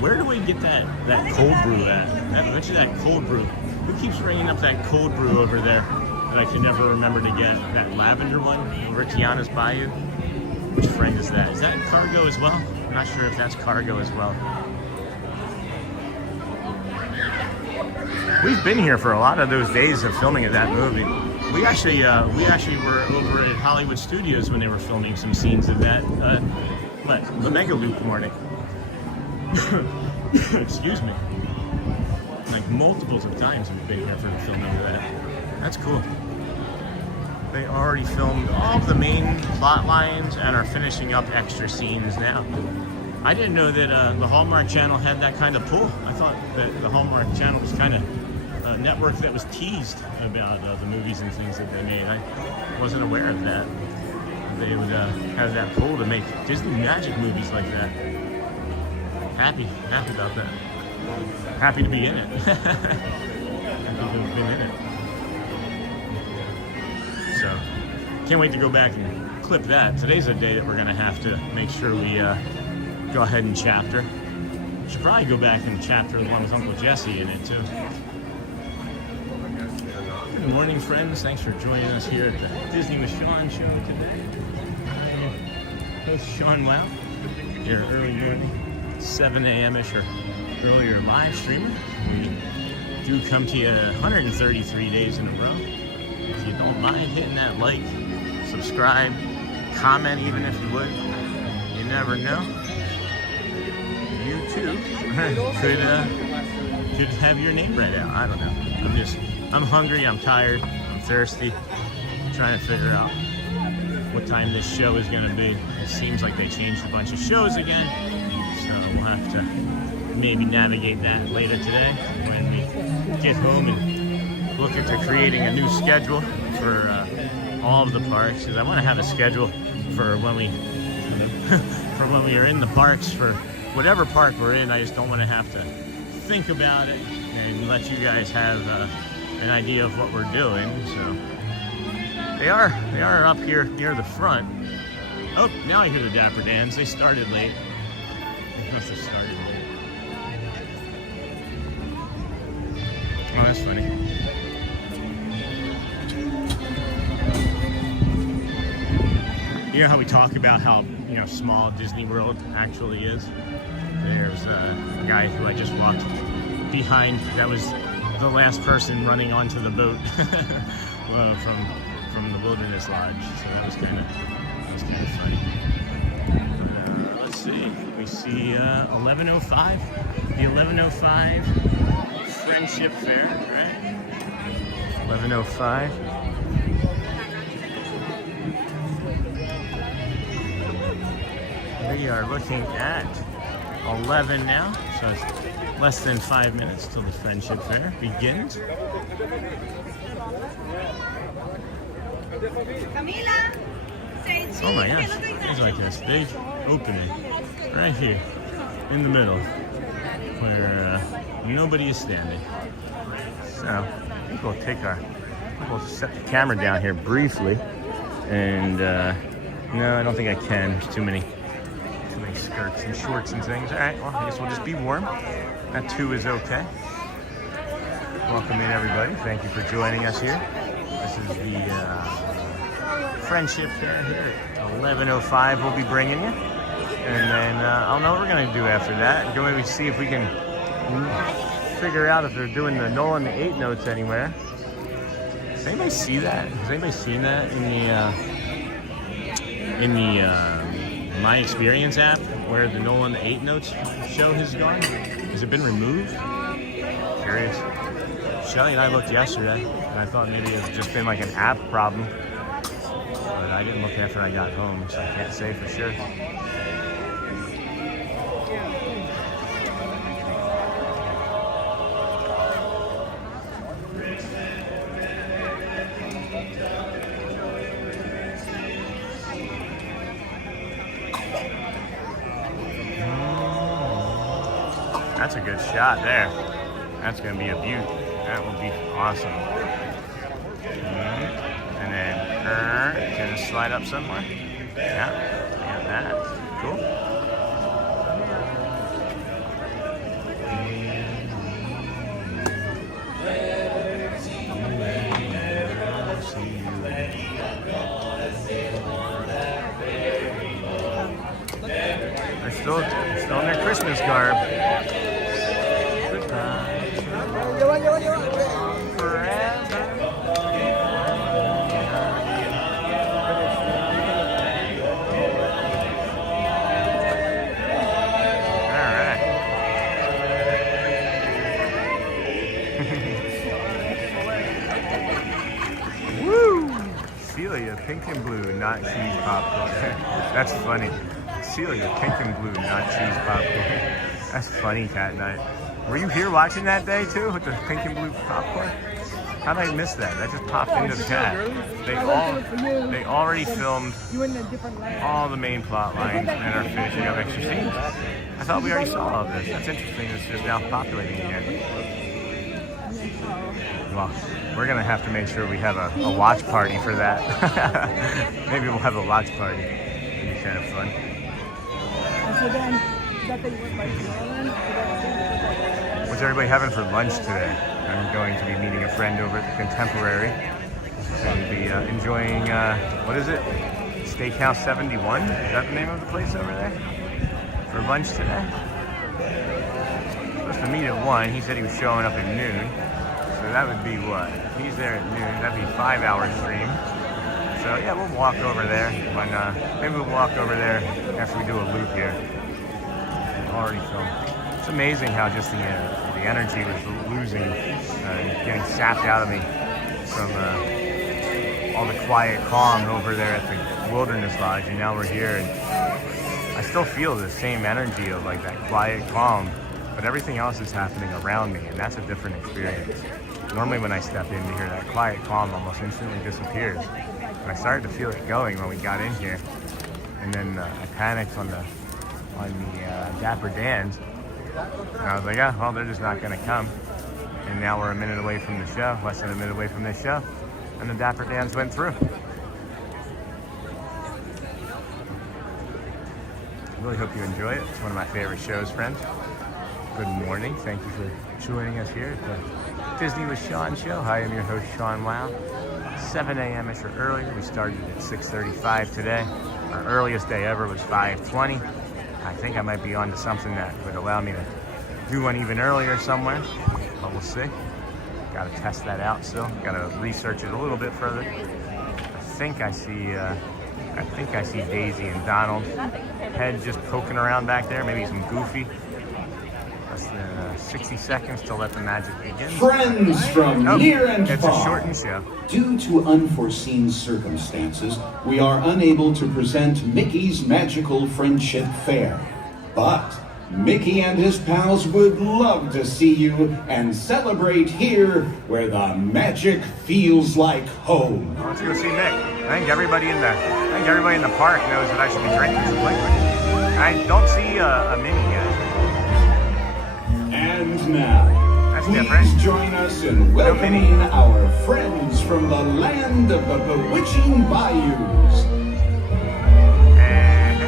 Where do we get that cold brew at? I bet you that cold brew. Who keeps bringing up that cold brew over there that I can never remember to get? That lavender one over Tiana's Bayou? Which friend is that? Is that cargo as well? I'm not sure if that's cargo as well. We've been here for a lot of those days of filming of that movie. We actually were over at Hollywood Studios when they were filming some scenes of that. The Mega Loop morning. Excuse me. like multiples of times we've been here for the filming of that. That's cool. They already filmed all of the main plot lines and are finishing up extra scenes now. I didn't know that the Hallmark Channel had that kind of pull. I thought that the Hallmark Channel was kind of a network that was teased about the movies and things that they made. I wasn't aware of that. They would have that pull to make Disney magic movies like that. Happy about that. Happy to be in it. Happy to have been in it. So, can't wait to go back and clip that. Today's a day that we're gonna have to make sure we go ahead and chapter. Should probably go back and chapter the one with Uncle Jesse in it too. Good morning, friends. Thanks for joining us here at the Disney with Sean show today. I'm host Sean Wow, your early morning, 7 a.m.-ish or earlier live streamer. We do come to you 133 days in a row. If you don't mind hitting that like, subscribe, comment even if you would. You never know. You too could have your name read out. I don't know. I'm hungry, I'm tired, I'm thirsty. I'm trying to figure out what time this show is gonna be. It seems like they changed a bunch of shows again. So we'll have to maybe navigate that later today when we get home and look into creating a new schedule for all of the parks. Because I want to have a schedule for when we for when we are in the parks for whatever park we're in. I just don't want to have to think about it and let you guys have an idea of what we're doing. So they are up here near the front. Oh, now I hear the Dapper Dans. They started late. They must have started late. Oh, that's funny. You know how we talk about how, you know, small Disney World actually is? There's a guy who I just walked behind. That was the last person running onto the boat from the Wilderness Lodge. So that was kind of funny. Let's see. We see 11:05. The 11:05 Friendship Fair, right? 11:05. We are looking at 11 now, so it's less than 5 minutes till the Friendship Fair begins. Oh my gosh, there's like this big opening right here in the middle where nobody is standing. So I think we'll set the camera down here briefly, and no, I don't think I can. There's too many skirts and shorts and things. All right, well, I guess we'll just be warm. That too is okay. Welcome in, everybody. Thank you for joining us here. This is the Friendship Fair here at 11:05. We'll be bringing you, and then I don't know what we're gonna do after that. Go maybe see if we can figure out if they're doing the Nolan the 8 notes anywhere. Does anybody see that? Has anybody seen that in the My Experience app where the Nolan the 8 notes show has gone? Has it been removed? Curious. Shelly and I looked yesterday, and I thought maybe it had just been like an app problem, but I didn't look after I got home, so I can't say for sure. That's a good shot there. That's going to be a beaut. That will be awesome. And then, can it slide up somewhere? Yeah, got that. Cool. They're still in their Christmas garb. not cheese popcorn. That's funny. Celia, pink and blue, not cheese popcorn. That's funny, Cat Night. Were you here watching that day too with the pink and blue popcorn? How did I miss that? That just popped into the chat. They already filmed all the main plot lines and are finishing up extra scenes. I thought we already saw all of this. That's interesting. It's just now populating again. Well, we're gonna have to make sure we have a watch party for that. Maybe we'll have a watch party. It'd be kind of fun. What's everybody having for lunch today? I'm going to be meeting a friend over at the Contemporary and be enjoying, what is it? Steakhouse 71? Is that the name of the place over there? For lunch today? Supposed to meet at 1. He said he was showing up at noon. So that would be what? If he's there at noon, that'd be a 5-hour stream. So yeah, we'll walk over there. When, maybe we'll walk over there after we do a loop here. Already filmed. It's amazing how just the energy was losing, getting sapped out of me from all the quiet calm over there at the Wilderness Lodge, and now we're here, and I still feel the same energy of like that quiet calm, but everything else is happening around me, and that's a different experience. Normally when I step in to hear that quiet calm almost instantly disappears, and I started to feel it going when we got in here, and then I panicked on the Dapper Dans. And I was like, yeah, well, they're just not going to come. And now we're a minute away from the show, less than a minute away from this show. And the Dapper Dans went through. I really hope you enjoy it. It's one of my favorite shows, friends. Good morning. Thank you for joining us here at the Disney with Sean show. Hi, I'm your host, Sean Wow. 7 a.m.-ish or earlier. We started at 6:35 today. Our earliest day ever was 5:20. I think I might be onto something that would allow me to do one even earlier somewhere, but we'll see. Got to test that out still. Got to research it a little bit further. I think I see Daisy and Donald head just poking around back there. Maybe some Goofy. Less than 60 seconds to let the magic begin. Friends from near and far. It's a shortened show. Due to unforeseen circumstances, we are unable to present Mickey's Magical Friendship Fair. But Mickey and his pals would love to see you and celebrate here where the magic feels like home. Let's go see Mick. I think everybody in the park knows that I should be drinking some liquid. I don't see a Minnie yet. And now, please different. join us in welcoming our friends from the land of the bewitching bayous. And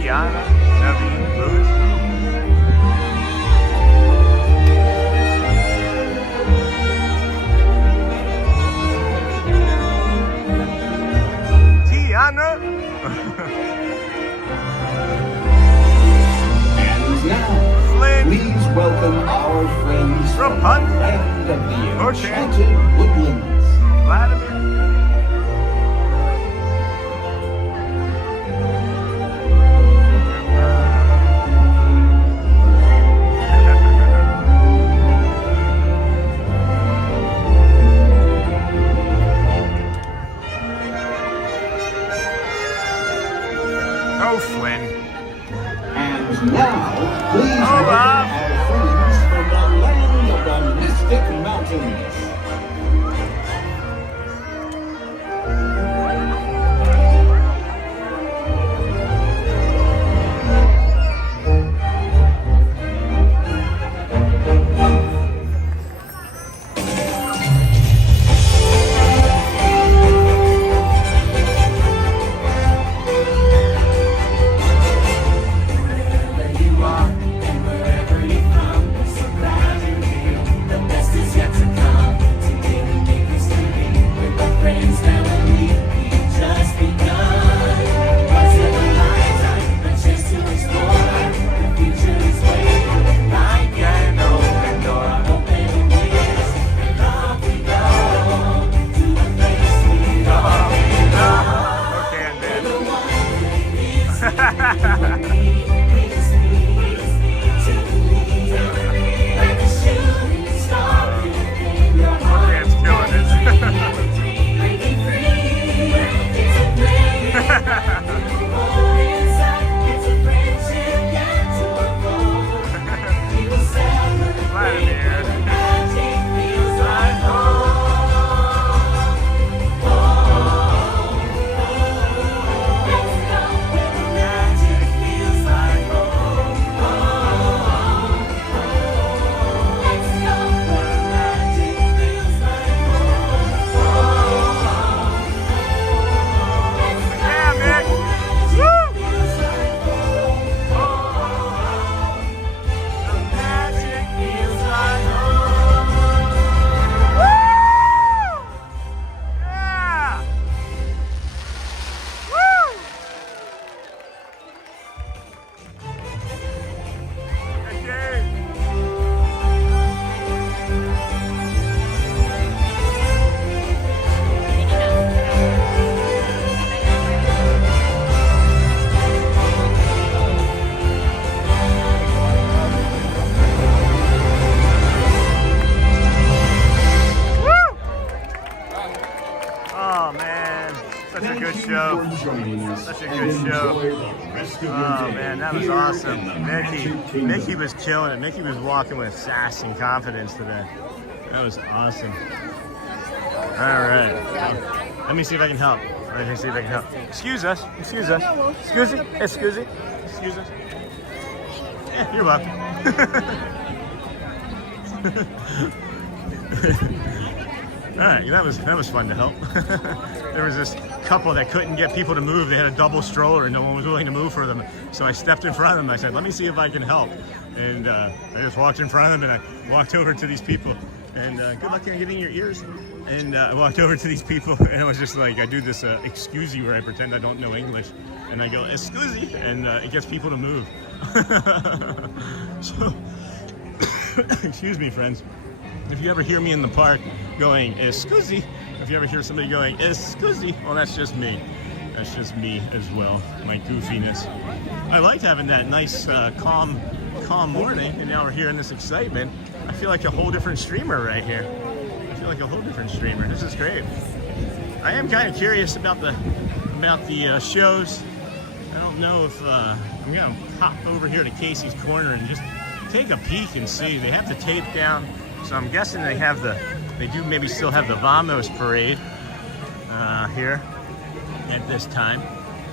Tiana, Naveen, Lewis. Tiana! Now, please welcome our friends from the land of the enchanted woodlands. Vladimir. Oh, Flynn. And now, please welcome our friends from the land of the Mystic Mountains. Such a Thank good you show. for joining us. Such a and good show. enjoy the rest of your Oh day man, that was here awesome. in the Mickey, Magic Kingdom. Mickey was killing it. Mickey was walking with sass and confidence today. That was awesome. All right. Let me see if I can help. Let me see if I can help. Excuse us. Excuse us. Excuse me. Excuse me. Excuse us. Yeah, you're welcome. All right, that was fun to help. There was this couple that couldn't get people to move. They had a double stroller and no one was willing to move for them. So I stepped in front of them. I said, "Let me see if I can help." And I just walked in front of them and I walked over to these people. And good luck in getting your ears. And I walked over to these people and I was just like, I do this excusey where I pretend I don't know English. And I go, "Excusey," and it gets people to move. So, excuse me, friends. If you ever hear me in the park going, "Excusey," if you ever hear somebody going, "Excusey," well, that's just me. That's just me as well, my goofiness. I liked having that nice, calm morning, and now we're here in this excitement. I feel like a whole different streamer right here. I feel like a whole different streamer. This is great. I am kind of curious about the shows. I don't know if I'm gonna pop over here to Casey's Corner and just take a peek and see. They have the tape down, so I'm guessing they do maybe still have the Vamos parade here at this time.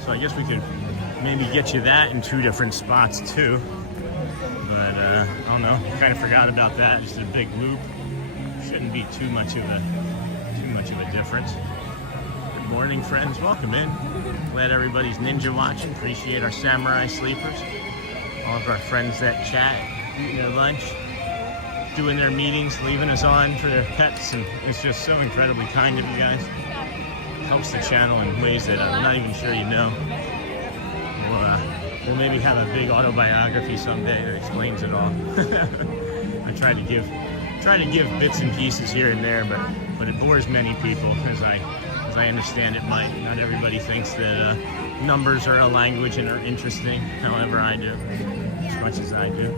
So I guess we could maybe get you that in 2 different spots too. But I don't know. Kind of forgot about that. Just a big loop. Shouldn't be too much of a difference. Good morning, friends. Welcome in. Glad everybody's ninja watching. Appreciate our samurai sleepers. All of our friends that chat, eating their lunch, doing their meetings, leaving us on for their pets, and it's just so incredibly kind of you guys. Helps the channel in ways that I'm not even sure you know. We'll maybe have a big autobiography someday that explains it all. I try to give bits and pieces here and there, but it bores many people, as I understand it might. Not everybody thinks that numbers are a language and are interesting. However, I do, as much as I do.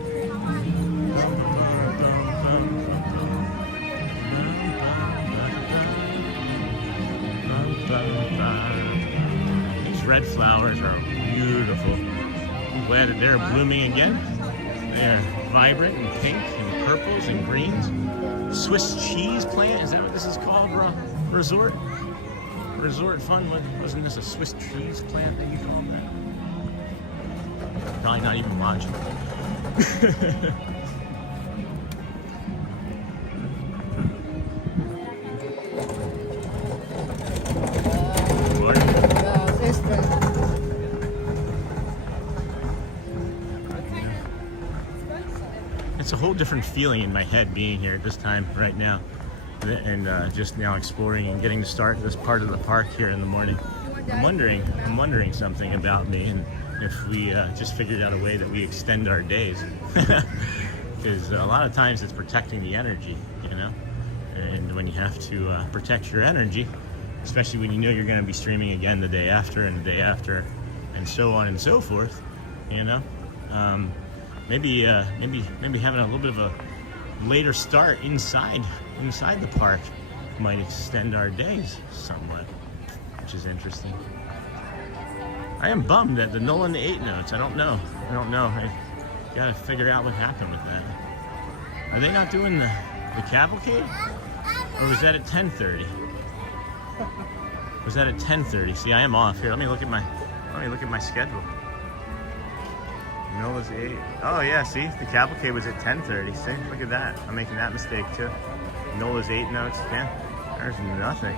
These red flowers are beautiful. I'm glad that they're blooming again. They're vibrant and pink and purples and greens. Swiss cheese plant, is that what this is called? Resort fun? Wasn't this a Swiss cheese plant that you called that? Probably not even watching. It's a whole different feeling in my head being here at this time right now, and just now exploring and getting to start this part of the park here in the morning. I'm wondering something about me, and if we just figured out a way that we extend our days, because a lot of times it's protecting the energy, you know, and when you have to protect your energy, especially when you know you're going to be streaming again the day after and the day after, and so on and so forth, you know. Maybe having a little bit of a later start inside the park might extend our days somewhat, which is interesting. I am bummed at the Nolan 8 notes. I don't know. I gotta figure out what happened with that. Are they not doing the cavalcade? Or was that at 10:30? Was that at 10:30? See, I am off here. Let me look at my schedule. Nola's 8. Oh yeah, see, the cavalcade was at 10:30. See, look at that. I'm making that mistake too. Nola's 8 notes. Yeah, there's nothing.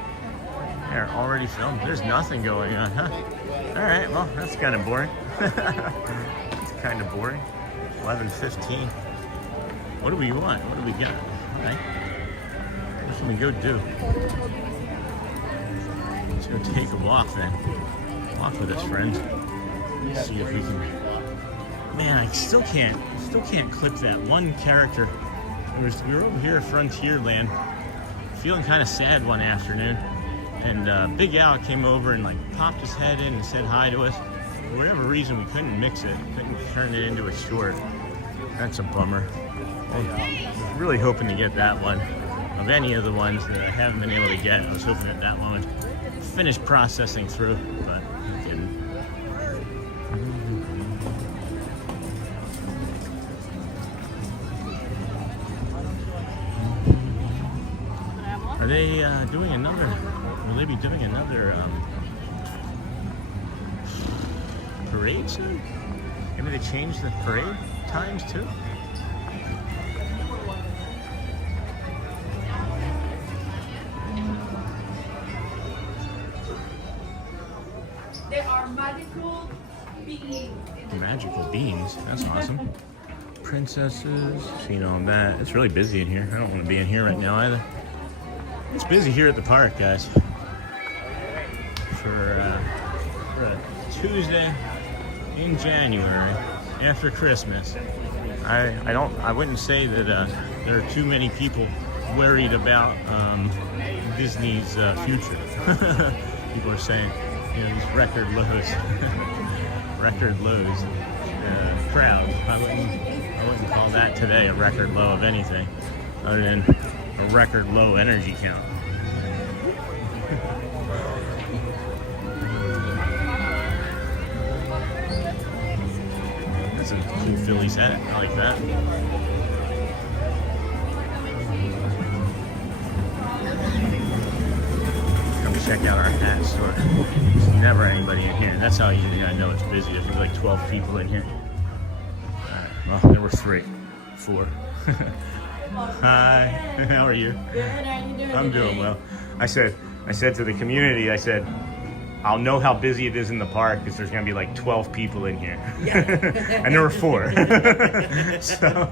They're already filmed. There's nothing going on, huh? All right, well, that's kind of boring. It's kind of boring. 11:15. What do we want? What do we got? All right. What can we go do? Let's go take a walk then. Walk with us, friends. Let's see if we can. Man, I still can't clip that one character. We were over here at Frontierland, feeling kind of sad one afternoon, and Big Al came over and like popped his head in and said hi to us. For whatever reason, we couldn't mix it, couldn't turn it into a short. That's a bummer. I was really hoping to get that one. Of any of the ones that I haven't been able to get, I was hoping that one would finished processing through, but I'm kidding. Are they doing another? Will they be doing another parade soon? Maybe they changed the parade times too. There are magical beings. Magical beans. That's awesome. Princesses. Seen all that. It's really busy in here. I don't want to be in here right now either. It's busy here at the park, guys. For a Tuesday in January after Christmas. I wouldn't say that there are too many people worried about Disney's future. People are saying, you know, these record lows, crowd. I wouldn't call that today a record low of anything, other than a record low energy count. That's a cool Phillies hat. I like that. Check out our hat store. There's never anybody in here. That's how I know it's busy. There's like 12 people in here. Well, there were 3, 4. Hi, how are you? Good, how you doing? I'm doing well. I said to the community, I said, I'll know how busy it is in the park because there's going to be like 12 people in here. Yeah. And there were 4. So.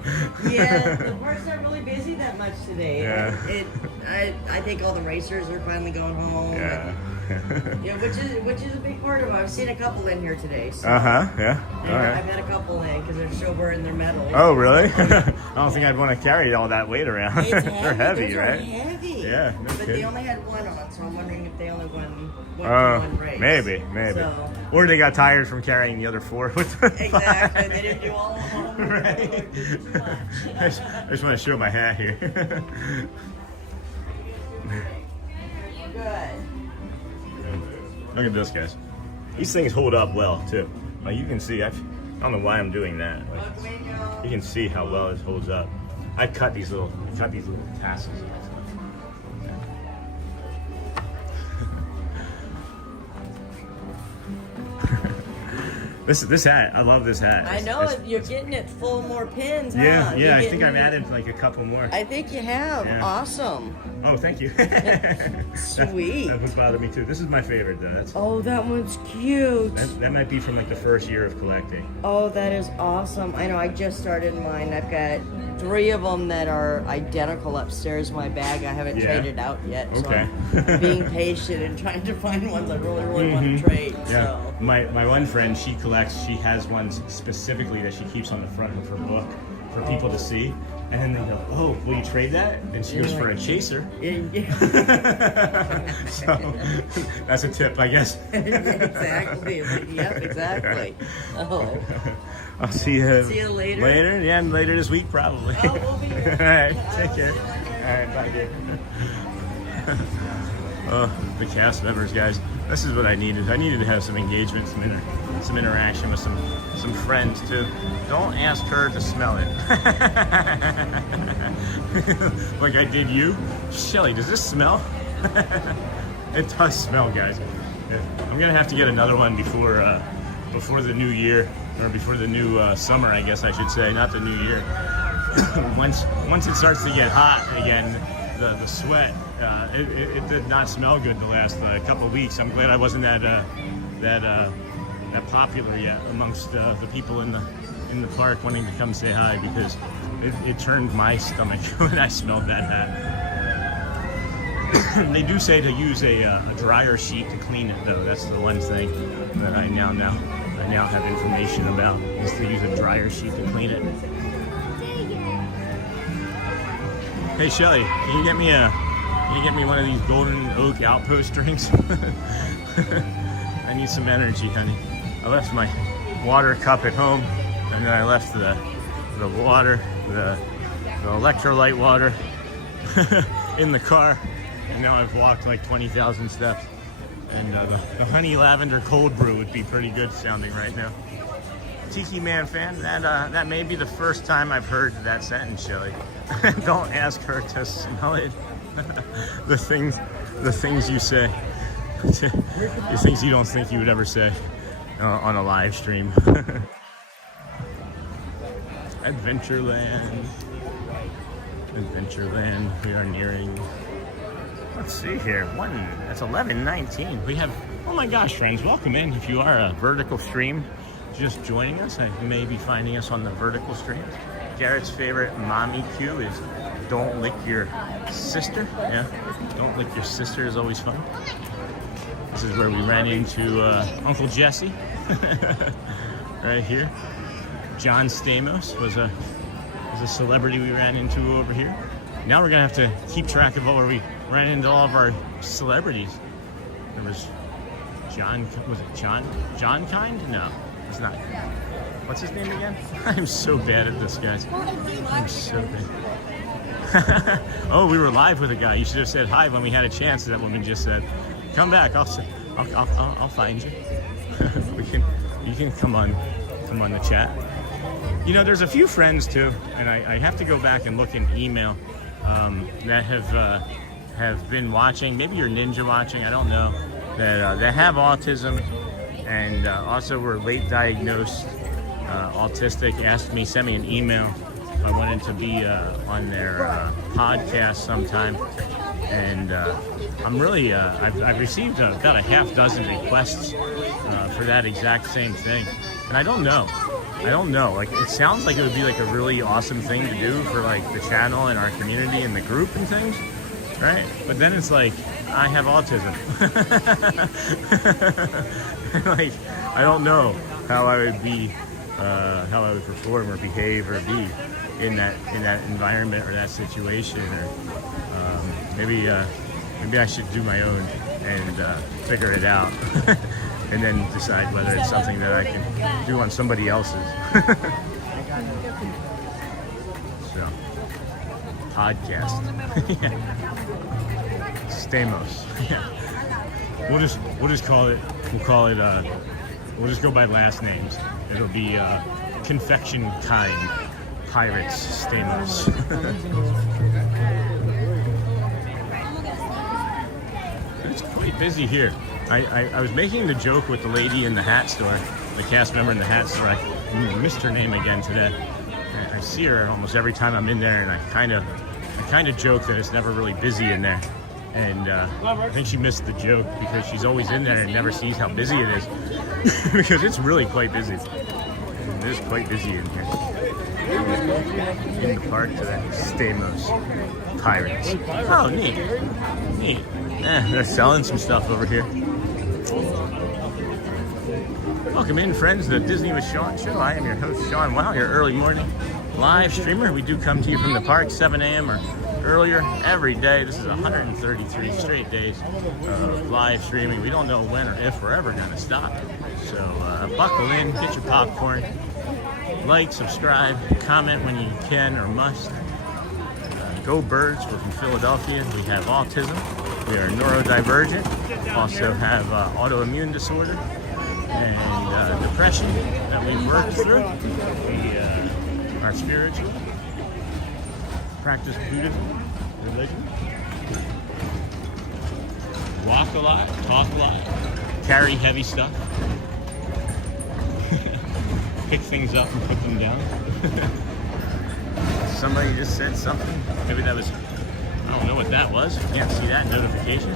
Yeah, the park's not really busy that much today. Yeah. I think all the racers are finally going home. Yeah. Yeah, which is a big part of it. I've seen a couple in here today. So. Yeah. And All right. I've had a couple in because they're showing their medals. Oh, really? I don't think I'd want to carry all that weight around. It's They're heavy, Those right? Are heavy. Yeah, no but kidding. they only had one on, so I'm wondering if they only won one race. Maybe. So. Or they got tired from carrying the other 4 with them. Exactly. They didn't do all of them. Right. I just want to show my hat here. Good. Look at this, guys. These things hold up well too. Like you can see, I don't know why I'm doing that. Like, you can see how well it holds up. I cut these little tassels. This hat, I love this hat. I know you're getting it full more pins, huh? Yeah, I think I've added like a couple more. I think you have. Yeah. Awesome. Oh, thank you. Sweet. That would bother me too. This is my favorite though. Oh, that one's cute. That might be from like the first year of collecting. Oh, that is awesome. I know, I just started mine. I've got 3 of them that are identical upstairs in my bag. I haven't traded out yet. Okay. So I'm being patient and trying to find ones I really want to trade. Yeah. So. My one friend, she has ones specifically that she keeps on the front of her book for people to see. And then they go, oh, will you trade that? And she goes for a chaser. So that's a tip, I guess. Exactly. Yep, exactly. Oh. I'll see you later. Later? Yeah, later this week probably. Oh, we'll be here. All right, take care. All right, bye, dear. Oh, the cast members, guys. This is what I needed. I needed to have some engagement, some interaction with some friends too. Don't ask her to smell it. Like I did you. Shelly, does this smell? It does smell, guys. I'm gonna have to get another one before the new year, or before the new summer, I guess I should say, not the new year. Once it starts to get hot again, the sweat, it did not smell good the last couple of weeks. I'm glad I wasn't that popular yet amongst the people in the park wanting to come say hi, because it turned my stomach when I smelled that hat. They do say to use a dryer sheet to clean it, though. That's the one thing that I now have information about, is to use a dryer sheet to clean it. Hey Shelly, can you get me one of these golden oak outpost drinks? I need some energy, honey. I left my water cup at home, and then I left the water, the electrolyte water in the car, and now I've walked like 20,000 steps. And the honey lavender cold brew would be pretty good sounding right now. Tiki Man fan, that may be the first time I've heard that sentence, Shelly. Don't ask her to smell it. the things you say. The things you don't think you would ever say on a live stream. Adventureland. Adventureland. We are nearing. Let's see here. It's 11:19. We have. Oh my gosh, friends! Welcome in. If you are a vertical stream, just joining us, you may be finding us on the vertical stream. Garrett's favorite mommy cue is "Don't lick your sister." Yeah, "Don't lick your sister" is always fun. This is where we ran into Uncle Jesse, right here. John Stamos was a celebrity we ran into over here. Now we're gonna have to keep track of where we ran into all of our celebrities. There was John. Was it John? John Kind? No, it's not. What's his name again? I'm so bad at this, guys. I'm so bad. Oh, we were live with a guy. You should have said hi when we had a chance. That woman just said, "Come back. I'll find you." You can come on the chat. You know, there's a few friends too, and I have to go back and look in email that have been watching. Maybe you're ninja watching. I don't know. That have autism and also were late diagnosed autistic. Sent me an email if I wanted to be on their podcast sometime. And I'm really, I've received about a half dozen requests for that exact same thing. And I don't know. Like, it sounds like it would be like a really awesome thing to do for like the channel and our community and the group and things, right? But then it's like, I have autism. Like, I don't know how I would be, how I would perform or behave or be in that environment or that situation, or maybe I should do my own and figure it out. And then decide whether it's something that I can do on somebody else's. So, podcast. Yeah. Stamos. Yeah. We'll just call it. We'll just go by last names. It'll be Confection Kind Pirates Stamos. It's quite busy here. I was making the joke with the lady in the hat store, the cast member in the hat store. I missed her name again today. I see her almost every time I'm in there, and I kind of joke that it's never really busy in there. And I think she missed the joke because she's always in there and never sees how busy it is. Because it's really quite busy. It is quite busy in here. In the park today. Stamos Pirates. Oh, neat. They're selling some stuff over here. Welcome in, friends, to the Disney with Sean show. I am your host, Sean Wow, your early morning live streamer. We do come to you from the park 7 a.m. or earlier every day. This is 133 straight days of live streaming. We don't know when or if we're ever going to stop. So buckle in, get your popcorn, like, subscribe, comment when you can or must. Go Birds. We're from Philadelphia. We have autism. We are neurodivergent. Also have autoimmune disorder and depression that we've worked through. We are spiritual. Practice Buddhism, religion. Walk a lot, talk a lot, carry heavy stuff. Pick things up and put them down. Somebody just said something. Maybe that was, I don't know what that was. You can't see that notification.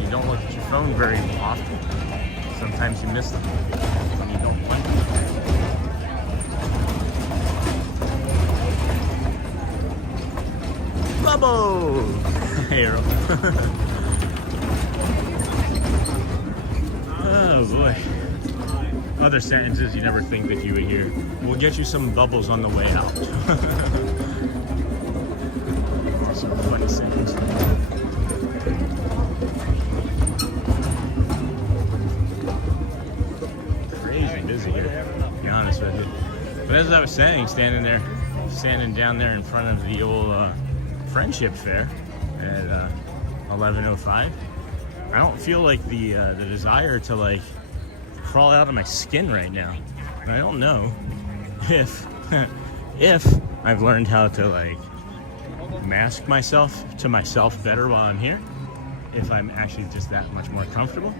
You don't look at your phone very often. Sometimes you miss them when you don't like them. Bubbo! Hey, Earl. Oh boy. Other sentences you never think that you would hear. We'll get you some bubbles on the way out. Some funny sentences. Crazy busy here, to be honest with you. But as I was saying, standing down there in front of the old Friendship Fair at 11:05. I don't feel like the desire to like crawl out of my skin right now. And I don't know if if I've learned how to like mask myself to myself better while I'm here, if I'm actually just that much more comfortable,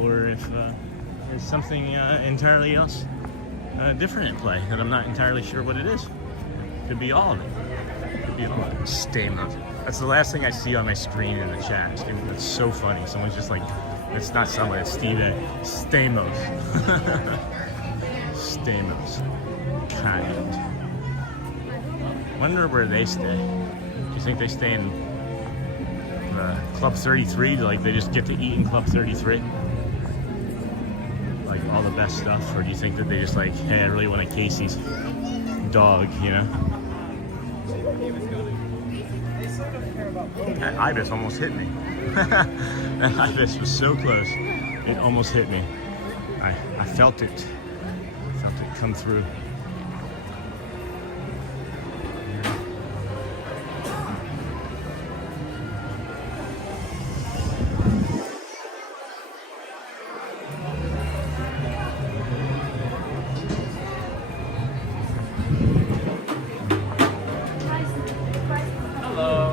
or if there's something entirely else different at play that I'm not entirely sure what it is. Could be all of it. Could be all of it. Stamos. That's the last thing I see on my screen in the chat. It's so funny. Someone's just like, it's not someone, it's Steve A. Stamos. Stamos. Kind. Wonder where they stay. Do you think they stay in Club 33? Like they just get to eat in Club 33? Like all the best stuff? Or do you think that they just like, hey, I really want a Casey's dog, you know? That ibis almost hit me. That ibis was so close. It almost hit me. I felt it. I felt it come through.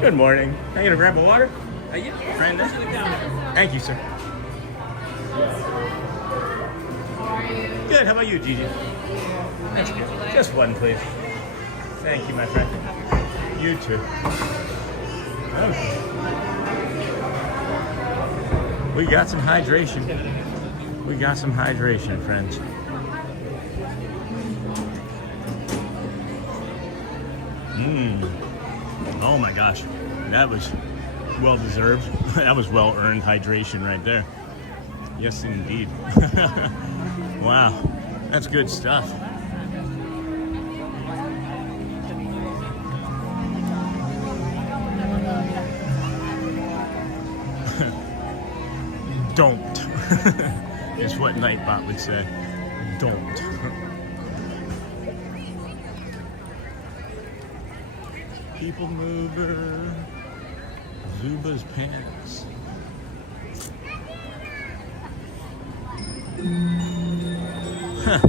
Good morning. Are you gonna grab a water? Yeah. Friend? Thank you, sir. Good. How about you, Gigi? That's good. Just one, please. Thank you, my friend. You too. Okay. We got some hydration. We got some hydration, friends. Oh my gosh, that was well deserved. That was well earned hydration right there. Yes, indeed. Wow, that's good stuff. Don't is what Nightbot would say. Don't. People mover, Zuba's pants. Huh.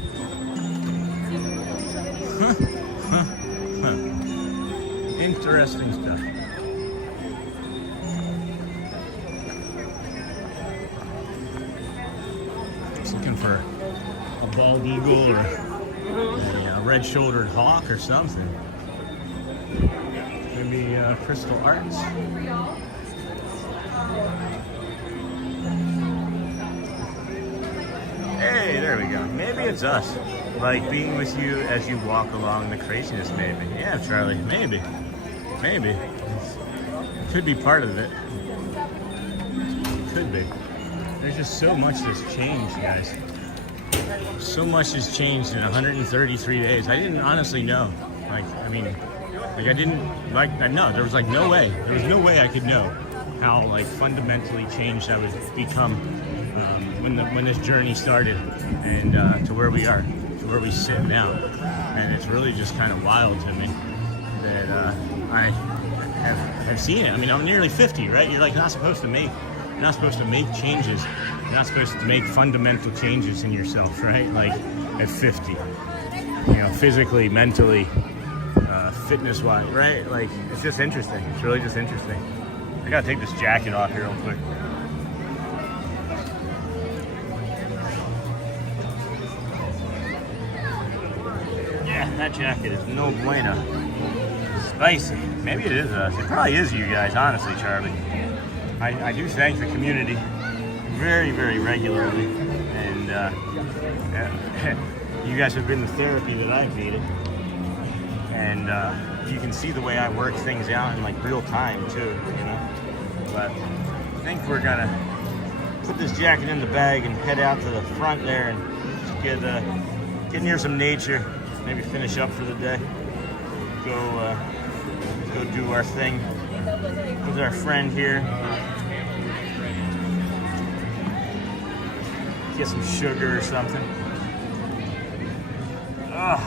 Interesting stuff. Just looking for a bald eagle or a red-shouldered hawk or something. Maybe Crystal Arts. Hey, there we go. Maybe it's us. Like being with you as you walk along the craziness, maybe. Yeah, Charlie, maybe. Maybe. It could be part of it. It could be. There's just so much that's changed, guys. So much has changed in 133 days. I didn't honestly know. I know, there was like no way. There was no way I could know how like fundamentally changed I would become when this journey started and to where we are, to where we sit now. And it's really just kind of wild to me that I have seen it. I mean, I'm nearly 50, right? You're like not supposed to make changes. You're not supposed to make fundamental changes in yourself, right? Like at 50, you know, physically, mentally, fitness-wise, right? Like, it's just interesting. It's really just interesting. I gotta take this jacket off here real quick. Yeah, that jacket is no bueno. Spicy. Maybe it is us. It probably is you guys, honestly, Charlie. I do thank the community very, very regularly. And you guys have been the therapy that I've needed. And you can see the way I work things out in like real time too, you know. But I think we're gonna put this jacket in the bag and head out to the front there and just get near some nature. Maybe finish up for the day. Go do our thing with our friend here. Get some sugar or something. Ugh.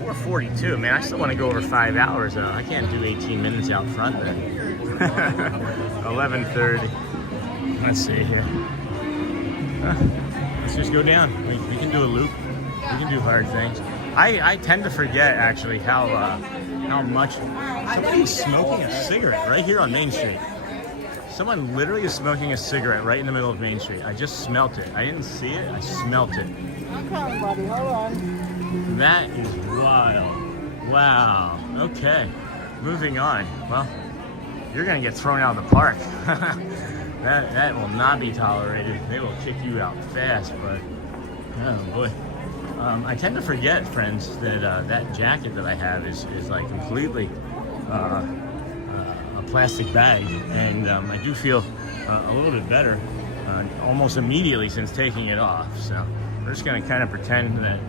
4:42, man. I still want to go over 5 hours though. I can't do 18 minutes out front then. 11:30. Let's see here. Let's just go down. We can do a loop. We can do hard things. I tend to forget actually how much somebody's smoking a cigarette right here on Main Street. Someone literally is smoking a cigarette right in the middle of Main Street. I just smelt it. I didn't see it. I smelt it. I'm coming, buddy. Hold on. That is wild. Wow. Okay. Moving on. Well, you're gonna get thrown out of the park. that will not be tolerated. They will kick you out fast, but oh boy. I tend to forget, friends, that that jacket that I have is like completely a plastic bag, and I do feel a little bit better almost immediately since taking it off. So we're just gonna kind of pretend that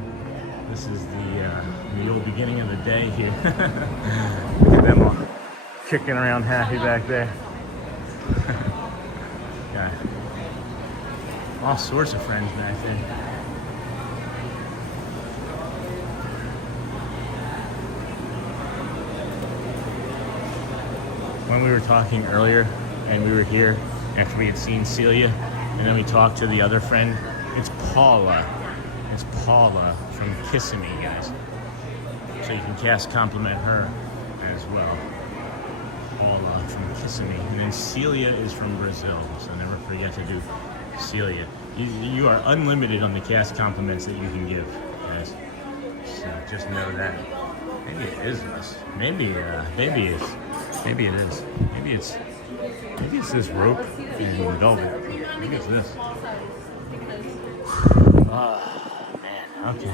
this is the old beginning of the day here. Look at them all kicking around happy back there. Got all sorts of friends back there. When we were talking earlier and we were here after we had seen Celia and then we talked to the other friend, it's Paula. It's Paula from Kissimmee, guys. So you can cast compliment her as well. Paula from Kissimmee. And then Celia is from Brazil, so never forget to do Celia. You are unlimited on the cast compliments that you can give, guys. So just know that. Maybe it is us. Maybe it is. Maybe it's this rope and velvet. Maybe it's this. Oh man, okay.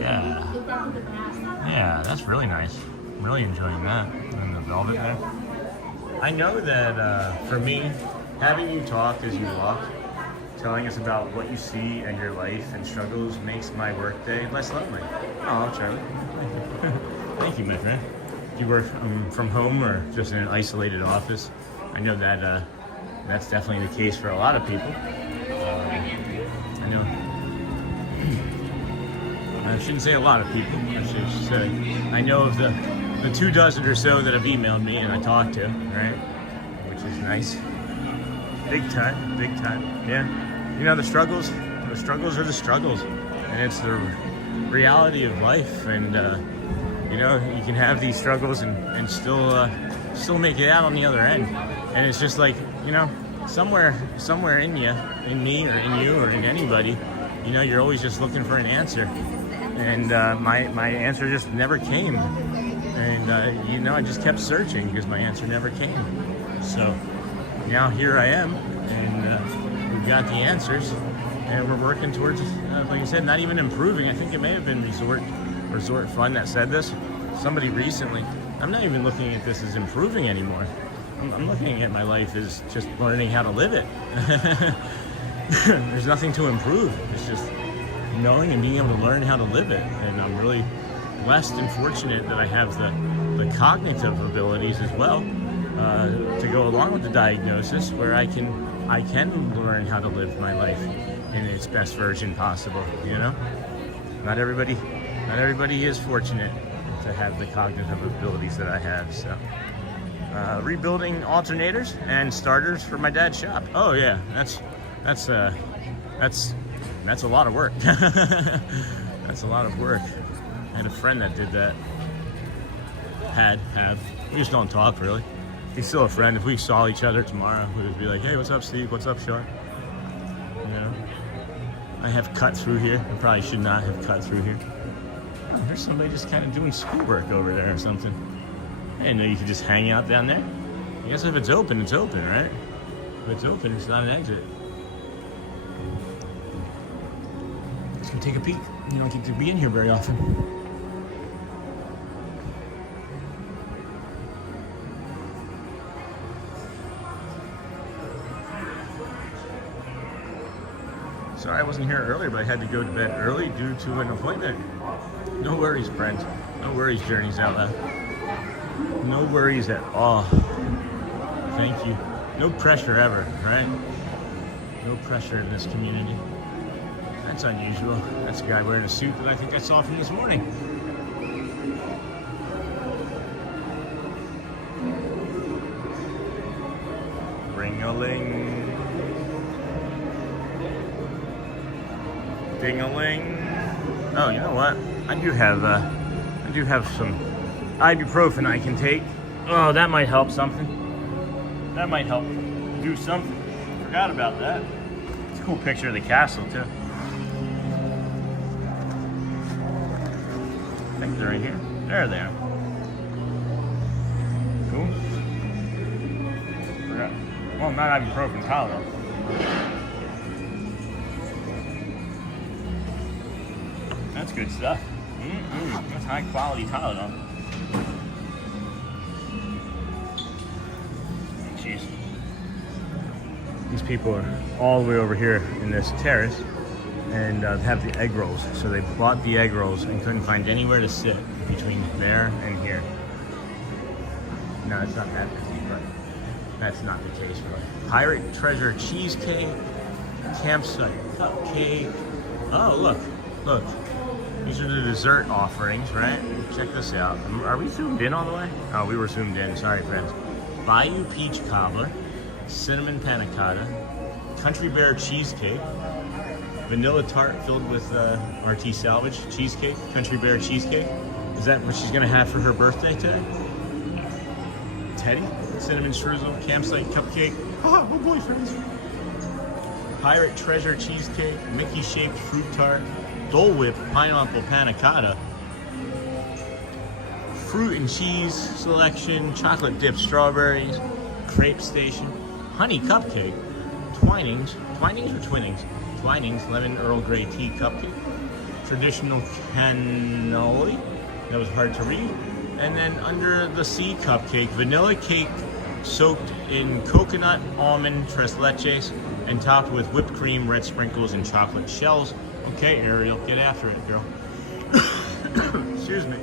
Yeah, that's really nice. I'm really enjoying that. And the velvet there. I know that for me, having you talk as you walk, telling us about what you see and your life and struggles makes my workday less lonely. Oh, Charlie. Thank you, my friend. Do you work from home or just in an isolated office? I know that that's definitely the case for a lot of people. I know. I shouldn't say a lot of people. I should say I know of the 24 or so that have emailed me and I talked to, right? Which is nice. Big time. Yeah. You know, the struggles are the struggles, and it's the reality of life. And you know, you can have these struggles and still make it out on the other end. And it's just like, you know, somewhere in you, in me or in you or in anybody, you know, you're always just looking for an answer. And my answer just never came. And you know, I just kept searching because my answer never came. So now here I am, and we've got the answers, and we're working towards, like I said, not even improving. I think it may have been Resort Fun that said this. Somebody recently. I'm not even looking at this as improving anymore. I'm looking at my life as just learning how to live it. There's nothing to improve. It's just knowing and being able to learn how to live it. And I'm really blessed and fortunate that I have the cognitive abilities as well to go along with the diagnosis, where I can learn how to live my life in its best version possible. You know, not everybody is fortunate to have the cognitive abilities that I have. So rebuilding alternators and starters for my dad's shop. Oh yeah, that's a lot of work. That's a lot of work. I had a friend that did that. Have. We just don't talk really. He's still a friend. If we saw each other tomorrow, we would be like, hey, what's up, Steve? What's up, Sean? You know, I have cut through here. I probably should not have cut through here. Oh, there's somebody just kind of doing schoolwork over there or something. I didn't know you could just hang out down there. I guess if it's open, it's open, right? If it's open, it's not an exit. Let's go take a peek. You don't get to be in here very often. Sorry I wasn't here earlier, but I had to go to bed early due to an appointment. No worries, friends. No worries, Journeys Out Loud. No worries at all. Thank you. No pressure ever, right? No pressure in this community. That's unusual. That's a guy wearing a suit that I think I saw from this morning. Ding-a-ling. Oh, you know what? I do have some ibuprofen I can take. Oh, that might help something. That might help do something. Forgot about that. It's a cool picture of the castle too. I think they're right here. There they are. Cool. Forgot. Well, not ibuprofen, Tylenol. That's good stuff. That's high quality Tylenol. Jeez. These people are all the way over here in this terrace and have the egg rolls. So they bought the egg rolls and couldn't find anywhere to sit between there and here. No, it's not that busy, but that's not the case, really. Pirate Treasure Cheesecake, Campsite Cupcake. Oh, look. These are the dessert offerings, right? Check this out. Are we zoomed in all the way? Oh, we were zoomed in. Sorry, friends. Bayou Peach Cobbler, Cinnamon Panna Cotta, Country Bear Cheesecake, Vanilla Tart filled with RT Salvage Cheesecake, Country Bear Cheesecake. Is that what she's going to have for her birthday today? Teddy, Cinnamon Streusel, Campsite Cupcake. Oh boy, friends. Pirate Treasure Cheesecake, Mickey-shaped Fruit Tart, Dole Whip Pineapple Panna Cotta, Fruit and Cheese Selection, Chocolate Dipped Strawberries, Crepe Station, Honey Cupcake, Twinings or Twinnings? Twinings Lemon Earl Grey Tea Cupcake, Traditional Cannoli, that was hard to read, and then Under the Sea Cupcake, Vanilla Cake soaked in coconut almond tres leches and topped with whipped cream, red sprinkles, and chocolate shells. Okay, Ariel, get after it, girl. Excuse me.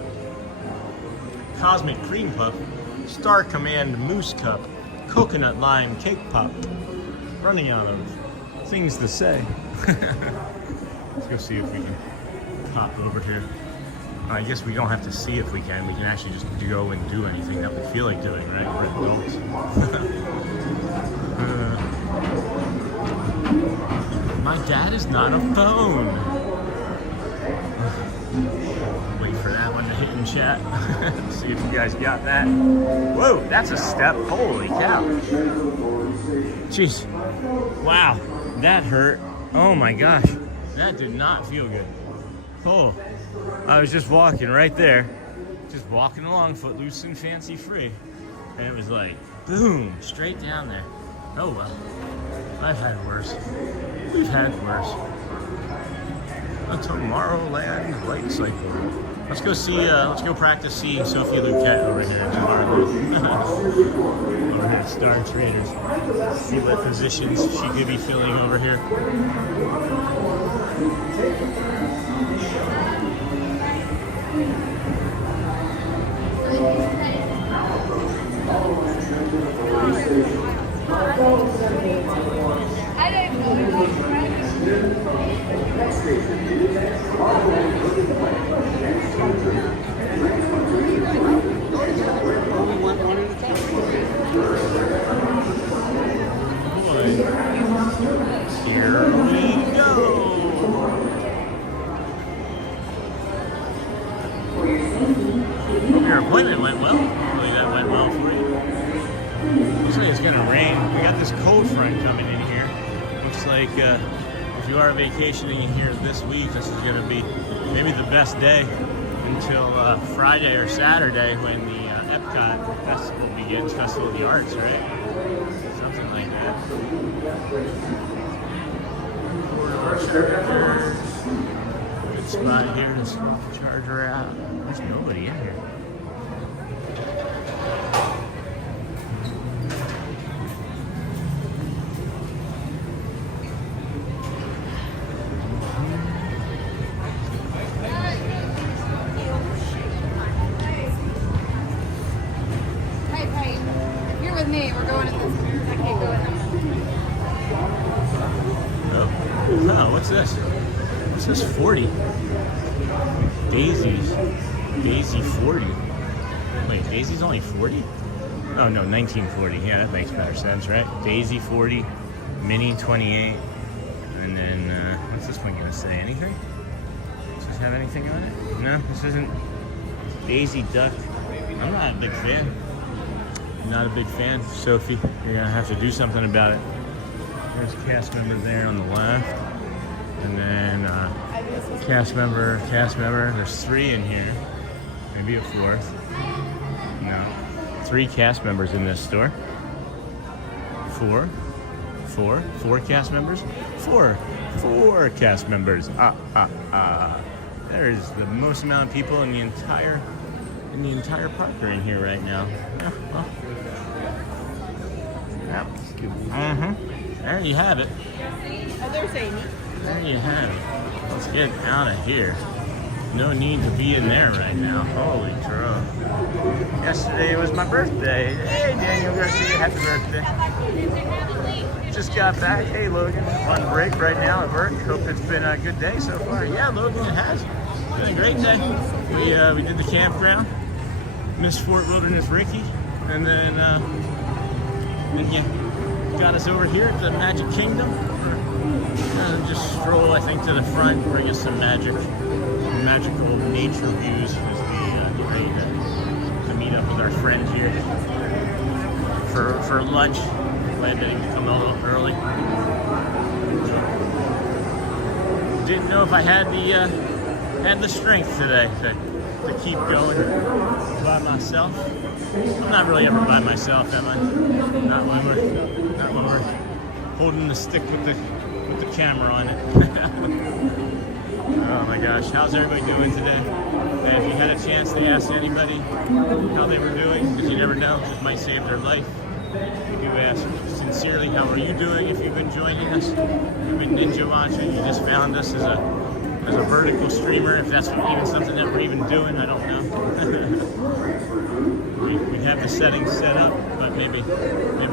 Cosmic Cream Puff, Star Command Mousse Cup, Coconut Lime Cake Pop. Running out of things to say. Let's go see if we can pop over here. I guess we don't have to see if we can. We can actually just go and do anything that we feel like doing, right? We're adults. My dad is not a phone. Wait for that one to hit in chat. See if you guys got that. Whoa, that's a step. Holy cow. Jeez. Wow, that hurt. Oh my gosh. That did not feel good. Oh, I was just walking right there. Just walking along, footloose and fancy free. And it was like, boom, straight down there. Oh well. I've had worse. We've had worse. A Tomorrowland Lakeside. Let's go see, let's go practice seeing Sophie Luquette over here at Tomorrowland. Over here at Star Traders. See what positions she could be filling over here. Here we go. Hope your appointment went well. Hopefully that went well for you. Looks like it's gonna rain. We got this cold front coming in here. Looks like if you are vacationing in here this week, this is gonna be maybe the best day until Friday or Saturday when the Epcot Festival begins, Festival of the Arts, right? Something like that. Good spot here to charge her out. There's nobody in here. Oh, what's this? What's this 40? Daisy 40. Wait, Daisy's only 40? Oh no, 1940. Yeah, that makes better sense, right? Daisy 40, Minnie 28. And then, what's this one gonna say? Anything? Does this have anything on it? No, this isn't. Daisy Duck. I'm not a big fan. Not a big fan. Sophie, you're gonna have to do something about it. There's a cast member there on the left. And then, cast member. There's 3 in here. Maybe a 4th. No. 3 cast members in this store. 4 cast members. 4 cast members. There's the most amount of people in the entire park are in here right now. Yeah, well. Yep. There you have it. Oh, there's Amy. There you have it. Let's get out of here. No need to be in there right now. Holy crow. Yesterday was my birthday. Hey, Daniel Garcia, happy birthday. Just got back. Hey, Logan, on break right now at work. Hope it's been a good day so far. Yeah, Logan, it has. It's been a great day. We did the campground. Missed Fort Wilderness Ricky. And then yeah, got us over here at the Magic Kingdom. Just stroll, I think, to the front, bring us some magical nature views as we get ready to meet up with our friends here for lunch. Glad that he could come a little early. Didn't know if I had the strength today to keep going by myself. I'm not really ever by myself, am I? Not when we're holding the stick with the camera on it. Oh my gosh, how's everybody doing today? Have you had a chance to ask anybody how they were doing? Because you never know, it might save their life. We do ask sincerely, how are you doing if you've been joining us? You've been ninja watching, you just found us as a vertical streamer, if that's even something that we're even doing, I don't know. we have the settings set up, but maybe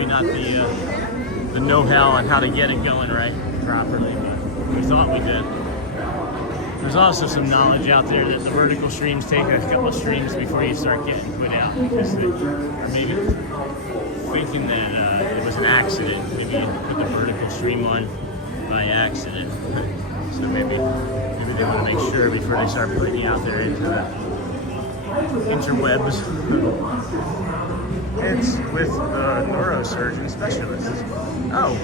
not the know-how on how to get it going right properly, but we thought we did. There's also some knowledge out there that the vertical streams take a couple of streams before you start getting put out, because they're maybe thinking that it was an accident. Maybe you put the vertical stream on by accident. So maybe they want to make sure before they start putting you out there into the interwebs. It's with the neurosurgeon specialist. Oh,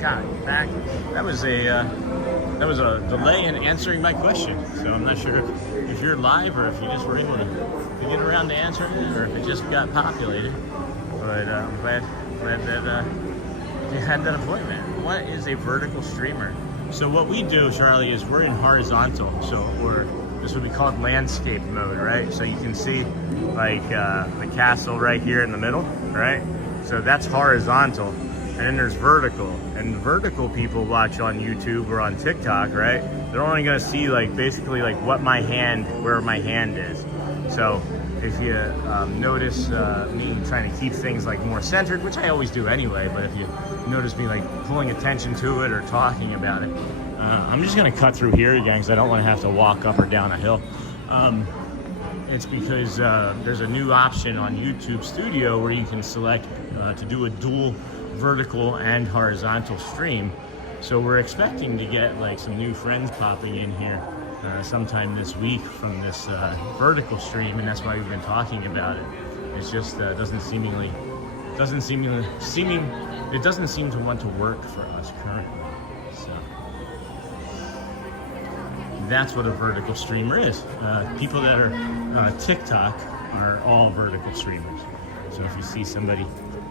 got it back. That was a delay in answering my question. So I'm not sure if you're live or if you just were able to get around to answering it, or if it just got populated. But I'm glad that you had that appointment. What is a vertical streamer? So what we do, Charlie, is we're in horizontal. So this would be called landscape mode, right? So you can see like the castle right here in the middle, right? So that's horizontal. And then there's vertical. And vertical people watch on YouTube or on TikTok, right? They're only gonna see like basically like where my hand is. So if you notice me trying to keep things like more centered, which I always do anyway, but if you notice me like pulling attention to it or talking about it, I'm just gonna cut through here again because I don't want to have to walk up or down a hill. It's because there's a new option on YouTube Studio where you can select to do a dual vertical and horizontal stream. So we're expecting to get like some new friends popping in here sometime this week from this vertical stream, and that's why we've been talking about it. It's just doesn't seem to want to work for us currently. So that's what a vertical streamer is. People that are TikTok are all vertical streamers. So if you see somebody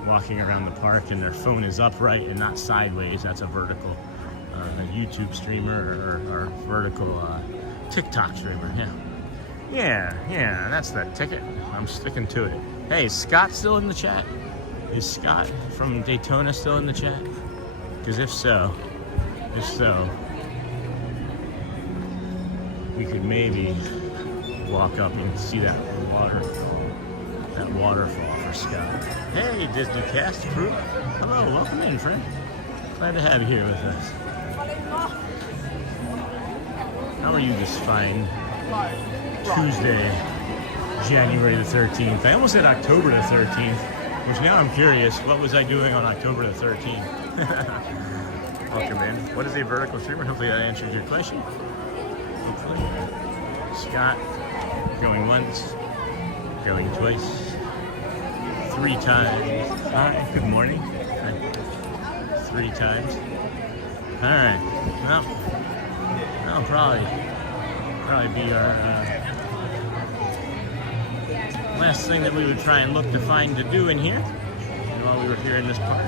walking around the park and their phone is upright and not sideways, that's a vertical YouTube streamer or vertical TikTok streamer. Yeah, that's that ticket. I'm sticking to it. Hey, is Scott still in the chat? Is Scott from Daytona still in the chat? Because if so, we could maybe walk up and see that waterfall for Scott. Hey, Disney cast crew. Hello, welcome in, friend. Glad to have you here with us. How are you this fine Tuesday, January the 13th? I almost said October the 13th, which now I'm curious, what was I doing on October the 13th? Welcome in. What is a vertical streamer? Hopefully that answers your question. Hopefully. Scott, going once, going twice, 3 times. Hi, good morning. Hi. 3 times. All right. Well, that'll probably be our last thing that we would try and look to find to do in here while we were here in this park.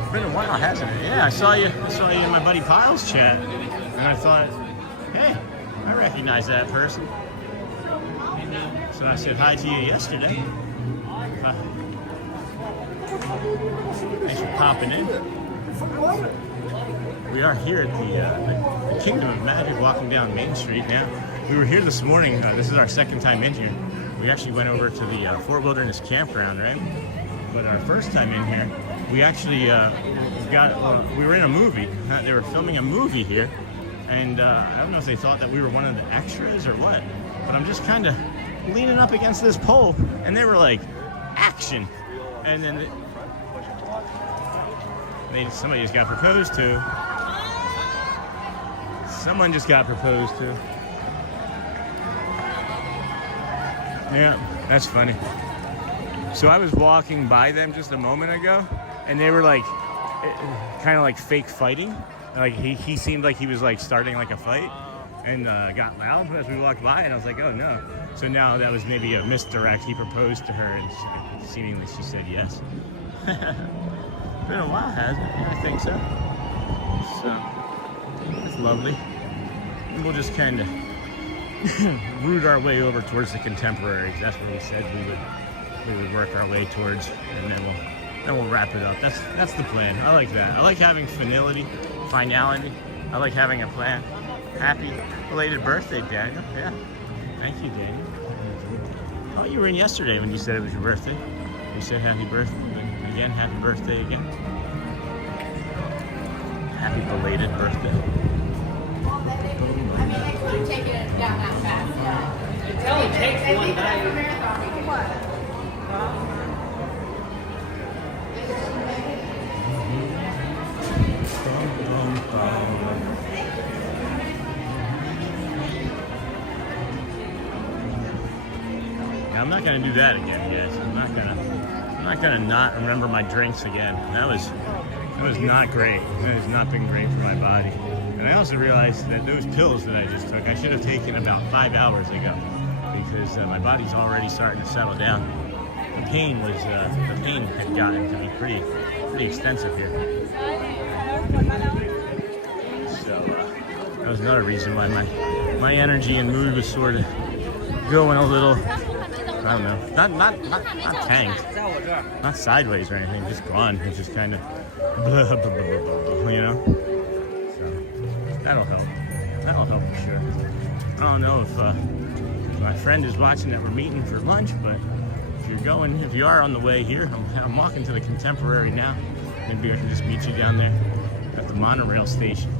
It's been a while, hasn't it? Yeah, I saw you in my buddy Pyle's chat, and I thought, hey, I recognize that person. So I said hi to you yesterday. Thanks for popping in. We are here at the Kingdom of Magic, walking down Main Street now. We were here this morning. This is our second time in here. We actually went over to the Fort Wilderness Campground, right? But our first time in here, we actually we were in a movie. They were filming a movie here, and I don't know if they thought that we were one of the extras or what, but I'm just kind of leaning up against this pole, and they were like, action, and then somebody just got proposed to. Someone just got proposed to. Yeah, that's funny. So I was walking by them just a moment ago, and they were like, kind of like fake fighting. Like he seemed like he was like starting like a fight, and got loud as we walked by, and I was like, oh no. So now that was maybe a misdirect. He proposed to her, and seemingly she said yes. Been a while, hasn't it? Yeah, I think so. So it's lovely. And we'll just kind of root our way over towards the contemporaries. That's what we said we would work our way towards, and then we'll wrap it up. That's the plan. I like that. I like having finality. I like having a plan. Happy belated birthday, Daniel. Yeah. Thank you, Daniel. Oh, you were in yesterday when you said it was your birthday. You said happy birthday. Again, happy birthday again. Happy belated birthday. I mean, I could take it down that fast. It only takes one night. Now, I'm not gonna do that again, guys. I'm not gonna not remember my drinks again. That was not great. That has not been great for my body. And I also realized that those pills that I just took, I should have taken about 5 hours ago, because my body's already starting to settle down. The pain had gotten to be pretty extensive here. So that was another reason why my energy and mood was sort of going a little, I don't know, not tanked, not sideways or anything, just gone. It's just kind of blah, blah, blah, blah, blah, you know. So that'll help for sure. I don't know if my friend is watching that we're meeting for lunch, but if you are on the way here, I'm walking to the Contemporary now. Maybe I can just meet you down there at the Monorail station.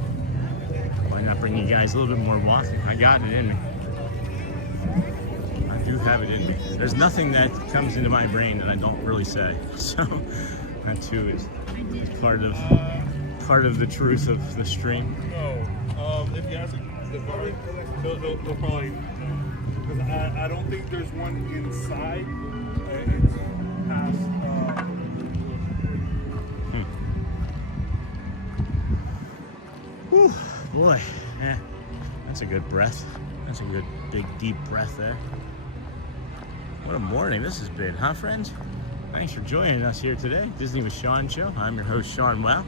Why not bring you guys a little bit more walking? I got it in me. I do have it in me. There's nothing that comes into my brain that I don't really say. So that too is part of the truth of the stream. No, if you ask the probably, they'll probably, because I don't think there's one inside. It's past. Whew, boy, yeah, that's a good breath. That's a good, big, deep breath there. What a morning this has been, huh, friends? Thanks for joining us here today, Disney with Sean Show. I'm your host, Sean Wow.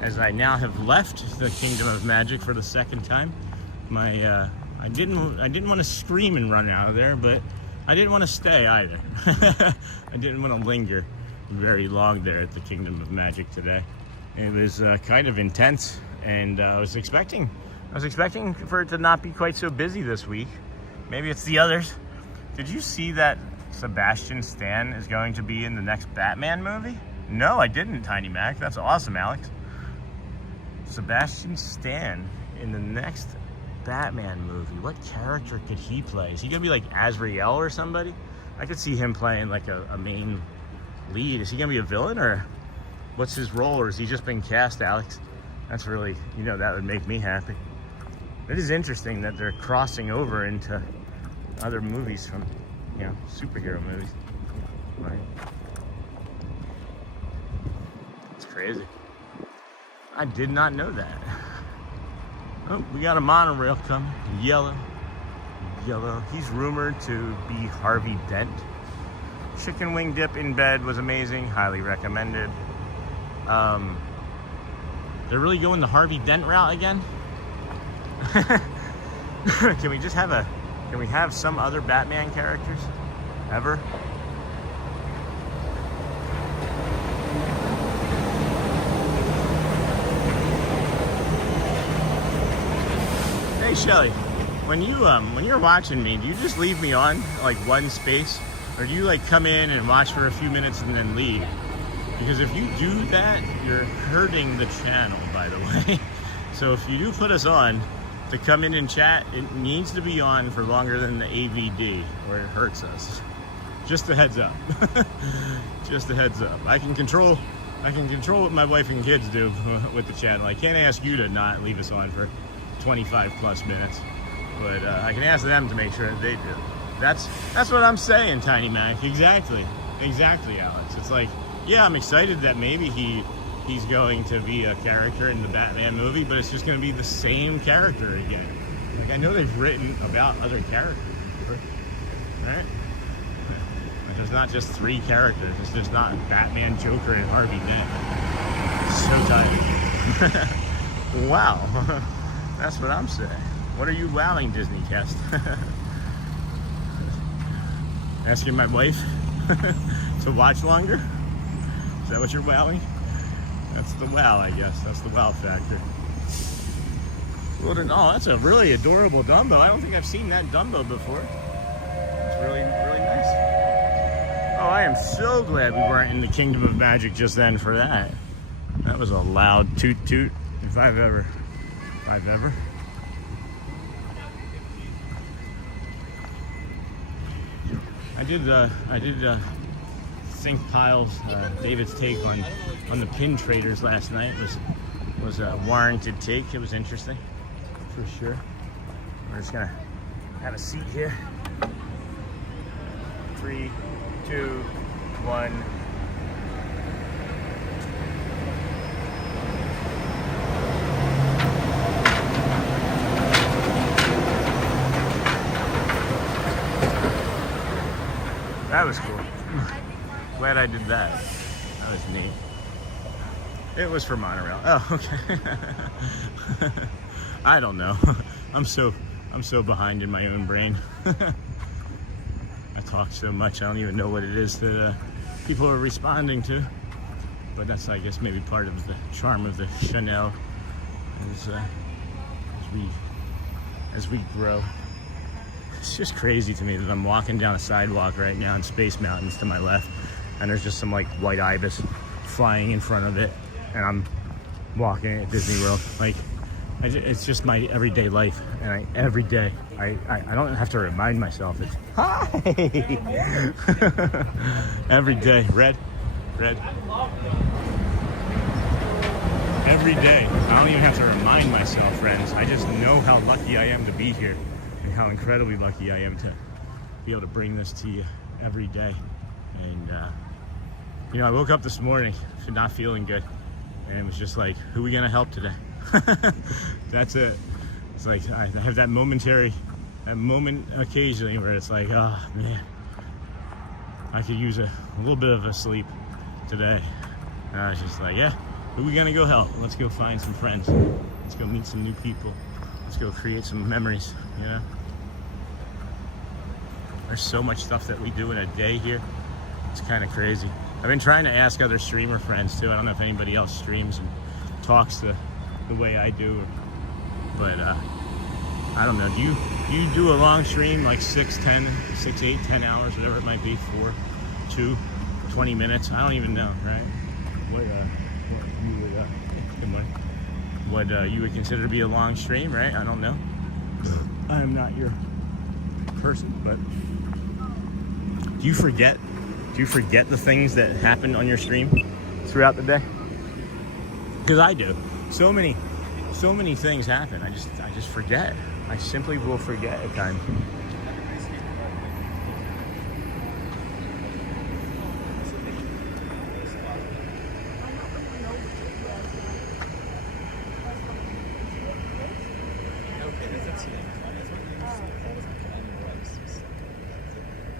As I now have left the Kingdom of Magic for the second time, I didn't want to scream and run out of there, but I didn't want to stay either. I didn't want to linger very long there at the Kingdom of Magic today. It was kind of intense, and I was expecting for it to not be quite so busy this week. Maybe it's the others. Did you see that Sebastian Stan is going to be in the next Batman movie? No, I didn't, Tiny Mac. That's awesome, Alex. Sebastian Stan in the next Batman movie, what character could he play? Is he gonna be like Azrael or somebody? I could see him playing like a main lead. Is he gonna be a villain, or what's his role, or has he just been cast, Alex? That's really, you know, that would make me happy. It is interesting that they're crossing over into other movies from, you know, superhero movies, right? It's crazy. I did not know that. Oh, we got a monorail coming. Yellow. He's rumored to be Harvey Dent. Chicken wing dip in bed was amazing. Highly recommended. They're really going the Harvey Dent route again. Can we just have can we have some other Batman characters ever? Hey Shelly, when you're watching me, do you just leave me on like one space, or do you like come in and watch for a few minutes and then leave? Because if you do that, you're hurting the channel, by the way. So if you do put us on to come in and chat, it needs to be on for longer than the AVD, or it hurts us. Just a heads up. Just a heads up. I can control what my wife and kids do with the channel. I can't ask you to not leave us on for 25 plus minutes, but I can ask them to make sure that they do. That's what I'm saying, Tiny Mac. Exactly, Alex. It's like, yeah, I'm excited that maybe he's going to be a character in the Batman movie, but it's just going to be the same character again. Like, I know they've written about other characters, right? But there's not just 3 characters. It's just not Batman, Joker, and Harvey Dent. So tired. Wow. That's what I'm saying. What are you wowing, Disney Cast? Asking my wife to watch longer? Is that what you're wowing? That's the wow, I guess. That's the wow factor. Oh, that's a really adorable Dumbo. I don't think I've seen that Dumbo before. It's really, really nice. Oh, I am so glad we weren't in the Kingdom of Magic just then for that. That was a loud toot toot, if I've ever. I did think Pyle's David's take on the pin traders last night was a warranted take. It was interesting, for sure. We're just gonna have a seat here. 3, 2, 1. That was cool. Glad I did that. That was neat. It was for Monorail. Oh, okay. I don't know. I'm so behind in my own brain. I talk so much, I don't even know what it is that people are responding to. But that's, I guess, maybe part of the charm of the Chanel as we grow. It's just crazy to me that I'm walking down a sidewalk right now in Space Mountains to my left, and there's just some like white ibis flying in front of it, and I'm walking at Disney World. Like, it's just my everyday life, and every day I don't have to remind myself. It's hi. Every day, red. Every day, I don't even have to remind myself, friends. I just know how lucky I am to be here. And how incredibly lucky I am to be able to bring this to you every day. And, you know, I woke up this morning not feeling good. And it was just like, who are we going to help today? That's it. It's like, I have that moment occasionally where it's like, oh, man, I could use a little bit of a sleep today. And I was just like, yeah, who are we going to go help? Let's go find some friends. Let's go meet some new people. Let's go create some memories, you know? There's so much stuff that we do in a day here. It's kind of crazy. I've been trying to ask other streamer friends too. I don't know if anybody else streams and talks the way I do, but I don't know. Do you do a long stream like 6, 8, 10 hours, whatever it might be, 4, 2, 20 minutes? I don't even know, right? What you would consider to be a long stream, right? I don't know. I'm not your person, but do you forget the things that happen on your stream throughout the day? Because I do. So many things happen. I just forget. I simply will forget at times.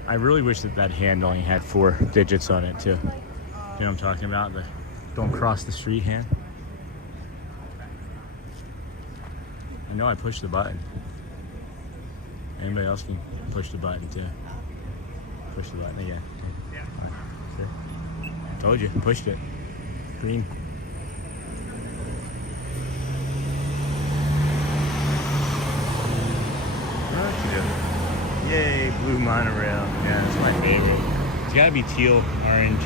I really wish that hand only had 4 digits on it too. You know what I'm talking about? The don't cross the street hand. I know I pushed the button. Anybody else can push the button too. Push the button again. Right, told you, pushed it. Green. Yay, blue monorail. Yeah, that's what I hated. It's gotta be teal, orange.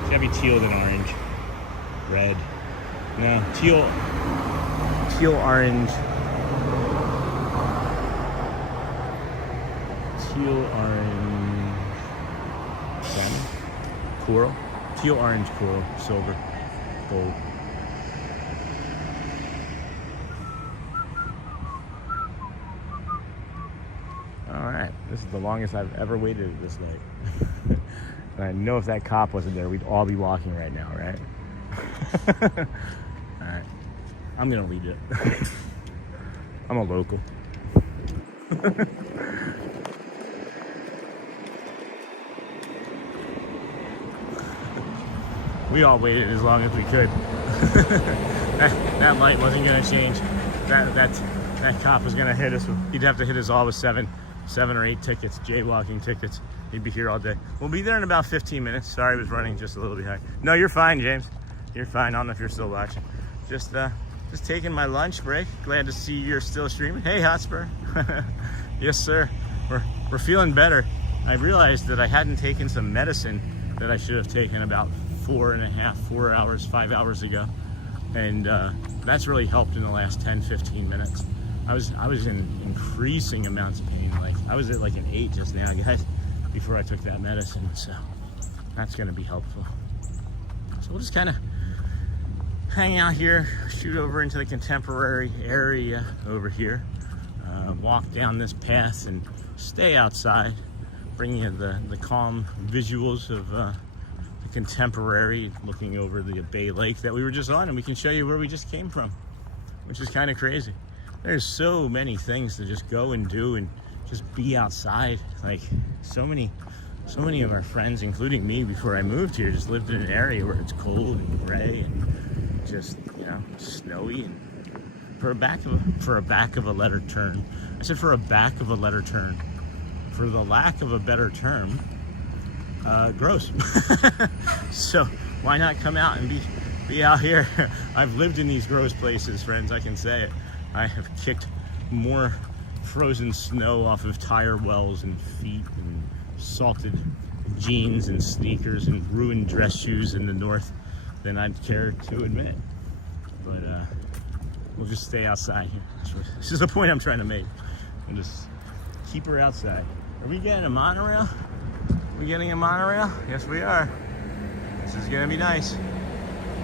It's gotta be teal than orange. Red. No, teal, orange. Teal, orange. Salmon? Coral? Teal, orange, coral, silver, gold. This is the longest I've ever waited at this lake. And I know if that cop wasn't there, we'd all be walking right now, right? Alright. I'm gonna lead it. I'm a local. We all waited as long as we could. that light wasn't gonna change. That cop was gonna hit us. He'd have to hit us all with 7 or 8 tickets, jaywalking tickets. He'd be here all day. We'll be there in about 15 minutes. Sorry, I was running just a little behind. No, you're fine, James. You're fine. I don't know if you're still watching. Just taking my lunch break. Glad to see you're still streaming. Hey, Hotspur. Yes, sir. We're feeling better. I realized that I hadn't taken some medicine that I should have taken about 4 hours, 5 hours ago. And that's really helped in the last 10, 15 minutes. I was in increasing amounts of pain. Like I was at like an 8 just now, guys, before I took that medicine. So that's gonna be helpful. So we'll just kind of hang out here, shoot over into the contemporary area over here, walk down this path and stay outside, bring you the calm visuals of the contemporary, looking over the Bay Lake that we were just on, and we can show you where we just came from, which is kind of crazy. There's so many things to just go and do and just be outside. Like so many of our friends, including me before I moved here, just lived in an area where it's cold and gray and just, you know, snowy. And for a back of a letter turn. I said for a back of a letter turn. For the lack of a better term, gross. So why not come out and be out here? I've lived in these gross places, friends, I can say it. I have kicked more frozen snow off of tire wells and feet and salted jeans and sneakers and ruined dress shoes in the north than I'd care to admit. But we'll just stay outside here. This is the point I'm trying to make. And just keep her outside. Are we getting a monorail? Are we getting a monorail? Yes, we are. This is gonna be nice.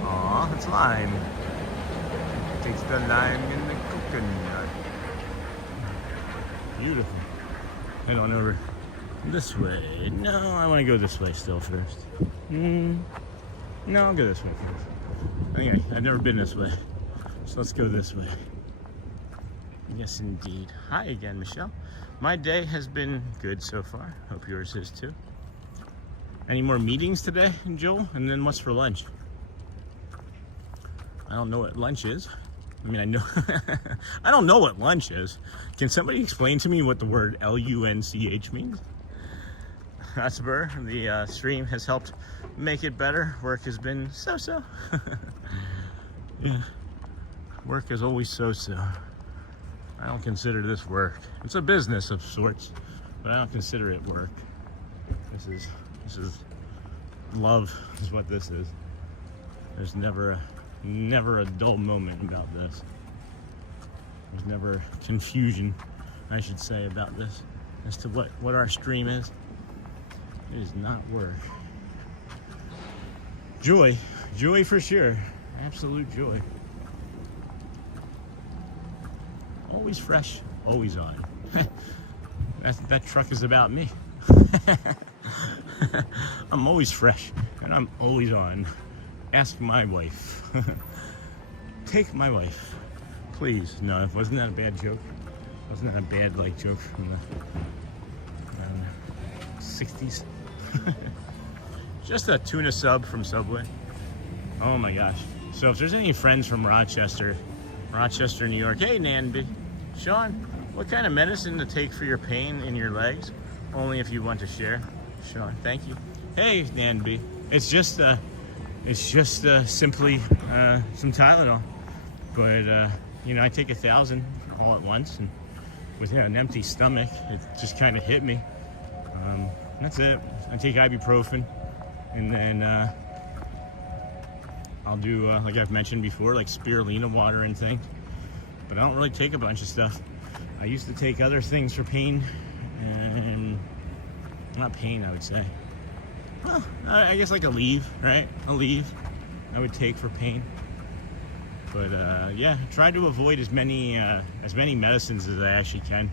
Aw, it's lime. Takes the lime in the coconut. Beautiful. Head on over this way. No, I want to go this way still first. No, I'll go this way first. I think I've never been this way. So let's go this way. Yes, indeed. Hi again, Michelle. My day has been good so far. Hope yours is too. Any more meetings today, Joel? And then what's for lunch? I don't know what lunch is. I mean, I know. I don't know what lunch is. Can somebody explain to me what the word LUNCH means? That's Burr. The stream has helped make it better. Work has been so-so. Yeah. Work is always so-so. I don't consider this work. It's a business of sorts, but I don't consider it work. This is love is what this is. There's never a dull moment about this. There's never confusion, I should say, about this as to what our stream is. It is not work. Joy for sure, absolute joy. Always fresh, always on. That truck is about me. I'm always fresh and I'm always on. Ask my wife. Take my wife, please. No, wasn't that a bad joke? Wasn't that a bad joke from the 60s? Just a tuna sub from Subway. Oh my gosh. So if there's any friends from Rochester, New York, hey Nanby, Sean, what kind of medicine to take for your pain in your legs? Only if you want to share. Sean, thank you. Hey Nanby, it's just simply some Tylenol. But you know, I take 1,000 all at once, and with an empty stomach, it just kind of hit me. That's it. I take ibuprofen, and then I'll do, like I've mentioned before, like spirulina water and things. But I don't really take a bunch of stuff. I used to take other things for pain, and not pain, I would say. Well, I guess like Aleve, right? Aleve I would take for pain. But yeah, try to avoid as many medicines as I actually can.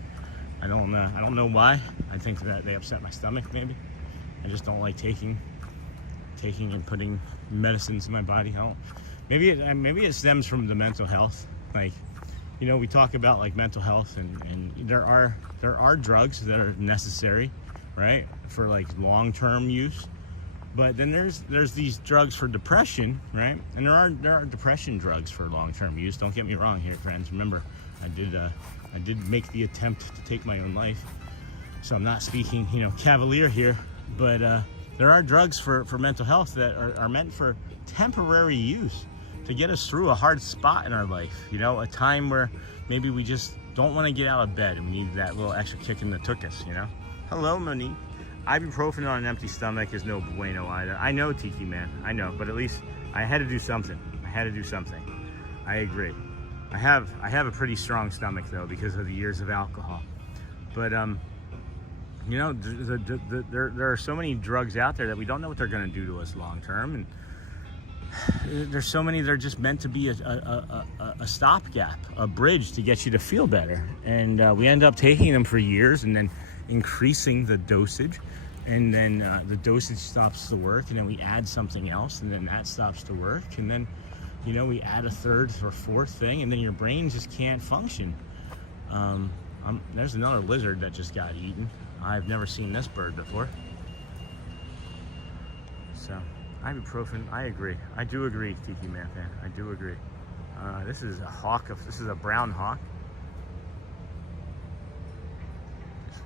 I don't know why. I think that they upset my stomach, maybe. I just don't like taking and putting medicines in my body. Maybe it stems from the mental health. Like, you know, we talk about like mental health, and there are drugs that are necessary, right, for like long-term use. But then there's these drugs for depression, right? And there are depression drugs for long-term use. Don't get me wrong here, friends. Remember, I did make the attempt to take my own life, so I'm not speaking, you know, cavalier here. But there are drugs for mental health that are meant for temporary use to get us through a hard spot in our life. You know, a time where maybe we just don't want to get out of bed and we need that little extra kick in the tuchus. You know. Hello, Monique. Ibuprofen on an empty stomach is no bueno either. I know, Tiki Man, I know, but at least I had to do something. I agree. I have a pretty strong stomach though because of the years of alcohol. But you know, there are so many drugs out there that we don't know what they're going to do to us long term, and there's so many that are just meant to be a stopgap, a bridge to get you to feel better. And we end up taking them for years and then increasing the dosage, and then the dosage stops to work, and then we add something else, and then that stops to work, and then, you know, we add a third or fourth thing, and then your brain just can't function. There's another lizard that just got eaten. I've never seen this bird before. So ibuprofen, I agree. I do agree, Tiki Man fan. I do agree. This is a hawk. This is a brown hawk.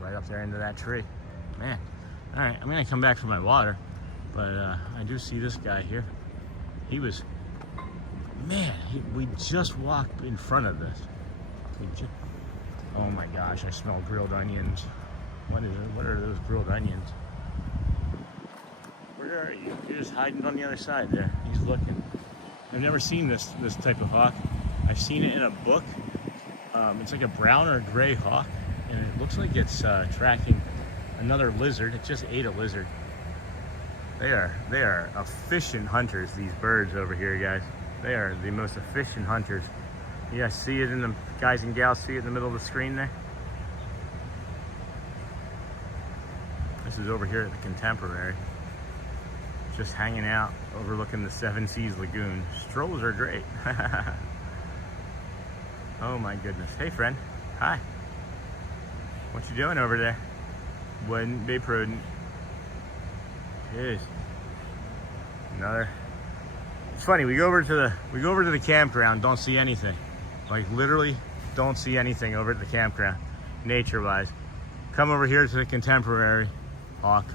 Right up there into that tree, man. All right, I'm gonna come back for my water, but I do see this guy here. He was, man. We just walked in front of this. Oh my gosh, I smell grilled onions. What is it? What are those grilled onions? Where are you? You're just hiding on the other side there. He's looking. I've never seen this type of hawk. I've seen it in a book. It's like a brown or gray hawk. And it looks like it's tracking another lizard. It just ate a lizard. They are efficient hunters, these birds over here, guys. They are the most efficient hunters. You guys see it in the, guys and gals see it in the middle of the screen there? This is over here at the Contemporary. Just hanging out, overlooking the Seven Seas Lagoon. Strolls are great. Oh my goodness. Hey friend, hi. What you doing over there? Wouldn't be prudent. Jeez. Another. It's funny. We go over to the campground. Don't see anything. Like literally, don't see anything over at the campground, nature-wise. Come over here to the Contemporary. Hawk.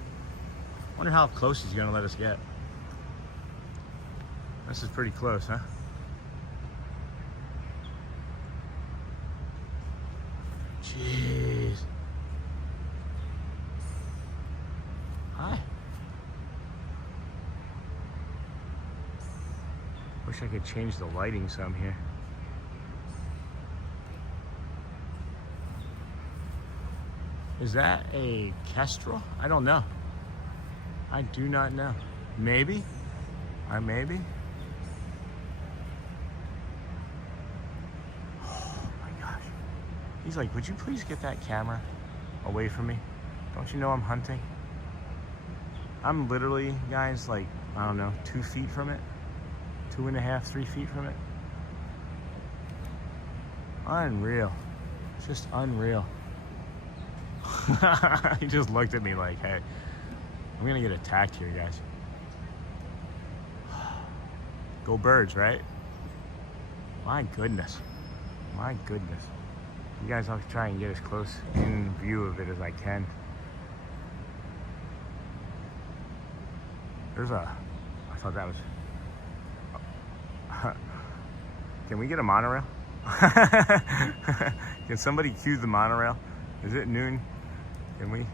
Wonder how close he's gonna let us get. This is pretty close, huh? Jeez. Hi. Wish I could change the lighting some here. Is that a kestrel? I don't know. I do not know. Maybe. Maybe. Oh my gosh. He's like, would you please get that camera away from me? Don't you know I'm hunting? I'm literally, guys, like, I don't know, 2 feet from it. 2.5, 3 feet from it. Unreal. It's just unreal. He just looked at me like, hey, I'm gonna get attacked here, guys. Go birds, right? My goodness. My goodness. You guys, I'll try and get as close in view of it as I can. There's a, I thought that was, can we get a monorail? Can somebody cue the monorail? Is it noon? Can we?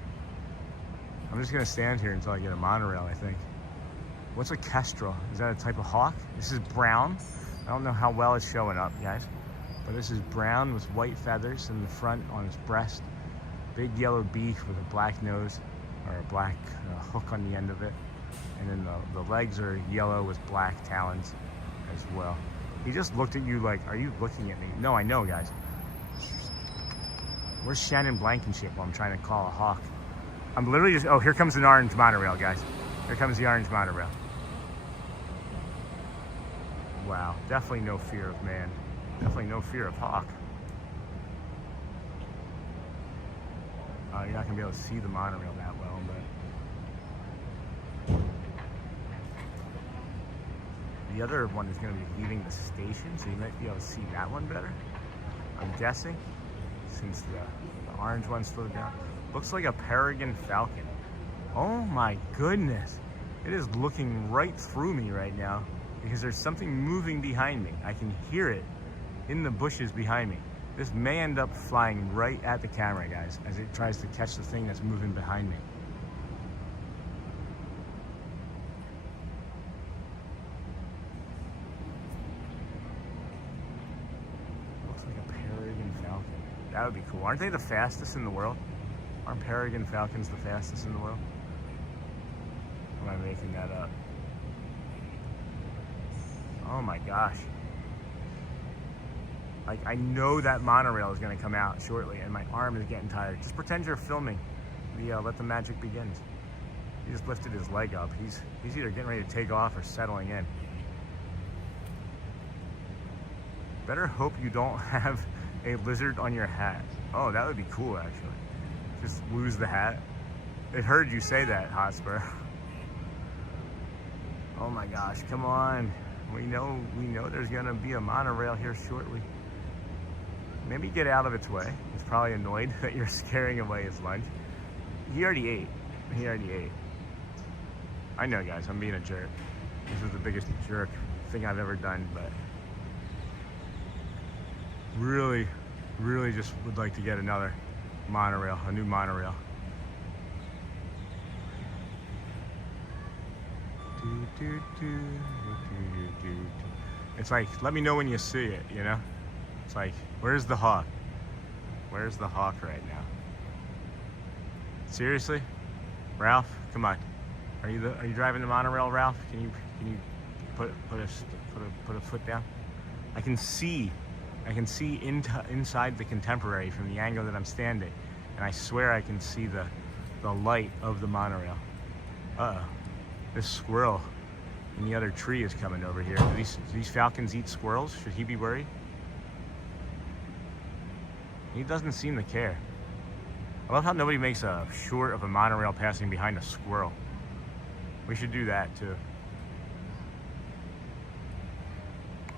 I'm just gonna stand here until I get a monorail, I think. What's a kestrel? Is that a type of hawk? This is brown. I don't know how well it's showing up, guys. But this is brown with white feathers in the front on its breast. Big yellow beak with a black nose, or a black hook on the end of it. And then the legs are yellow with black talons as well. He just looked at you like, are you looking at me? No, I know, guys. Where's Shannon Blankenship while I'm trying to call a hawk? I'm literally just, oh, here comes an orange monorail, guys. Here comes the orange monorail. Wow, definitely no fear of man. Definitely no fear of hawk. You're not gonna be able to see the monorail that well, but the other one is gonna be leaving the station, so you might be able to see that one better. I'm guessing, since the orange one slowed down. Looks like a peregrine falcon. Oh my goodness. It is looking right through me right now because there's something moving behind me. I can hear it in the bushes behind me. This may end up flying right at the camera, guys, as it tries to catch the thing that's moving behind me. Looks like a peregrine falcon. That would be cool. Aren't they the fastest in the world? Aren't peregrine falcons the fastest in the world? Or am I making that up? Oh my gosh. Like, I know that monorail is going to come out shortly and my arm is getting tired. Just pretend you're filming the Let the Magic Begins. He just lifted his leg up. He's either getting ready to take off or settling in. Better hope you don't have a lizard on your hat. Oh, that would be cool, actually. Just lose the hat. It heard you say that, Hotspur. Oh my gosh, come on. We know there's gonna be a monorail here shortly. Maybe get out of its way. It's probably annoyed that you're scaring away its lunch. He already ate. He already ate. I know, guys, I'm being a jerk. This is the biggest jerk thing I've ever done, but really, really just would like to get another monorail, a new monorail. It's like, let me know when you see it, you know? It's like, where's the hawk? Where's the hawk right now? Seriously? Ralph, come on. Are you driving the monorail, Ralph? Can you put a foot down? I can see inside the Contemporary from the angle that I'm standing, and I swear I can see the light of the monorail. Uh-oh. This squirrel in the other tree is coming over here. Do these falcons eat squirrels? Should he be worried? He doesn't seem to care. I love how nobody makes a short of a monorail passing behind a squirrel. We should do that too.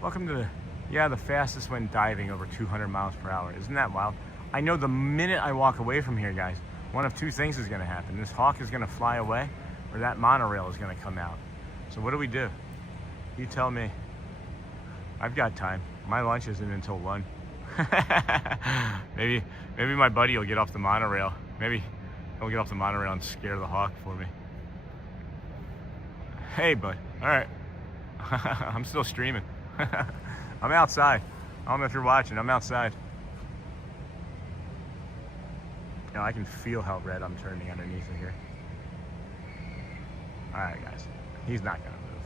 Welcome to the fastest when diving over 200 miles per hour. Isn't that wild? I know the minute I walk away from here, guys, one of two things is gonna happen. This hawk is gonna fly away, or that monorail is gonna come out. So what do? You tell me. I've got time. My lunch isn't until 1. maybe my buddy will get off the monorail. Maybe he'll get off the monorail and scare the hawk for me. Hey, bud. All right. I'm still streaming. I'm outside. I don't know if you're watching. I'm outside. You know, I can feel how red I'm turning underneath of here. All right, guys. He's not gonna move.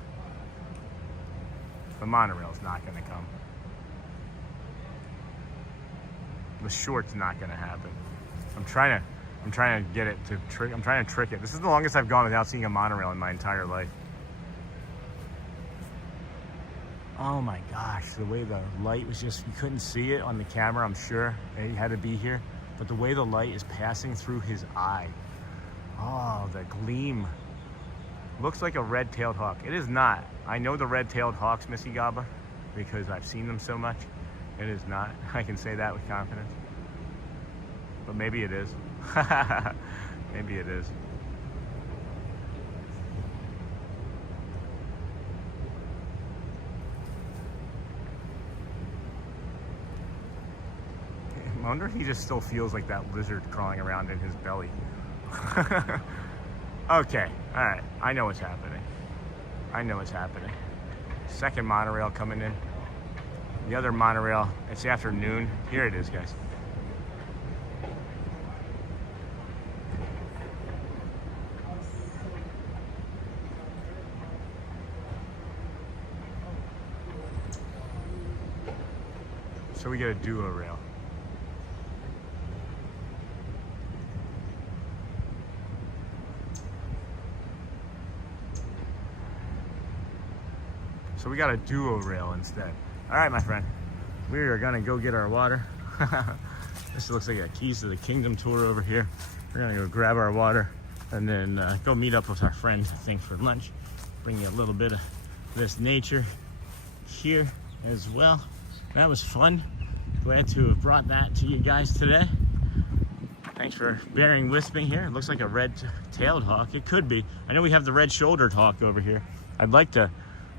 The monorail's not gonna come. The short's not gonna happen. I'm trying to get it to trick. I'm trying to trick it. This is the longest I've gone without seeing a monorail in my entire life. Oh my gosh, the way the light was just, you couldn't see it on the camera, I'm sure. It had to be here. But the way the light is passing through his eye. Oh, the gleam. Looks like a red-tailed hawk. It is not. I know the red-tailed hawks, Missy Gaba, because I've seen them so much. It is not. I can say that with confidence. But maybe it is. Maybe it is. I wonder if he just still feels like that lizard crawling around in his belly. Okay, all right. I know what's happening. I know what's happening. Second monorail coming in. The other monorail, it's afternoon. Here it is, guys. So we get a duo rail. So we got a duo rail instead. All right, my friend, we are gonna go get our water. This looks like a Keys to the Kingdom tour over here. We're gonna go grab our water and then go meet up with our friend, I think, for lunch. Bring you a little bit of this nature here as well. That was fun. Glad to have brought that to you guys today. Thanks for bearing with me here. It looks like a red-tailed hawk. It could be. I know we have the red-shouldered hawk over here. I'd like to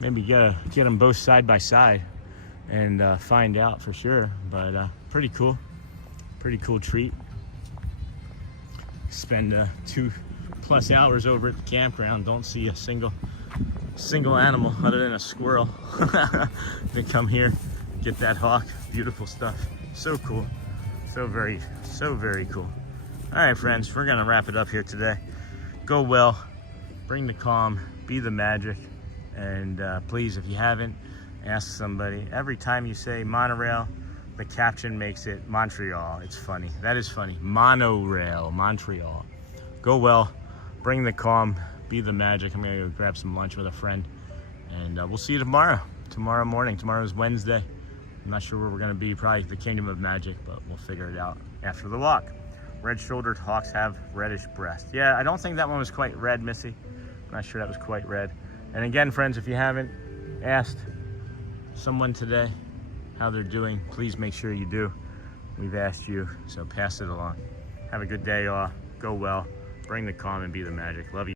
maybe get them both side by side and find out for sure. But pretty cool treat. Spend 2+ hours over at the campground. Don't see a single animal other than a squirrel. They come here, get that hawk. Beautiful stuff. So cool. So very cool. All right, friends, we're gonna wrap it up here today. Go well, bring the calm, be the magic. And please, if you haven't, ask somebody. Every time you say monorail, the caption makes it Montreal. It's funny. That is funny. Monorail, Montreal. Go well, bring the calm, be the magic. I'm gonna go grab some lunch with a friend. And we'll see you tomorrow morning. Tomorrow's Wednesday. I'm not sure where we're gonna be, probably the Kingdom of Magic, but we'll figure it out after the walk. Red-shouldered hawks have reddish breast. Yeah, I don't think that one was quite red, Missy. I'm not sure that was quite red. And again, friends, if you haven't asked someone today how they're doing, please make sure you do. We've asked you, so pass it along. Have a good day, all. Go well. Bring the calm and be the magic. Love you.